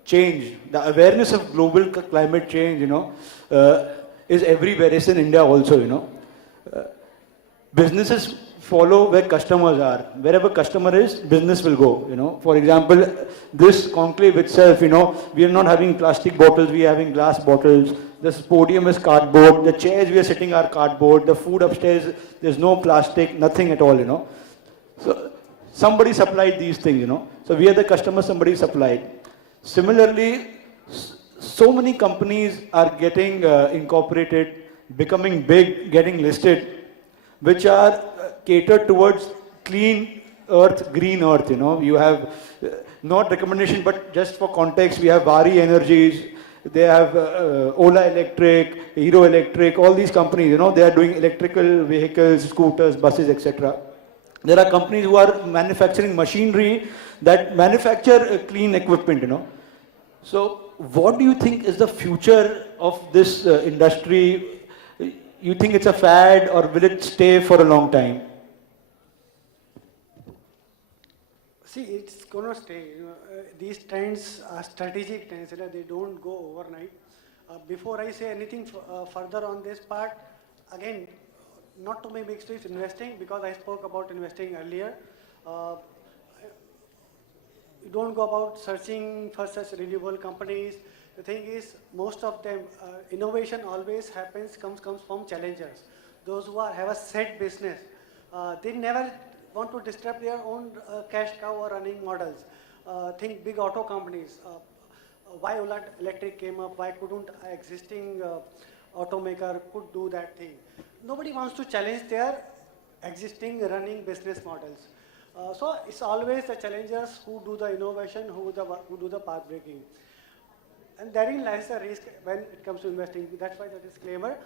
change, the awareness of global climate change, is everywhere. It's in India also, Businesses follow where customers are. Wherever customer is, business will go, For example, this conclave itself, we are not having plastic bottles, we are having glass bottles. This podium is cardboard. The chairs we are sitting are cardboard. The food upstairs, there's no plastic, nothing at all, So somebody supplied these things, So we are the customer, somebody supplied. Similarly, so many companies are getting incorporated, becoming big, getting listed, which are catered towards clean earth, green earth, You have, not recommendation, but just for context, we have Vari Energies, they have Ola Electric, Hero Electric, all these companies, they are doing electrical vehicles, scooters, buses, etc. There are companies who are manufacturing machinery that manufacture clean equipment, So what do you think is the future of this industry? You think it's a fad or will it stay for a long time? See, it's going to stay. These trends are strategic trends. They don't go overnight. Before I say anything further on this part, again, not to make mixed with investing, because I spoke about investing earlier. You don't go about searching for such renewable companies. The thing is, most of them, innovation always comes from challengers. Those who have a set business, they never want to disrupt their own cash cow or running models. Think big auto companies. Why Ola Electric came up? Why couldn't existing automaker could do that thing? Nobody wants to challenge their existing running business models. So it's always the challengers who do the innovation, who do the path breaking. And therein lies the risk when it comes to investing. That's why the disclaimer.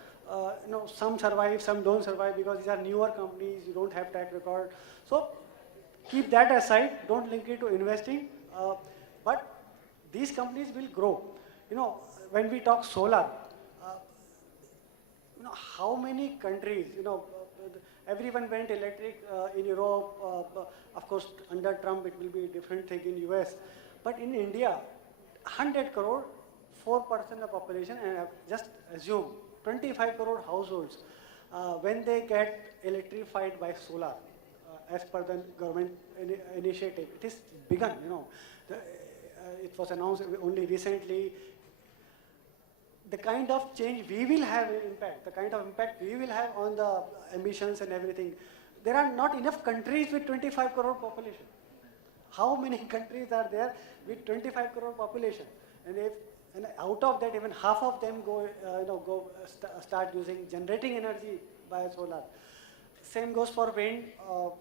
Some survive, some don't survive because these are newer companies. You don't have track record. So keep that aside. Don't link it to investing. But these companies will grow. When we talk solar, how many countries? Everyone went electric in Europe. Of course, under Trump, it will be a different thing in US. But in India, 100 crore, 4% of population, and just assume 25 crore households, when they get electrified by solar, as per the government initiative, it is begun, it was announced only recently. The kind of change we will have impact, the kind of impact we will have on the emissions and everything. There are not enough countries with 25 crore population. How many countries are there with 25 crore population? And out of that, even half of them start generating energy by solar. Same goes for wind.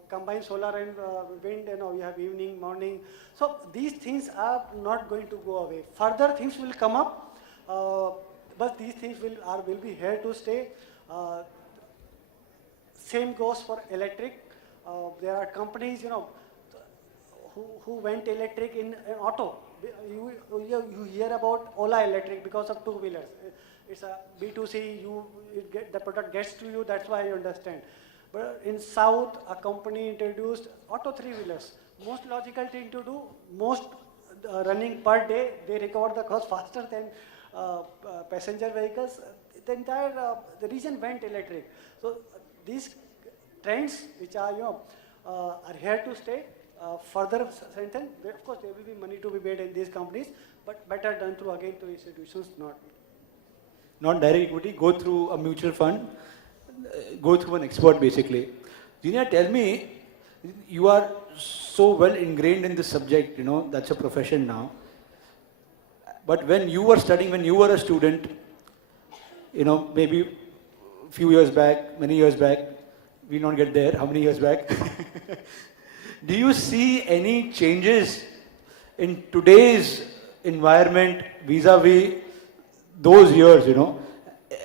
Combine solar and wind. You have evening, morning. So these things are not going to go away. Further things will come up, but these things will be here to stay. Same goes for electric. There are companies, who went electric in auto. You hear about Ola Electric because of two-wheelers. It's a B2C, the product gets to you, that's why you understand. But in South, a company introduced auto three-wheelers. Most logical thing to do, most running per day, they recover the cost faster than passenger vehicles. The entire the region went electric. So these trends, which are are here to stay, further strengthen. Of course, there will be money to be made in these companies, but better done through institutions, Not direct equity, go through a mutual fund, go through an expert basically. Junior, tell me, you are so well ingrained in this subject, that's a profession now. But when you were studying, when you were a student, maybe a few years back, many years back, we not get there, how many years back? Do you see any changes in today's environment vis-a-vis those years,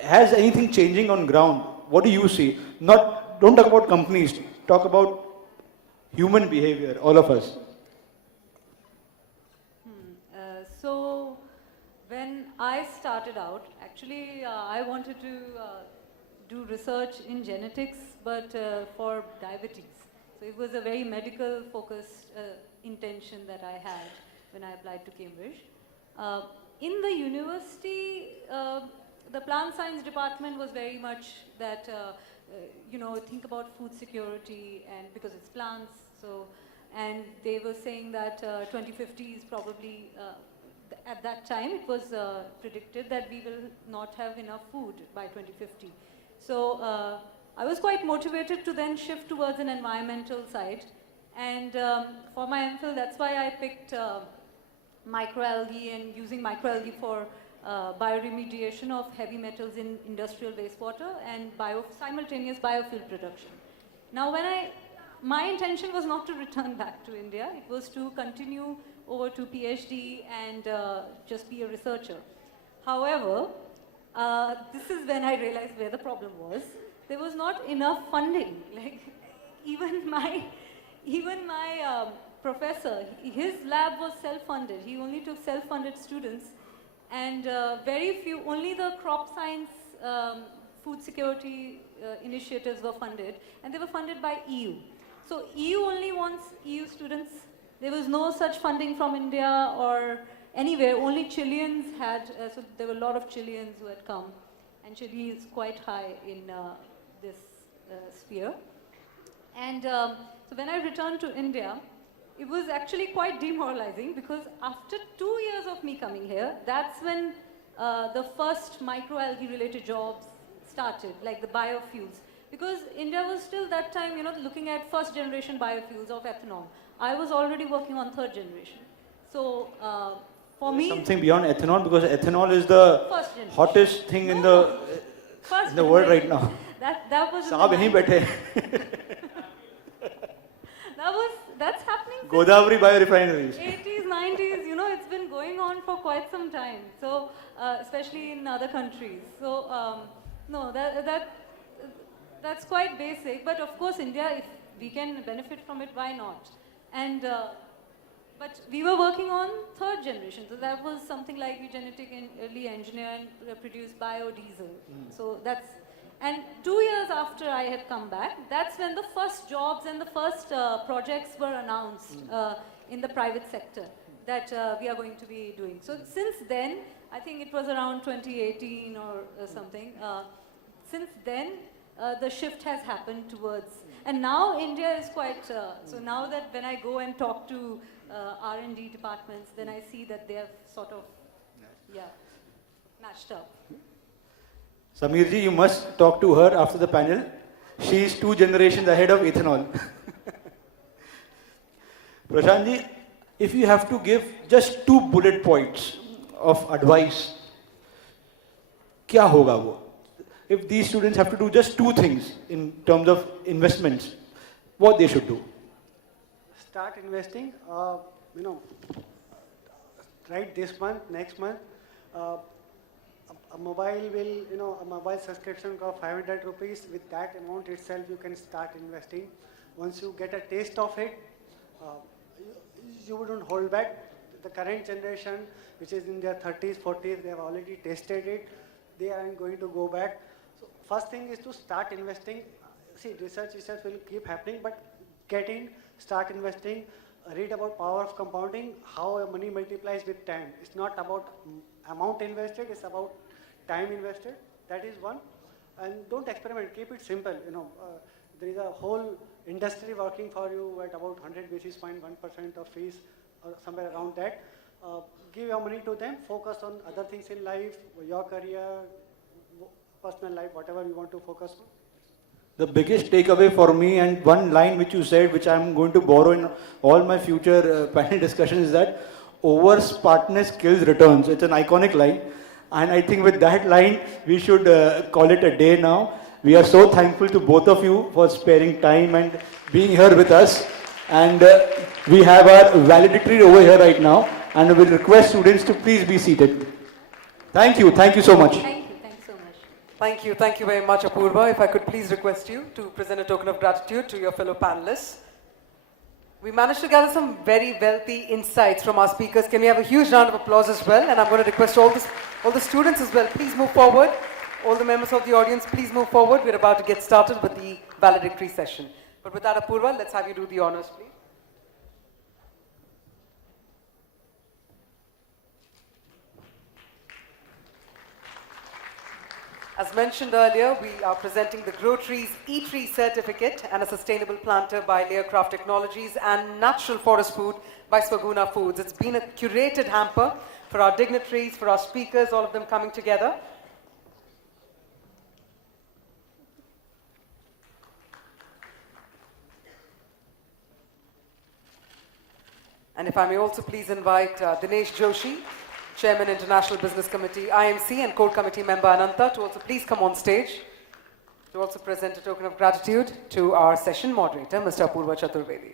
Has anything changing on ground? What do you see? Don't talk about companies, talk about human behavior, all of us. So when I started out, actually I wanted to do research in genetics, but for diabetes. So it was a very medical focused intention that I had when I applied to Cambridge. In the university, the plant science department was very much that, think about food security, and because it's plants, and they were saying that 2050 is probably, at that time it was predicted that we will not have enough food by 2050. So I was quite motivated to then shift towards an environmental side, and for my MPhil, that's why I picked microalgae and using microalgae for bioremediation of heavy metals in industrial wastewater and simultaneous biofuel production. Now, my intention was not to return back to India. It was to continue over to PhD and just be a researcher. However, this is when I realized where the problem was. There was not enough funding. Like even my professor, his lab was self-funded. He only took self-funded students, and very few, only the crop science food security initiatives were funded, and they were funded by EU. So EU only wants EU students. There was no such funding from India or anywhere. Only Chileans had, so there were a lot of Chileans who had come, and Chile is quite high in this sphere. And so when I returned to India, it was actually quite demoralizing, because after 2 years of me coming here, that's when the first microalgae related jobs started, like the biofuels. Because India was still that time, looking at first generation biofuels of ethanol. I was already working on third generation. So for me... Something beyond ethanol, because ethanol is the hottest thing in the world right now. That was... That's happening since Godavari biorefineries. 80s, 90s, it's been going on for quite some time. So, especially in other countries. So, no, that's quite basic. But of course, India, if we can benefit from it, why not? And, but we were working on third generation. So that was something like we genetically engineer and produce biodiesel. So that's... And 2 years after I had come back, that's when the first jobs and the first projects were announced in the private sector that we are going to be doing. So since then, I think it was around 2018 or something, since then the shift has happened towards, and now India is quite, so now that when I go and talk to R&D departments, then I see that they have sort of, matched up. Sameerji, you must talk to her after the panel. She is 2 generations ahead of ethanol. Prashantji, if you have to give just 2 bullet points of advice, kya hoga wo? If these students have to do just 2 things in terms of investments, what they should do? Start investing, right this month, next month. A mobile will, a mobile subscription cost 500 rupees. With that amount itself, you can start investing. Once you get a taste of it, you wouldn't hold back. The current generation, which is in their 30s, 40s, they have already tasted it. They aren't going to go back. So first thing is to start investing. see, research will keep happening, but get in, start investing, read about power of compounding, how money multiplies with time. It's not about amount invested, it's about time invested. That is one. And don't experiment, keep it simple. There is a whole industry working for you at about 100 basis point, 1% of fees, or somewhere around that. Give your money to them, focus on other things in life, your career, personal life, whatever you want to focus on. The biggest takeaway for me, and one line which you said, which I'm going to borrow in all my future panel discussions, is that over smartness kills returns. It's an iconic line. And I think with that line, we should call it a day now. We are so thankful to both of you for sparing time and being here with us. And we have our valedictory over here right now. And we will request students to please be seated. Thank you. Thank you so much. Thank you very much, Apurva. If I could please request you to present a token of gratitude to your fellow panelists. We managed to gather some very wealthy insights from our speakers. Can we have a huge round of applause as well? And I'm going to request all the students as well, please move forward. All the members of the audience, please move forward. We're about to get started with the valedictory session. But with that, Apurva, let's have you do the honors, please. As mentioned earlier, we are presenting the Grow Trees E-Tree Certificate and a Sustainable Planter by Learcraft Technologies and Natural Forest Food by Swaguna Foods. It's been a curated hamper for our dignitaries, for our speakers, all of them coming together. And if I may also please invite Dinesh Joshi, Chairman, International Business Committee, IMC, and Core Committee member Ananta, to also please come on stage to also present a token of gratitude to our session moderator, Mr. Apurva Chaturvedi.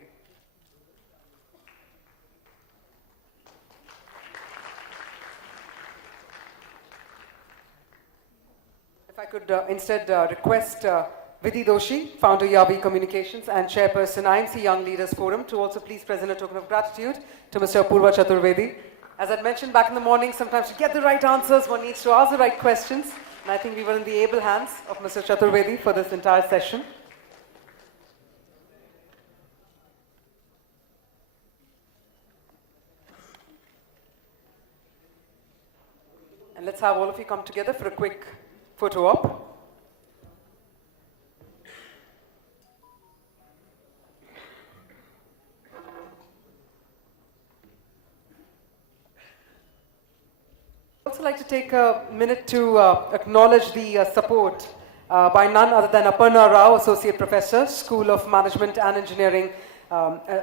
If I could instead request Vidhi Doshi, founder Yavi Communications and chairperson IMC Young Leaders Forum, to also please present a token of gratitude to Mr. Apurva Chaturvedi. As I mentioned back in the morning, sometimes to get the right answers, one needs to ask the right questions. And I think we were in the able hands of Mr. Chaturvedi for this entire session. And let's have all of you come together for a quick photo op. I'd also like to take a minute to acknowledge the support by none other than Aparna Rao, Associate Professor, School of Management and Engineering,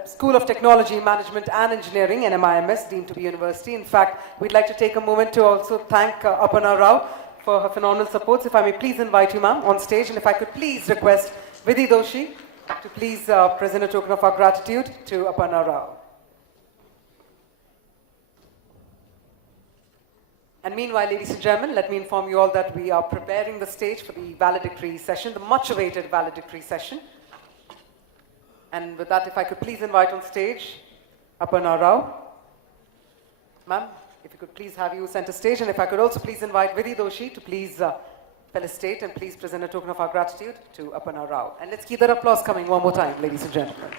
School of Technology, Management and Engineering, NMIMS, deemed to be university. In fact, we'd like to take a moment to also thank Aparna Rao for her phenomenal support. If I may please invite you, ma'am, on stage, and if I could please request Vidhi Doshi to please present a token of our gratitude to Aparna Rao. And meanwhile, ladies and gentlemen, let me inform you all that we are preparing the stage for the valedictory session, the much-awaited valedictory session. And with that, if I could please invite on stage Aparna Rao. Ma'am, if you could please have you center stage, and if I could also please invite Vidhi Doshi to please felicitate and please present a token of our gratitude to Aparna Rao. And let's keep that applause coming one more time, ladies and gentlemen.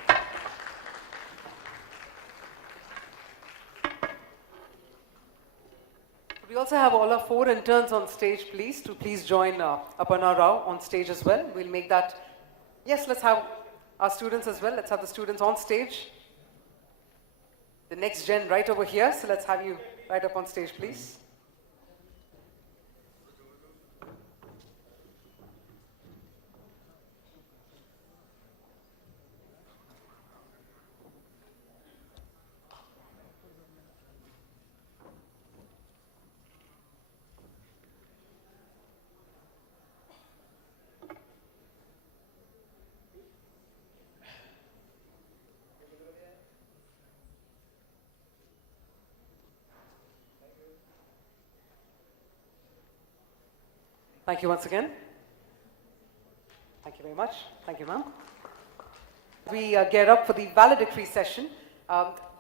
We also have all our 4 interns on stage, please, to please join Aparna Rao on stage as well. We'll make that. Yes, let's have our students as well. Let's have the students on stage. The next gen right over here. So let's have you right up on stage, please. Thank you once again. Thank you very much. Thank you, ma'am. We gear up for the valedictory session.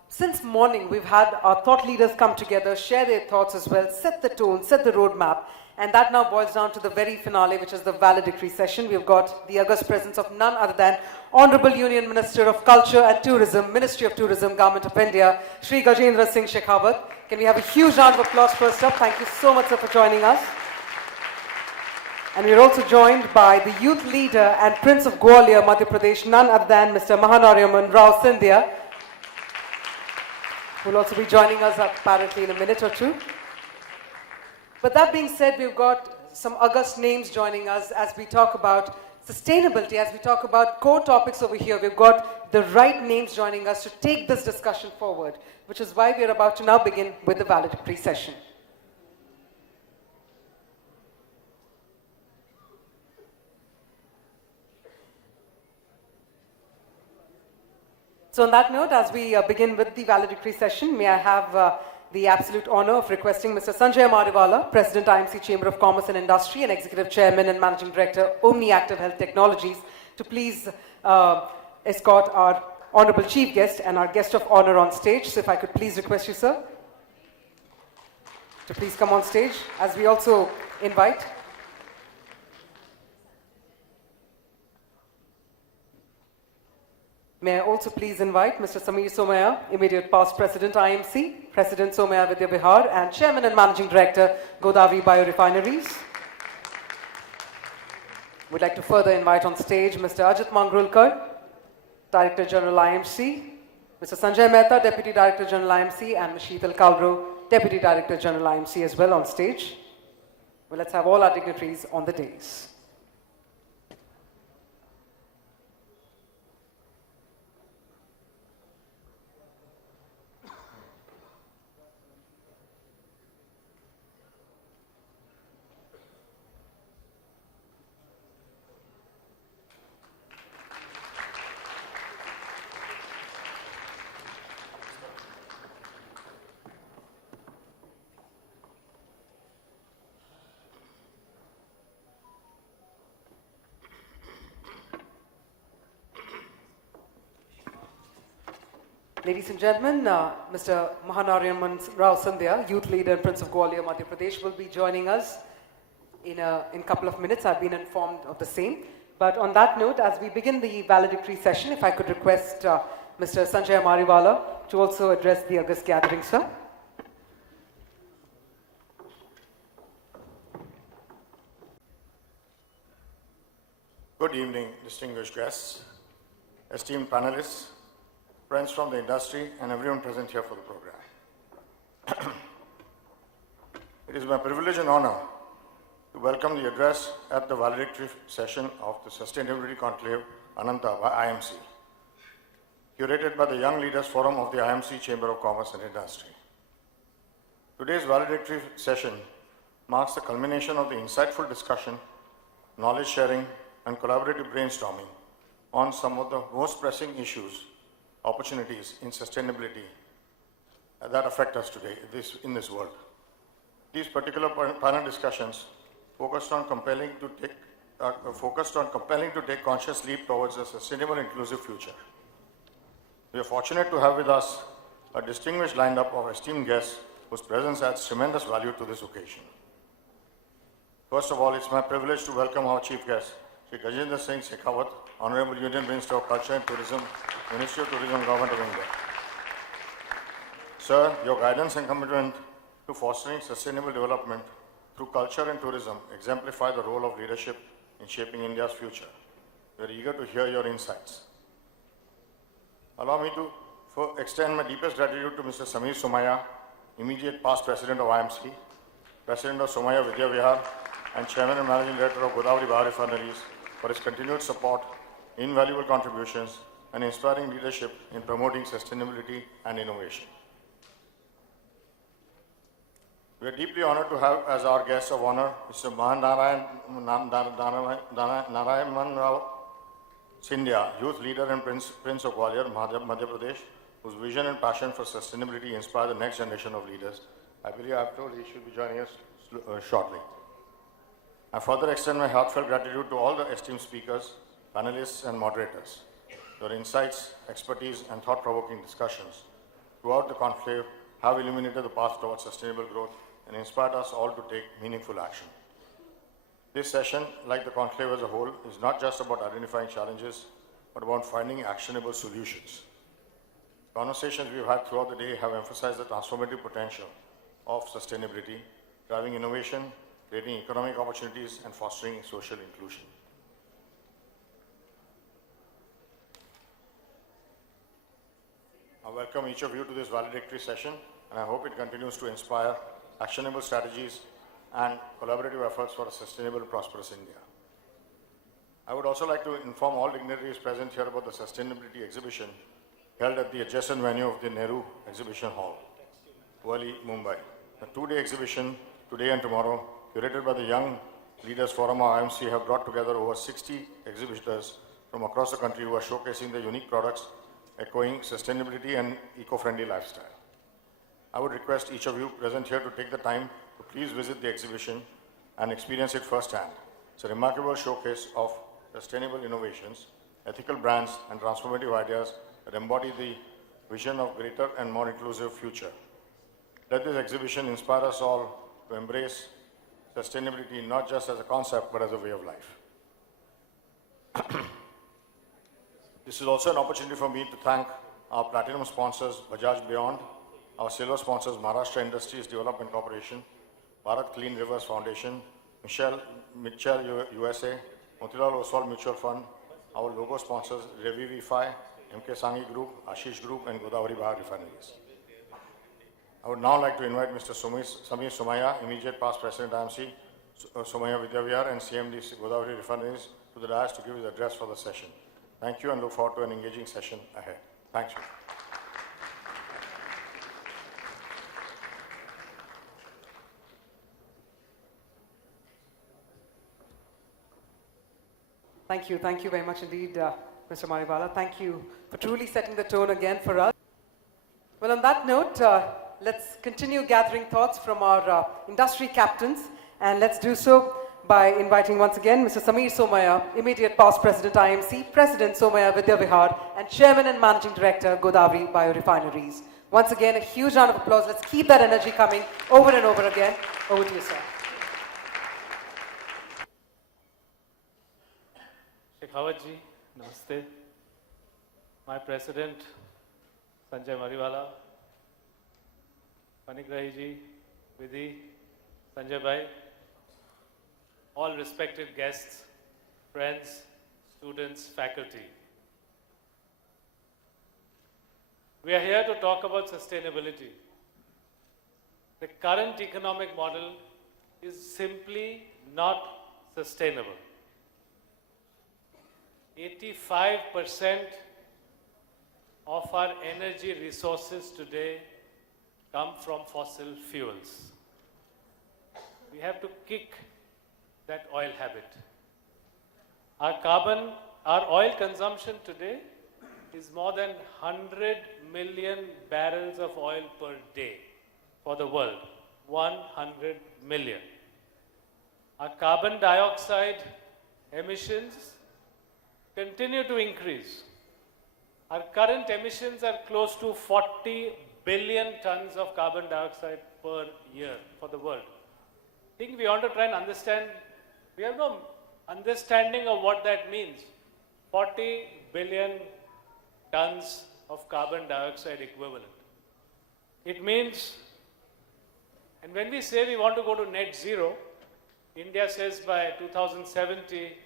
Since morning, we've had our thought leaders come together, share their thoughts as well, set the tone, set the roadmap. And that now boils down to the very finale, which is the valedictory session. We've got the august presence of none other than Honorable Union Minister of Culture and Tourism, Ministry of Tourism, Government of India, Shri Gajendra Singh Shekhawat. Can we have a huge round of applause first up? Thank you so much, sir, for joining us. And we're also joined by the youth leader and Prince of Gwalior, Madhya Pradesh, none other than Mr. Mahanaryaman Rao Scindia, who will also be joining us apparently in a minute or two. But that being said, we've got some august names joining us as we talk about sustainability, as we talk about core topics over here. We've got the right names joining us to take this discussion forward, which is why we're about to now begin with the valedictory session. So on that note, as we begin with the valedictory session, may I have the absolute honor of requesting Mr. Sanjay Mariwala, President, IMC Chamber of Commerce and Industry and Executive Chairman and Managing Director, Omni Active Health Technologies, to please escort our honorable chief guest and our guest of honor on stage. So if I could please request you, sir, to please come on stage, as we also invite May I also please invite Mr. Sameer Somaya, immediate past President IMC, President Somaya Vidya Vihar, and Chairman and Managing Director, Godavari Biorefineries. We'd like to further invite on stage Mr. Ajit Mangrulkar, Director General IMC, Mr. Sanjay Mehta, Deputy Director General IMC, and Ms. Sheetal Kalro, Deputy Director General IMC as well on stage. Well, let's have all our dignitaries on the dais. Ladies and gentlemen, Mr. Mahanaryaman Rao Scindia, Youth Leader and Prince of Gwalior, Madhya Pradesh, will be joining us in a couple of minutes. I've been informed of the same. But on that note, as we begin the valedictory session, if I could request Mr. Sanjay Mariwala to also address the august gathering, sir. Good evening, distinguished guests, esteemed panelists, friends from the industry, and everyone present here for the program. It is my privilege and honor to welcome the address at the valedictory session of the Sustainability Conclave Ananta by IMC, curated by the Young Leaders Forum of the IMC Chamber of Commerce and Industry. Today's valedictory session marks the culmination of the insightful discussion, knowledge sharing, and collaborative brainstorming on some of the most pressing issues, opportunities in sustainability that affect us today in this world. These particular panel discussions focused on compelling to take conscious leap towards a sustainable, inclusive future. We are fortunate to have with us a distinguished lineup of esteemed guests whose presence adds tremendous value to this occasion. First of all, it's my privilege to welcome our chief guest, Shri Gajendra Singh Shekhawat, Honorable Union Minister of Culture and Tourism, Ministry of Tourism, Government of India. Sir, your guidance and commitment to fostering sustainable development through culture and tourism exemplify the role of leadership in shaping India's future. We are eager to hear your insights. Allow me to extend my deepest gratitude to Mr. Sameer Somaya, immediate past President of IMC, President of Somaya Vidya Vihar, and Chairman and Managing Director of Godavari Biorefineries, for his continued support, invaluable contributions, and inspiring leadership in promoting sustainability and innovation. We are deeply honored to have as our guest of honor Mr. Mahanaryaman Rao Scindia, Youth Leader and Prince of Gwalior, Madhya Pradesh, whose vision and passion for sustainability inspire the next generation of leaders. I believe I have told he should be joining us shortly. I further extend my heartfelt gratitude to all the esteemed speakers, panelists, and moderators. Your insights, expertise, and thought-provoking discussions throughout the conclave have illuminated the path towards sustainable growth and inspired us all to take meaningful action. This session, like the conclave as a whole, is not just about identifying challenges, but about finding actionable solutions. Conversations we've had throughout the day have emphasized the transformative potential of sustainability, driving innovation, creating economic opportunities, and fostering social inclusion. I welcome each of you to this valedictory session, and I hope it continues to inspire actionable strategies and collaborative efforts for a sustainable, prosperous India. I would also like to inform all dignitaries present here about the sustainability exhibition held at the adjacent venue of the Nehru Exhibition Hall, Worli, Mumbai. The two-day exhibition, today and tomorrow, curated by the Young Leaders Forum or IMC, have brought together over 60 exhibitors from across the country who are showcasing their unique products, echoing sustainability and eco-friendly lifestyle. I would request each of you present here to take the time to please visit the exhibition and experience it firsthand. It's a remarkable showcase of sustainable innovations, ethical brands, and transformative ideas that embody the vision of greater and more inclusive future. Let this exhibition inspire us all to embrace sustainability not just as a concept, but as a way of life. This is also an opportunity for me to thank our platinum sponsors, Bajaj Beyond, our silver sponsors, Maharashtra Industries Development Corporation, Bharat Clean Rivers Foundation, Mitchell USA, Motilal Oswal Mutual Fund, our logo sponsors, Revivify, MK Sanghi Group, Ashish Group, and Godavari Bahar Refineries. I would now like to invite Mr. Samir Somaya, immediate past President IMC, Somaya Vidyavihar, and CMD Godavari Refineries, to the dais to give his address for the session. Thank you and look forward to an engaging session ahead. Thank you. Thank you very much indeed, Mr. Mariwala. Thank you for truly setting the tone again for us. Well, on that note, let's continue gathering thoughts from our industry captains, and let's do so by inviting once again Mr. Samir Somaya, immediate past President IMC, President Somaya Vidyavihar, and Chairman and Managing Director Godavari Biorefineries. Once again, a huge round of applause. Let's keep that energy coming over and over again. Over to you, sir. Shekhawat ji, namaste. My President, Sanjay Mariwala, Panigrahi ji, Vidhi, Sanjay Bhai, all respected guests, friends, students, faculty. We are here to talk about sustainability. The current economic model is simply not sustainable. 85% of our energy resources today come from fossil fuels. We have to kick that oil habit. Our oil consumption today is more than 100 million barrels of oil per day for the world. 100 million. Our carbon dioxide emissions continue to increase. Our current emissions are close to 40 billion tons of carbon dioxide per year for the world. I think we want to try and understand, we have no understanding of what that means. 40 billion tons of carbon dioxide equivalent. It means, and when we say we want to go to net zero, India says by 2070,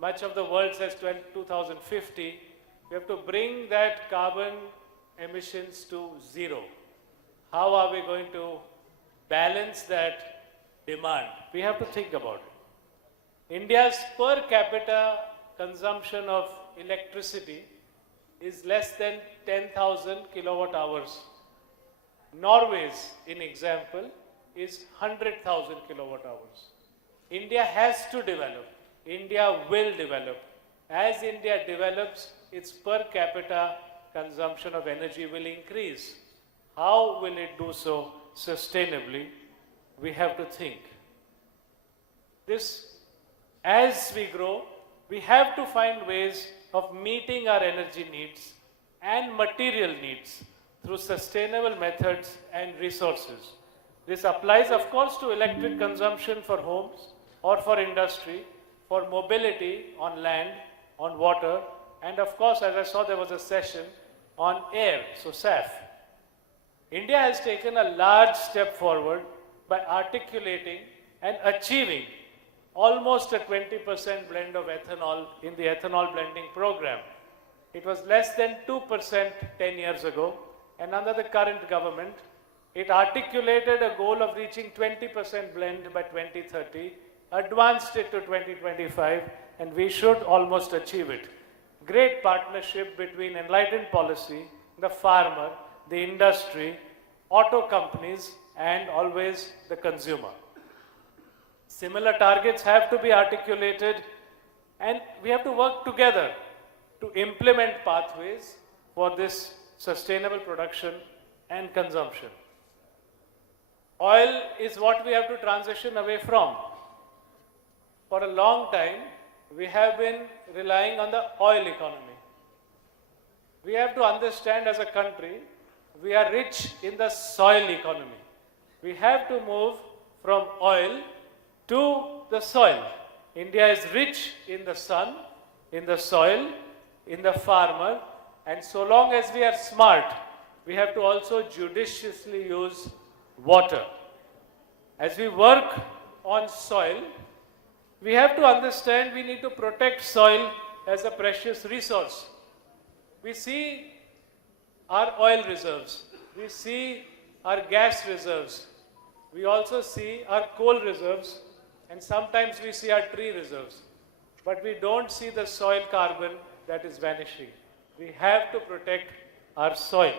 much of the world says 2050, we have to bring that carbon emissions to zero. How are we going to balance that demand? We have to think about it. India's per capita consumption of electricity is less than 10,000 kilowatt hours. Norway's, in example, is 100,000 kilowatt hours. India has to develop. India will develop. As India develops, its per capita consumption of energy will increase. How will it do so sustainably? We have to think. This, as we grow, we have to find ways of meeting our energy needs and material needs through sustainable methods and resources. This applies, of course, to electric consumption for homes, or for industry, for mobility on land, on water, and of course, as I saw, there was a session on air, so SAF. India has taken a large step forward by articulating and achieving almost a 20% blend of ethanol in the ethanol blending program. It was less than 2% 10 years ago, and under the current government, it articulated a goal of reaching 20% blend by 2030, advanced it to 2025, and we should almost achieve it. Great partnership between enlightened policy, the farmer, the industry, auto companies, and always the consumer. Similar targets have to be articulated, and we have to work together to implement pathways for this sustainable production and consumption. Oil is what we have to transition away from. For a long time, we have been relying on the oil economy. We have to understand as a country, we are rich in the soil economy. We have to move from oil to the soil. India is rich in the sun, in the soil, in the farmer, and so long as we are smart, we have to also judiciously use water. As we work on soil, we have to understand we need to protect soil as a precious resource. We see our oil reserves, we see our gas reserves, we also see our coal reserves, and sometimes we see our tree reserves. But we don't see the soil carbon that is vanishing. We have to protect our soil.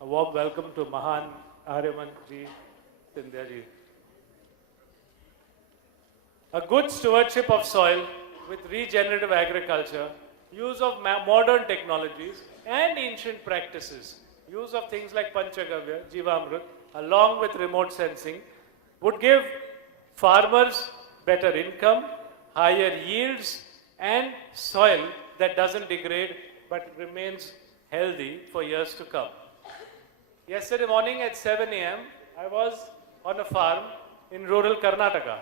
A warm welcome to Mahan Aryaman ji, Sindhya ji. A good stewardship of soil with regenerative agriculture, use of modern technologies and ancient practices, use of things like Panchagavya, Jivamrut, along with remote sensing, would give farmers better income, higher yields, and soil that doesn't degrade but remains healthy for years to come. Yesterday morning at 7 a.m., I was on a farm in rural Karnataka.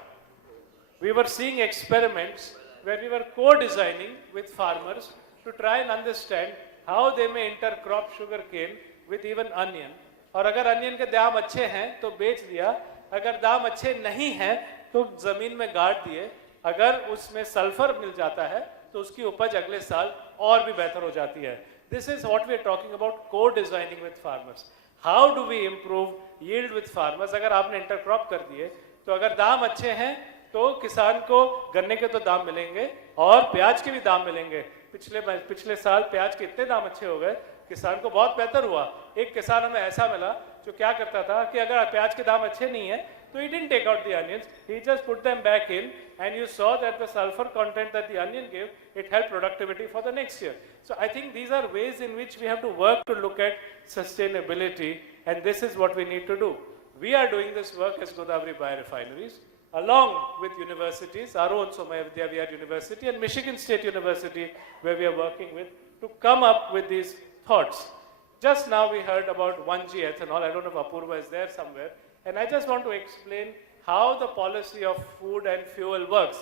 We were seeing experiments where we were co-designing with farmers to try and understand how they may intercrop sugar cane with even onion. और अगर onion के दाम अच्छे हैं तो बेच दिया, अगर दाम अच्छे नहीं हैं तो जमीन में गाड़ दिए, अगर उसमें सल्फर मिल जाता है तो उसकी उपज अगले साल और भी बेहतर हो जाती है. This is what we are talking about, co-designing with farmers. How do we improve yield with farmers? अगर आपने इंटरक्रॉप कर दिए तो अगर दाम अच्छे हैं तो किसान को गन्ने के तो दाम मिलेंगे और प्याज के भी दाम मिलेंगे. पिछले साल प्याज के इतने दाम अच्छे हो गए, किसान को बहुत बेहतर हुआ. एक किसान हमें ऐसा मिला जो क्या करता था कि अगर प्याज के दाम अच्छे नहीं है तो he didn't take out the onions, he just put them back in, and you saw that the sulfur content that the onion gave, it helped productivity for the next year. So I think these are ways in which we have to work to look at sustainability, and this is what we need to do. We are doing this work as Godavari Biorefineries, along with universities, our own Somaya Vidya Vihar University and Michigan State University, where we are working with, to come up with these thoughts. Just now we heard about 1G ethanol. I don't know if Apurva is there somewhere. And I just want to explain how the policy of food and fuel works.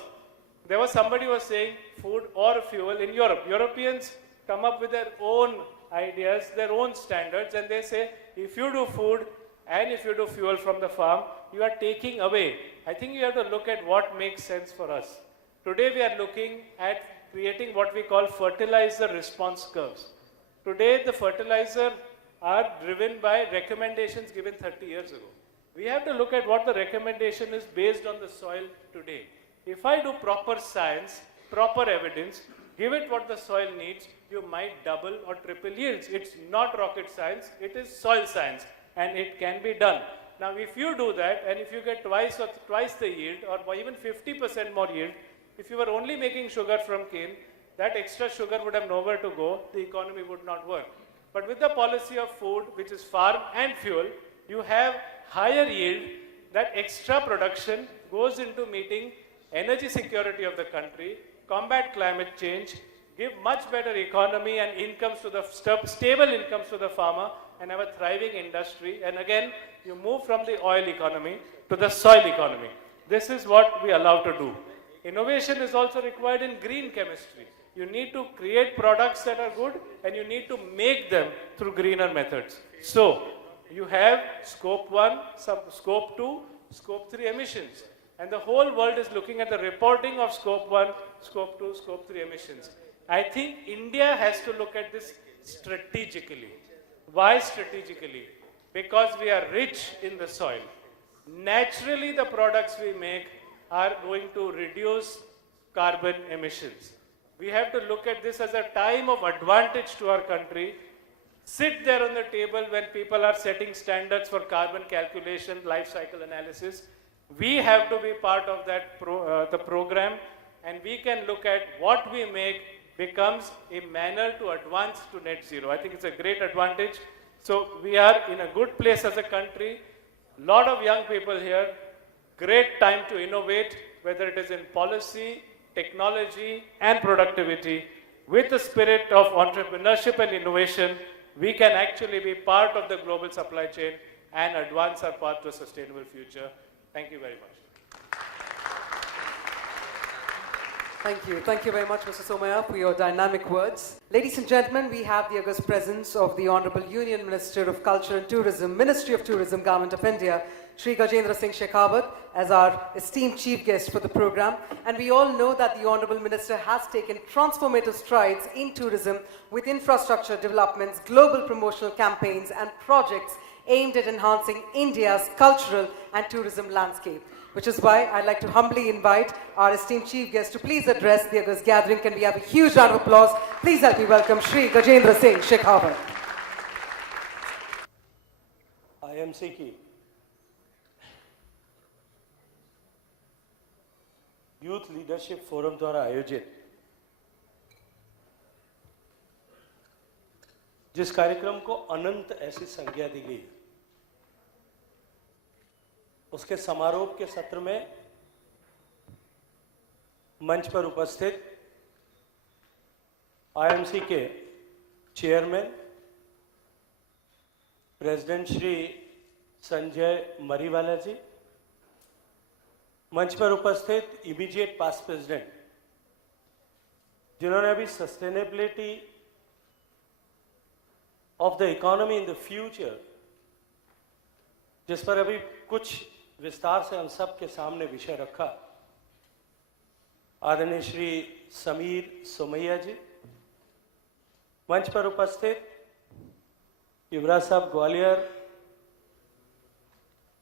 There was somebody who was saying food or fuel in Europe. Europeans come up with their own ideas, their own standards, and they say, if you do food and if you do fuel from the farm, you are taking away. I think you have to look at what makes sense for us. Today we are looking at creating what we call fertilizer response curves. Today the fertilizer are driven by recommendations given 30 years ago. We have to look at what the recommendation is based on the soil today. If I do proper science, proper evidence, give it what the soil needs, you might double or triple yields. It's not rocket science, it is soil science, and it can be done. Now if you do that, and if you get twice the yield, or even 50% more yield, if you were only making sugar from cane, that extra sugar would have nowhere to go, the economy would not work. But with the policy of food, which is farm and fuel, you have higher yield that extra production goes into meeting energy security of the country, combat climate change, give much better economy and incomes to the stable incomes to the farmer, and have a thriving industry. And again, you move from the oil economy to the soil economy. This is what we allow to do. Innovation is also required in green chemistry. You need to create products that are good, and you need to make them through greener methods. So, you have scope 1, scope 2, scope 3 emissions. And the whole world is looking at the reporting of scope 1, scope 2, scope 3 emissions. I think India has to look at this strategically. Why strategically? Because we are rich in the soil. Naturally, the products we make are going to reduce carbon emissions. We have to look at this as a time of advantage to our country. Sit there on the table when people are setting standards for carbon calculation, life cycle analysis. We have to be part of that the program, and we can look at what we make becomes a manner to advance to net zero. I think it's a great advantage. So we are in a good place as a country. Lot of young people here. Great time to innovate, whether it is in policy, technology, and productivity. With the spirit of entrepreneurship and innovation, we can actually be part of the global supply chain and advance our path to a sustainable future. Thank you very much. Thank you. Thank you very much, Mr. Somaya, for your dynamic words. Ladies and gentlemen, we have the august presence of the Honorable Union Minister of Culture and Tourism, Ministry of Tourism, Government of India, Shri Gajendra Singh Shekhawat, as our esteemed chief guest for the program. And we all know that the Honorable Minister has taken transformative strides in tourism with infrastructure developments, global promotional campaigns, and projects aimed at enhancing India's cultural and tourism landscape. Which is why I'd like to humbly invite our esteemed chief guest to please address the august gathering. Can we have a huge round of applause? Please help me welcome Shri Gajendra Singh Shekhawat. IMC की youth leadership forum द्वारा आयोजित जिस कार्यक्रम को अनंत ऐसी संज्ञा दी गई, उसके समारोह के सत्र में मंच पर उपस्थित आईएमसी के चेयरमैन प्रेसिडेंट श्री संजय मरीवाला जी, मंच पर उपस्थित इमीडिएट पास्ट प्रेसिडेंट जिन्होंने अभी sustainability of the economy in the future, जिस पर अभी कुछ विस्तार से हम सब के सामने विषय रखा, आदरणीय श्री समीर सोमैया जी, मंच पर उपस्थित युवराज साहब ग्वालियर,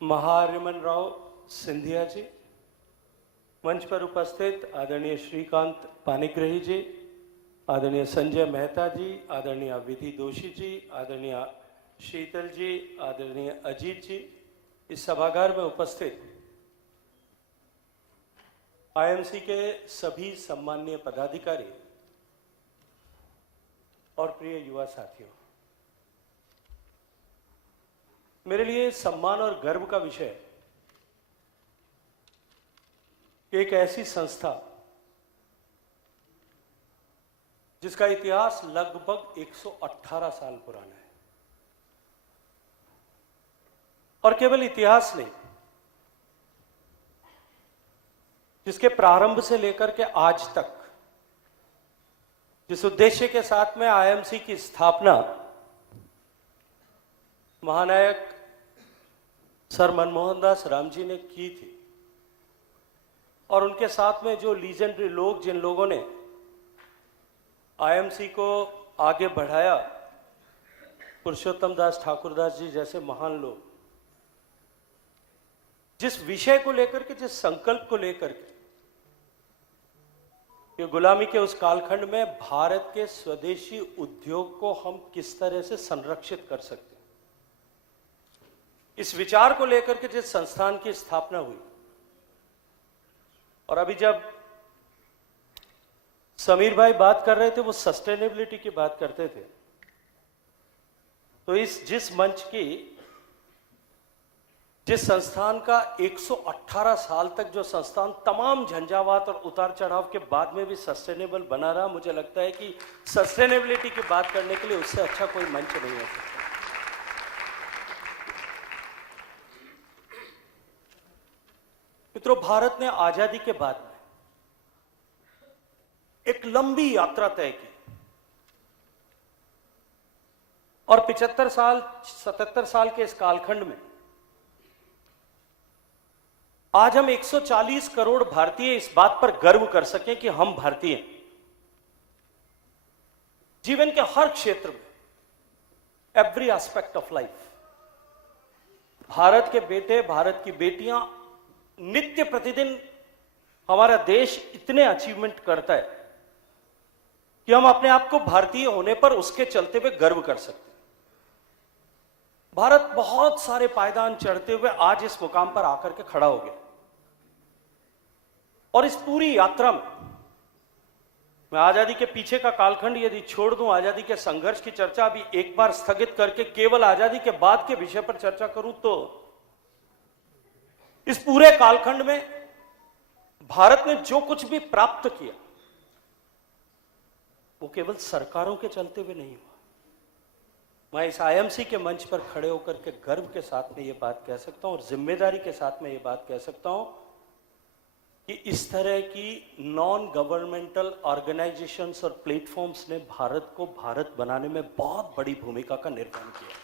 महारिमन राव सिंधिया जी, मंच पर उपस्थित आदरणीय श्रीकांत पानीग्रही जी, आदरणीय संजय मेहता जी, आदरणीय विधि दोषी जी, आदरणीय शीतल जी, आदरणीय अजीत जी, इस सभागार में उपस्थित आईएमसी के सभी सम्माननीय पदाधिकारी और प्रिय युवा साथियों, मेरे लिए सम्मान और गर्व का विषय कि एक ऐसी संस्था जिसका इतिहास लगभग 118 साल पुराना है, और केवल इतिहास नहीं, जिसके प्रारंभ से लेकर के आज तक जिस उद्देश्य के साथ में आईएमसी की स्थापना महानायक सर मनमोहन दास राम जी ने की थी, और उनके साथ में जो लीजेंडरी लोग, जिन लोगों ने आईएमसी को आगे बढ़ाया, पुरुषोत्तम दास ठाकुरदास जी जैसे महान लोग, जिस विषय को लेकर के, जिस संकल्प को लेकर के ये गुलामी के उस कालखंड में भारत के स्वदेशी उद्योग को हम किस तरह से संरक्षित कर सकते हैं, इस विचार को लेकर के जिस संस्थान की स्थापना हुई, और अभी जब समीर भाई बात कर रहे थे वो सस्टेनेबिलिटी की बात करते थे, तो इस जिस मंच की जिस संस्थान का 118 साल तक जो संस्थान तमाम झंझावात और उतार चढ़ाव के बाद में भी सस्टेनेबल बना रहा, मुझे लगता है कि सस्टेनेबिलिटी की बात करने के लिए उससे अच्छा कोई मंच नहीं हो सकता। मित्रों, भारत ने आजादी के बाद में एक लंबी यात्रा तय की और 75 साल 77 साल के इस कालखंड में आज हम 140 करोड़ भारतीय इस बात पर गर्व कर सकें कि हम भारतीय हैं। जीवन के हर क्षेत्र में, every aspect of life, Bharat के बेटे, भारत की बेटियां नित्य प्रतिदिन हमारा देश इतने अचीवमेंट करता है कि हम अपने आप को भारतीय होने पर उसके चलते हुए गर्व कर सकते हैं। भारत बहुत सारे पायदान चढ़ते हुए आज इस मुकाम पर आकर के खड़ा हो गया और इस पूरी यात्रा में मैं आजादी के पीछे का कालखंड यदि छोड़ दूं, आजादी के संघर्ष की चर्चा अभी एक बार स्थगित करके केवल आजादी के बाद के विषय पर चर्चा करूं तो इस पूरे कालखंड में भारत ने जो कुछ भी प्राप्त किया वो केवल सरकारों के चलते हुए नहीं हुआ। मैं इस IMC के मंच पर खड़े होकर के गर्व के साथ में ये बात कह सकता हूं और जिम्मेदारी के साथ में ये बात कह सकता हूं कि इस तरह की नॉन गवर्नमेंटल ऑर्गेनाइजेशंस और प्लेटफॉर्म्स ने भारत को भारत बनाने में बहुत बड़ी भूमिका का निर्वहन किया।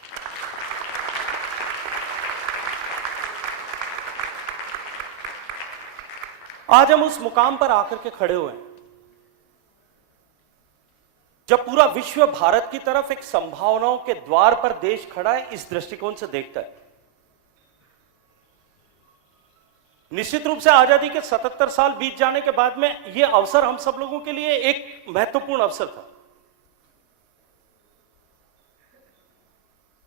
आज हम उस मुकाम पर आकर के खड़े हुए हैं जब पूरा विश्व भारत की तरफ एक संभावनाओं के द्वार पर देश खड़ा है, इस दृष्टिकोण से देखता है। निश्चित रूप से आजादी के 77 साल बीत जाने के बाद में यह अवसर हम सब लोगों के लिए एक महत्वपूर्ण अवसर था।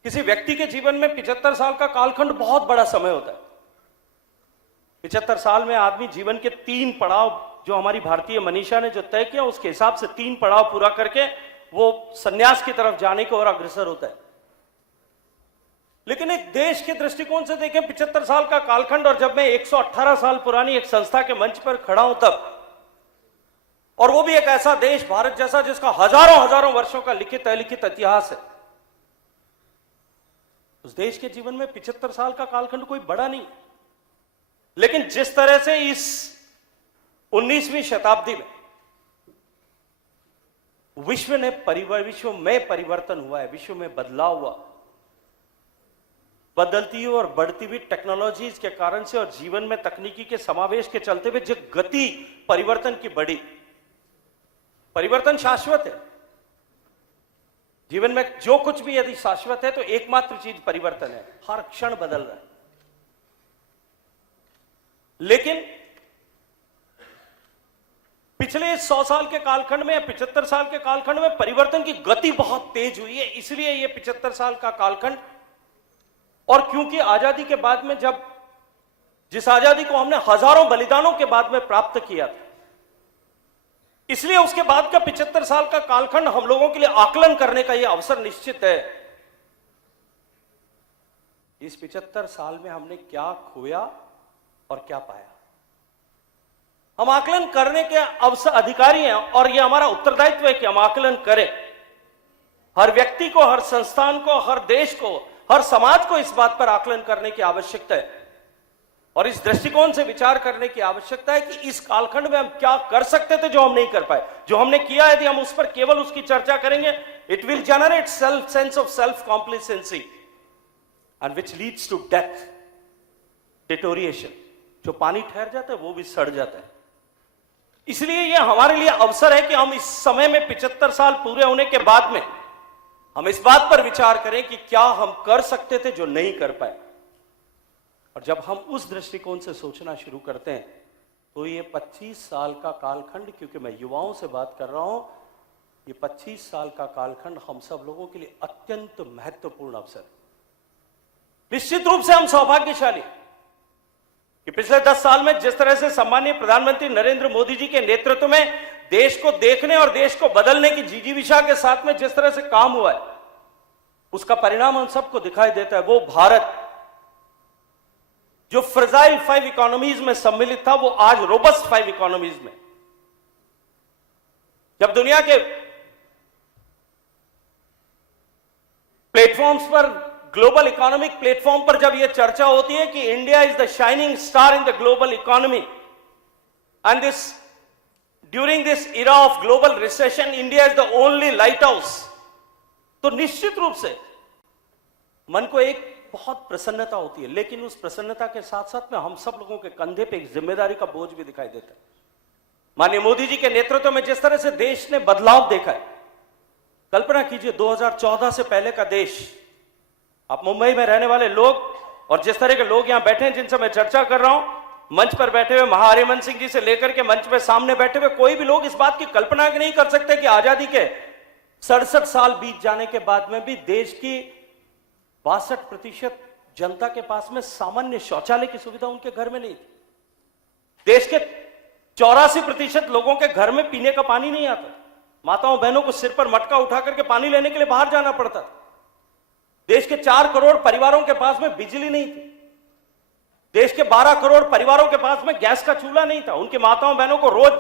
किसी व्यक्ति के जीवन में 75 साल का कालखंड बहुत बड़ा समय होता है। 75 साल में आदमी जीवन के 3 पड़ाव जो हमारी भारतीय मनीषा ने जो तय किया उसके हिसाब से 3 पड़ाव पूरा करके वो सन्यास की तरफ जाने को और अग्रसर होता है। लेकिन एक देश के दृष्टिकोण से देखें 75 साल का कालखंड, और जब मैं 118 साल पुरानी एक संस्था के मंच पर खड़ा हूं तब, और वो भी एक ऐसा देश भारत जैसा जिसका हजारों वर्षों का लिखित अलिखित इतिहास है, उस देश के जीवन में 75 साल का कालखंड कोई बड़ा नहीं। लेकिन जिस तरह से इस 19वीं शताब्दी में विश्व में परिवर्तन हुआ है, विश्व में बदलाव हुआ, बदलती हुई और बढ़ती हुई टेक्नोलॉजीज के कारण से और जीवन में तकनीकी के समावेश के चलते हुए जो गति परिवर्तन की बढ़ी, परिवर्तन शाश्वत है। जीवन में जो कुछ भी यदि शाश्वत है तो एकमात्र चीज परिवर्तन है, हर क्षण बदल रहा है। लेकिन पिछले 100 साल के कालखंड में या 75 साल के कालखंड में परिवर्तन की गति बहुत तेज हुई है, इसलिए ये 75 साल का कालखंड, और क्योंकि आजादी के बाद में जब जिस आजादी को हमने हजारों बलिदानों के बाद में प्राप्त किया था, इसलिए उसके बाद का 75 साल का कालखंड हम लोगों के लिए आकलन करने का यह अवसर निश्चित है। इस 75 साल में हमने क्या खोया और क्या पाया, हम आकलन करने के अवसर अधिकारी हैं और यह हमारा उत्तरदायित्व है कि हम आकलन करें। हर व्यक्ति को, हर संस्थान को, हर देश को, हर समाज को इस बात पर आकलन करने की आवश्यकता है और इस दृष्टिकोण से विचार करने की आवश्यकता है कि इस कालखंड में हम क्या कर सकते थे जो हम नहीं कर पाए। जो हमने किया, यदि हम उस पर केवल उसकी चर्चा करेंगे, it will generate sense of self complacency and which leads to death, deterioration. जो पानी ठहर जाता है वो भी सड़ जाता है। इसलिए यह हमारे लिए अवसर है कि हम इस समय में 75 साल पूरे होने के बाद में हम इस बात पर विचार करें कि क्या हम कर सकते थे जो नहीं कर पाए। और जब हम उस दृष्टिकोण से सोचना शुरू करते हैं तो ये 25 साल का कालखंड, क्योंकि मैं युवाओं से बात कर रहा हूं, ये 25 साल का कालखंड हम सब लोगों के लिए अत्यंत महत्वपूर्ण अवसर है। निश्चित रूप से हम सौभाग्यशाली कि पिछले 10 साल में जिस तरह से सम्मानीय प्रधानमंत्री नरेंद्र मोदी जी के नेतृत्व में देश को देखने और देश को बदलने की जिजीविषा के साथ में जिस तरह से काम हुआ है, उसका परिणाम हम सबको दिखाई देता है। वो भारत जो फ्रजाइल 5 इकोनॉमीज में सम्मिलित था वो आज रोबस्ट 5 इकोनॉमीज में। जब दुनिया के प्लेटफॉर्म्स पर, ग्लोबल इकोनॉमिक प्लेटफॉर्म पर जब यह चर्चा होती है कि India is the shining star in the global economy and this during this era of global recession India is the only light house, तो निश्चित रूप से मन को एक बहुत प्रसन्नता होती है। लेकिन उस प्रसन्नता के साथ साथ में हम सब लोगों के कंधे पे एक जिम्मेदारी का बोझ भी दिखाई देता है। माननीय मोदी जी के नेतृत्व में जिस तरह से देश ने बदलाव देखा है, कल्पना कीजिए 2014 से पहले का देश। आप मुंबई में रहने वाले लोग और जिस तरह के लोग यहां बैठे हैं जिनसे मैं चर्चा कर रहा हूं, मंच पर बैठे हुए महाहरिमन सिंह जी से लेकर के मंच में सामने बैठे हुए कोई भी लोग इस बात की कल्पना नहीं कर सकते कि आजादी के 67 साल बीत जाने के बाद में भी देश की 62% जनता के पास में सामान्य शौचालय की सुविधा उनके घर में नहीं थी। देश के 84% लोगों के घर में पीने का पानी नहीं आता। माताओं बहनों को सिर पर मटका उठा करके पानी लेने के लिए बाहर जाना पड़ता था। देश के 4 करोड़ परिवारों के पास में बिजली नहीं थी। देश के 12 करोड़ परिवारों के पास में गैस का चूल्हा नहीं था। उनकी माताओं बहनों को रोज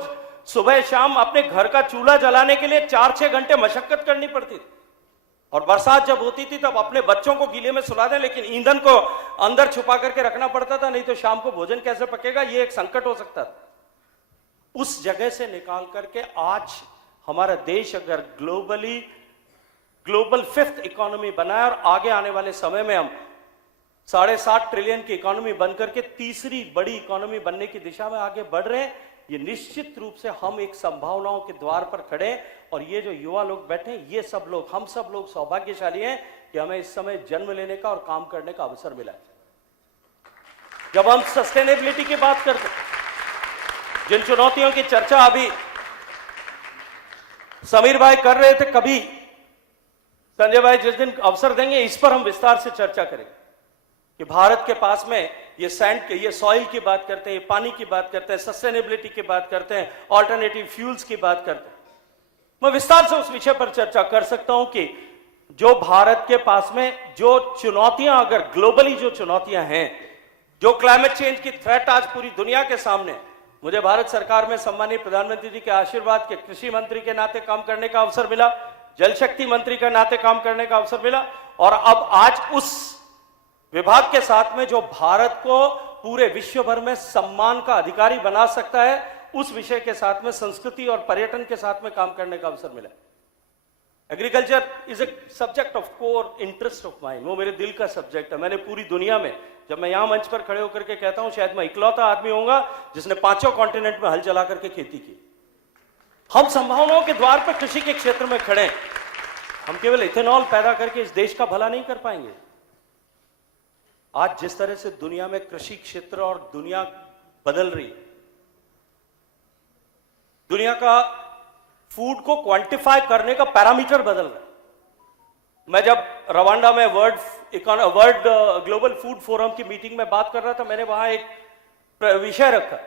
सुबह शाम अपने घर का चूल्हा जलाने के लिए 4-6 घंटे मशक्कत करनी पड़ती थी। और बरसात जब होती थी तब अपने बच्चों को गीले में सुला दें, लेकिन ईंधन को अंदर छुपा करके रखना पड़ता था, नहीं तो शाम को भोजन कैसे पकेगा, ये एक संकट हो सकता था। उस जगह से निकाल करके आज हमारा देश अगर ग्लोबल 5th इकोनॉमी बना है और आगे आने वाले समय में हम 7.5 ट्रिलियन की इकोनॉमी बनकर के तीसरी बड़ी इकोनॉमी बनने की दिशा में आगे बढ़ रहे हैं, ये निश्चित रूप से हम एक संभावनाओं के द्वार पर खड़े हैं। और ये जो युवा लोग बैठे हैं, ये सब लोग, हम सब लोग सौभाग्यशाली हैं कि हमें इस समय जन्म लेने का और काम करने का अवसर मिला है। जब हम सस्टेनेबिलिटी की बात करते हैं, जिन चुनौतियों की चर्चा अभी समीर भाई कर रहे थे, कभी संजय भाई जिस दिन अवसर देंगे इस पर हम विस्तार से चर्चा करेंगे कि भारत के पास में ये सैंड के, ये सॉइल की बात करते हैं, ये पानी की बात करते हैं, सस्टेनेबिलिटी की बात करते हैं, ऑल्टरनेटिव फ्यूल्स की बात करते हैं। मैं विस्तार से उस विषय पर चर्चा कर सकता हूं कि जो भारत के पास में जो चुनौतियां, अगर ग्लोबली जो चुनौतियां हैं, जो क्लाइमेट चेंज की थ्रेट आज पूरी दुनिया के सामने, मुझे भारत सरकार में सम्मानित प्रधानमंत्री जी के आशीर्वाद के कृषि मंत्री के नाते काम करने का अवसर मिला, जल शक्ति मंत्री के नाते काम करने का अवसर मिला, और अब आज उस विभाग के साथ में जो भारत को पूरे विश्व भर में सम्मान का अधिकारी बना सकता है, उस विषय के साथ में संस्कृति और पर्यटन के साथ में काम करने का अवसर मिला। Agriculture is a subject of core interest of mind, वो मेरे दिल का सब्जेक्ट है। मैंने पूरी दुनिया में, जब मैं यहां मंच पर खड़े होकर के कहता हूं, शायद मैं इकलौता आदमी होऊंगा जिसने 5 कॉन्टिनेंट में हल चला करके खेती की। हम संभावनाओं के द्वार पर कृषि के क्षेत्र में खड़े हैं। हम केवल इथेनॉल पैदा करके इस देश का भला नहीं कर पाएंगे। आज जिस तरह से दुनिया में कृषि क्षेत्र और दुनिया बदल रही है, दुनिया का फूड को क्वांटिफाई करने का पैरामीटर बदल रहा है। मैं जब रवांडा में वर्ल्ड ग्लोबल फूड फोरम की मीटिंग में बात कर रहा था, मैंने वहां एक विषय रखा।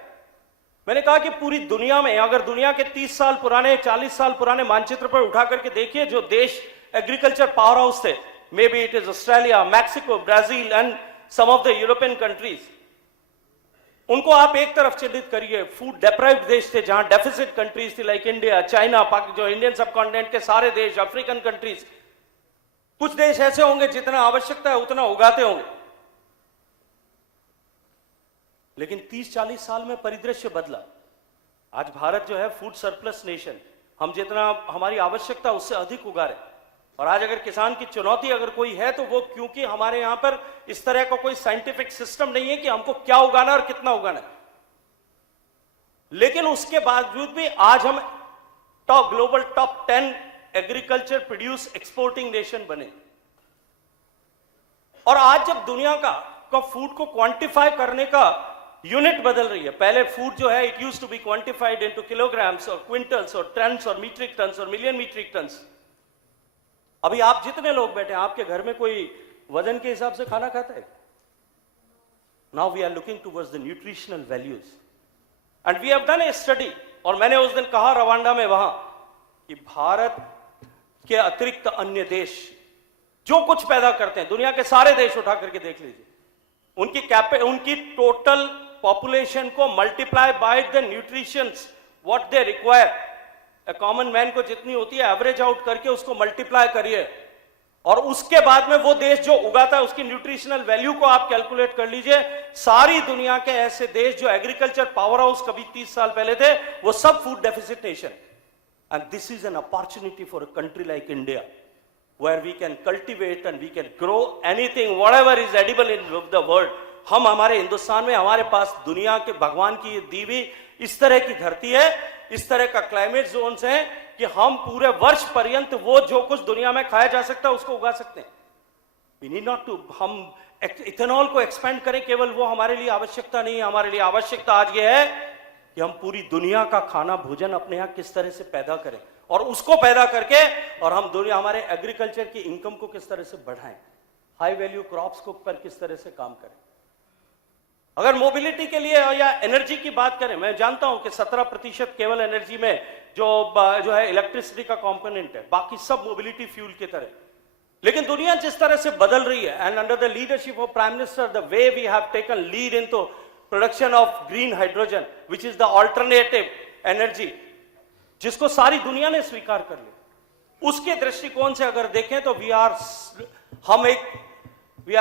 मैंने कहा कि पूरी दुनिया में अगर दुनिया के 30 साल पुराने, 40 साल पुराने मानचित्र पर उठा करके देखिए, जो देश एग्रीकल्चर पावर हाउस थे, may be it is Australia, Mexico, Brazil and some of the European countries, उनको आप एक तरफ चिन्हित करिए। फूड डेप्राइव्ड देश थे, जहां डेफिसिट कंट्रीज थी, लाइक इंडिया, चाइना, जो इंडियन सबकॉन्टिनेंट के सारे देश, अफ्रीकन कंट्रीज। कुछ देश ऐसे होंगे जितना आवश्यकता है उतना उगाते होंगे, लेकिन 30-40 साल में परिदृश्य बदला। आज भारत जो है फूड सरप्लस नेशन, हम जितना हमारी आवश्यकता उससे अधिक उगा रहे। और आज अगर किसान की चुनौती अगर कोई है तो वो क्योंकि हमारे यहां पर इस तरह का कोई साइंटिफिक सिस्टम नहीं है कि हमको क्या उगाना और कितना उगाना है। लेकिन उसके बावजूद भी आज हम global top 10 agriculture produce exporting nation बने। और आज जब दुनिया का फूड को क्वांटिफाई करने का यूनिट बदल रही है, पहले फूड जो है it used to be quantified into kilograms और क्विंटल्स और टन्स और मीट्रिक टन्स और मिलियन मीट्रिक टन्स। अभी आप जितने लोग बैठे हैं, आपके घर में कोई वजन के हिसाब से खाना खाता है? Now we are looking towards the nutritional values and we have done a study. और मैंने उस दिन कहा रवांडा में वहां कि भारत के अतिरिक्त अन्य देश जो कुछ पैदा करते हैं, दुनिया के सारे देश उठा करके देख लीजिए, उनकी टोटल पॉपुलेशन को multiply by the nutritions what they require. Common man को जितनी होती है एवरेज आउट करके उसको मल्टीप्लाई करिए, और उसके बाद में वो देश जो उगाता है उसकी न्यूट्रिशनल वैल्यू को आप कैलकुलेट कर लीजिए। सारी दुनिया के ऐसे देश जो एग्रीकल्चर पावर हाउस कभी 30 साल पहले थे, वो सब food deficit nation. And this is an opportunity for a country like India where we can cultivate and we can grow anything, whatever is edible in the world. हम हमारे हिंदुस्तान में, हमारे पास दुनिया के भगवान की दी हुई इस तरह की धरती है, इस तरह का क्लाइमेट जोन्स हैं कि हम पूरे वर्ष पर्यंत वो जो कुछ दुनिया में खाया जा सकता है उसको उगा सकते हैं। We need not to, हम इथेनॉल को एक्सपेंड करें केवल, वो हमारे लिए आवश्यकता नहीं है। हमारे लिए आवश्यकता आज ये है कि हम पूरी दुनिया का खाना भोजन अपने यहाँ किस तरह से पैदा करें, और उसको पैदा करके और हम दुनिया हमारे एग्रीकल्चर की इनकम को किस तरह से बढ़ाएं, हाई वैल्यू क्रॉप्स को पर किस तरह से काम करें। अगर मोबिलिटी के लिए या एनर्जी की बात करें, मैं जानता हूं कि 17% केवल एनर्जी में जो है इलेक्ट्रिसिटी का कंपोनेंट है, बाकी सब मोबिलिटी फ्यूल की तरह। लेकिन दुनिया जिस तरह से बदल रही है, and under the leadership of prime minister, the way we have taken lead into production of green hydrogen which is the alternative energy, जिसको सारी दुनिया ने स्वीकार कर लिया, उसके दृष्टिकोण से अगर देखें तो we are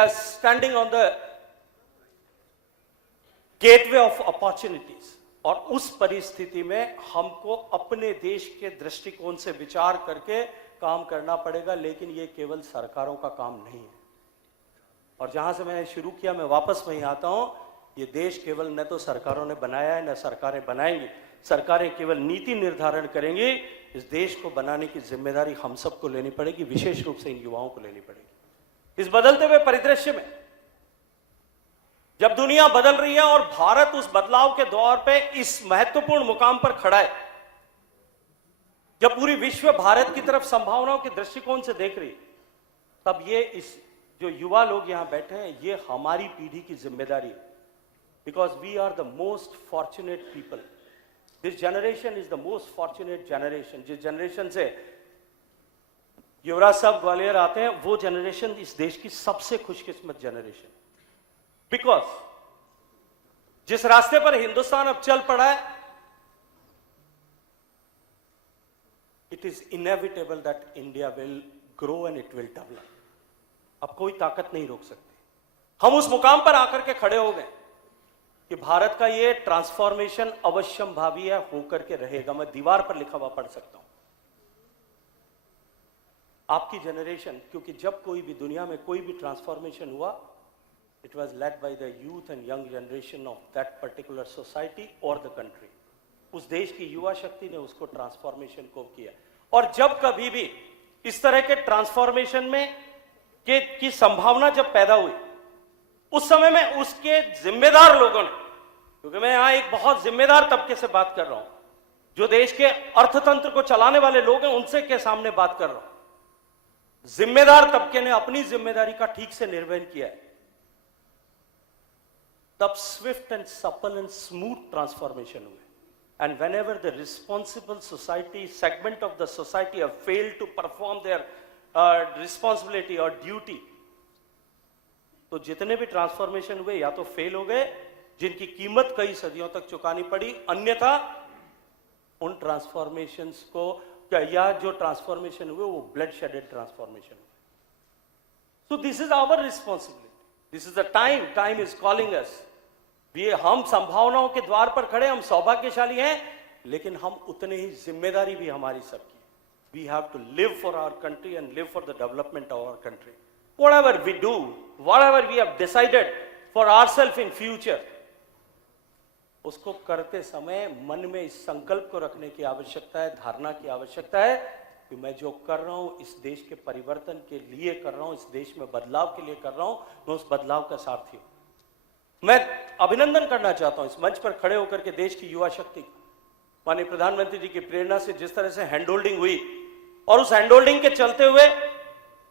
standing on the gateway of opportunities. और उस परिस्थिति में हमको अपने देश के दृष्टिकोण से विचार करके काम करना पड़ेगा, लेकिन ये केवल सरकारों का काम नहीं है। और जहां से मैंने शुरू किया, मैं वापस वहीं आता हूं, ये देश केवल न तो सरकारों ने बनाया है, न सरकारें बनाएंगी। सरकारें केवल नीति निर्धारण करेंगी, इस देश को बनाने की जिम्मेदारी हम सबको लेनी पड़ेगी, विशेष रूप से इन युवाओं को लेनी पड़ेगी। इस बदलते हुए परिदृश्य में जब दुनिया बदल रही है और भारत उस बदलाव के दौर पे इस महत्वपूर्ण मुकाम पर खड़ा है, जब पूरी विश्व भारत की तरफ संभावनाओं के दृष्टिकोण से देख रही है, तब ये इस जो युवा लोग यहां बैठे हैं, ये हमारी पीढ़ी की जिम्मेदारी है। Because we are the most fortunate people. This generation is the most fortunate generation. जिस जनरेशन से युवराज साहब ग्वालियर आते हैं, वो जनरेशन इस देश की सबसे खुशकिस्मत जनरेशन। बिकॉज जिस रास्ते पर हिंदुस्तान अब चल पड़ा है, it is inevitable that India will grow and it will develop. अब कोई ताकत नहीं रोक सकती। हम उस मुकाम पर आकर के खड़े हो गए कि भारत का ये ट्रांसफॉर्मेशन अवश्यम भावी है, होकर के रहेगा। मैं दीवार पर लिखा हुआ पढ़ सकता हूं। आपकी जनरेशन, क्योंकि जब कोई भी दुनिया में कोई भी ट्रांसफॉर्मेशन हुआ, it was led by the youth and young generation of that particular society और द कंट्री। उस देश की युवा शक्ति ने उसको ट्रांसफॉर्मेशन को किया। और जब कभी भी इस तरह के ट्रांसफॉर्मेशन में की संभावना जब पैदा हुई, उस समय में उसके जिम्मेदार लोगों ने, क्योंकि मैं यहां एक बहुत जिम्मेदार तबके से बात कर रहा हूं, जो देश के अर्थतंत्र को चलाने वाले लोग हैं, उनसे के सामने बात कर रहा हूं। जिम्मेदार तबके ने अपनी जिम्मेदारी का ठीक से निर्वहन किया है, तब swift and supple and smooth transformation हुए। And whenever the responsible society, segment of the society have failed to perform their responsibility or duty, तो जितने भी ट्रांसफॉर्मेशन हुए या तो फेल हो गए, जिनकी कीमत कई सदियों तक चुकानी पड़ी, अन्यथा उन ट्रांसफॉर्मेशंस को या जो ट्रांसफॉर्मेशन हुए वो ब्लड शेडेड ट्रांसफॉर्मेशन हुए। So this is our responsibility, this is the time is calling us. ये हम संभावनाओं के द्वार पर खड़े, हम सौभाग्यशाली हैं, लेकिन हम उतने ही जिम्मेदारी भी हमारी सबकी। We have to live for our country and live for the development of our country. Whatever we do, whatever we have decided for ourselves in future, उसको करते समय मन में इस संकल्प को रखने की आवश्यकता है, धारणा की आवश्यकता है कि मैं जो कर रहा हूं इस देश के परिवर्तन के लिए कर रहा हूं, इस देश में बदलाव के लिए कर रहा हूं, मैं उस बदलाव का सारथी हूं। मैं अभिनंदन करना चाहता हूं इस मंच पर खड़े होकर के देश की युवा शक्ति, माननीय प्रधानमंत्री जी की प्रेरणा से जिस तरह से हैंड होल्डिंग हुई, और उस हैंड होल्डिंग के चलते हुए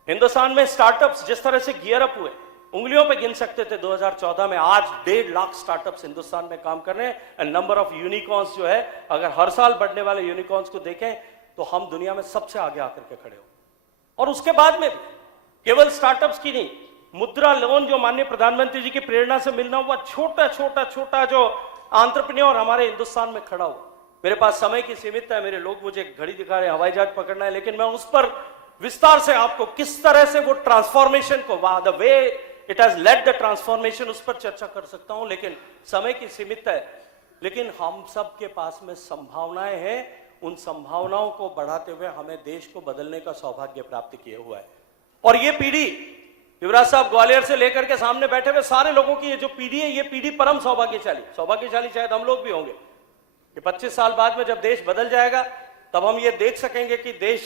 हिंदुस्तान में स्टार्टअप्स जिस तरह से गियर अप हुए, उंगलियों पे गिन सकते थे 2014 में। आज 1.5 लाख स्टार्टअप्स हिंदुस्तान में काम कर रहे हैं। एंड नंबर ऑफ यूनिकॉर्न्स जो है, अगर हर साल बढ़ने वाले यूनिकॉर्न्स को देखें तो हम दुनिया में सबसे आगे आकर के खड़े हो। और उसके बाद में केवल स्टार्टअप्स की नहीं, मुद्रा लोन जो माननीय प्रधानमंत्री जी की प्रेरणा से मिलना हुआ, छोटा छोटा छोटा जो एंटरप्रेन्योर हमारे हिंदुस्तान में खड़ा हुआ। मेरे पास समय की सीमितता है, मेरे लोग मुझे घड़ी दिखा रहे हैं, हवाई जहाज पकड़ना है, लेकिन मैं उस पर विस्तार से आपको किस तरह से वो ट्रांसफॉर्मेशन को, the way it has lead the transformation, उस पर चर्चा कर सकता हूं, लेकिन समय की सीमितता है। लेकिन हम सब के पास में संभावनाएं हैं, उन संभावनाओं को बढ़ाते हुए हमें देश को बदलने का सौभाग्य प्राप्त किया हुआ है। और ये पीढ़ी, युवराज साहब ग्वालियर से लेकर के सामने बैठे हुए सारे लोगों की ये जो पीढ़ी है, ये पीढ़ी परम सौभाग्यशाली शायद हम लोग भी होंगे कि 25 साल बाद में जब देश बदल जाएगा तब हम ये देख सकेंगे कि देश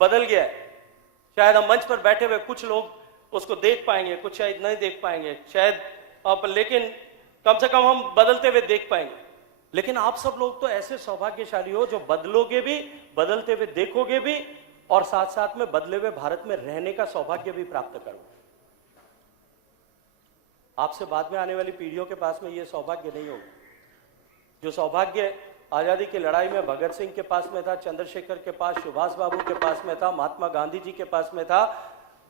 बदल गया है। शायद हम मंच पर बैठे हुए कुछ लोग उसको देख पाएंगे, कुछ शायद नहीं देख पाएंगे, शायद लेकिन कम से कम हम बदलते हुए देख पाएंगे। लेकिन आप सब लोग तो ऐसे सौभाग्यशाली हो जो बदलोगे भी, बदलते हुए देखोगे भी, और साथ साथ में बदले हुए भारत में रहने का सौभाग्य भी प्राप्त करोगे। आपसे बाद में आने वाली पीढ़ियों के पास में यह सौभाग्य नहीं होगा। जो सौभाग्य आजादी की लड़ाई में भगत सिंह के पास में था, चंद्रशेखर के पास, सुभाष बाबू के पास में था, महात्मा गांधी जी के पास में था,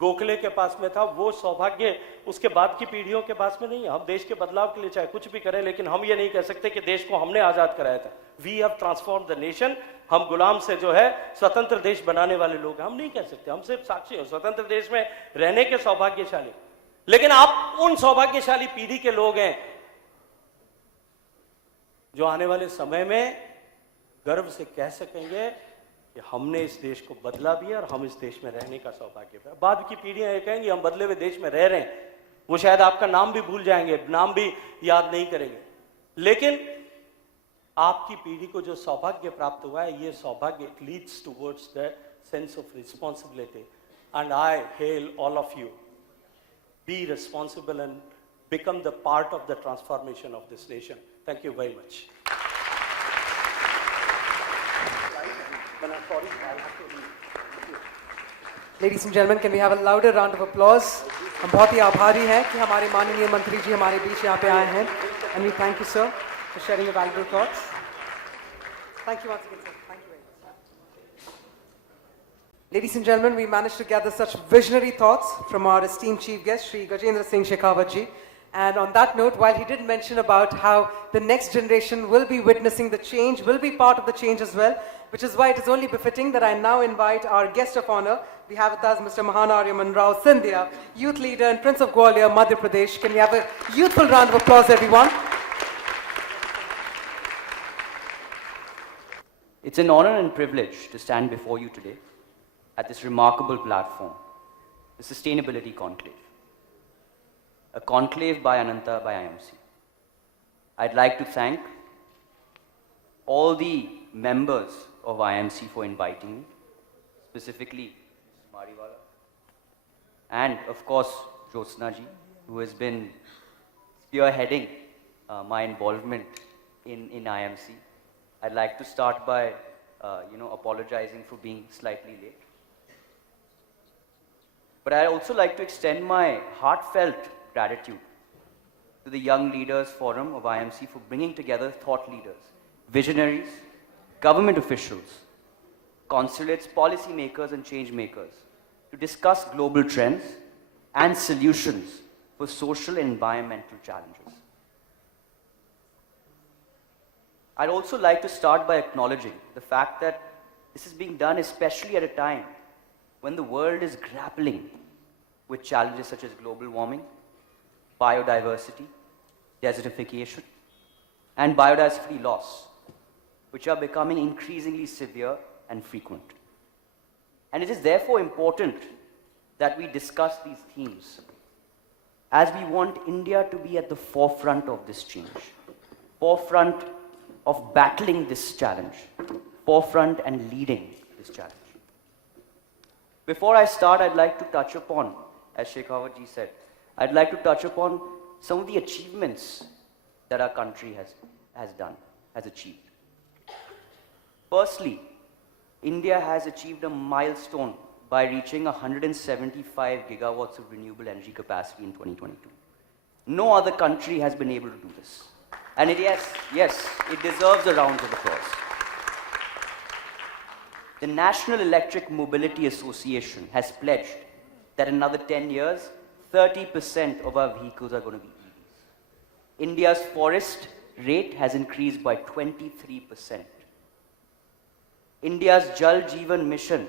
गोखले के पास में था, वो सौभाग्य उसके बाद की पीढ़ियों के पास में नहीं है। हम देश के बदलाव के लिए चाहे कुछ भी करें, लेकिन हम ये नहीं कह सकते कि देश को हमने आजाद कराया था। We have transform the nation. हम गुलाम से जो है स्वतंत्र देश बनाने वाले लोग, हम नहीं कह सकते, हम सिर्फ साक्षी हैं स्वतंत्र देश में रहने के सौभाग्यशाली। लेकिन आप उन सौभाग्यशाली पीढ़ी के लोग हैं जो आने वाले समय में गर्व से कह सकेंगे कि हमने इस देश को बदला भी है और हम इस देश में रहने का सौभाग्य पाया। बाद की पीढ़ियां ये कहेंगी हम बदले हुए देश में रह रहे हैं, वो शायद आपका नाम भी भूल जाएंगे, नाम भी याद नहीं करेंगे। लेकिन आपकी पीढ़ी को जो सौभाग्य प्राप्त हुआ है, ये सौभाग्य it leads towards the sense of responsibility. And I hello all of you, be responsible and become the part of the transformation of this nation. Thank you very much. Ladies and gentlemen, can we have a louder round of applause? हम बहुत ही आभारी हैं कि हमारे माननीय मंत्री जी हमारे बीच यहाँ पे आए हैं, and we thank you, sir, for sharing your valuable thoughts. Thank you once again, sir. Thank you very much. Ladies and gentlemen, we managed to gather such visionary thoughts from our esteemed chief guest, Shri Gajendra Singh Shekhawat ji. And on that note, while he did mention about how the next generation will be witnessing the change, will be part of the change as well, which is why it is only befitting that I now invite our guest of honor. We have with us Mr. Mahanaryaman Rao Scindia, youth leader and Prince of Gwalior, Madhya Pradesh. Can we have a youthful round of applause, everyone? It's an honor and privilege to stand before you today at this remarkable platform, the Sustainability Conclave. A conclave by Ananta by IMC. I'd like to thank all the members of IMC for inviting me, specifically Mariwala, and of course Jyotsna ji, who has been spearheading my involvement in IMC. I'd like to start by apologizing for being slightly late. But I'd also like to extend my heartfelt gratitude to the Young Leaders Forum of IMC for bringing together thought leaders, visionaries, government officials, consulates, policymakers and change makers to discuss global trends and solutions for social and environmental challenges. I'd also like to start by acknowledging the fact that this is being done especially at a time when the world is grappling with challenges such as global warming, biodiversity, desertification, and biodiversity loss, which are becoming increasingly severe and frequent. And it is therefore important that we discuss these themes, as we want India to be at the forefront of this change, forefront of battling this challenge, forefront and leading this challenge. Before I start, I'd like to touch upon, as Shekhawat ji said, I'd like to touch upon some of the achievements that our country has achieved. Firstly, India has achieved a milestone by reaching 175 gigawatts of renewable energy capacity in 2022. No other country has been able to do this. And it deserves a round of applause. The National Electric Mobility Association has pledged that in another 10 years, 30% of our vehicles are going to be EVs. India's forest rate has increased by 23%. India's Jal Jeevan mission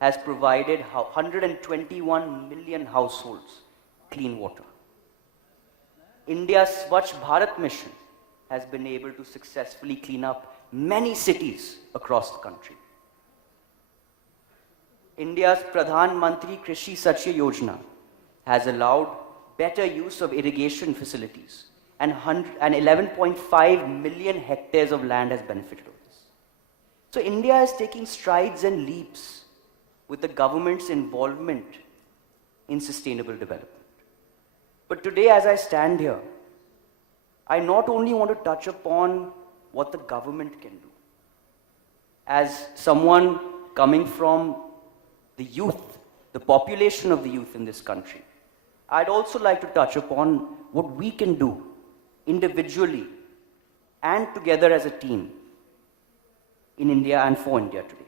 has provided 121 million households clean water. India's Swachh Bharat mission has been able to successfully clean up many cities across the country. India's Pradhan Mantri Krishi Sachya Yojana has allowed better use of irrigation facilities, and 11.5 million hectares of land has benefited from this. So India is taking strides and leaps with the government's involvement in sustainable development. But today, as I stand here, I not only want to touch upon what the government can do. As someone coming from the youth, the population of the youth in this country, I'd also like to touch upon what we can do individually and together as a team in India and for India today.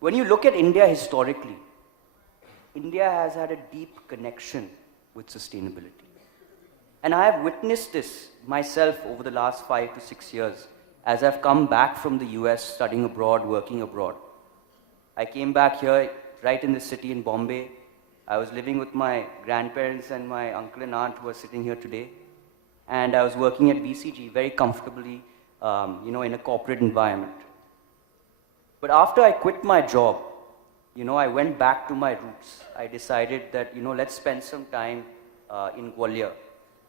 When you look at India historically, India has had a deep connection with sustainability. And I have witnessed this myself over the last 5 to 6 years as I've come back from the US, studying abroad, working abroad. I came back here right in the city in Bombay. I was living with my grandparents and my uncle and aunt who are sitting here today. And I was working at BCG very comfortably, in a corporate environment. But after I quit my job, I went back to my roots. I decided that, let's spend some time in Gwalior,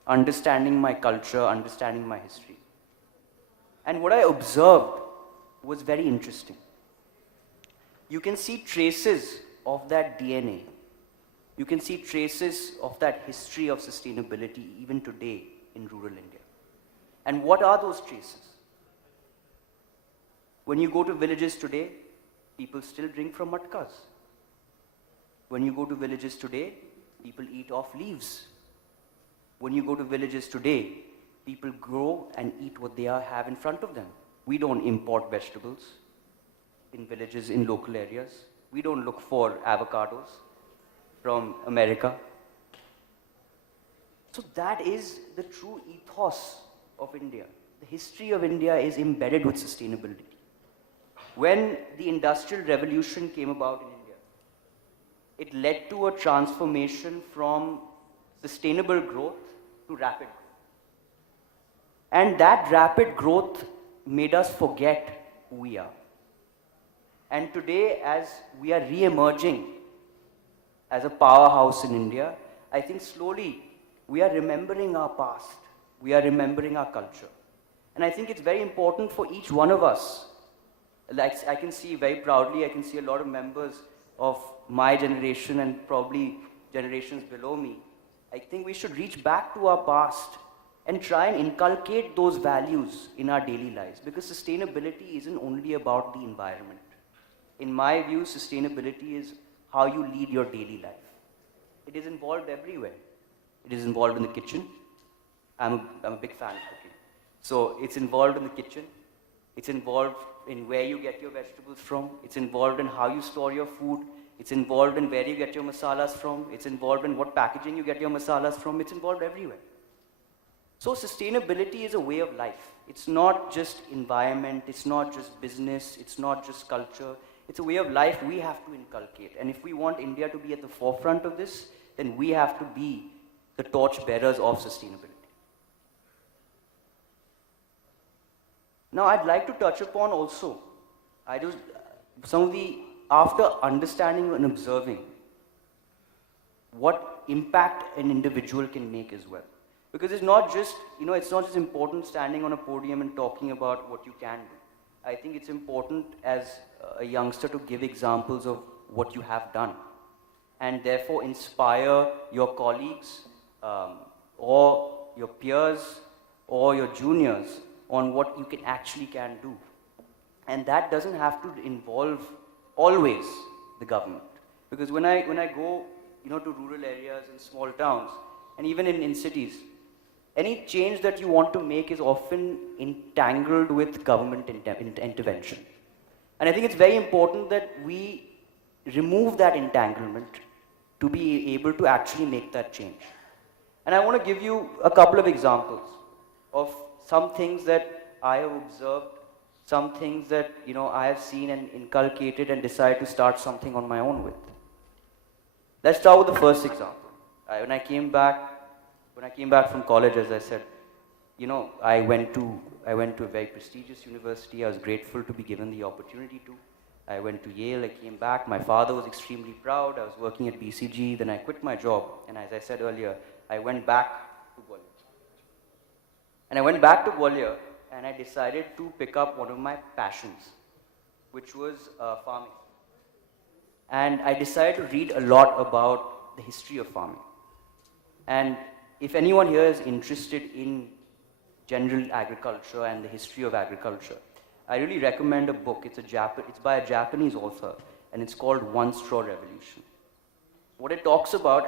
understanding my culture, understanding my history. And what I observed was very interesting. You can see traces of that DNA. You can see traces of that history of sustainability even today in rural India. And what are those traces? When you go to villages today, people still drink from matkas. When you go to villages today, people eat off leaves. When you go to villages today, people grow and eat what they have in front of them. We don't import vegetables in villages, in local areas. We don't look for avocados from America. So that is the true ethos of India. The history of India is embedded with sustainability. When the Industrial Revolution came about in India, it led to a transformation from sustainable growth to rapid growth. And that rapid growth made us forget who we are. And today, as we are re-emerging as a powerhouse in India, I think slowly we are remembering our past. We are remembering our culture. And I think it's very important for each one of us. Like I can see very proudly, I can see a lot of members of my generation and probably generations below me. I think we should reach back to our past and try and inculcate those values in our daily lives, because sustainability isn't only about the environment. In my view, sustainability is how you lead your daily life. It is involved everywhere. It is involved in the kitchen. I'm a big fan of cooking. So it's involved in the kitchen. It's involved in where you get your vegetables from. It's involved in how you store your food. It's involved in where you get your masalas from. It's involved in what packaging you get your masalas from. It's involved everywhere. So sustainability is a way of life. It's not just environment. It's not just business. It's not just culture. It's a way of life we have to inculcate. And if we want India to be at the forefront of this, then we have to be the torch bearers of sustainability. Now, I'd like to touch upon also, after understanding and observing what impact an individual can make as well. Because it's not just important standing on a podium and talking about what you can do. I think it's important as a youngster to give examples of what you have done, and therefore inspire your colleagues or your peers or your juniors on what you can do. And that doesn't have to involve always the government. Because when I go to rural areas and small towns, and even in cities, any change that you want to make is often entangled with government intervention. And I think it's very important that we remove that entanglement to be able to actually make that change. And I want to give you a couple of examples of some things that I have observed, some things that I have seen and inculcated and decided to start something on my own with. Let's start with the first example. When I came back from college, as I said, I went to a very prestigious university. I was grateful to be given the opportunity to. I went to Yale, I came back. My father was extremely proud. I was working at BCG, then I quit my job. And as I said earlier, I went back to Gwalior. And I went back to Gwalior and I decided to pick up one of my passions, which was farming. And I decided to read a lot about the history of farming. And if anyone here is interested in general agriculture and the history of agriculture, I really recommend a book. It's by a Japanese author, and it's called One Straw Revolution. What it talks about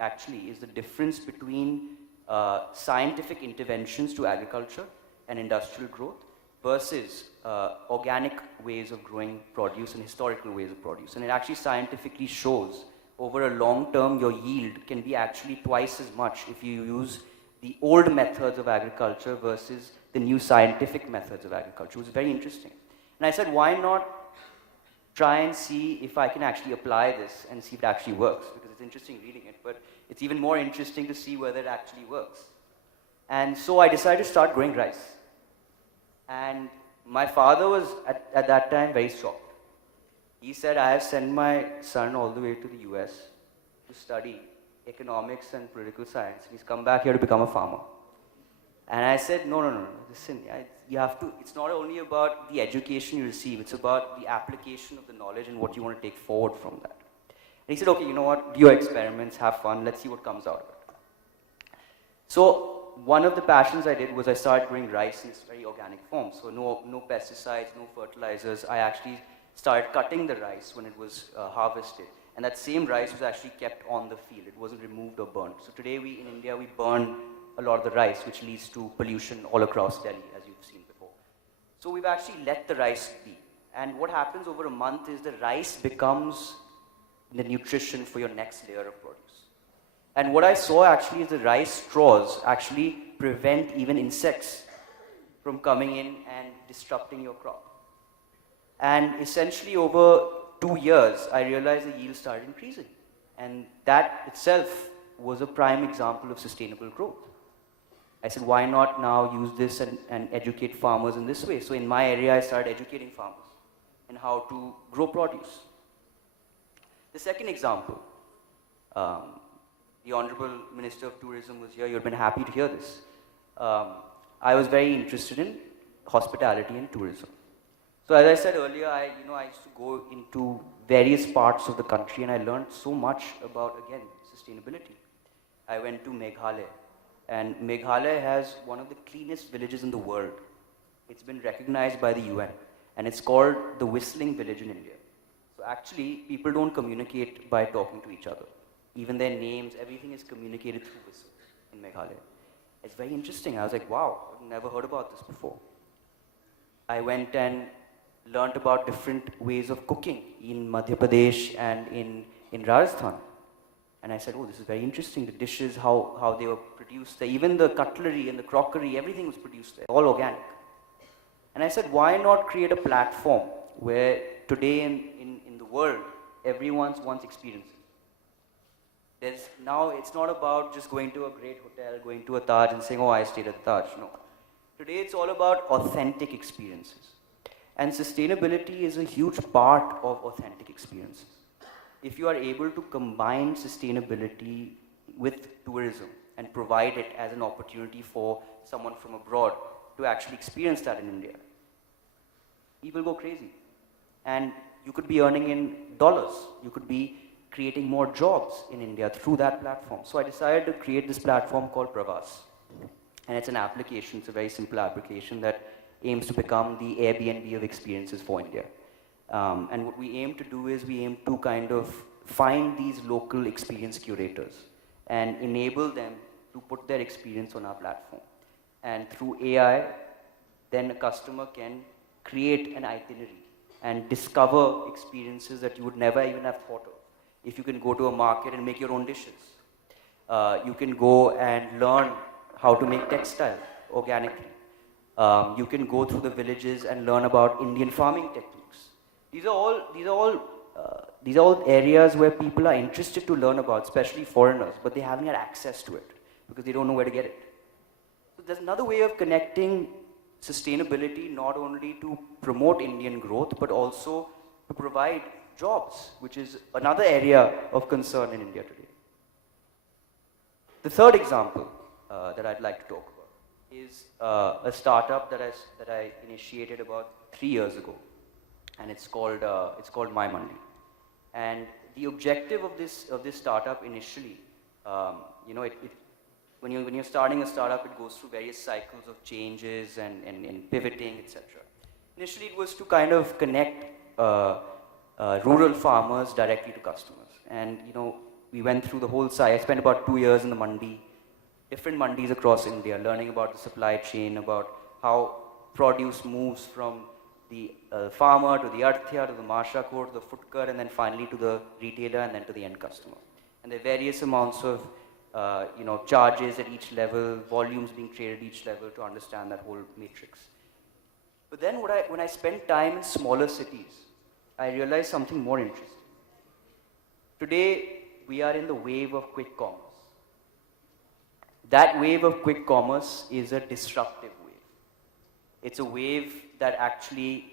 actually is the difference between scientific interventions to agriculture and industrial growth versus organic ways of growing produce and historical ways of produce. And it actually scientifically shows over a long term your yield can be actually twice as much if you use the old methods of agriculture versus the new scientific methods of agriculture. It was very interesting. And I said, why not try and see if I can actually apply this and see if it actually works, because it's interesting reading it, but it's even more interesting to see whether it actually works. And so I decided to start growing rice. And my father was, at that time, very shocked. He said, I have sent my son all the way to the US to study economics and political science. He's come back here to become a farmer. And I said, no, listen, you have to, it's not only about the education you receive, it's about the application of the knowledge and what you want to take forward from that. And he said, okay, you know what, do your experiments, have fun, let's see what comes out of it. So one of the passions I did was I started growing rice in its very organic form. So no pesticides, no fertilizers. I actually started cutting the rice when it was harvested. And that same rice was actually kept on the field. It wasn't removed or burnt. So today in India, we burn a lot of the rice, which leads to pollution all across Delhi, as you've seen before. So we've actually let the rice be. And what happens over a month is the rice becomes the nutrition for your next layer of produce. And what I saw actually is the rice straws actually prevent even insects from coming in and disrupting your crop. And essentially over 2 years, I realized the yield started increasing. And that itself was a prime example of sustainable growth. I said, why not now use this and educate farmers in this way? So in my area, I started educating farmers in how to grow produce. The second example, the Honorable Minister of Tourism was here. You've been happy to hear this. I was very interested in hospitality and tourism. So as I said earlier, I used to go into various parts of the country and I learned so much about, again, sustainability. I went to Meghalaya, and Meghalaya has one of the cleanest villages in the world. It's been recognized by the UN, and it's called the Whistling Village in India. So actually, people don't communicate by talking to each other. Even their names, everything is communicated through whistles in Meghalaya. It's very interesting. I was like, wow, I've never heard about this before. I went and learned about different ways of cooking in Madhya Pradesh and in Rajasthan. And I said, oh, this is very interesting. The dishes, how they were produced there. Even the cutlery and the crockery, everything was produced there, all organic. And I said, why not create a platform where today in the world, everyone wants experiences. Now it's not about just going to a great hotel, going to a Taj and saying, oh, I stayed at the Taj. No. Today it's all about authentic experiences. And sustainability is a huge part of authentic experiences. If you are able to combine sustainability with tourism and provide it as an opportunity for someone from abroad to actually experience that in India, people go crazy. And you could be earning in dollars. You could be creating more jobs in India through that platform. So I decided to create this platform called Pravas. And it's an application, it's a very simple application that aims to become the Airbnb of experiences for India. And what we aim to do is we aim to kind of find these local experience curators and enable them to put their experience on our platform. And through AI, then a customer can create an itinerary and discover experiences that you would never even have thought of. if you can go to a market and make your own dishes. You can go and learn how to make textile organically. You can go through the villages and learn about Indian farming techniques. These are all areas where people are interested to learn about, especially foreigners, but they haven't had access to it because they don't know where to get it. So there's another way of connecting sustainability not only to promote Indian growth, but also to provide jobs, which is another area of concern in India today. The third example that I'd like to talk about is a startup that I initiated about 3 years ago, and it's called My Mandi. And the objective of this startup initially, when you're starting a startup, it goes through various cycles of changes and pivoting, etc. Initially, it was to kind of connect rural farmers directly to customers. And we went through the whole cycle. I spent about 2 years in the mandi, different mandis across India, learning about the supply chain, about how produce moves from the farmer to the arthya, to the mashakor, to the futkar, and then finally to the retailer, and then to the end customer. And there are various amounts of charges at each level, volumes being traded at each level to understand that whole matrix. But then when I spent time in smaller cities, I realized something more interesting. Today, we are in the wave of quick commerce. That wave of quick commerce is a disruptive wave. It's a wave that actually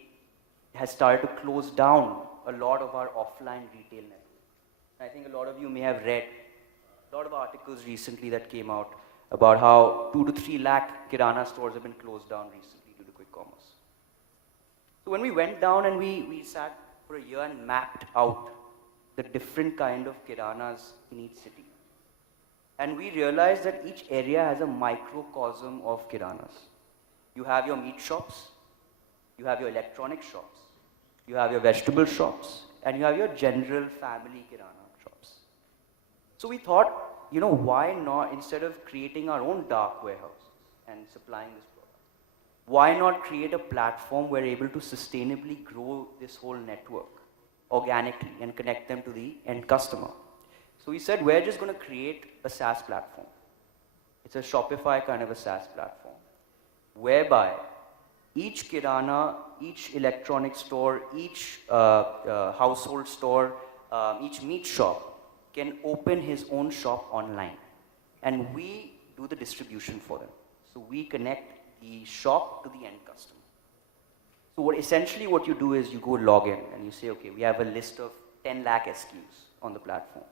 has started to close down a lot of our offline retail network. I think a lot of you may have read a lot of articles recently that came out about how 2 to 3 lakh kirana stores have been closed down recently due to quick commerce. So when we went down and we sat for a year and mapped out the different kind of kiranas in each city, and we realized that each area has a microcosm of kiranas. You have your meat shops, you have your electronic shops, you have your vegetable shops, and you have your general family kirana shops. So we thought, why not, instead of creating our own dark warehouse and supplying this product, why not create a platform where we're able to sustainably grow this whole network organically and connect them to the end customer? So we said, we're just going to create a SaaS platform. It's a Shopify kind of a SaaS platform, whereby each kirana, each electronic store, each household store, each meat shop can open his own shop online. And we do the distribution for them. So we connect the shop to the end customer. So essentially what you do is you go log in and you say, okay, we have a list of 10 lakh SKUs on the platform.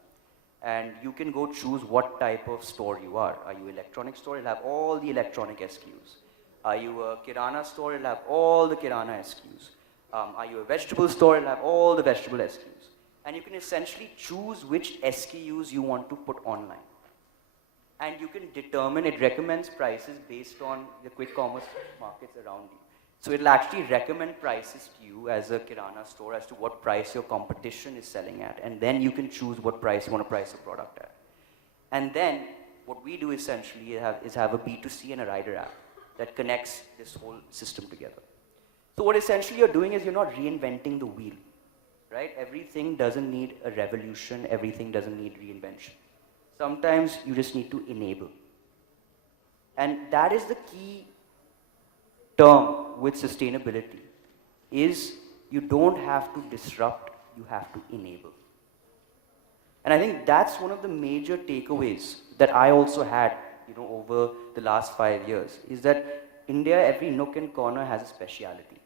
And you can go choose what type of store you are. Are you an electronic store? You'll have all the electronic SKUs. Are you a kirana store? You'll have all the kirana SKUs. Are you a vegetable store? You'll have all the vegetable SKUs. And you can essentially choose which SKUs you want to put online. And you can determine, it recommends prices based on the quick commerce markets around you. So it'll actually recommend prices to you as a kirana store as to what price your competition is selling at. And then you can choose what price you want to price the product at. And then what we do essentially is have a B2C and a rider app that connects this whole system together. So what essentially you're doing is you're not reinventing the wheel, right? Everything doesn't need a revolution. Everything doesn't need reinvention. Sometimes you just need to enable. And that is the key term with sustainability, is you don't have to disrupt, you have to enable. And I think that's one of the major takeaways that I also had, over the last 5 years, is that India, every nook and corner has a speciality.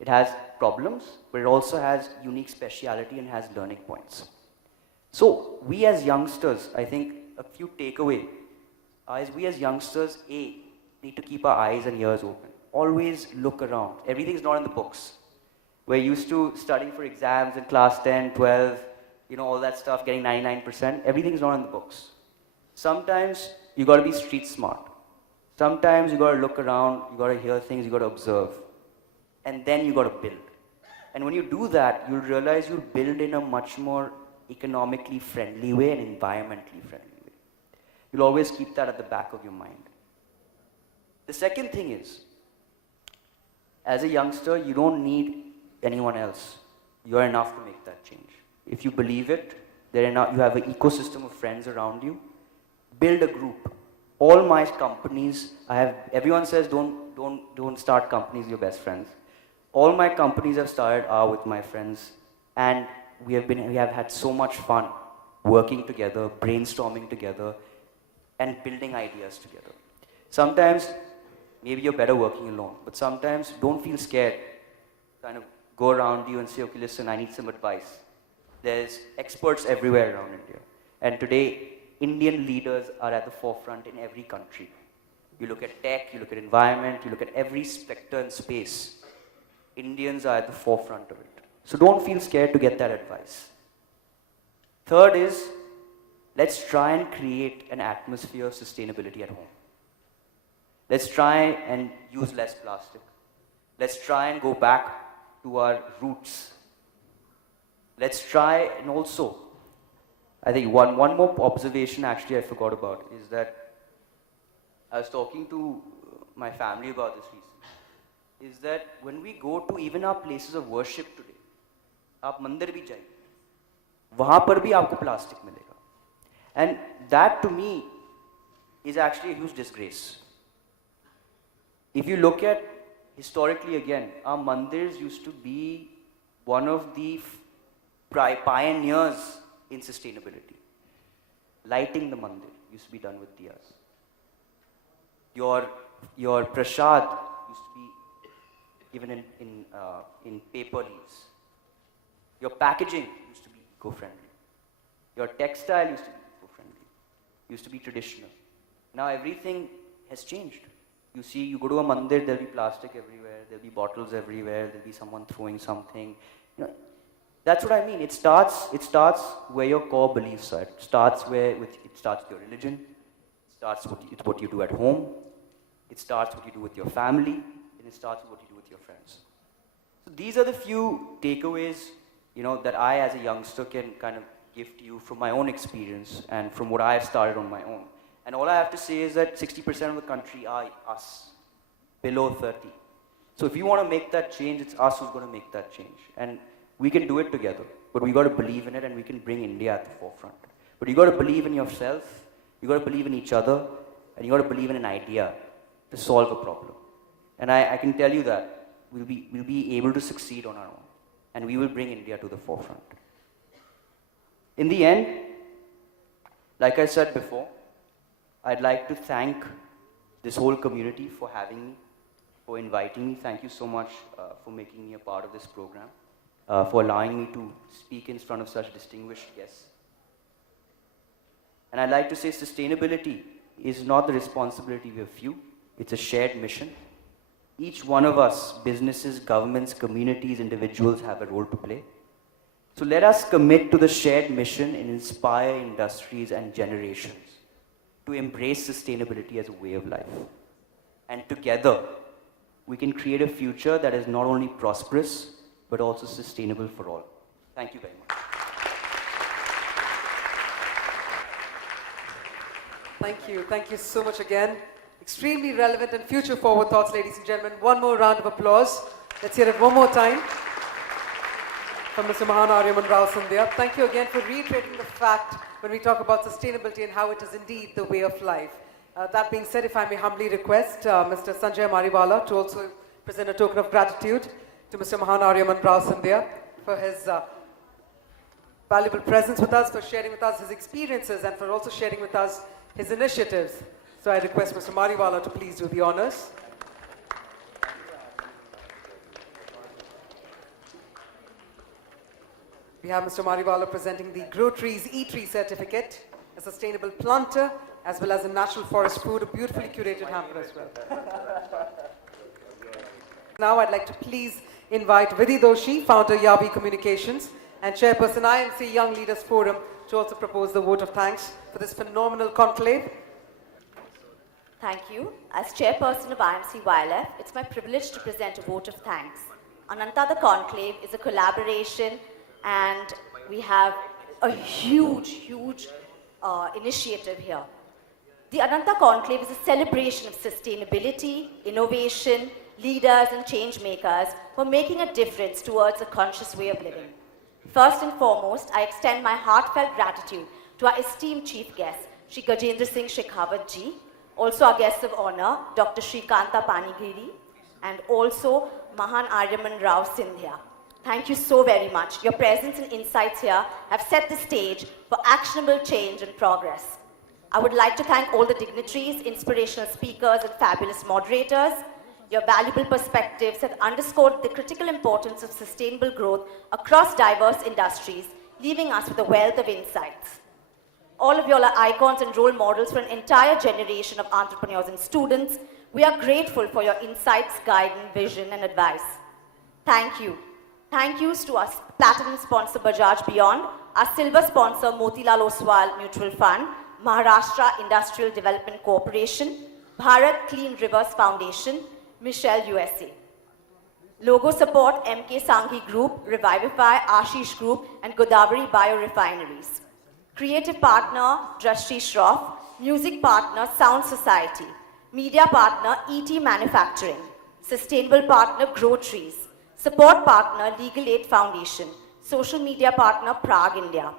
It has problems, but it also has unique speciality and has learning points. So we as youngsters, I think a few takeaways is we as youngsters, need to keep our eyes and ears open. Always look around. Everything's not in the books. We're used to studying for exams in class 10, 12, all that stuff, getting 99%. Everything's not in the books. Sometimes you got to be street smart. Sometimes you got to look around, you got to hear things, you got to observe. And then you got to build. And when you do that, you'll realize you'll build in a much more economically friendly way and environmentally friendly way. You'll always keep that at the back of your mind. The second thing is, as a youngster, you don't need anyone else. You're enough to make that change. If you believe it, You have an ecosystem of friends around you. Build a group. All my companies, everyone says don't start companies with your best friends. All my companies I've started are with my friends, and we have had so much fun working together, brainstorming together, and building ideas together. Sometimes, maybe you're better working alone, but sometimes don't feel scared. Kind of go around you and say, okay, listen, I need some advice. There's experts everywhere around India. And today, Indian leaders are at the forefront in every country. You look at tech, you look at environment, you look at every sector and space. Indians are at the forefront of it. So don't feel scared to get that advice. Third is, let's try and create an atmosphere of sustainability at home. Let's try and use less plastic. Let's try and go back to our roots. Let's try and also, I think one more observation actually I forgot about is that I was talking to my family about this recently, is that when we go to even our places of worship today, आप मंदिर भी जाइए, वहाँ पर भी आपको plastic मिलेगा. And that to me is actually a huge disgrace. If you look at historically again, our mandirs used to be one of the pioneers in sustainability. Lighting the mandir used to be done with diyas. Your prasad used to be given in paper leaves. Your packaging used to be eco-friendly. Your textile used to be eco-friendly. Used to be traditional. Now everything has changed. You see, you go to a mandir, there'll be plastic everywhere, there'll be bottles everywhere, there'll be someone throwing something. You know, that's what I mean. It starts where your core beliefs are. It starts with your religion. It starts with what you do at home. It starts what you do with your family, and it starts with what you do with your friends. So these are the few takeaways, that I as a youngster can kind of give to you from my own experience and from what I've started on my own. And all I have to say is that 60% of the country are us, below 30. So if you want to make that change, it's us who's going to make that change. And we can do it together, but we got to believe in it, and we can bring India at the forefront. But you got to believe in yourself, you got to believe in each other, and you got to believe in an idea to solve a problem. And I can tell you that we'll be able to succeed on our own, and we will bring India to the forefront. In the end, like I said before, I'd like to thank this whole community for having me, for inviting me. Thank you so much for making me a part of this program, for allowing me to speak in front of such distinguished guests. And I'd like to say sustainability is not the responsibility of a few, it's a shared mission. Each one of us, businesses, governments, communities, individuals have a role to play. So let us commit to the shared mission and inspire industries and generations to embrace sustainability as a way of life. And together, we can create a future that is not only prosperous, but also sustainable for all. Thank you very much. Thank you so much again. Extremely relevant and future-forward thoughts, ladies and gentlemen. One more round of applause. Let's hear it one more time from Mr. Mahan Aryaman Rao Sandhya. Thank you again for reiterating the fact when we talk about sustainability and how it is indeed the way of life. That being said, if I may humbly request Mr. Sanjay Mariwala to also present a token of gratitude to Mr. Mahan Aryaman Rao Sandhya for his valuable presence with us, for sharing with us his experiences, and for also sharing with us his initiatives. So I request Mr. Mariwala to please do the honors. We have Mr. Mariwala presenting the Grow Trees E-Tree certificate, a sustainable planter, as well as a natural forest food, a beautifully curated hamper as well. Now I'd like to please invite Vidhi Doshi, founder Yavi Communications, and chairperson IMC Young Leaders Forum, to also propose the vote of thanks for this phenomenal conclave. Thank you. As chairperson of IMC YLF, it's my privilege to present a vote of thanks. Ananta the Conclave is a collaboration, and we have a huge initiative here. The Ananta Conclave is a celebration of sustainability, innovation, leaders and change makers who are making a difference towards a conscious way of living. First and foremost, I extend my heartfelt gratitude to our esteemed chief guest, Shri Gajendra Singh Shekhawat ji, also our guests of honor, Dr. Shrikanta Panigiri, and also Mahan Aryaman Rao Sindhya. Thank you so very much. Your presence and insights here have set the stage for actionable change and progress. I would like to thank all the dignitaries, inspirational speakers, and fabulous moderators. Your valuable perspectives have underscored the critical importance of sustainable growth across diverse industries, leaving us with a wealth of insights. All of you are icons and role models for an entire generation of entrepreneurs and students. We are grateful for your insights, guidance, vision, and advice. Thank you. Thank yous to our platinum sponsor Bajaj Beyond, our silver sponsor Motilal Oswal Mutual Fund, Maharashtra Industrial Development Corporation, Bharat Clean Rivers Foundation, Michelle USA. Logo support MK Sanghi Group, Revivify, Ashish Group, and Godavari Biorefineries. Creative partner Drashti Shroff, music partner Sound Society, media partner ET Manufacturing, sustainable partner Grow Trees, support partner Legal Aid Foundation, social media partner Prague India.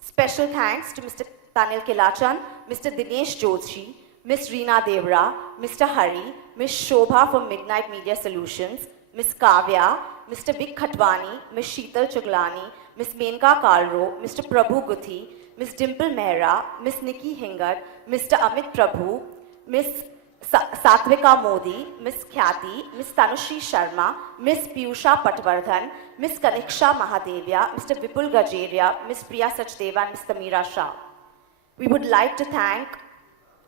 Special thanks to Mr. Tanil Kilachan, Mr. Dinesh Joshi, Ms. Reena Devra, Mr. Hari, Ms. Shobha from Midnight Media Solutions, Ms. Kavya, Mr. Vik Khatwani, Ms. Sheetal Chuglani, Ms. Menka Kalro, Mr. Prabhu Guthi, Ms. Dimple Mehra, Ms. Nikki Hingat, Mr. Amit Prabhu, Ms. Satvika Modi, Ms. Khyati, Ms. Tanushri Sharma, Ms. Piyusha Patwardhan, Ms. Kaniksha Mahadevya, Mr. Vipul Gajeria, Ms. Priya Sachdeva, and Mr. Meera Shah. We would like to thank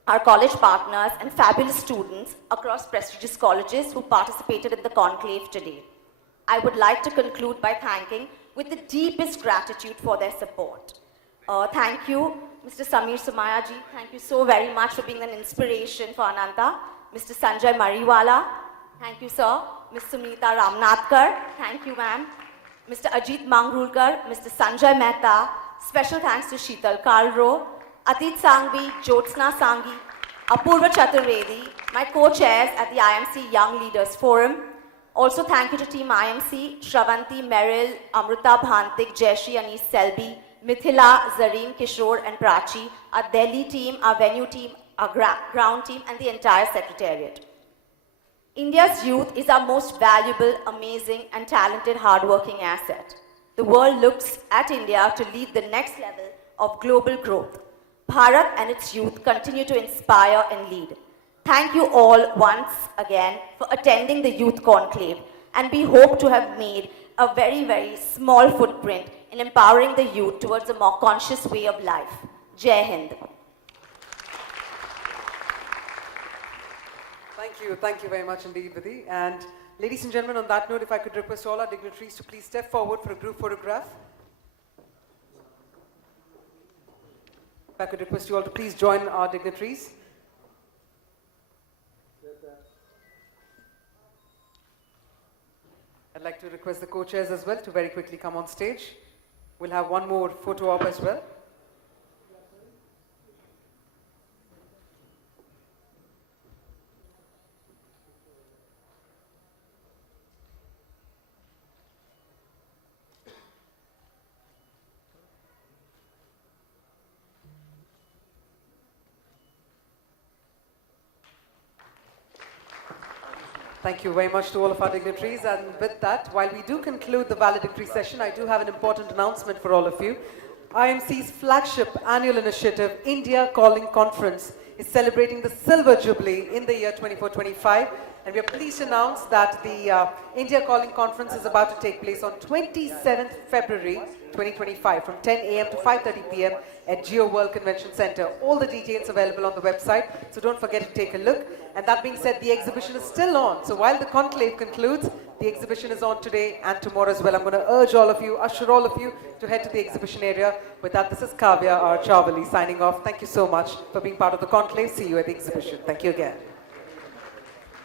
our college partners and fabulous students across prestigious colleges who participated in the conclave today. I would like to conclude by thanking with the deepest gratitude for their support. Thank you, Mr. Samir Sumaya ji. Thank you so very much for being an inspiration for Ananta. Mr. Sanjay Mariwala. Thank you, sir. Ms. Sunita Ramnathkar. Thank you, ma'am. Mr. Ajit Mangrulkar. Mr. Sanjay Mehta. Special thanks to Sheetal Kalro, Atit Sangvi, Jyotsna Sanghi, Apurva Chaturvedi, my co-chairs at the IMC Young Leaders Forum. Also thank you to Team IMC, Shravanti, Meryl, Amrita Bhantik, Jayashree, Anish Selby, Mithila, Zareen, Kishore, and Prachi, our Delhi team, our venue team, our ground team, and the entire secretariat. India's youth is our most valuable, amazing, and talented, hardworking asset. The world looks at India to lead the next level of global growth. Bharat and its youth continue to inspire and lead. Thank you all once again for attending the Youth Conclave, and we hope to have made a very, very small footprint in empowering the youth towards a more conscious way of life. Jai Hind. Thank you very much indeed, Vidhi. And ladies and gentlemen, on that note, if I could request all our dignitaries to please step forward for a group photograph. If I could request you all to please join our dignitaries. I'd like to request the co-chairs as well to very quickly come on stage. We'll have one more photo op as well. Thank you very much to all of our dignitaries. And with that, while we do conclude the valedictory session, I do have an important announcement for all of you. IMC's flagship annual initiative, India Calling Conference, is celebrating the Silver Jubilee in the year 24-25. And we are pleased to announce that the India Calling Conference is about to take place on 27th February 2025 from 10 a.m. to 5:30 p.m. at Geo World Convention Center. All the details available on the website, so don't forget to take a look. And that being said, the exhibition is still on. So while the conclave concludes, the exhibition is on today and tomorrow as well. I'm going to urge all of you, usher all of you to head to the exhibition area. With that, this is Kavya, our Chavali, signing off. Thank you so much for being part of the conclave. See you at the exhibition. Thank you again.